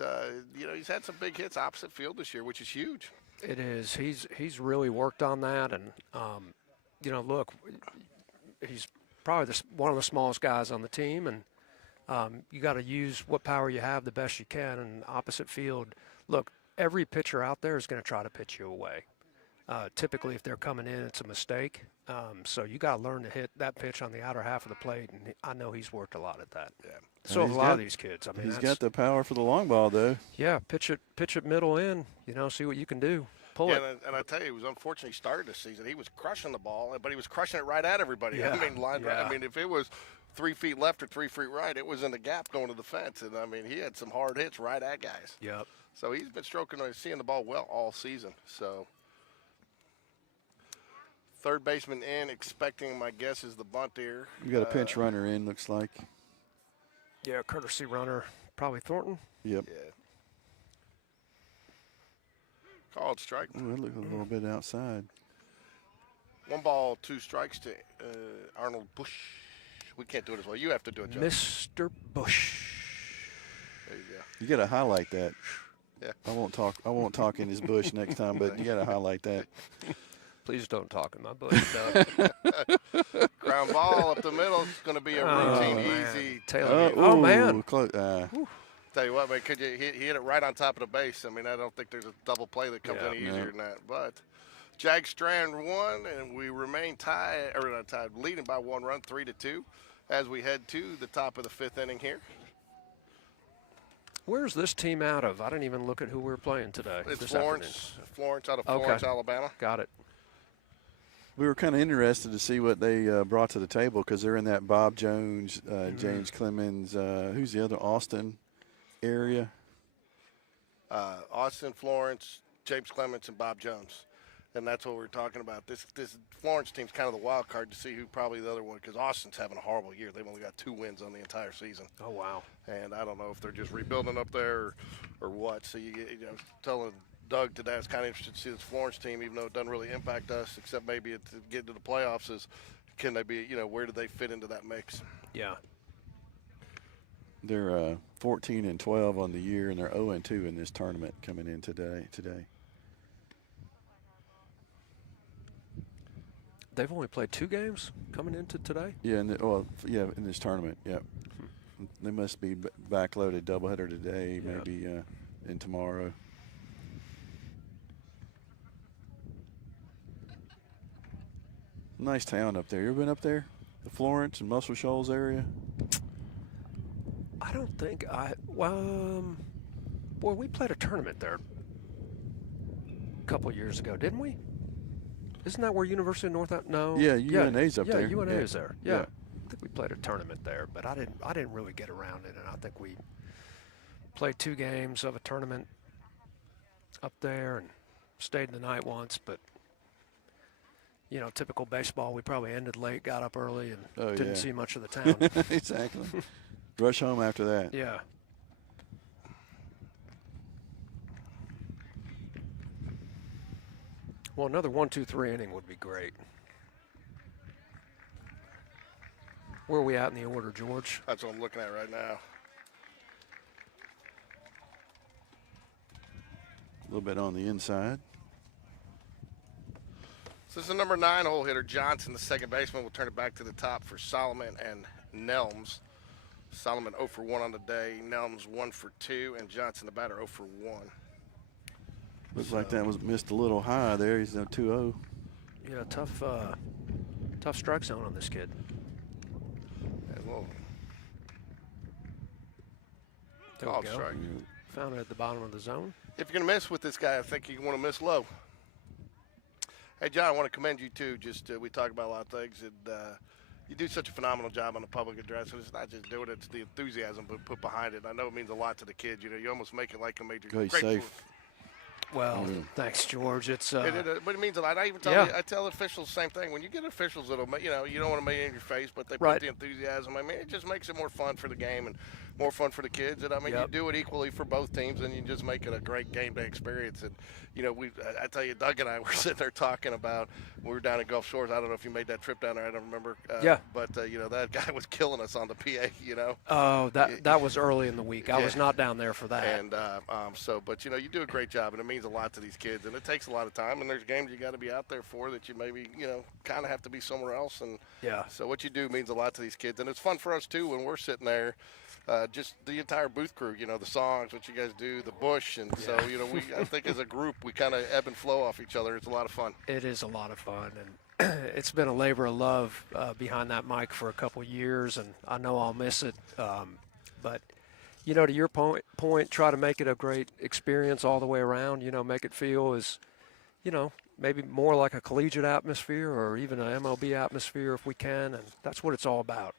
he's had some big hits opposite field this year, which is huge. It is. He's really worked on that, and look, he's probably one of the smallest guys on the team, and you got to use what power you have the best you can. And opposite field, look, every pitcher out there is going to try to pitch you away. Typically, if they're coming in, it's a mistake. So you got to learn to hit that pitch on the outer half of the plate, and I know he's worked a lot at that. Yeah. So have a lot of these kids. I mean, he's got the power for the long ball, though. Yeah, pitch it middle in. See what you can do. Pull it. And I tell you, it was unfortunate he started this season. He was crushing the ball, but he was crushing it right at everybody. Yeah. I mean, if it was 3 feet left or 3 feet right, it was in the gap going to the fence. And I mean, he had some hard hits right at guys. Yep. So he's been seeing the ball well all season. So third baseman in, expecting my guess is the bunt here. You got a pinch runner in, looks like. Yeah, courtesy runner, probably Thornton. Yep. Yeah. Called strike. Ooh, that looked a little bit outside. 1 ball, 2 strikes to Arnold Bush. We can't do it as well. You have to do it, Joe. Mr. Bush. There you go. You got to highlight that. Yeah. I won't talk in his bush next time, but you got to highlight that. Please don't talk in my bush. No. Ground ball up the middle. It's going to be a routine, easy. Oh, man. Close. Tell you what, man, he hit it right on top of the base. I mean, I don't think there's a double play that comes any easier than that. But Jags strand 1, and we remain leading by 1 run, 3-2, as we head to the top of the 5th inning here. Where's this team out of? I didn't even look at who we're playing today. It's Florence out of Florence, Alabama. Got it. We were kind of interested to see what they brought to the table because they're in that Bob Jones, James Clemens, who's the other, Austin area? Austin, Florence, James Clemens, and Bob Jones. And that's what we're talking about. This Florence team's kind of the wild card to see who probably the other one, because Austin's having a horrible year. They've only got 2 wins on the entire season. Oh, wow. And I don't know if they're just rebuilding up there or what. So, telling Doug today I was kind of interested to see this Florence team, even though it doesn't really impact us, except maybe to get into the playoffs, is can they be, where do they fit into that mix? Yeah. They're 14-12 on the year, and they're 0-2 in this tournament coming in today. They've only played 2 games coming into today? Yeah, in this tournament, yeah. They must be backloaded doubleheader today, maybe in tomorrow. Nice town up there. You ever been up there? The Florence and Muscle Shoals area? I don't think we played a tournament there a couple years ago, didn't we? Isn't that where University of North? No. Yeah, UNA's up there. Yeah, UNA is there. Yeah. I think we played a tournament there, but I didn't really get around it, and I think we played 2 games of a tournament up there and stayed the night once, but typical baseball, we probably ended late, got up early, and didn't see much of the town. Exactly. Rush home after that. Yeah. Well, another 1-2-3 inning would be great. Where are we at in the order, George? That's what I'm looking at right now. A little bit on the inside. So this is the number 9 hole hitter, Johnson, the second baseman. We'll turn it back to the top for Solomon and Nelms. Solomon 0 for 1 on the day, Nelms 1 for 2, and Johnson, the batter, 0 for 1. Looks like that was missed a little high there. He's now 2-0. Yeah, tough strike zone on this kid. Call strike. Found it at the bottom of the zone. If you're going to miss with this guy, I think you want to miss low. Hey, John, I want to commend you, too. We talk about a lot of things, and you do such a phenomenal job on the public address. It's not just doing it, it's the enthusiasm put behind it. I know it means a lot to the kids. You almost make it like a major. Go safe. Well, thanks, George. It's but it means a lot. I even tell I tell officials the same thing. When you get officials that'll, you don't want to make it in your face, but they put the enthusiasm. I mean, it just makes it more fun for the game and more fun for the kids. And I mean, you do it equally for both teams, and you just make it a great game day experience. And I tell you, Doug and I were sitting there talking about we were down at Gulf Shores. I don't know if you made that trip down there. I don't remember. But that guy was killing us on the PA. Oh, that was early in the week. I was not down there for that. And but you do a great job, and it means a lot to these kids, and it takes a lot of time. And there's games you got to be out there for that you maybe kind of have to be somewhere else. And so what you do means a lot to these kids, and it's fun for us too when we're sitting there. Just the entire booth crew, the songs, what you guys do, the bush, and so I think as a group we kind of ebb and flow off each other. It's a lot of fun. It is a lot of fun, and it's been a labor of love behind that mic for a couple years, and I know I'll miss it. But to your point, try to make it a great experience all the way around. Make it feel as maybe more like a collegiate atmosphere or even an MLB atmosphere if we can, and that's what it's all about.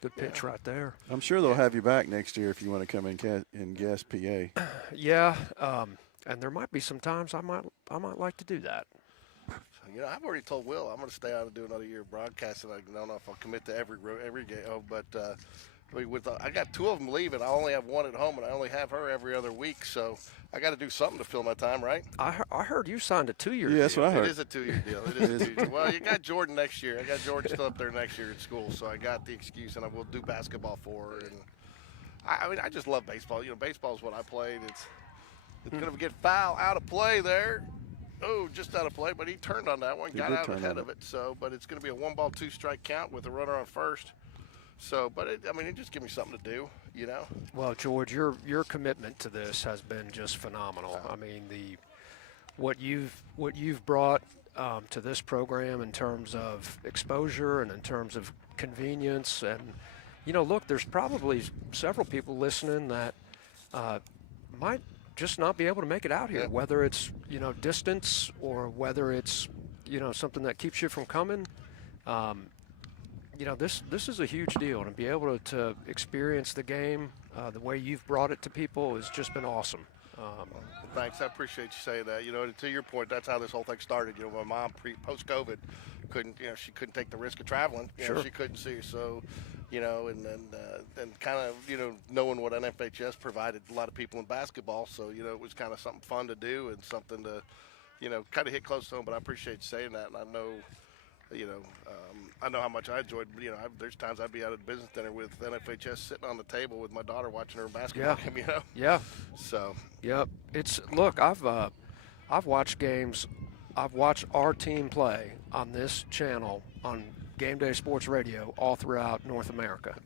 Good pitch right there. I'm sure they'll have you back next year if you want to come in and guest PA. Yeah, and there might be some times I might like to do that. I've already told Will I'm going to stay out and do another year of broadcasting. I don't know if I'll commit to every game. But I got 2 of them leaving. I only have 1 at home, and I only have her every other week. So I got to do something to fill my time, right? I heard you signed a 2-year deal. Yeah, that's what I heard. It is a 2-year deal. It is a 2-year. Well, you got Jordan next year. I got Jordan still up there next year at school, so I got the excuse, and I will do basketball for her. And I just love baseball. Baseball is what I played. It's going to get foul out of play there. Oh, just out of play, but he turned on that one, got out ahead of it. So, but it's going to be a 1-ball, 2-strike count with a runner on first. So, but it just gives me something to do, Well, George, your commitment to this has been just phenomenal. I mean, what you've brought to this program in terms of exposure and in terms of convenience, and look, there's probably several people listening that might just not be able to make it out here, whether it's distance or whether it's something that keeps you from coming. This is a huge deal, and to be able to experience the game the way you've brought it to people has just been awesome. Thanks, I appreciate you saying that. To your point, that's how this whole thing started. My mom post-COVID she couldn't take the risk of traveling. She couldn't see her, so and kind of knowing what NFHS provided a lot of people in basketball, so it was kind of something fun to do and something to kind of hit close to home. But I appreciate you saying that, and I know. I know how much I enjoyed. There's times I'd be out at a business dinner with NFHS sitting on the table with my daughter watching her basketball game. Yeah. So. Yep. I've watched games. I've watched our team play on this channel on GameDay Sports Radio all throughout North America.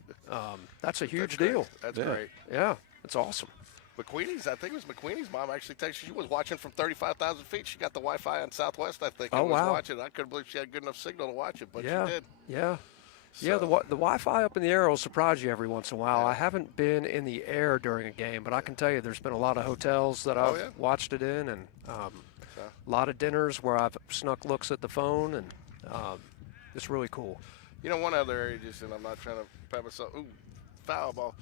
That's a huge deal. That's great. Yeah, it's awesome. McQueenie's, I think it was McQueenie's mom actually texted. She was watching from 35,000 feet. She got the Wi-Fi on Southwest, I think. Oh, and was wow. watching. I couldn't believe she had good enough signal to watch it, but she did. Yeah. So. Yeah, the Wi-Fi up in the air will surprise you every once in a while. I haven't been in the air during a game, but I can tell you there's been a lot of hotels that I've watched it in, and a lot of dinners where I've snuck looks at the phone, and it's really cool. One other area, and I'm not trying to pat myself. Ooh, foul ball.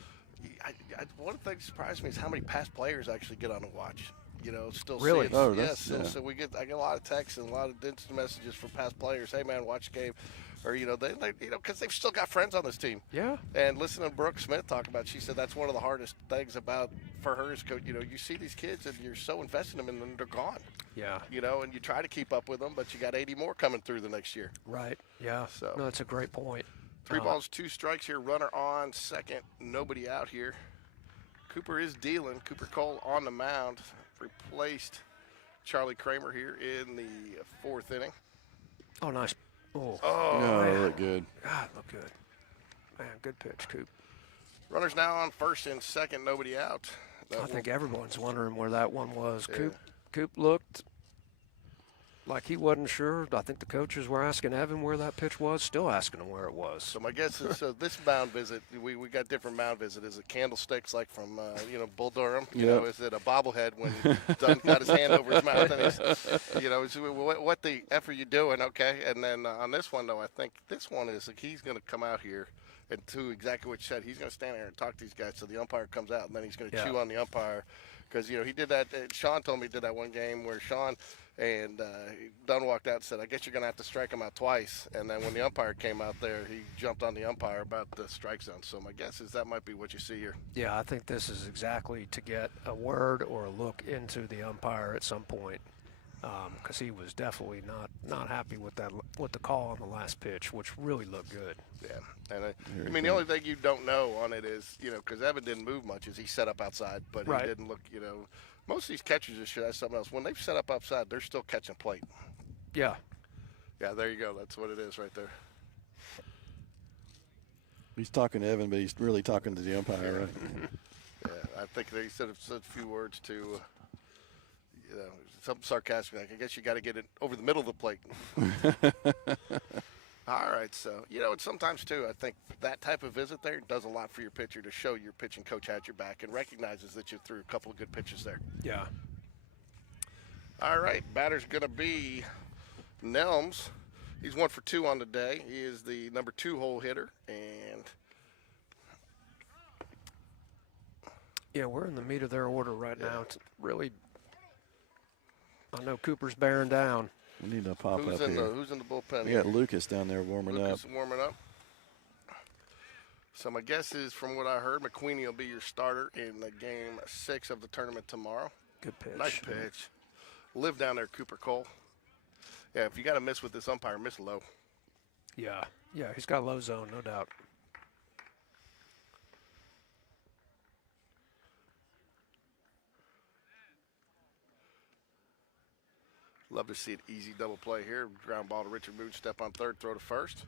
One thing that surprised me is how many past players actually get on and watch. Still really? See it. Yes. So I get a lot of texts and a lot of instant messages from past players. Hey man, watch the game, or they because they've still got friends on this team. Yeah. And listening to Brooke Smith talk about, she said that's one of the hardest things about for her is you see these kids and you're so invested in them and then they're gone. Yeah. And you try to keep up with them, but you got 80 more coming through the next year. Right. Yeah. So no, that's a great point. 3 balls, 2 strikes here. Runner on second. Nobody out here. Cooper is dealing. Cooper Cole on the mound. Replaced Charlie Kramer here in the 4th inning. Oh, nice. No, man. look good. God, look good. Man, good pitch, Coop. Runners now on first and second. Nobody out. I think everyone's wondering where that one was. Yeah. Coop looked like he wasn't sure. I think the coaches were asking Evan where that pitch was, still asking him where it was. So my guess is this mound visit, we got different mound visit. Is it candlesticks like from, Bull Durham? Is it a bobblehead when Dunn got his hand over his mouth and he's, what the F are you doing? Okay. And then on this one, though, I think this one is he's going to come out here And to exactly what you said, he's going to stand there and talk to these guys. So the umpire comes out, and then he's going to Yeah. chew on the umpire. Because, he did that. Sean told me he did that one game where Sean and Dunn walked out and said, I guess you're going to have to strike him out twice. And then when the umpire came out there, he jumped on the umpire about the strike zone. So my guess is that might be what you see here. Yeah, I think this is exactly to get a word or a look into the umpire at some point, because he was definitely not happy with the call on the last pitch, which really looked good. Yeah, and the only thing you don't know on it is, because Evan didn't move much, is he set up outside, but Right. he didn't look, most of these catchers should have something else. When they've set up outside, they're still catching plate. Yeah. Yeah, there you go. That's what it is right there. He's talking to Evan, but he's really talking to the umpire, right? Yeah, I think they said a few words to, something sarcastic, like, I guess you got to get it over the middle of the plate. All right, so, and sometimes, too, I think that type of visit there does a lot for your pitcher to show your pitching coach had your back and recognizes that you threw a couple of good pitches there. Yeah. All right, batter's going to be Nelms. He's 1 for 2 on the day. He is the number 2 hole hitter, and Yeah, we're in the meat of their order right now. It's really, I know Cooper's bearing down. We need to pop who's up in here. who's in the bullpen? We here? got Lucas down there warming up. Warming up. So my guess is, from what I heard, McQueenie will be your starter in the game 6 of the tournament tomorrow. Good pitch. Nice pitch. Live down there, Cooper Cole. Yeah, if you got to miss with this umpire, miss low. Yeah, he's got low zone, no doubt. Love to see an easy double play here. Ground ball to Richard Moon, step on third, throw to first.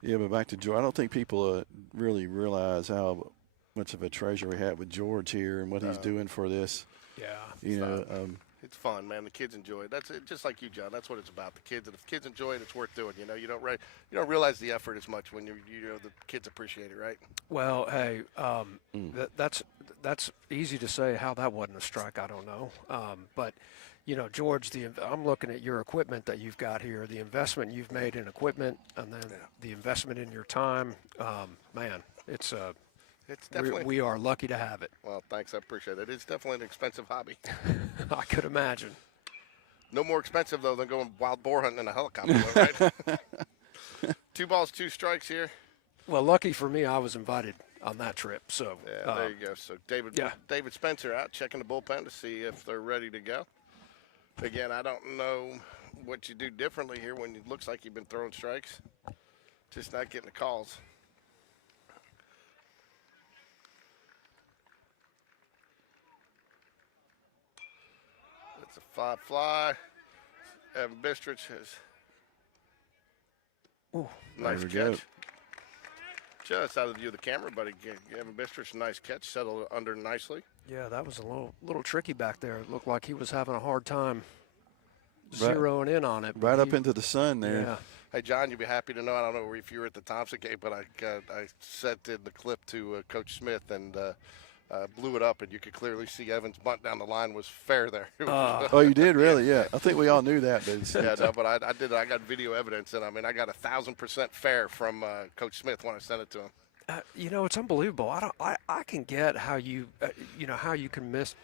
Yeah, but back to George. I don't think people really realize how much of a treasure we have with George here and what he's doing for this. Yeah. It's fun, man. The kids enjoy it. That's it, just like you, John. That's what it's about. The kids, and if kids enjoy it, it's worth doing. You don't realize the effort as much when the kids appreciate it, right? Well, hey, that's easy to say. How that wasn't a strike, I don't know. But George, I'm looking at your equipment that you've got here. The investment you've made in equipment, and then the investment in your time. Man, it's definitely. We are lucky to have it. Well, thanks. I appreciate it. It's definitely an expensive hobby. I could imagine. No more expensive, though, than going wild boar hunting in a helicopter, right? 2 balls, 2 strikes here. Well, lucky for me, I was invited on that trip. So yeah, there you go. So David Spencer out checking the bullpen to see if they're ready to go. Again, I don't know what you do differently here when it looks like you've been throwing strikes. Just not getting the calls. It's a 5 fly. Evan Bistrich has nice catch. Just out of the view of the camera, but Evan Bistrich, nice catch, settled under nicely. Yeah, that was a little tricky back there. It looked like he was having a hard time zeroing in on it. Right up into the sun there. Yeah. Hey, John, you'd be happy to know, I don't know if you were at the Thompson game, but I sent in the clip to Coach Smith and blew it up, and you could clearly see Evan's bunt down the line was fair there. Oh, you did? Really? Yeah. I think we all knew that. But I did. I got video evidence, and I got 1,000% fair from Coach Smith when I sent it to him. It's unbelievable. I can get how you how you can mess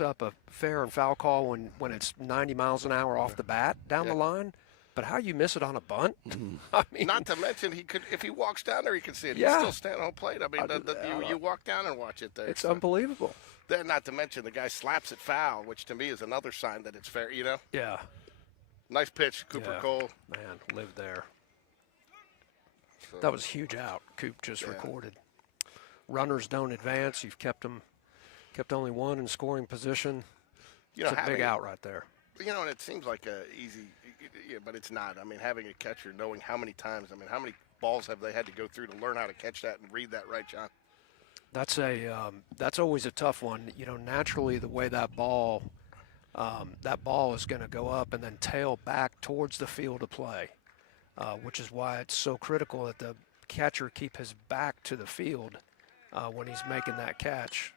up a fair and foul call when it's 90 miles an hour off the bat down the line. But how you miss it on a bunt? I mean, not to mention he could, if he walks down there, he can see it. Yeah. He's still standing on plate. I mean, you walk down and watch it there. It's unbelievable. Then, not to mention the guy slaps it foul, which to me is another sign that it's fair. Yeah. Nice pitch, Cooper Cole. Man, lived there. So, that was huge out. Coop just recorded. Runners don't advance. You've kept only one in scoring position. It's a big out right there. And it seems like a easy, but it's not. I mean, having a catcher, knowing how many times, how many balls have they had to go through to learn how to catch that and read that right, John? That's always a tough one. Naturally the way that ball is going to go up and then tail back towards the field of play, which is why it's so critical that the catcher keep his back to the field when he's making that catch.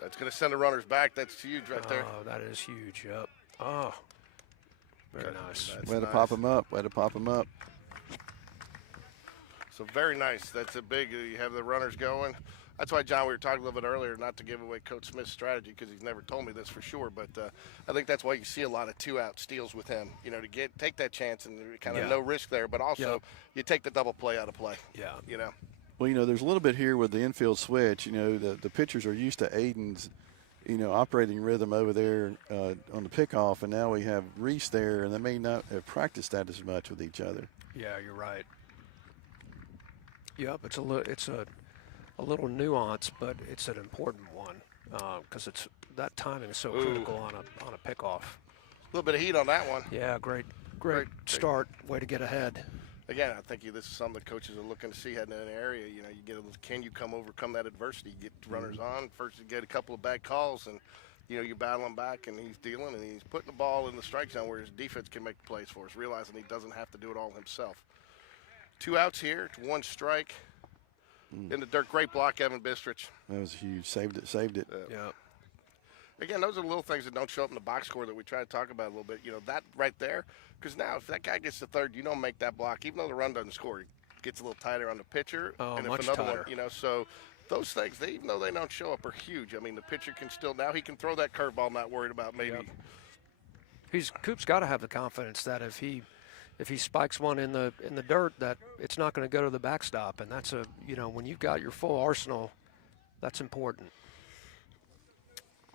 That's going to send the runners back. That's huge right there. Oh, that is huge. Yep. Oh. Very nice. That's Way to nice. pop him up. Way to pop him up. So very nice. That's a big. You have the runners going. That's why, John, we were talking a little bit earlier, not to give away Coach Smith's strategy because he's never told me this for sure. But I think that's why you see a lot of 2-out steals with him. You know, to take that chance and kind of no risk there, but also you take the double play out of play. Yeah. You know. Well, there's a little bit here with the infield switch. The pitchers are used to Aiden's, operating rhythm over there on the pickoff, and now we have Reese there, and they may not have practiced that as much with each other. Yeah, you're right. Yep, it's a little nuance, but it's an important one because that timing is so critical on a pickoff. A little bit of heat on that one. Yeah, great start. Way to get ahead. Again, I think this is something the coaches are looking to see heading in an area. You get can you overcome that adversity? You get runners on. First, you get a couple of bad calls, and you're battling back, and he's dealing, and he's putting the ball in the strike zone where his defense can make plays for us, realizing he doesn't have to do it all himself. 2 outs here, 1 strike. In the dirt, great block, Evan Bistrich. That was huge. Saved it. Yeah. Again, those are little things that don't show up in the box score that we try to talk about a little bit. That right there, because now if that guy gets to third, you don't make that block, even though the run doesn't score. It gets a little tighter on the pitcher. And if much another tighter. one, so those things, even though they don't show up, are huge. I mean, the pitcher can still, now he can throw that curveball, not worried about maybe. Yep. Coop's got to have the confidence that if he spikes one in the dirt, that it's not going to go to the backstop, and that's when you've got your full arsenal, that's important.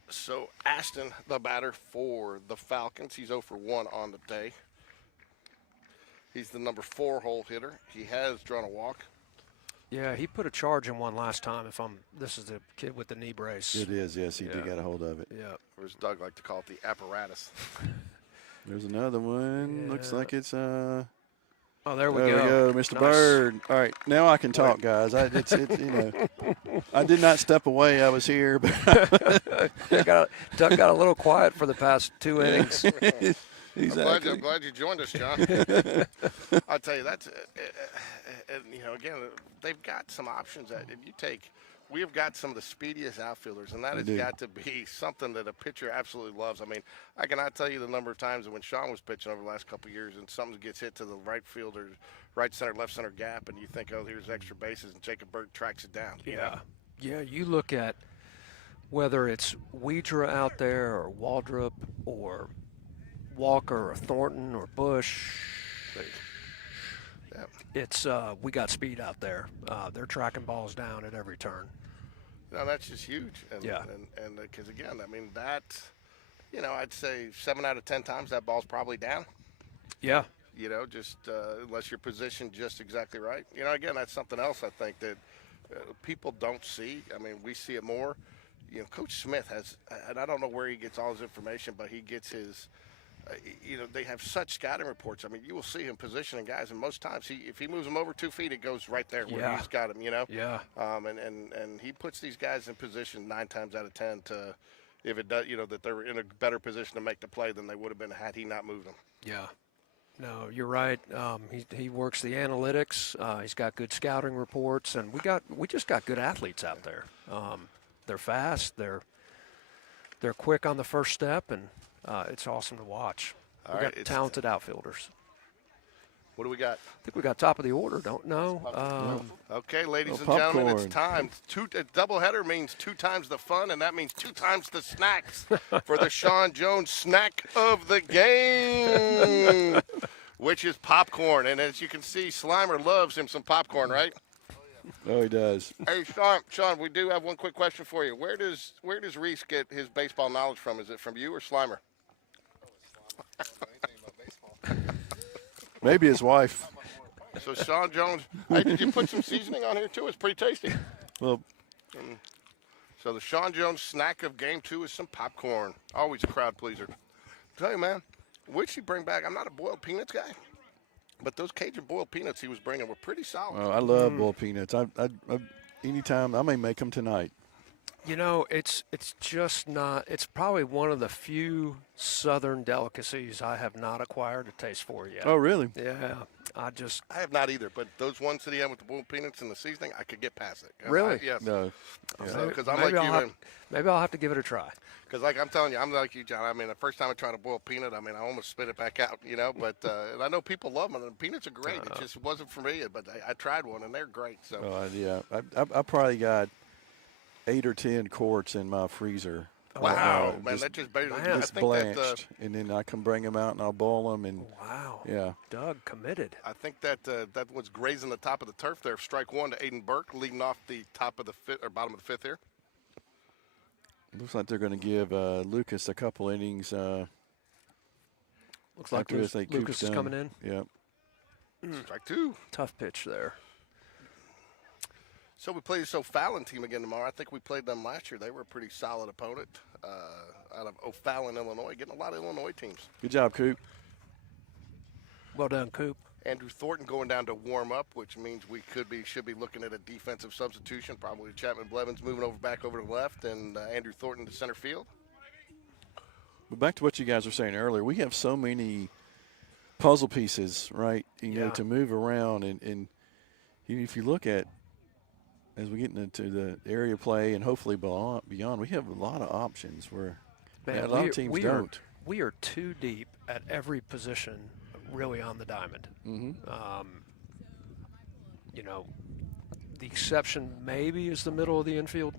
So Ashton, the batter for the Falcons, he's 0 for 1 on the day. He's the number 4 hole hitter. He has drawn a walk. Yeah, he put a charge in one last time. This is the kid with the knee brace. It is, yes, he did get a hold of it. Yeah. Or as Doug like to call it, the apparatus. There's another one. Looks like it's Oh, there There we we go. go, Mr. Nice. Bird. All right, now I can talk, guys. I did not step away. I was here. But Doug got a little quiet for the past 2 innings. Exactly. I'm glad you joined us, John. I'll tell you, that's, again, they've got some options that if you take, we have got some of the speediest outfielders, and that has got to be something that a pitcher absolutely loves. I mean, I cannot tell you the number of times that when Sean was pitching over the last couple of years and something gets hit to the right field or right center, left center gap, and you think, oh, here's extra bases, and Jacob Bird tracks it down. Yeah. Yeah, you look at whether it's Weidra out there or Waldrop or Walker or Thornton or Bush. It's we got speed out there. They're tracking balls down at every turn. No, that's just huge. And, and because again, I mean that, I'd say 7 out of 10 times that ball's probably down. Yeah. Just unless you're positioned just exactly right. Again, that's something else I think that people don't see. I mean, we see it more. Coach Smith has, and I don't know where he gets all his information, but he gets his. They have such scouting reports. I mean, you will see him positioning guys, and most times if he moves them over 2 feet, it goes right there where he's got them. Yeah. And he puts these guys in position 9 times out of 10 to, if it does, that they're in a better position to make the play than they would have been had he not moved them. Yeah. No, you're right. He works the analytics. He's got good scouting reports, and we just got good athletes out there. They're fast. They're quick on the first step, and it's awesome to watch. We got talented outfielders. What do we got? I think we got top of the order. Don't know. Okay, ladies and gentlemen, it's time. A doubleheader means 2 times the fun, and that means 2 times the snacks for the Sean Jones snack of the game, which is popcorn. And as you can see, Slimer loves him some popcorn, right? Oh, he does. Hey, Sean, we do have one quick question for you. Where does Reese get his baseball knowledge from? Is it from you or Slimer? Maybe his wife. So Sean Jones, hey, did you put some seasoning on here too? It's pretty tasty. Well, so the Sean Jones snack of game 2 is some popcorn. Always a crowd pleaser. Tell you, man, what'd she bring back? I'm not a boiled peanuts guy, but those Cajun boiled peanuts he was bringing were pretty solid. I love boiled peanuts. I anytime I may make them tonight. You know, it's just not. It's probably one of the few Southern delicacies I have not acquired a taste for yet. Oh, really? Yeah, I have not either, but those ones that he had with the boiled peanuts and the seasoning, I could get past it. Really? Yes. No. So, because I'm maybe like you, maybe I'll have to give it a try. because like I'm telling you, I'm like you, John. I mean, the first time I tried a boiled peanut, I mean, I almost spit it back out, you know. But and I know people love them, and peanuts are great. It just wasn't for me. But I tried one, and they're great. So. Oh, yeah. I probably got 8 or 10 quarts in my freezer. Wow, man, that just barely. I Just think blanched, that, and then I can bring them out and I'll boil them. And Wow. yeah, Doug committed. I think that that was grazing the top of the turf there. Strike one to Aiden Burke, leading off the top of the fifth or bottom of the fifth here. looks like they're going to give Lucas a couple innings. Looks like after this, like Lucas is Coop's coming done. in. Yep. Strike two. Tough pitch there. So we play this O'Fallon team again tomorrow. I think we played them last year. They were a pretty solid opponent out of O'Fallon, Illinois. Getting a lot of Illinois teams. Good job, Coop. Well done, Coop. Andrew Thornton going down to warm up, which means we should be looking at a defensive substitution. Probably Chapman Blevins moving back over to the left, and Andrew Thornton to center field. But back to what you guys were saying earlier, we have so many puzzle pieces, right? You know, to move around, and if you look at as we get into the area play and hopefully beyond, we have a lot of options where a lot of teams don't. We are too deep at every position, really, on the diamond. Mm-hmm. You know, the exception maybe is the middle of the infield.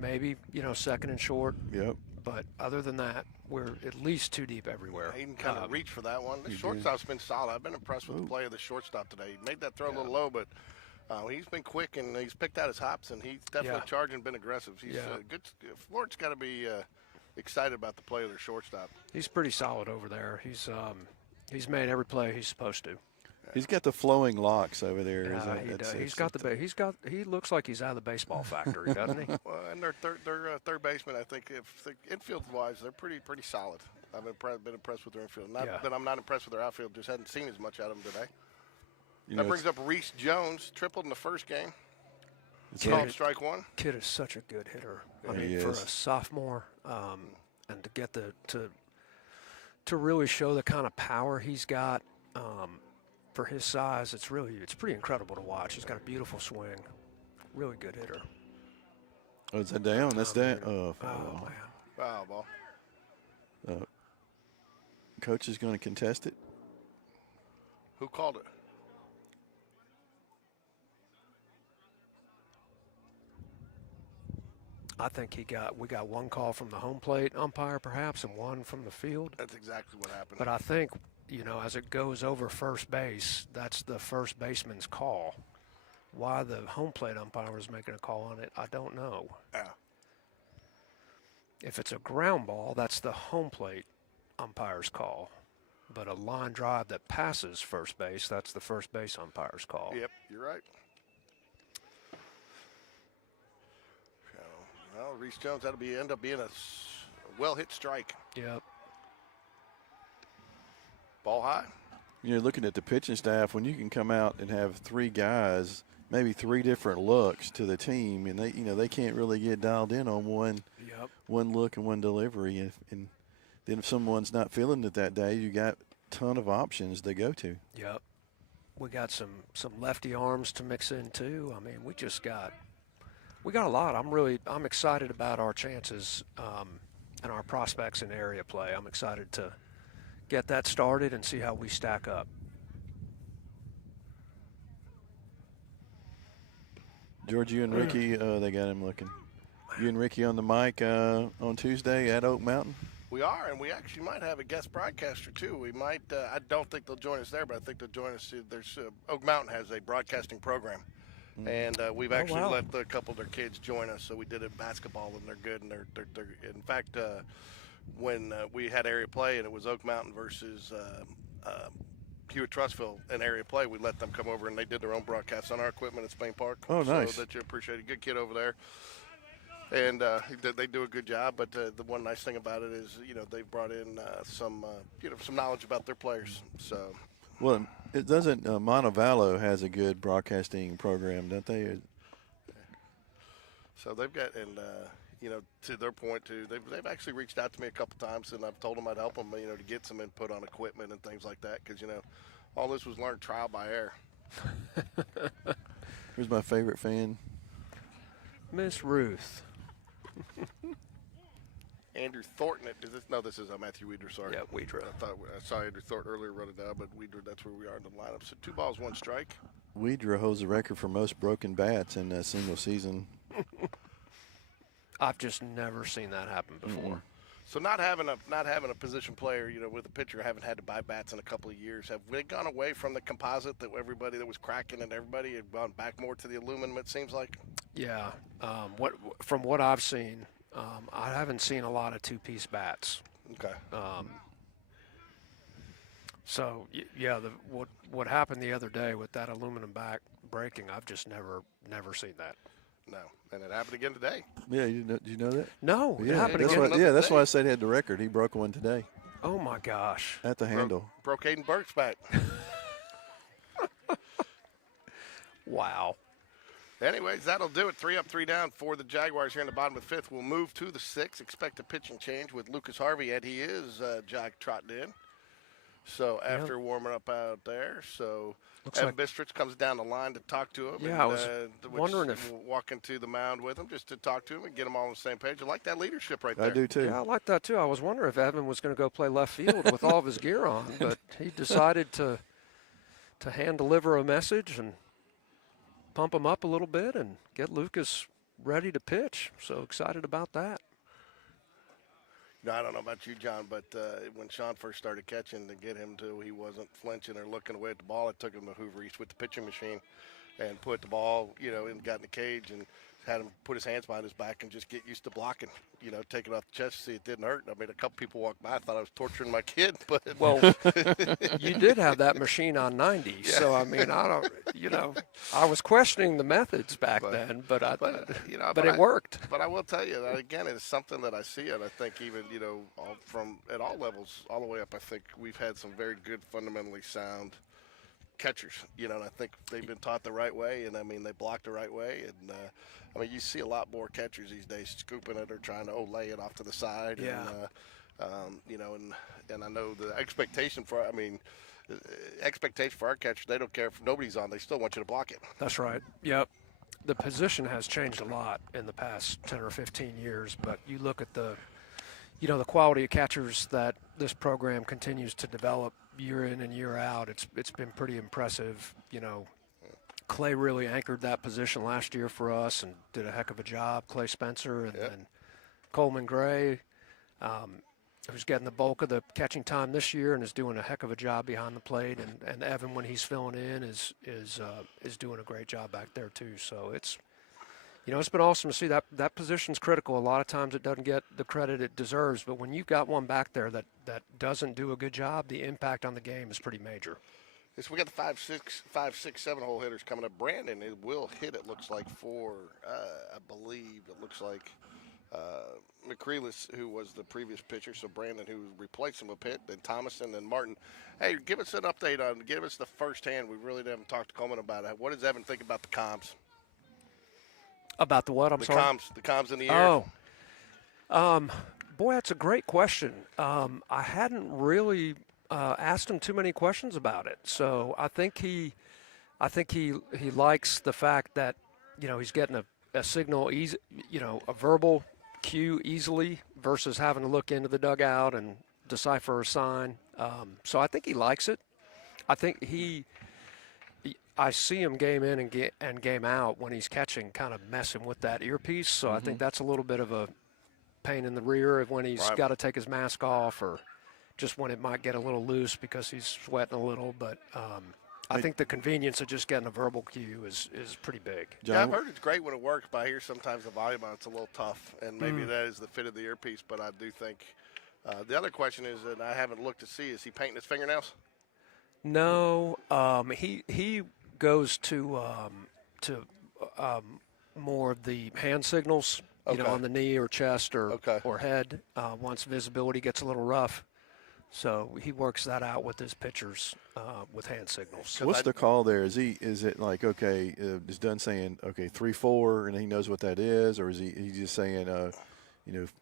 Maybe, you know, second and short. Yep. But other than that, we're at least too deep everywhere. Aiden kind of reached for that one. The shortstop's been solid. I've been impressed with the play of the shortstop today. He made that throw a little low, but he's been quick and he's picked out his hops, and he's definitely charging, been aggressive. He's good. Florida's got to be excited about the play of their shortstop. He's pretty solid over there. He's made every play he's supposed to. He's got the flowing locks over there. He does. He looks like he's out of the baseball factory, doesn't he? Well, and their third baseman, I think, if infield wise, they're pretty solid. I've been impressed with their infield. Not that I'm not impressed with their outfield. Just hadn't seen as much out of them today. That brings up Reese Jones, tripled in the first game. Called strike one. Kid is such a good hitter. I mean, for a sophomore, and to get to really show the kind of power he's got for his size, it's pretty incredible to watch. He's got a beautiful swing. Really good hitter. Oh, is that down? That's down. Oh, man. Foul ball. Coach is going to contest it. Who called it? I think we got one call from the home plate umpire perhaps and one from the field. That's exactly what happened. But I think, you know, as it goes over first base, that's the first baseman's call. Why the home plate umpire was making a call on it, I don't know. Yeah. If it's a ground ball, that's the home plate umpire's call. But a line drive that passes first base, that's the first base umpire's call. Yep, you're right. Well, Reese Jones, that'll end up being a well-hit strike. Yep. Ball high. You know, looking at the pitching staff, when you can come out and have three guys, maybe three different looks to the team, and they can't really get dialed in on one look and one delivery. And then if someone's not feeling it that day, you got a ton of options to go to. Yep. We got some lefty arms to mix in too. I mean, we got a lot. I'm excited about our chances and our prospects in area play. I'm excited to get that started and see how we stack up. George, you and Ricky, they got him looking. You and Ricky on the mic on Tuesday at Oak Mountain? We are, and we actually might have a guest broadcaster too. We might. I don't think they'll join us there, but I think they'll join us. There's Oak Mountain has a broadcasting program. And we've actually let a couple of their kids join us. So we did it basketball, and they're good. And they're in fact, when we had area play and it was Oak Mountain versus Hewitt Trussville in area play, we let them come over and they did their own broadcast on our equipment at Spain Park. Oh, nice. So that you appreciate it. Good kid over there. And they do a good job. But the one nice thing about it is, they've brought in some knowledge about their players. So. Well, it doesn't. Montevallo has a good broadcasting program, don't they? So they've got, and to their point too, they've actually reached out to me a couple times, and I've told them I'd help them, to get some input on equipment and things like that, because all this was learned trial by error. Here's my favorite fan, Miss Ruth. Andrew Thornton. This is Matthew Weeder. Sorry. Yeah, Weeder. I saw Andrew Thornton earlier run it down, but Weeder, that's where we are in the lineup. So 2 balls, 1 strike. Weidra holds the record for most broken bats in a single season. I've just never seen that happen before. Mm-mm. So not having a position player, with a pitcher, haven't had to buy bats in a couple of years. Have we gone away from the composite that everybody that was cracking and everybody had gone back more to the aluminum? It seems like. Yeah. From what I've seen, I haven't seen a lot of 2-piece bats. Okay. So yeah, what happened the other day with that aluminum back breaking, I've just never seen that. No, and it happened again today. Yeah, did you know that? No, it happened that's again. that's why I said he had the record. He broke one today. Oh my gosh. At the handle. Broke Aiden Burke's back. Wow. Anyways, that'll do it. 3 up, 3 down for the Jaguars here in the bottom of the 5th. We'll move to the 6th. Expect a pitching change with Lucas Harvey, and he is trotting in. So after warming up out there, Evan Bistritz comes down the line to talk to him. Yeah, and, I was wondering if walking to the mound with him just to talk to him and get them all on the same page. I like that leadership right there. I do too. Yeah, I like that too. I was wondering if Evan was going to go play left field with all of his gear on, but he decided to hand deliver a message and pump him up a little bit and get Lucas ready to pitch. So excited about that. I don't know about you, John, but when Sean first started catching, to get him to he wasn't flinching or looking away at the ball, it took him to Hoover East with the pitching machine and put the ball, and got in the cage and had him put his hands behind his back and just get used to blocking, take it off the chest, see it didn't hurt. I mean, a couple people walked by, I thought I was torturing my kid, but. Well, you did have that machine on 90, yeah. So, I mean, I was questioning the methods back then, but it worked. But I will tell you, that, again, it's something that I see, and I think even, from at all levels, all the way up, I think we've had some very good, fundamentally sound catchers, and I think they've been taught the right way, and I mean they block the right way, and I mean you see a lot more catchers these days scooping it or trying to lay it off to the side, yeah. And I know the expectation for our catchers, they don't care if nobody's on, they still want you to block it. That's right. Yep. The position has changed a lot in the past 10 or 15 years, but you look at the quality of catchers that this program continues to develop year in and year out. It's been pretty impressive. Clay really anchored that position last year for us and did a heck of a job. Clay Spencer and then Coleman Gray, who's getting the bulk of the catching time this year and is doing a heck of a job behind the plate. And Evan, when he's filling in, is doing a great job back there too. So it's been awesome to see that position's critical. A lot of times it doesn't get the credit it deserves, but when you've got one back there that doesn't do a good job, the impact on the game is pretty major. So we got the 5, 6, 7 hole hitters coming up. Brandon, it will hit, it looks like, for, I believe, it looks like McCreelis, who was the previous pitcher, so Brandon, who replaced him, will hit, then Thomas, and then Martin. Hey, give us an update give us the first hand. We really haven't talked to Coleman about it. What does Evan think about the comms? About the what? I'm sorry? The comms in the air. Oh. Boy, that's a great question. I hadn't really asked him too many questions about it. So I think he likes the fact that, he's getting a signal, a verbal cue easily versus having to look into the dugout and decipher a sign. So I think he likes it. I think I see him game in and game out when he's catching, kind of messing with that earpiece. So I think that's a little bit of a pain in the rear when he's got to take his mask off, or just when it might get a little loose because he's sweating a little. But I think the convenience of just getting a verbal cue is pretty big. Yeah, I've heard it's great when it works, but I hear sometimes the volume on it's a little tough, and maybe that is the fit of the earpiece. But I do think the other question is, and I haven't looked to see, is he painting his fingernails? No, he goes to more of the hand signals, on the knee or chest or head. Once visibility gets a little rough, So he works that out with his pitchers with hand signals. So what's the call there? Is it like, okay, is Dunn saying, okay, 3-4, and he knows what that is, or is he just saying,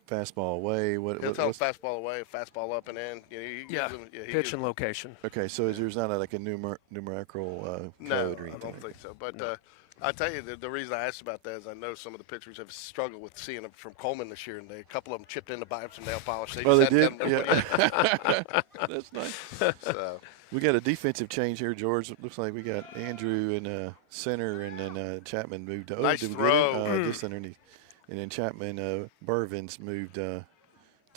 fastball away? He'll tell him fastball away, fastball up and in. He gives him, pitch and location. Okay, so there's not like a numerical code no, or anything? I don't think so. But I tell you, the reason I asked about that is I know some of the pitchers have struggled with seeing them from Coleman this year, and a couple of them chipped in to buy him some nail polish. They did? Yeah. That's nice. So. We got a defensive change here, George. It looks like we got Andrew in center, and then Chapman moved to nice throw. Just underneath. And then Chapman, Burvins moved to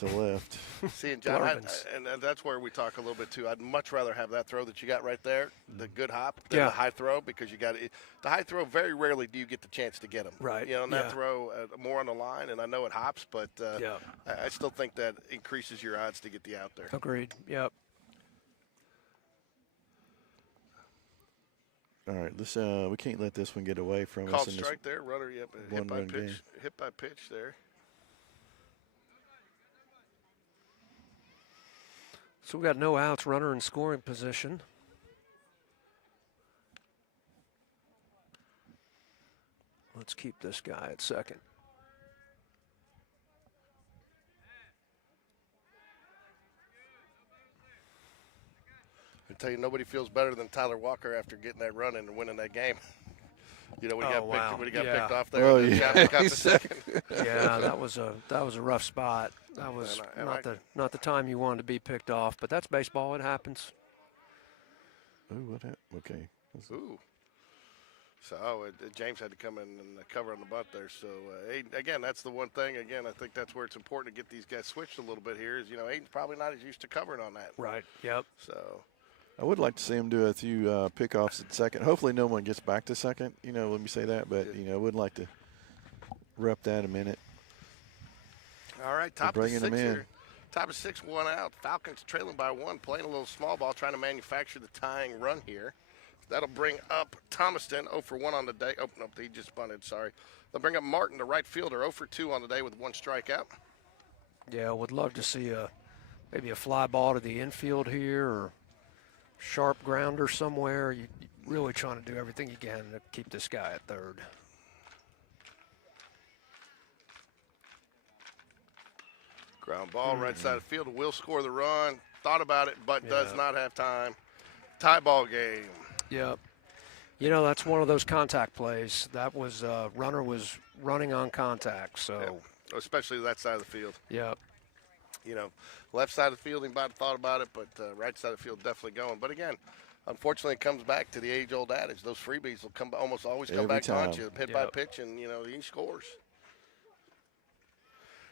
left. See, and John, and that's where we talk a little bit too. I'd much rather have that throw that you got right there, the good hop, than the high throw, because you got the high throw. Very rarely do you get the chance to get them. Right. And that throw more on the line, and I know it hops, but I still think that increases your odds to get the out there. Agreed. Yep. All right, let's. We can't let this one get away from us. Called strike there, runner. Yep, hit by pitch. Game. Hit by pitch there. So we got no outs, runner in scoring position. Let's keep this guy at second. I tell you, nobody feels better than Tyler Walker after getting that run and winning that game. When he got picked off there, got the second. Yeah, that was a rough spot. That was not the time you wanted to be picked off, but that's baseball. It happens. Ooh, what happened? Okay. Ooh. So James had to come in and cover on the butt there. So again, that's the one thing. Again, I think that's where it's important to get these guys switched a little bit here. Is Aiden's probably not as used to covering on that. Right. Yep. So. I would like to see him do a few pickoffs at second. Hopefully no one gets back to second, let me say that. But, I would like to rep that a minute. All right, top of six here. Top of 6, 1 out. Falcons trailing by 1, playing a little small ball, trying to manufacture the tying run here. That'll bring up Thomaston, 0 for 1 on the day. Oh, no, he just bunted, sorry. They'll bring up Martin, the right fielder, 0 for 2 on the day with 1 strikeout. Yeah, would love to see maybe a fly ball to the infield here, or sharp grounder somewhere. You're really trying to do everything you can to keep this guy at third. Ground ball, right side of the field. Will score the run. Thought about it, but does not have time. Tie ball game. Yep. That's one of those contact plays. That was runner was running on contact. So, especially that side of the field. Yep. Left side of the field, he might have thought about it, but right side of the field definitely going. But again, unfortunately, it comes back to the age-old adage. Those freebies will almost always come back on you, hit by pitch, and he scores.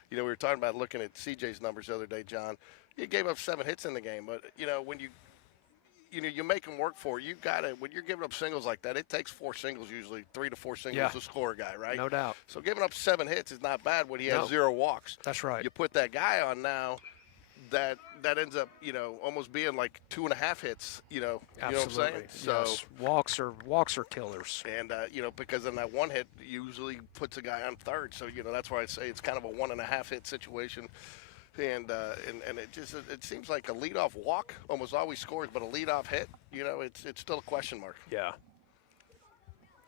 We were talking about looking at CJ's numbers the other day, John. He gave up 7 hits in the game, but when you make them work for it, you got to, when you're giving up singles like that, it takes 4 singles usually, 3 to 4 singles to score a guy, right? No doubt. So giving up 7 hits is not bad when he has 0 walks. That's right. You put that guy on now, that ends up, almost being like 2.5 hits, you know what I'm saying? So walks are killers. And, because then that 1 hit usually puts a guy on third. So, that's why I say it's kind of a 1.5 hit situation. And it seems like a leadoff walk almost always scores, but a leadoff hit, it's still a question mark. Yeah.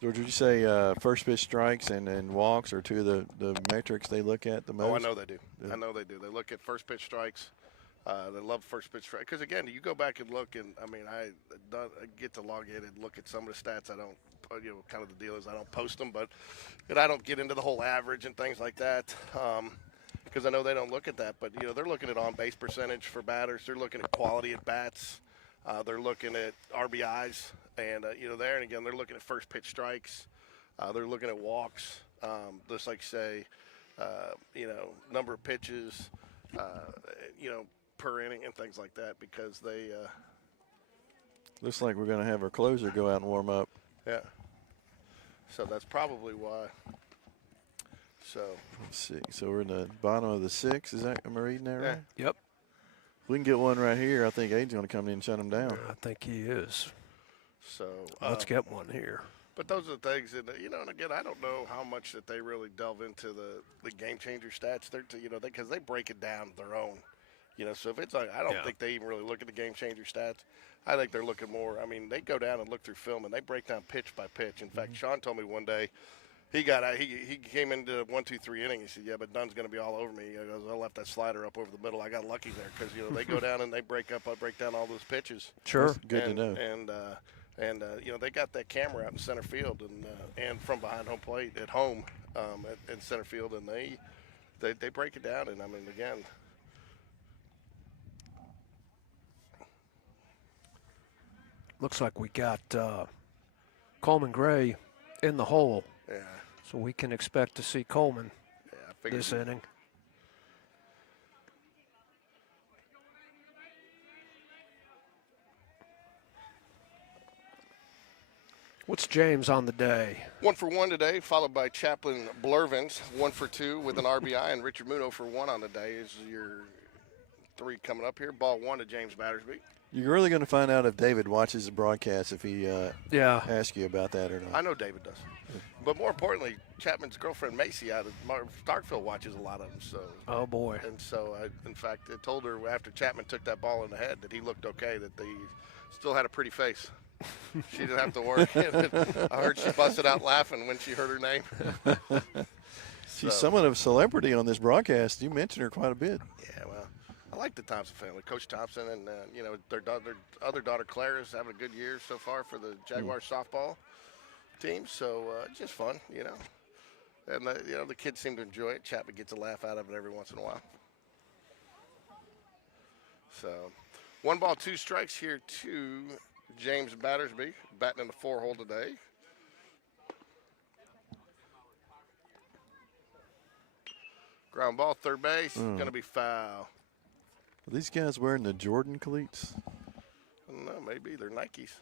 George, would you say first pitch strikes and walks are 2 of the metrics they look at the most? Oh, I know they do. I know they do. They look at first pitch strikes. They love first pitch strike. Because, again, you go back and look, and, I get to log in and look at some of the stats. I don't, kind of the deal is I don't post them, but I don't get into the whole average and things like that. Because I know they don't look at that, but they're looking at on-base percentage for batters. They're looking at quality at bats. They're looking at RBIs, and there. And again, they're looking at first pitch strikes. They're looking at walks, just like say, number of pitches, per inning and things like that, because they. Looks like we're going to have our closer go out and warm up. Yeah. So that's probably why. So let's see. So we're in the bottom of the 6th. Am I reading that right? Yep. If we can get one right here, I think Aiden's going to come in and shut him down. I think he is. So let's get one here. But those are the things that, and again, I don't know how much that they really delve into the game changer stats. They're, because they break it down their own. You know, so if it's like, I don't think they even really look at the game changer stats. I think they're looking more. I mean, they go down and look through film and they break down pitch by pitch. In fact, Sean told me one day he got out. He came into 1, 2, 3 inning. He said, "Yeah, but Dunn's going to be all over me." He goes, "I left that slider up over the middle. I got lucky there because you know they go down and they break up. I break down all those pitches." Sure, That's good to know. And you know they got that camera out in center field and from behind home plate at home in center field, and they break it down. And I mean, again. Looks like we got Coleman Gray in the hole. Yeah. So we can expect to see Coleman this inning. What's James on the day? 1 for 1 today, followed by Chaplain Blurvins, 1 for 2 with an RBI, and Richard Muno for 1 on the day is your 3 coming up here. Ball 1 to James Battersby. You're really going to find out if David watches the broadcast if he asks you about that or not. I know David does. But more importantly, Chapman's girlfriend Macy out of Starkville watches a lot of them. So. Oh, boy. And so, in fact, I told her after Chapman took that ball in the head that he looked okay, that they still had a pretty face. She didn't have to work. I heard she busted out laughing when she heard her name. She's somewhat of a celebrity on this broadcast. You mentioned her quite a bit. Yeah, well, I like the Thompson family. Coach Thompson and, you know, their other daughter, Claire, is having a good year so far for the Jaguars softball team. So just fun, you know. And, you know, the kids seem to enjoy it. Chapman gets a laugh out of it every once in a while. So 1 ball, 2 strikes here to James Battersby, batting in the 4-hole today. Ground ball, third base, going to be foul. Are these guys wearing the Jordan cleats? I don't know, maybe they're Nikes.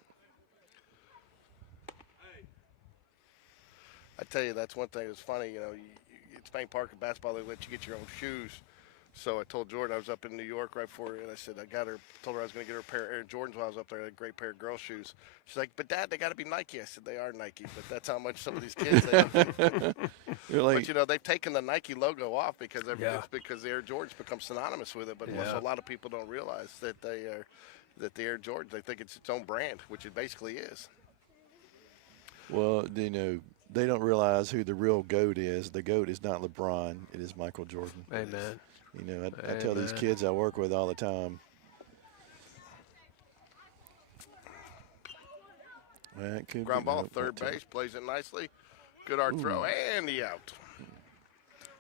I tell you, that's one thing that's funny. You know, it's Spain Park and basketball, they let you get your own shoes. So I told Jordan, I was up in New York right before, and I said, told her I was going to get her a pair of Air Jordans while I was up there, a great pair of girl shoes. She's like, but Dad, they got to be Nike. I said, they are Nike, but that's how much some of these kids, but you know, they've taken the Nike logo off because it's because the Air Jordans become synonymous with it. But a lot of people don't realize that that the Air Jordans, they think it's its own brand, which it basically is. Well, you know, they don't realize who the real GOAT is. The GOAT is not LeBron. It is Michael Jordan. Amen. You know, I tell these kids I work with all the time. Ground ball, third base, plays it nicely. Good arc throw, and the out.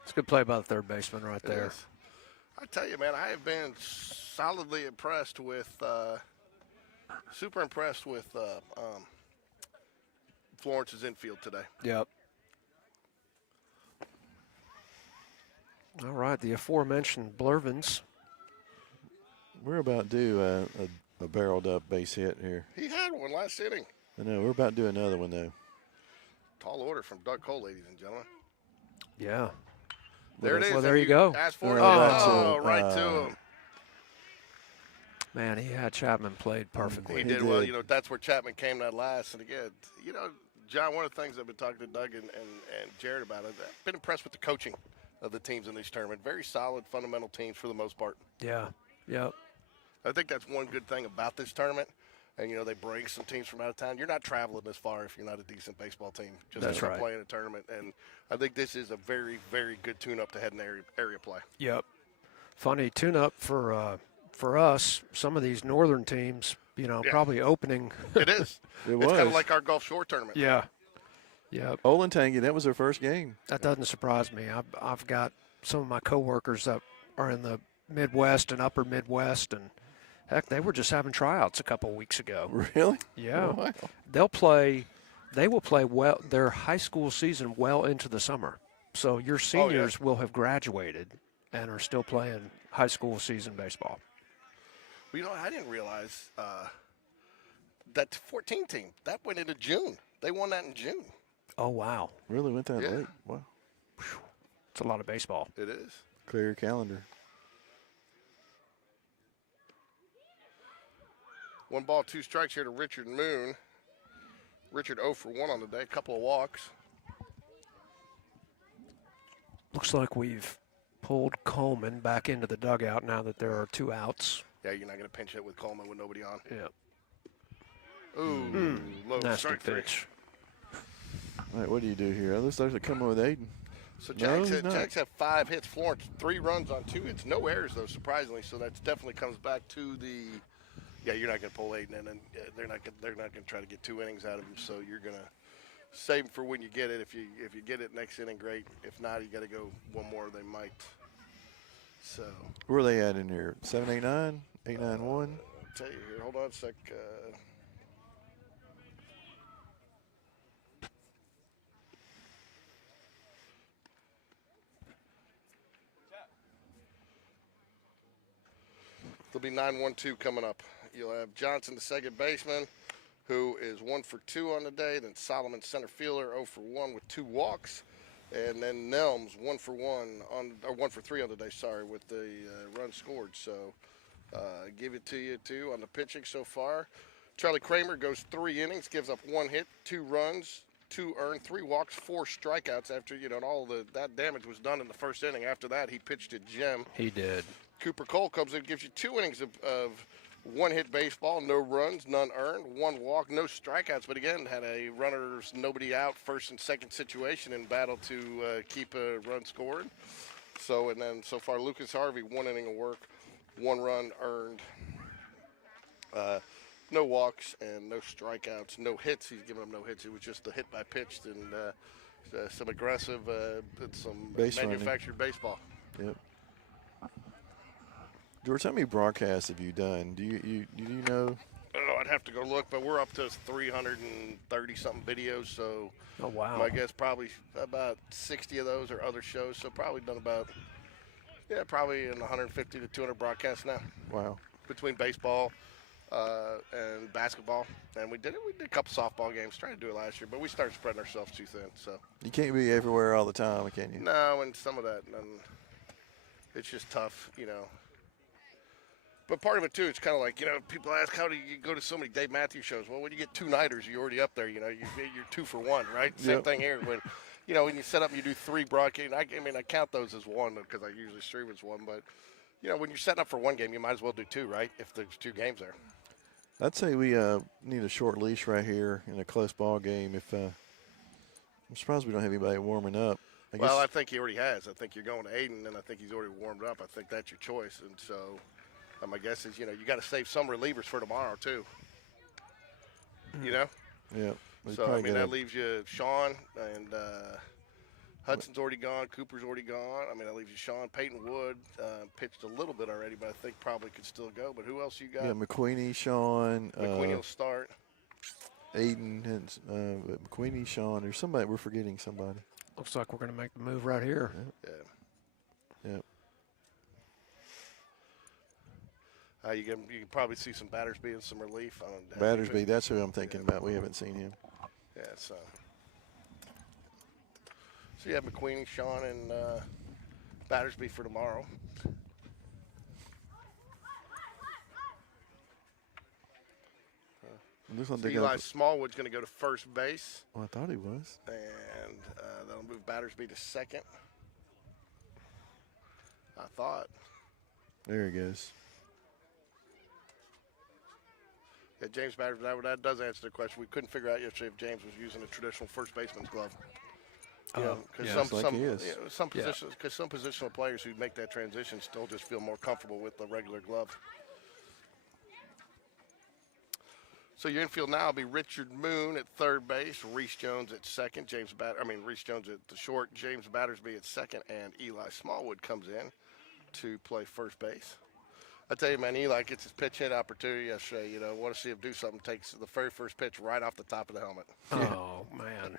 It's a good play by the third baseman right there. I tell you, man, I have been solidly impressed with, super impressed with Florence's infield today. Yep. All right, the aforementioned Blurvins. We're about to do a barreled up base hit here. He had one last inning. I know, we're about to do another one, though. Tall order from Doug Cole, ladies and gentlemen. Yeah. There it is. Well, there you go. Asked for it. Right to him. Man, he had Chapman played perfectly. He did well. You know, that's where Chapman came that last. And again, you know, John, one of the things I've been talking to Doug and Jared about is I've been impressed with the coaching of the teams in this tournament. Very solid, fundamental teams for the most part. Yeah. Yep. I think that's one good thing about this tournament. And, you know, they bring some teams from out of town. You're not traveling this far if you're not a decent baseball team. Just playing a tournament. And I think this is a very, very good tune-up to head in area play. Yep. Funny tune-up for us. Some of these northern teams, you know, probably opening. It is. It's kind of like our Gulf Shore tournament. Yeah. Yeah. Olentangy, that was their first game. That doesn't surprise me. I've got some of my coworkers that are in the Midwest and upper Midwest, and heck, they were just having tryouts a couple weeks ago. Really? Yeah. Oh, wow. They will play well their high school season well into the summer. So your seniors will have graduated and are still playing high school season baseball. Well, you know, I didn't realize that 14 team, that went into June. They won that in June. Oh, wow. Really went that late? Wow. It's a lot of baseball. It is. Clear your calendar. 1 ball, 2 strikes here to Richard Moon. Richard 0 for 1 on the day, a couple of walks. Looks like we've pulled Coleman back into the dugout now that there are 2 outs. Yeah, you're not going to pinch hit with Coleman with nobody on. Yeah. Ooh, low Nasty strike three. pitch. All right, what do you do here? It looks like they're coming with Aiden. So No, Jags, he's not. Jags have 5 hits. Florence 3 runs on 2 hits. No errors though, surprisingly. So that definitely comes back to the. Yeah, you're not going to pull Aiden in, and they're not going to try to get 2 innings out of him. So you're going to save him for when you get it. If you get it next inning, great. If not, you got to go one more. They might. So. Where are they at in here? 789, 891. I'll tell you here. Hold on a sec. There'll be 9-1-2 coming up. You'll have Johnson, the second baseman, who is 1 for 2 on the day. Then Solomon, center fielder, 0 for 1 with 2 walks. And then Nelms, 1 for 1 for 3 on the day, sorry, with the run scored. So give it to you, too, on the pitching so far. Charlie Kramer goes 3 innings, gives up 1 hit, 2 runs, 2 earned, 3 walks, 4 strikeouts after, all that damage was done in the first inning. After that, he pitched a gem. He did. Cooper Cole comes in, gives you 2 innings of 1 hit baseball, no runs, none earned, 1 walk, no strikeouts. But again, had a runners, nobody out, first and second situation in battle to keep a run scored. So, and then so far, Lucas Harvey, 1 inning of work, 1 run earned, no walks and no strikeouts, no hits. He's given them no hits. It was just the hit by pitch and some aggressive, some manufactured baseball. Yep. George, how many broadcasts have you done? Do you know? Oh, I'd have to go look, but we're up to 330-something videos, so Oh, wow. I guess probably about 60 of those are other shows, so probably done about, probably in 150 to 200 broadcasts now. Wow. Between baseball and basketball. And we did a couple softball games, tried to do it last year, but we started spreading ourselves too thin, so. You can't be everywhere all the time, can you? No, and some of that, and it's just tough, But part of it, too, it's kind of like, people ask, how do you go to so many Dave Matthews shows? Well, when you get 2-nighters, you're already up there, you're 2 for 1, right? Same Yep. thing here. When, when you set up and you do 3 broadcasts, I count those as 1 because I usually stream as 1. But, when you're setting up for 1 game, you might as well do 2, right, if there's 2 games there. I'd say we need a short leash right here in a close ball game. If I'm surprised we don't have anybody warming up. I think he already has. I think you're going to Aiden, and I think he's already warmed up. I think that's your choice. And so my guess is, you got to save some relievers for tomorrow, too. Yeah. So, that leaves you Sean and Hudson's already gone. Cooper's already gone. That leaves you Sean. Peyton Wood pitched a little bit already, but I think probably could still go. But who else you got? Yeah, McQueenie, Sean. McQueenie will start. Aiden, and McQueenie, Sean. There's somebody. We're forgetting somebody. Looks like we're going to make the move right here. Yeah. You can probably see some Battersby and some relief. Battersby, that's who I'm thinking about. We haven't seen him. Yeah, so you have McQueenie, Sean, and Battersby for tomorrow. Looks like So Eli Smallwood's going to go to first base. Oh, I thought he was. And that'll move Battersby to second. I thought. There he goes. Yeah, James Battersby, that does answer the question. We couldn't figure out yesterday if James was using a traditional first baseman's glove. Some positions, because some positional players who make that transition still just feel more comfortable with the regular glove. So your infield now will be Richard Moon at third base, Reese Jones at second, Reese Jones at the short, James Battersby at second, and Eli Smallwood comes in to play first base. I tell you, man, Eli gets his pitch hit opportunity yesterday. Want to see him do something. Takes the very first pitch right off the top of the helmet. Oh, man.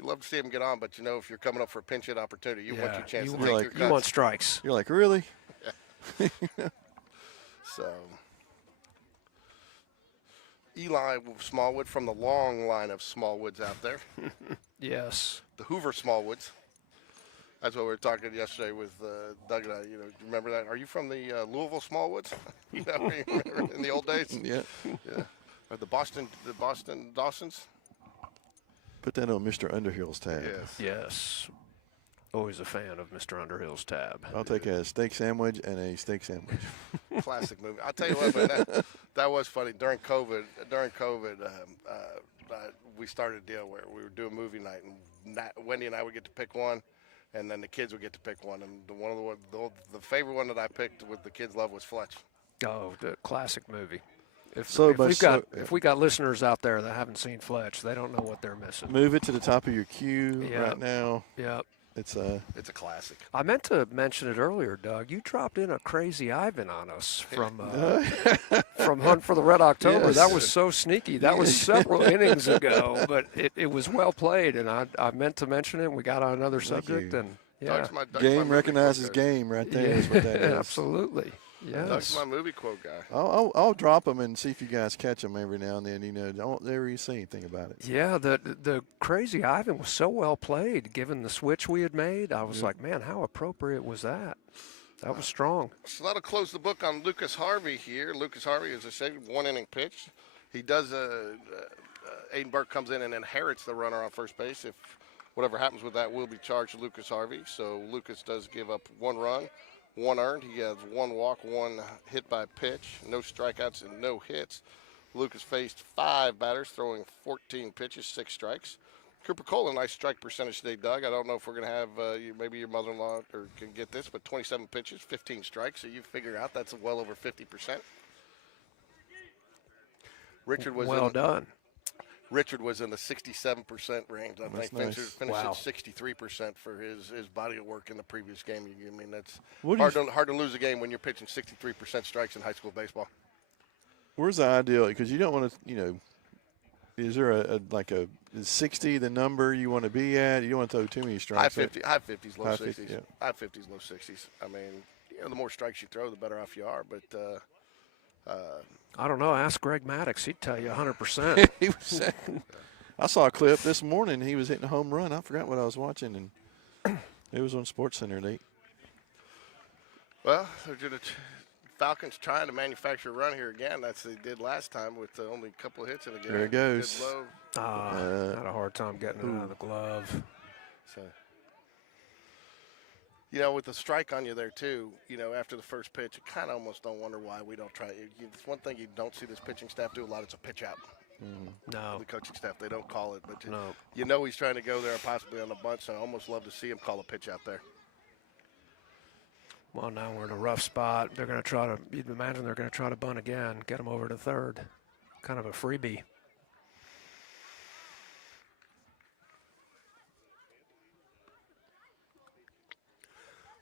You love to see him get on, but if you're coming up for a pinch hit opportunity, you want your chance to take your your cuts. You want strikes. You're like, really? So, Eli Smallwood from the long line of Smallwoods out there. Yes. The Hoover Smallwoods. That's what we were talking yesterday with Doug and I. Remember that? Are you from the Louisville Smallwoods? Remember in the old days? Yeah. Or the Boston Dawsons? Put that on Mr. Underhill's tab. Yes. Yes. Always a fan of Mr. Underhill's tab. I'll take a steak sandwich and a steak sandwich. Classic movie. I'll tell you what, man, that was funny. During COVID, we started a deal where we were doing movie night, and Wendy and I would get to pick one, and then the kids would get to pick one. And the favorite one that I picked with the kids' love was Fletch. Oh, the classic movie. If we got listeners out there that haven't seen Fletch, they don't know what they're missing. Move it to the top of your queue Yep. right now. Yep. It's a classic. I meant to mention it earlier, Doug. You dropped in a Crazy Ivan on us from Hunt for the Red October. Yes. That was so sneaky. That was several innings ago, but it was well played, and I meant to mention it. We got on another subject, you. and yeah, game recognizes game right there. Is what that is. Absolutely. Yes. Doug's my movie quote guy. I'll drop them and see if you guys catch them every now and then. You know, don't ever say anything about it. Yeah, the Crazy Ivan was so well played, given the switch we had made. I was like, man, how appropriate was that? That was strong. So that'll close the book on Lucas Harvey here. Lucas Harvey, as I said, 1 inning pitch. He does. Aiden Burke comes in and inherits the runner on first base. If whatever happens with that will be charged to Lucas Harvey. So Lucas does give up 1 run. 1 earned. He has 1 walk, 1 hit by pitch, no strikeouts and no hits. Lucas faced 5 batters, throwing 14 pitches, 6 strikes. Cooper Cole, a nice strike percentage today, Doug. I don't know if we're going to have maybe your mother-in-law can get this, but 27 pitches, 15 strikes. So you figure out that's well over 50%. Richard was done. Richard was in the 67% range. I think nice. finished Wow. at 63% for his body of work in the previous game. I mean, that's What do hard to lose a game when you're pitching 63% strikes in high school baseball. Where's the ideal? Because you don't want to, is there a 60 the number you want to be at? You don't want to throw too many strikes. High 50s, low High 60s. 50, yeah. High 50s, low 60s. I mean, the more strikes you throw, the better off you are. But I don't know. Ask Greg Maddox. He'd tell you 100%. I saw a clip this morning. He was hitting a home run. I forgot what I was watching, and it was on SportsCenter. Well, Falcons trying to manufacture a run here again. That's what they did last time with only a couple of hits in the game. There it goes. Good low. Had a hard time getting it out of the glove. So, with the strike on you there, too, after the first pitch, you kind of almost don't wonder why we don't try. It's one thing you don't see this pitching staff do a lot. It's a pitch out. No. The coaching staff, they don't call it. But No. he's trying to go there possibly on the bunch, so I almost love to see him call a pitch out there. Well, now we're in a rough spot. They're going to try to, you'd imagine they're going to try to bunt again, get him over to third. Kind of a freebie.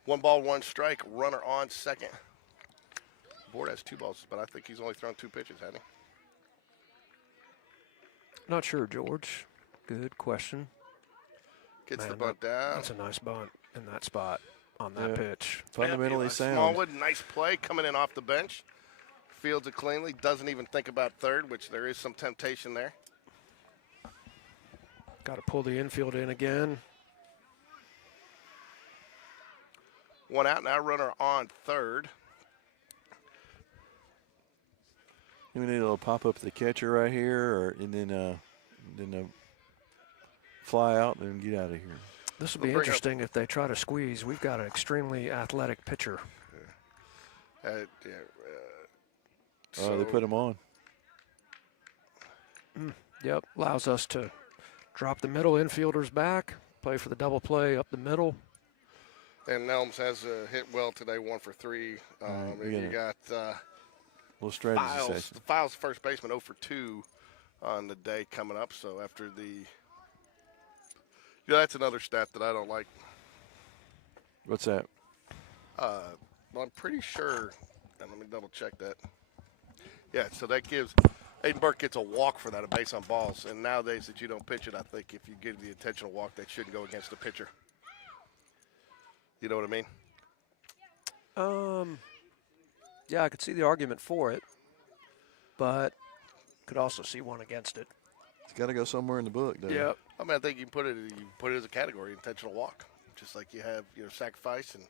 One ball, one strike, runner on second. Board has 2 balls, but I think he's only thrown 2 pitches, hasn't he? Not sure, George. Good question. Gets the Man, bunt down. That's a nice bunt in that spot on that pitch. Fundamentally Eli sound. Smallwood, nice play coming in off the bench. Fields it cleanly. Doesn't even think about third, which there is some temptation there. Got to pull the infield in again. 1 out now, runner on third. We need a little pop up to the catcher right here, and then fly out and get out of here. This will be interesting if they try to squeeze. We've got an extremely athletic pitcher. They put him on. Yep, allows us to drop the middle infielders back, play for the double play up the middle. And Nelms has hit well today, 1 for 3. And you got little strategy Files. session. Files, first baseman, 0 for 2 on the day coming up. So after the, that's another stat that I don't like. What's that? Well, I'm pretty sure, and let me double check that. Yeah, so that gives Aiden Burke gets a walk for that, a base on balls. And nowadays that you don't pitch it, I think if you give the intentional walk, that shouldn't go against the pitcher. You know what I mean? Yeah, I could see the argument for it, but could also see one against it. It's got to go somewhere in the book, though. Yep. I mean, I think you put it as a category, intentional walk, just like you have sacrifice and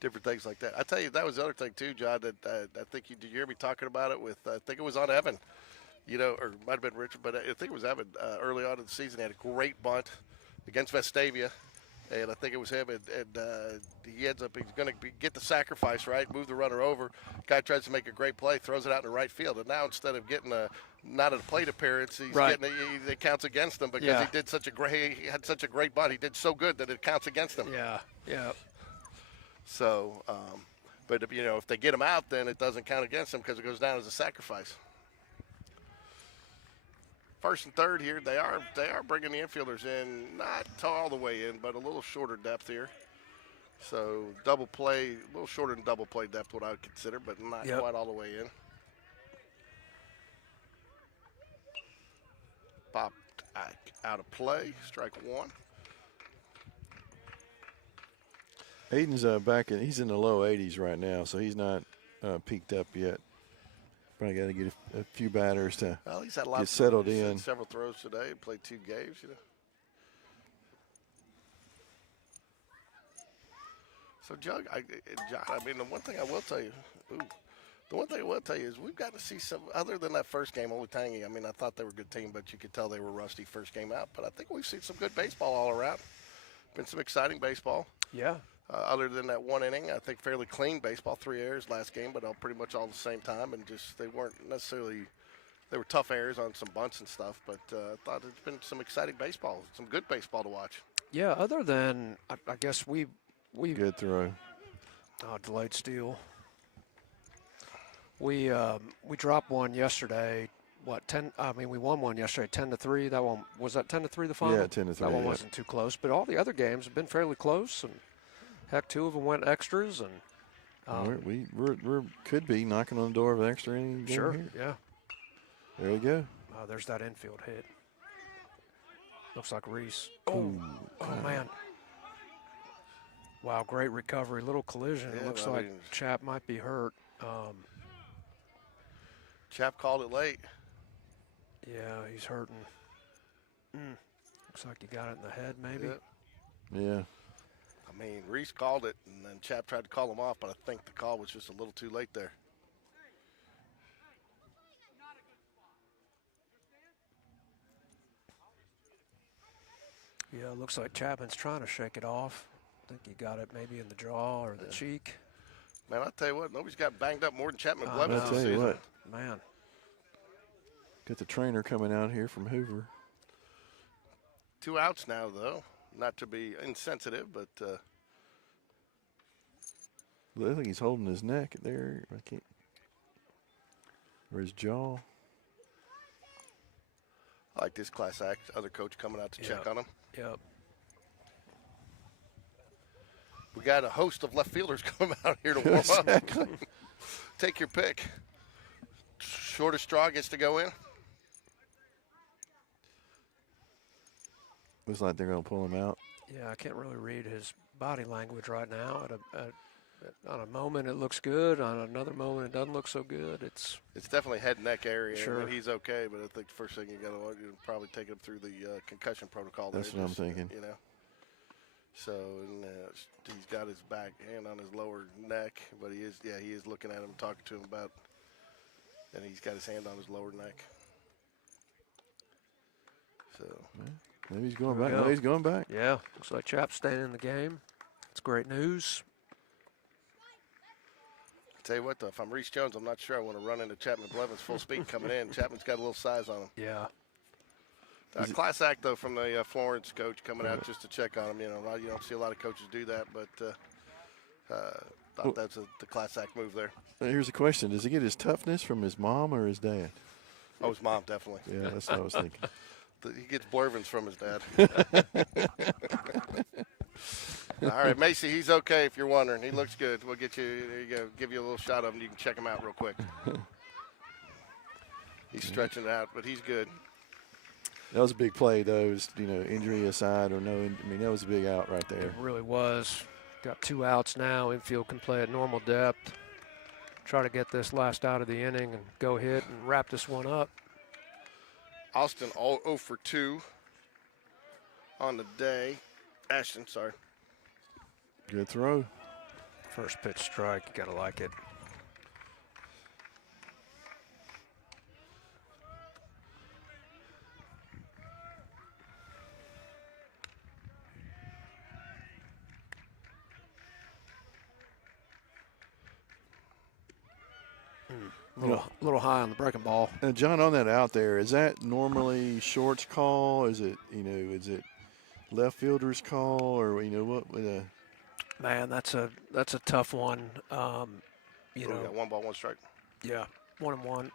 different things like that. I tell you, that was the other thing too, John. That I think did you hear me talking about it with? I think it was on Evan, or it might have been Richard, but I think it was Evan early on in the season. He had a great bunt against Vestavia. and I think it was him, and he ends up, he's going to get the sacrifice, right, move the runner over. Guy tries to make a great play, throws it out in the right field, and now instead of getting not a plate appearance, he's getting it counts against him because he did he had such a great bunt. He did so good that it counts against him. Yeah. So, but if they get him out, then it doesn't count against him because it goes down as a sacrifice. First and third here, they are bringing the infielders in, not all the way in, but a little shorter depth here. So double play, a little shorter than double play depth, what I would consider, but not quite all the way in. Popped out of play, strike one. Aiden's he's in the low 80s right now, so he's not peaked up yet. Probably got to get a few batters to he's had get settled in. Had several throws today. Played 2 games, So, Jug, I mean, the one thing I will tell you, is we've got to see some, other than that first game, Old Tangy. I mean, I thought they were a good team, but you could tell they were rusty first game out. But I think we've seen some good baseball all around. Been some exciting baseball. Yeah. Other than that one inning, I think fairly clean baseball, 3 errors last game, but pretty much all the same time, and just they weren't necessarily, they were tough errors on some bunts and stuff, but I thought it's been some exciting baseball, some good baseball to watch. Yeah, other than, I guess we good throw. Delayed steal. We dropped one yesterday. We won one yesterday, 10-3. That one was that 10-3 the final? Yeah, 10-3. That one wasn't too close, but all the other games have been fairly close, and heck, 2 of them went extras, and we could be knocking on the door of an extra inning. Sure, here. yeah. There you go. There's that infield hit. Looks like Reese. Oh man. Wow, great recovery. Little collision. Yeah, It looks like Chap might be hurt. Chap called it late. Yeah, he's hurting. Looks like he got it in the head, maybe. Yeah. I mean, Reese called it, and then Chap tried to call him off, but I think the call was just a little too late there. Yeah, it looks like Chapman's trying to shake it off. I think he got it maybe in the jaw or the cheek. Man, I'll tell you what, nobody's got banged up more than Chapman I Blevins I'll this tell you season. what. Man. Got the trainer coming out here from Hoover. 2 outs now, though. Not to be insensitive, but I think he's holding his neck there. I can't. Or his jaw. I like this class act. Other coach coming out to check on him. Yep. We got a host of left fielders coming out here to warm up. Take your pick. Shortest straw gets to go in. Looks like they're going to pull him out. Yeah, I can't really read his body language right now. On a moment it looks good. On another moment it doesn't look so good. It's definitely head and neck area. Sure. I mean, he's okay, but I think the first thing you got to do is probably take him through the concussion protocol. That's what I'm thinking. So he's got his back hand on his lower neck, but he is looking at him, talking to him about, and he's got his hand on his lower neck. So maybe he's going back. No, he's going back. Yeah, looks like Chap's staying in the game. It's great news. Tell you what, though, if I'm Reese Jones, I'm not sure I want to run into Chapman Blevins full speed coming in. Chapman's got a little size on him. Yeah. Class act, though, from the Florence coach coming out just to check on him. You don't see a lot of coaches do that, but thought that's the class act move there. Here's a question. Does he get his toughness from his mom or his dad? Oh, his mom, definitely. Yeah, that's what I was thinking. He gets Blevins from his dad. All right, Macy, he's okay if you're wondering. He looks good. We'll get you, there you go, give you a little shot of him. You can check him out real quick. He's stretching it out, but he's good. That was a big play, though. Injury aside or no, I mean, that was a big out right there. It really was. Got 2 outs now. Infield can play at normal depth. Try to get this last out of the inning and go hit and wrap this one up. Austin 0 for 2 on the day. Ashton, sorry. Good throw. First pitch strike. You got to like it. A little high on the breaking ball. John, on that out there, is that normally short's call? Is it, is it left fielder's call, or what with a? Man, that's a tough one. We got 1 ball, 1 strike. Yeah, 1-1.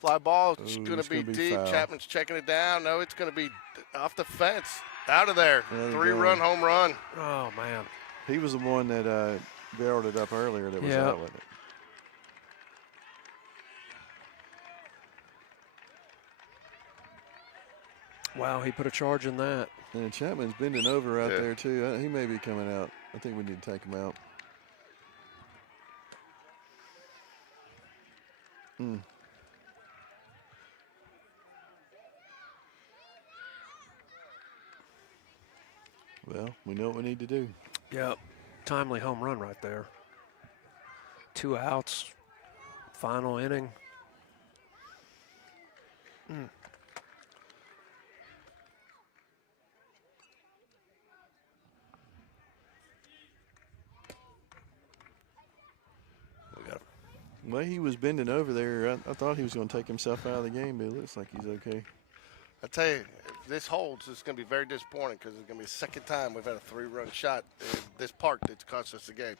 Fly ball, it's Ooh, going it's to be gonna be deep. foul. Chapman's checking it down. No, it's going to be off the fence. Out of there. There you 3-run go. home run. Oh man, He was the one that barreled it up earlier. That was Yeah. out with it. wow, he put a charge in that. And Chapman's bending over out Yeah. there too. He may be coming out. I think we need to take him out. Well, we know what we need to do. Yep, timely home run right there. 2 outs, final inning. The way he was bending over there, I thought he was going to take himself out of the game, but it looks like he's okay. I tell you, if this holds, it's going to be very disappointing because it's going to be the second time we've had a 3-run shot in this park that's cost us the game.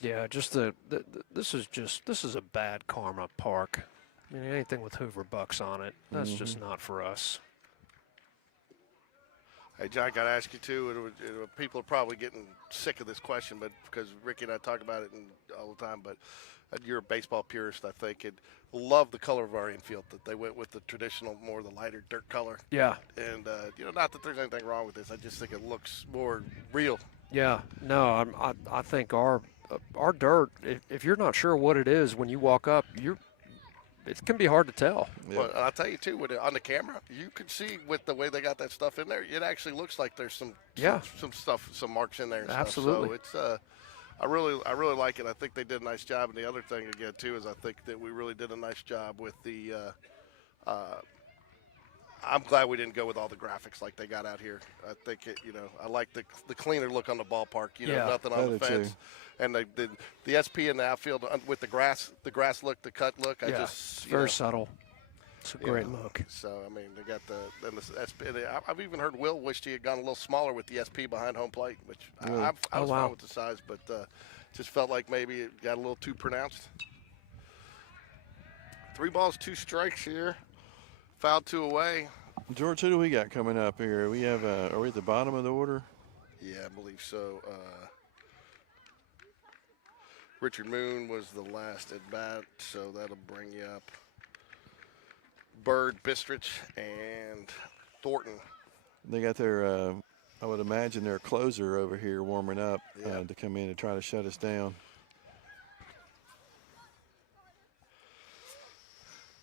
Yeah, just this is a bad karma park. I mean, anything with Hoover Bucks on it, that's just not for us. Hey, John, I got to ask you, too. People are probably getting sick of this question, but because Ricky and I talk about it all the time, but you're a baseball purist, I think, and love the color of our infield, that they went with the traditional, more the lighter dirt color. Yeah. And, not that there's anything wrong with this. I just think it looks more real. Yeah, no, I think our dirt, if you're not sure what it is when you walk up, it can be hard to tell. Yeah. Well, and I'll tell you, too, on the camera, you can see with the way they got that stuff in there, it actually looks like there's some stuff, some marks in there and Absolutely. stuff. So it's I really like it. I think they did a nice job. And the other thing, again, too, is I think that we really did a nice job with the I'm glad we didn't go with all the graphics like they got out here. I think I like the cleaner look on the ballpark. Nothing on the fence, and the SP in the outfield with the grass look, the cut look. It's very subtle. It's a great look. So I mean, they got the SP. I've even heard Will wished he had gone a little smaller with the SP behind home plate, which I was fine with the size, but just felt like maybe it got a little too pronounced. 3 balls, 2 strikes here. Foul 2 away. George, who do we got coming up here? We have are we at the bottom of the order? Yeah, I believe so. Richard Moon was the last at bat, so that'll bring you up. Bird, Bistrich, and Thornton. They got their, I would imagine, their closer over here warming up to come in and try to shut us down.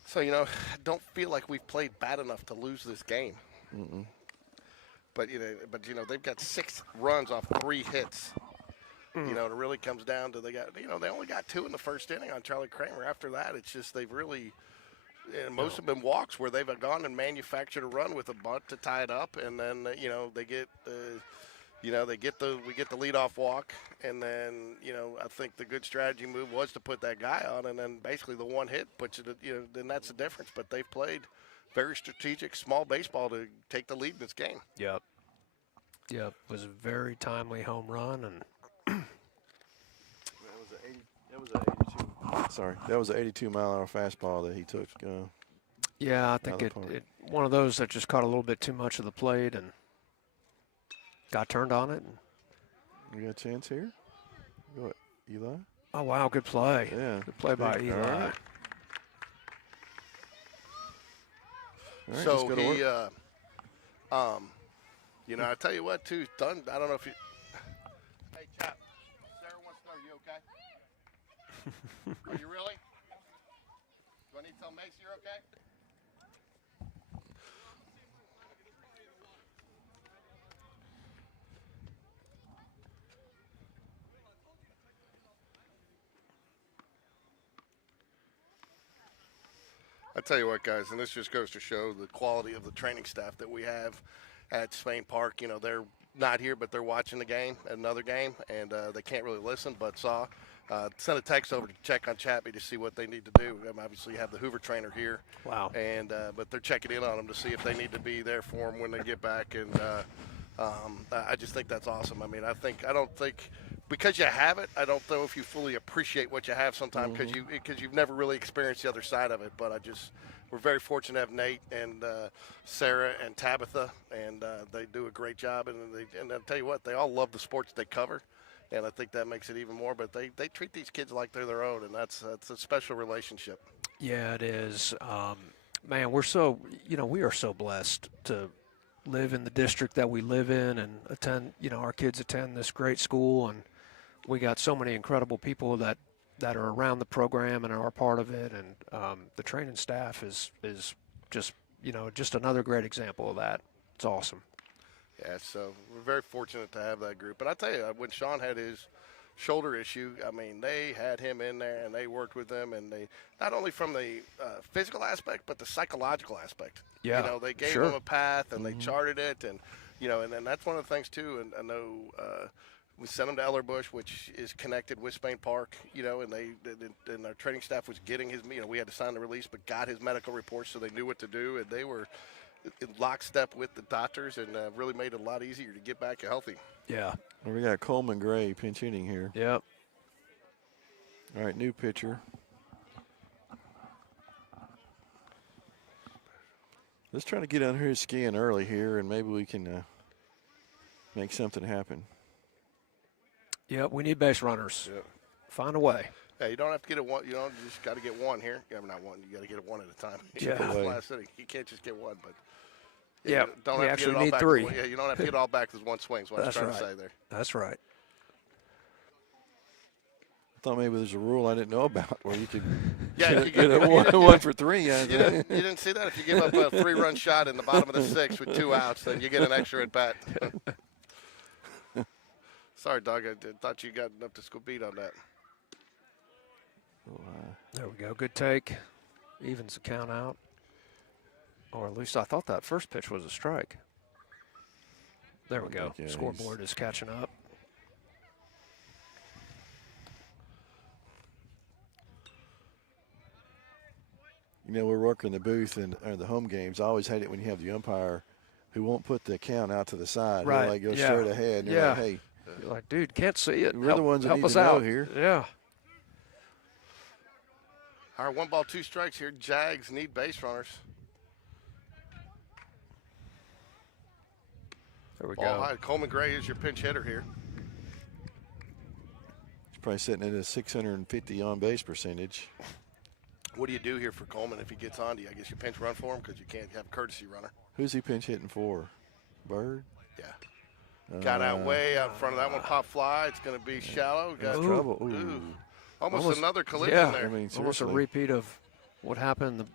So, I don't feel like we've played bad enough to lose this game. But they've got 6 runs off 3 hits. It really comes down to they only got 2 in the first inning on Charlie Kramer. After that, it's just they've really, most have been walks where they've gone and manufactured a run with a bunt to tie it up, and then they get. We get the leadoff walk, and then I think the good strategy move was to put that guy on, and then basically the one hit puts it. Then that's the difference. But they've played very strategic, small baseball to take the lead in this game. Yep. It was a very timely home run, and that was an 82 mile an hour fastball that he took. Yeah, I think it one of those that just caught a little bit too much of the plate and got turned on it. And we got a chance here. Go ahead, Eli. Oh wow, good play. Yeah, good play by Eli. All right. So he, I tell you what, too, Dunn. I don't know if you. Hey, Chap. Sarah wants to know, are you okay? Are you really? Do I need to tell Mace you're okay? I tell you what, guys, and this just goes to show the quality of the training staff that we have at Spain Park. They're not here, but they're watching the game, another game, and they can't really listen, but saw. sent a text over to check on Chappie to see what they need to do. Obviously, you have the Hoover trainer here. Wow. And but they're checking in on them to see if they need to be there for them when they get back. And I just think that's awesome. I mean, I don't think because you have it, I don't know if you fully appreciate what you have sometimes because you've never really experienced the other side of it. But we're very fortunate to have Nate and Sarah and Tabitha, and they do a great job. And I'll tell you what, they all love the sports they cover. And I think that makes it even more. But they treat these kids like they're their own, and that's a special relationship. Yeah, it is. Man, we are so blessed to live in the district that we live in and attend, our kids attend this great school. And we got so many incredible people that are around the program and are a part of it. And the training staff is just another great example of that. It's awesome. Yeah, so we're very fortunate to have that group. But I tell you, when Sean had his shoulder issue, I mean, they had him in there and they worked with him, and they not only from the physical aspect but the psychological aspect. Yeah, they gave him a path and they charted it, and and then that's one of the things too. And I know we sent him to Ellerbush, which is connected with Spain Park. And our training staff was getting his. We had to sign the release, but got his medical reports so they knew what to do, and they were in lockstep with the doctors, and really made it a lot easier to get back healthy. Yeah. Well, we got Coleman Gray pinch hitting here. Yep. All right, new pitcher. Let's try to get under his skin early here, and maybe we can make something happen. Yep, we need base runners. Yep. Find a way. Yeah, you don't have to get one. You just got to get one here. Not one. You got to get it one at a time. Yeah. Last inning, you can't just get one. But yeah, we actually need three. Yeah, you don't have to get all back with one swing. Is what I was trying to say there. That's right. I thought maybe there's a rule I didn't know about where you could get one for three. You didn't see that? If you give up a 3-run shot in the bottom of the sixth with 2 outs, then you get an extra at bat. Sorry, Doug. I thought you got up to school beat on that. There we go. Good take. Evens the count out. Or at least I thought that first pitch was a strike. There we go. Yeah, Scoreboard is catching up. We're working the booth and the home games. I always hate it when you have the umpire who won't put the count out to the side. Right. He'll go straight ahead. And you're like, hey. You're like, dude, can't see it. We're the ones that help need us to know out here. Yeah. All right, 1 ball, 2 strikes here. Jags need base runners. There we Ball go. high. Coleman Gray is your pinch hitter here. He's probably sitting at a 650 on base percentage. What do you do here for Coleman if he gets on to you? I guess you pinch run for him because you can't have a courtesy runner. Who's he pinch hitting for? Bird? Yeah. Got out way out in front of that one. Pop fly. It's going to be shallow. Got trouble. Ooh. Almost another collision yeah, there. I mean, almost a repeat of what happened in the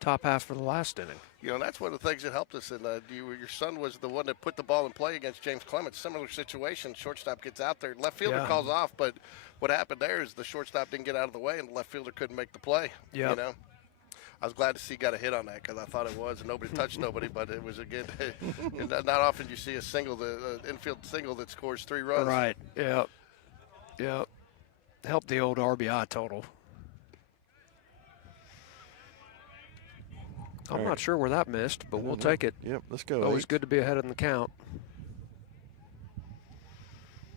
top half for the last inning. That's one of the things that helped us. And your son was the one that put the ball in play against James Clements. Similar situation. Shortstop gets out there. Left fielder calls off, but what happened there is the shortstop didn't get out of the way, and the left fielder couldn't make the play. Yeah. I was glad to see he got a hit on that because I thought it was, and nobody touched nobody, but it was a good. Not often you see a single, the infield single that scores 3 runs. Right. Yep. Yep. Helped the old RBI total. I'm not sure where that missed, but we'll take it. Yep, let's go. Always good to be ahead in the count.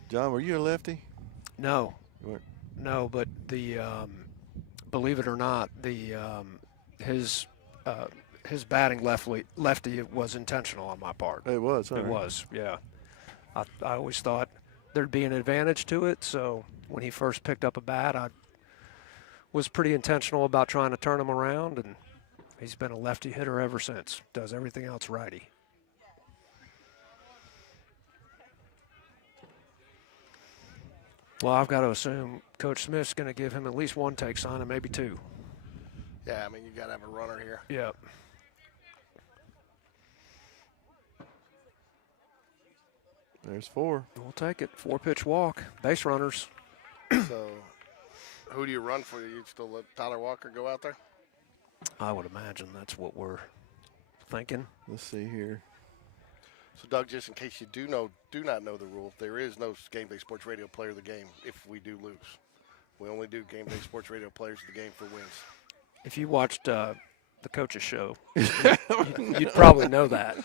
John, were you a lefty? No. You weren't? No, but the believe it or not, the his batting lefty was intentional on my part. It was. It was, yeah. I always thought there'd be an advantage to it, so when he first picked up a bat, I was pretty intentional about trying to turn him around, and he's been a lefty hitter ever since. Does everything else righty. Well, I've got to assume Coach Smith's going to give him at least 1 take sign and maybe 2. Yeah, I mean, you got to have a runner here. Yep. There's 4. We'll take it. 4-pitch walk. Base runners. So, who do you run for? You still let Tyler Walker go out there? I would imagine that's what we're thinking. Let's see here. So, Doug, just in case you do not know the rule, there is no Game Day Sports Radio Player of the Game if we do lose. We only do Game Day Sports Radio Players of the Game for wins. If you watched the coach's show, you'd probably know that.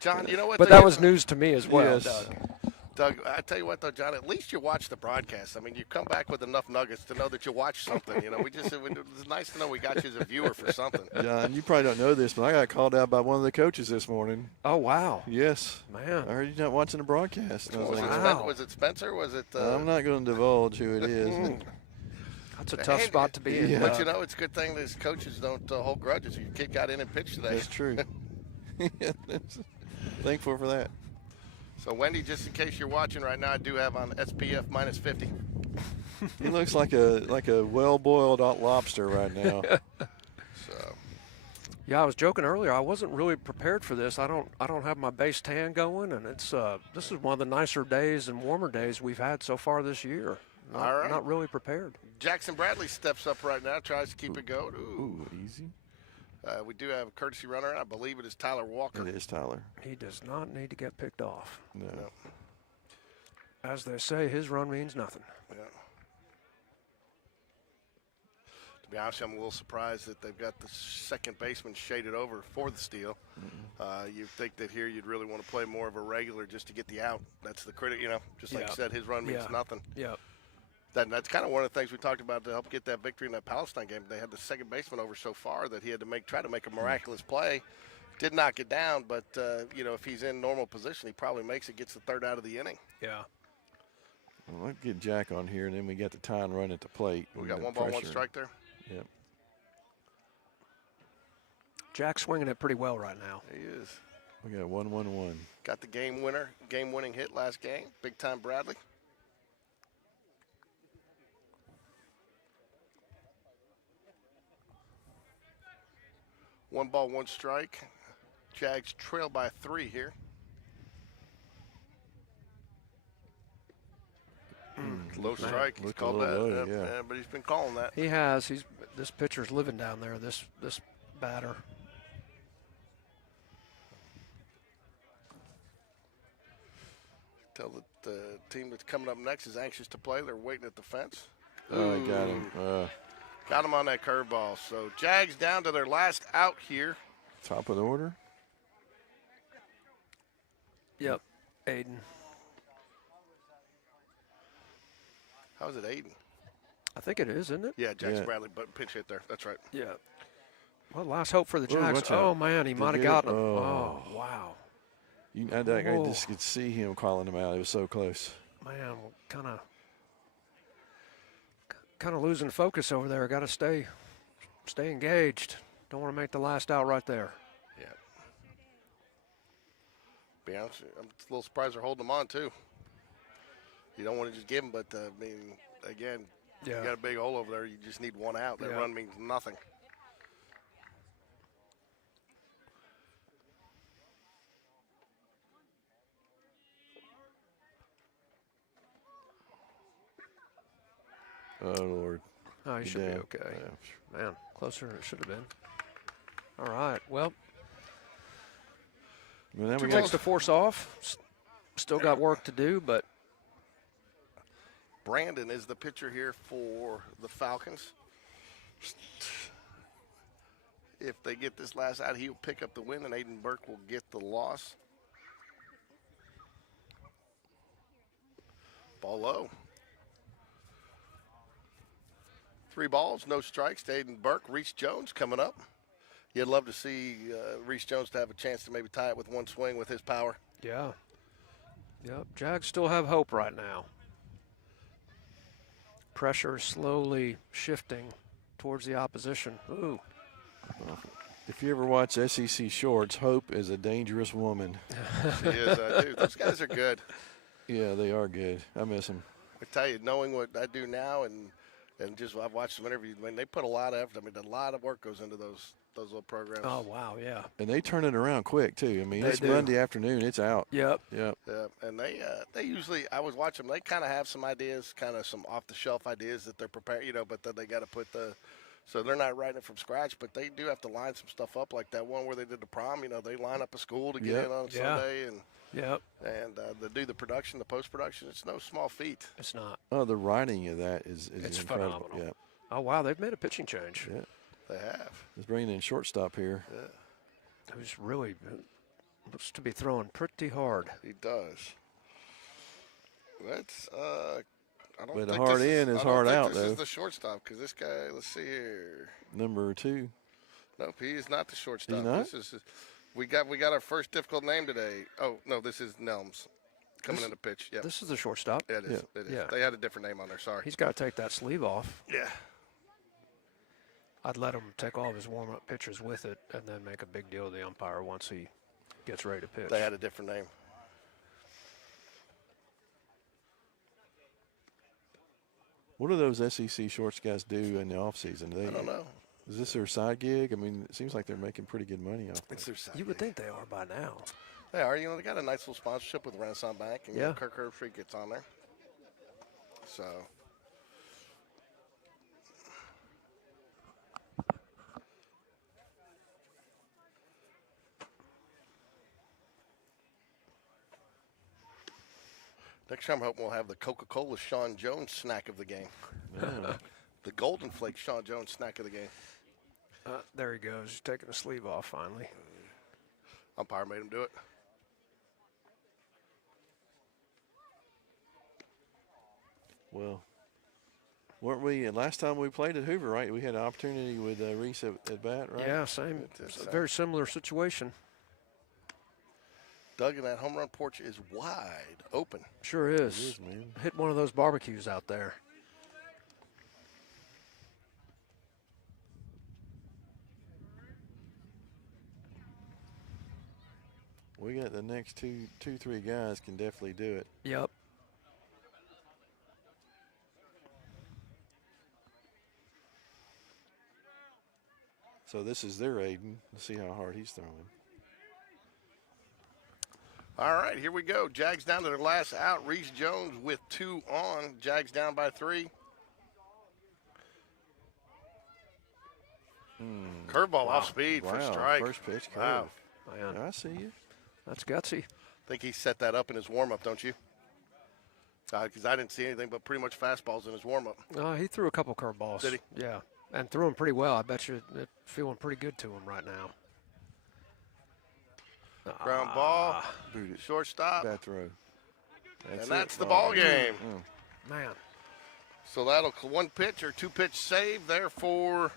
John, you know what? But that was news to me as well, Yes. Doug. Doug, I tell you what, though, John, at least you watch the broadcast. I mean, you come back with enough nuggets to know that you watched something. You know, it's nice to know we got you as a viewer for something. John, you probably don't know this, but I got called out by one of the coaches this morning. Oh, wow. Yes. Man. I heard you not watching the broadcast. And I was like, Wow. Was it Spencer? Was it? I'm not going to divulge who it is. That's a tough spot to be in. Yeah. But, you know, it's a good thing these coaches don't hold grudges. Your kid got in and pitched today. That's true. Thankful for that. So, Wendy, just in case you're watching right now, I do have on SPF minus 50. He looks like a well-boiled lobster right now. So, Yeah, I was joking earlier. I wasn't really prepared for this. I don't have my base tan going, and it's this is one of the nicer days and warmer days we've had so far this year. All right. Not really prepared. Jackson Bradley steps up right now, tries to keep it going. Ooh, easy. We do have a courtesy runner, and I believe it is Tyler Walker. It is Tyler. He does not need to get picked off. No. As they say, his run means nothing. Yeah. To be honest, I'm a little surprised that they've got the second baseman shaded over for the steal. You'd think that here you'd really want to play more of a regular just to get the out. That's the critic, you know, just like you said, his run means nothing. Yeah. That's kind of one of the things we talked about to help get that victory in that Palestine game. They had the second baseman over so far that he had to try to make a miraculous play. Did knock it down, but, you know, if he's in normal position, he probably makes it, gets the third out of the inning. Yeah. Well, let's get Jack on here, and then we got the tying run at the plate. We got 1 ball, 1 strike there. Yep. Jack's swinging it pretty well right now. He is. We got 1-1-1. Got the game-winning hit last game. Big time Bradley. One ball, 1 strike. Jags trail by 3 here. Low strike. He's looked a called that. little low, yeah. But he's been calling that. He has. This pitcher's living down there. This batter. Tell that the team that's coming up next is anxious to play. They're waiting at the fence. Oh, I got him. Got him on that curveball. So Jags down to their last out here. Top of the order. Yep. Aiden. How's it, Aiden? I think it is, isn't it? Yeah, Jackson Yeah. Bradley, but pinch hit there. That's right. Yeah. Well, last hope for the Ooh, Jags. watch out. Oh, man, he might have get it? gotten him. Oh. Oh, wow. I just could see him calling him out. It was so close. Man, kind of losing focus over there. Got to stay engaged. Don't want to make the last out right there. Yeah. Be honest, I'm a little surprised they're holding him on too. You don't want to just give him, but I mean, again, you got a big hole over there. You just need 1 out. That run means nothing. Oh, Lord. Oh, he should be down. okay. Yeah. Man, closer than it should have been. All right. Well, Well, then 2 we balls got to force off. Still got work to do, but Brandon is the pitcher here for the Falcons. If they get this last out, he'll pick up the win, and Aiden Burke will get the loss. Ball low. 3 balls, no strikes to Aiden Burke. Reese Jones coming up. You'd love to see Reese Jones to have a chance to maybe tie it with 1 swing with his power. yeah. Yep. Jags still have hope right now. Pressure slowly shifting towards the opposition. Ooh. If you ever watch SEC Shorts, Hope is a dangerous woman. She is, dude. Those guys are good. Yeah, they are good. I miss them. I tell you, knowing what I do now and just I've watched some interviews, I mean, they put a lot of effort. I mean, a lot of work goes into those little programs. Oh, wow, yeah. And they turn it around quick, too. I mean, They it's do. Monday afternoon. It's out. Yep. Yep. Yeah, and they usually, I was watching them, they kind of have some ideas, kind of some off-the-shelf ideas that they're prepared, you know, but then they got to put so they're not writing it from scratch, but they do have to line some stuff up like that one where they did the prom, you know, they line up a school to get Yep. in on Yeah. Sunday, and Yep. And to do the production, the post-production, it's no small feat. It's not. Oh, the writing of that is It's incredible. phenomenal. Yeah. Oh, wow, they've made a pitching change. Yeah. They have. He's bringing in shortstop here. Yeah. Who's really looks to be throwing pretty hard. He does. That's I don't But think hard this in is hard out, this though. is the shortstop because this guy. Let's see here. Number 2. Nope, he is not the shortstop. He's not? This is we got our first difficult name today. Oh no, this is Nelms coming in to pitch. Yeah, This is the shortstop. it is. Yeah. It is. Yeah. They had a different name on there. Sorry. He's got to take that sleeve off. Yeah. I'd let him take all of his warm-up pitches with it and then make a big deal to the umpire once he gets ready to pitch. They had a different name. What do those SEC shorts guys do in the offseason? I don't know. Is this their side gig? I mean, it seems like they're making pretty good money off It's it. their side. You would think they are by now. They are. You know, they got a nice little sponsorship with Renaissance Bank, and Yeah. Kirk Herbstreit gets on there. So. Next time, I hope we'll have the Coca-Cola Sean Jones snack of the game. Yeah. The Golden Flake Sean Jones snack of the game. There he goes. He's taking the sleeve off finally. Umpire made him do it. Well, weren't we, last time we played at Hoover, right? We had an opportunity with Reese at bat, right? Yeah, same. It's, It's a very similar situation. Doug, and that home run porch is wide open. Sure It is. is, man. Hit one of those barbecues out there. We got the next two, 3 guys can definitely do it. Yep. So this is their Aiden. Let's see how hard he's throwing. All right, here we go. Jags down to their last out. Reese Jones with 2 on. Jags down by 3. Curveball off speed for Wow, strike. first pitch, curve. Wow. Man, I see you. that's gutsy. I think he set that up in his warm-up, don't you? Because I didn't see anything but pretty much fastballs in his warm-up. He threw a couple curveballs. Did he? Yeah, and threw them pretty well. I bet you it's feeling pretty good to him right now. Ground ball, Boot it. shortstop, Bad throw. and it. that's the ball game. Man, So that'll 1 pitch or 2 pitch save there for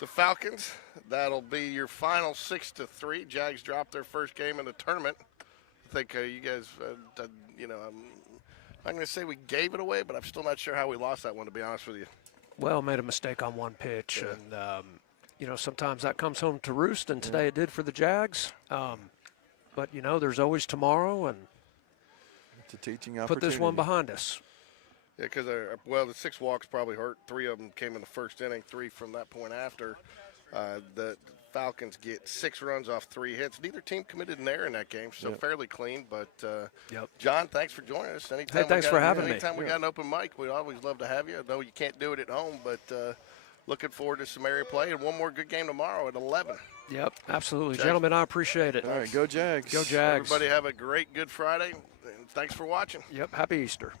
the Falcons. That'll be your final 6-3. Jags dropped their first game in the tournament. I think you guys, I'm not going to say we gave it away, but I'm still not sure how we lost that one, to be honest with you. well, made a mistake on one pitch, Yeah. and sometimes that comes home to roost, and today it did for the Jags. But there's always tomorrow, and It's a teaching put opportunity. this one behind us. Yeah, because the 6 walks probably hurt. 3 of them came in the first inning, 3 from that point after. The Falcons get 6 runs off 3 hits. Neither team committed an error in that game, so Yep. fairly clean. But Yep. John, thanks for joining us. Anytime Hey, thanks for having me. Anytime we Yeah. got an open mic, we'd always love to have you. I know you can't do it at home, but looking forward to some area play and one more good game tomorrow at 11. Yep, absolutely. Jags. Gentlemen, I appreciate it. All right, go Jags. Go Jags. Everybody have a great Good Friday, and thanks for watching. Yep, happy Easter.